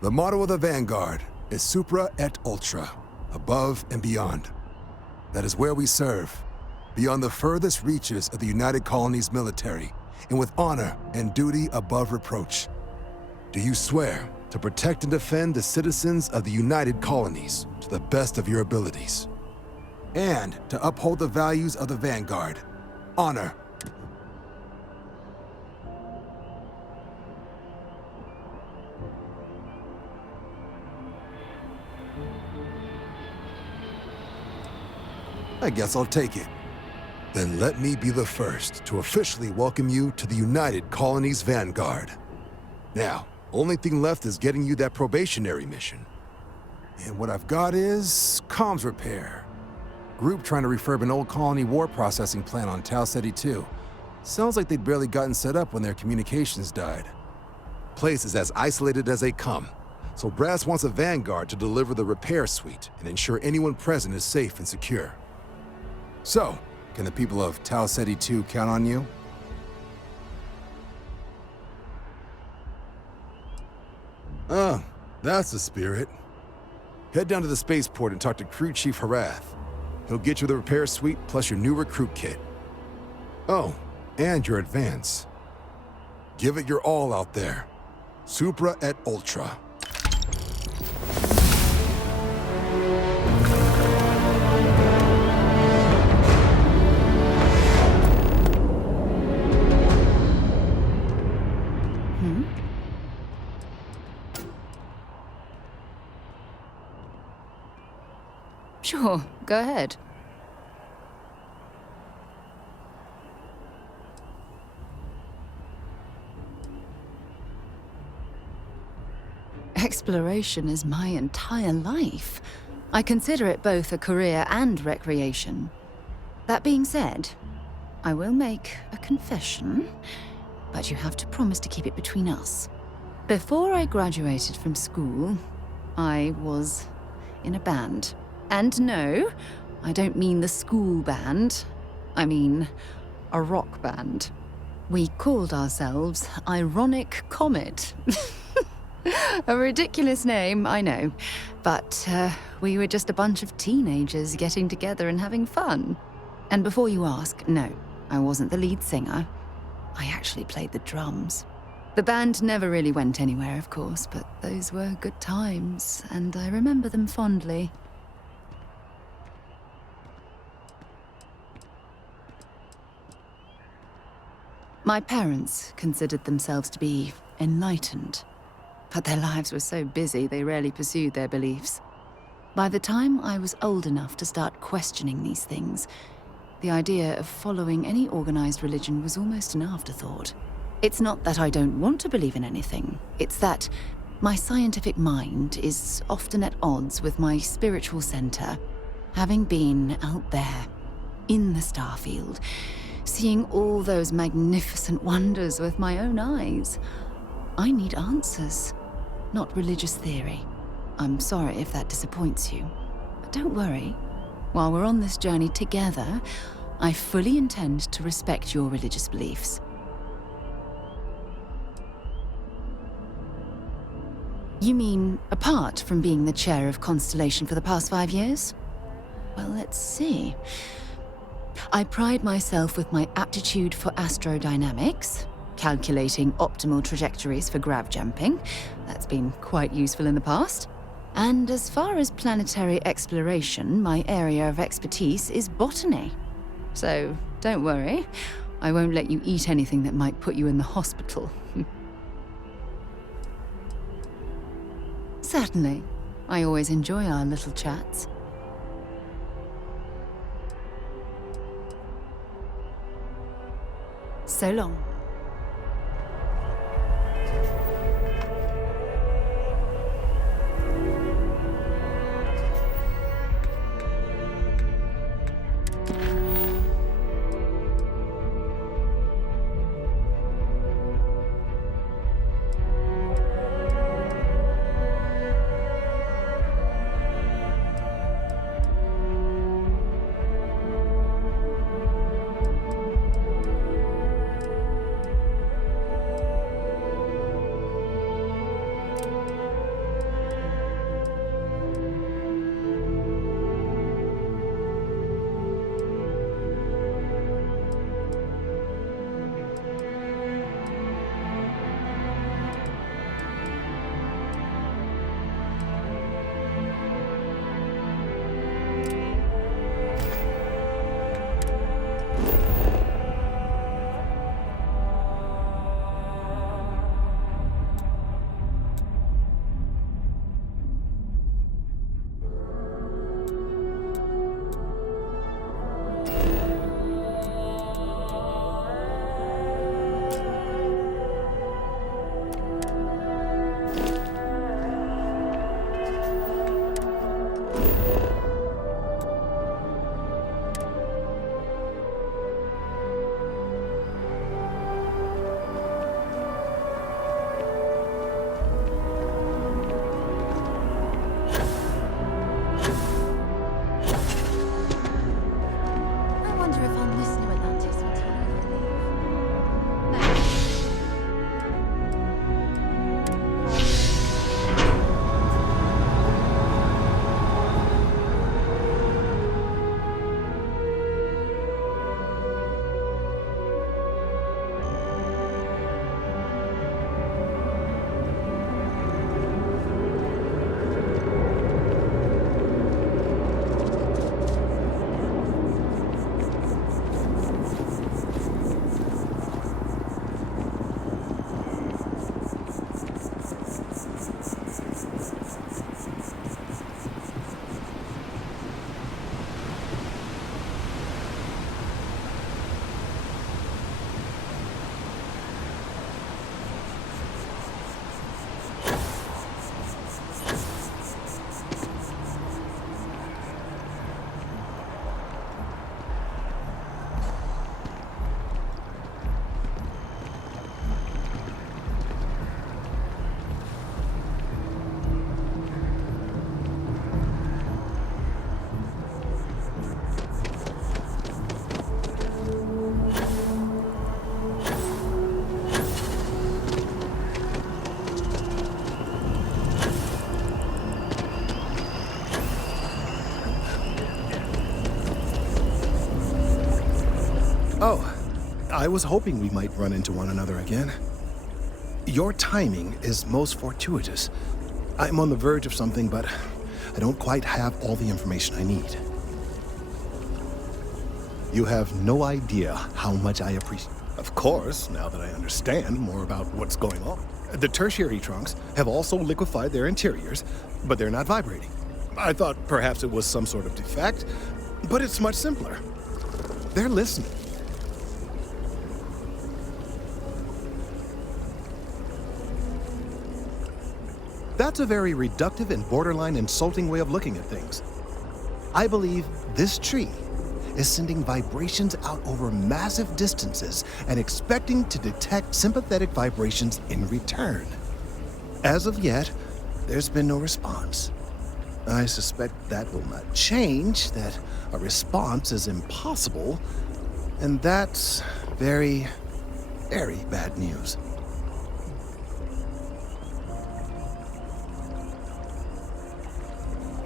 The motto of the Vanguard is Supra et Ultra, above and beyond. That is where we serve, beyond the furthest reaches of the United Colonies military, and with honor and duty above reproach. Do you swear to protect and defend the citizens of the United Colonies to the best of your abilities? And to uphold the values of the Vanguard, honor. I guess I'll take it. Then let me be the first to officially welcome you to the United Colonies Vanguard. Now, only thing left is getting you that probationary mission. And what I've got is comms repair. Group trying to refurb an old colony war processing plant on Tau Ceti 2. Sounds like they'd barely gotten set up when their communications died. Place is as isolated as they come, so Brass wants a Vanguard to deliver the repair suite and ensure anyone present is safe and secure. So, can the people of Tau Ceti 2 count on you? Oh, that's the spirit. Head down to the spaceport and talk to Crew Chief Harath. He'll get you the repair suite plus your new recruit kit. Oh, and your advance. Give it your all out there. Supra et Ultra. Sure, go ahead. Exploration is my entire life. I consider it both a career and recreation. That being said, I will make a confession, but you have to promise to keep it between us. Before I graduated from school, I was in a band. And no, I don't mean the school band. I mean a rock band. We called ourselves Ironic Comet. A ridiculous name, I know. But we were just a bunch of teenagers getting together and having fun. And before you ask, no, I wasn't the lead singer. I actually played the drums. The band never really went anywhere, of course, but those were good times, and I remember them fondly. My parents considered themselves to be enlightened, but their lives were so busy they rarely pursued their beliefs. By the time I was old enough to start questioning these things, the idea of following any organized religion was almost an afterthought. It's not that I don't want to believe in anything, it's that my scientific mind is often at odds with my spiritual center, having been out there, in the Starfield, seeing all those magnificent wonders with my own eyes. I need answers, not religious theory. I'm sorry if that disappoints you, but don't worry. While we're on this journey together, I fully intend to respect your religious beliefs. You mean apart from being the chair of Constellation for the past 5 years? Well, let's see. I pride myself with my aptitude for astrodynamics, calculating optimal trajectories for grav jumping. That's been quite useful in the past. And as far as planetary exploration, my area of expertise is botany. So don't worry, I won't let you eat anything that might put you in the hospital. Certainly. I always enjoy our little chats. So long. Oh, I was hoping we might run into one another again. Your timing is most fortuitous. I'm on the verge of something, but I don't quite have all the information I need. You have no idea how much I appreciate. Of course, now that I understand more about what's going on. The tertiary trunks have also liquefied their interiors, but they're not vibrating. I thought perhaps it was some sort of defect, but it's much simpler. They're listening. That's a very reductive and borderline insulting way of looking at things. I believe this tree is sending vibrations out over massive distances and expecting to detect sympathetic vibrations in return. As of yet, there's been no response. I suspect that will not change, that a response is impossible, and that's very, very bad news.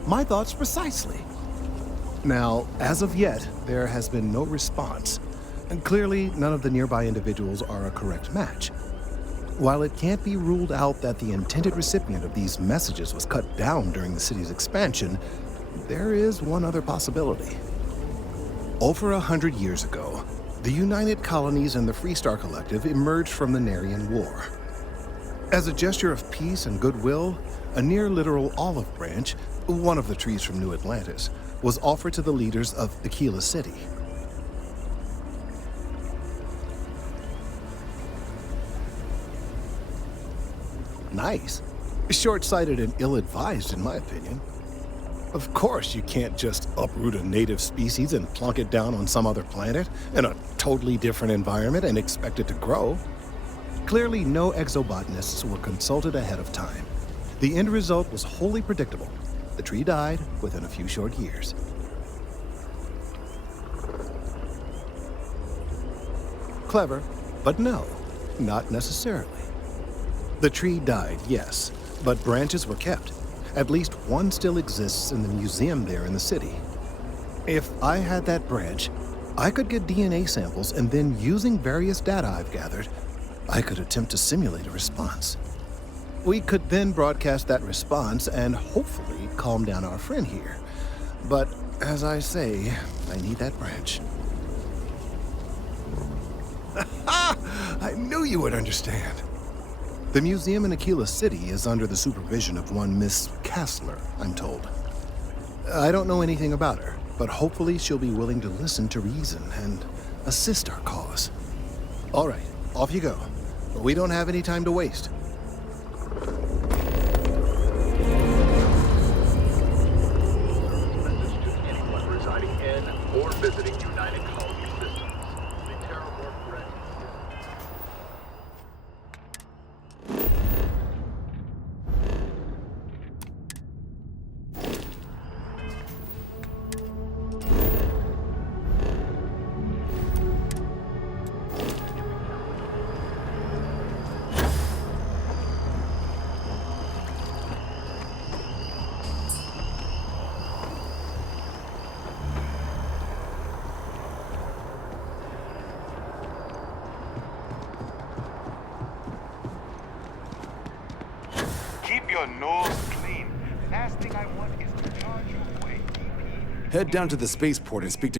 My thoughts precisely. Now, as of yet, there has been no response, and clearly none of the nearby individuals are a correct match. While it can't be ruled out that the intended recipient of these messages was cut down during the city's expansion, there is one other possibility. Over 100 years ago, the United Colonies and the Freestar Collective emerged from the Narian War. As a gesture of peace and goodwill, a near-literal olive branch, one of the trees from New Atlantis, was offered to the leaders of Aquila City. Nice. Short-sighted and ill-advised, in my opinion. Of course, you can't just uproot a native species and plunk it down on some other planet in a totally different environment and expect it to grow. Clearly, no exobotanists were consulted ahead of time. The end result was wholly predictable. The tree died within a few short years. Clever, but no, not necessarily. The tree died, yes, but branches were kept. At least one still exists in the museum there in the city. If I had that branch, I could get DNA samples, and then using various data I've gathered, I could attempt to simulate a response. We could then broadcast that response and hopefully calm down our friend here. But as I say, I need that branch. I knew you would understand. The museum in Aquila City is under the supervision of one Miss Kastler, I'm told. I don't know anything about her, but hopefully she'll be willing to listen to reason and assist our cause. All right, off you go. But we don't have any time to waste. Anyone residing in or visiting United Colony systems. The terraform threat. Keep your nose clean. Last thing I want is to charge you away. Head down to the spaceport and speak to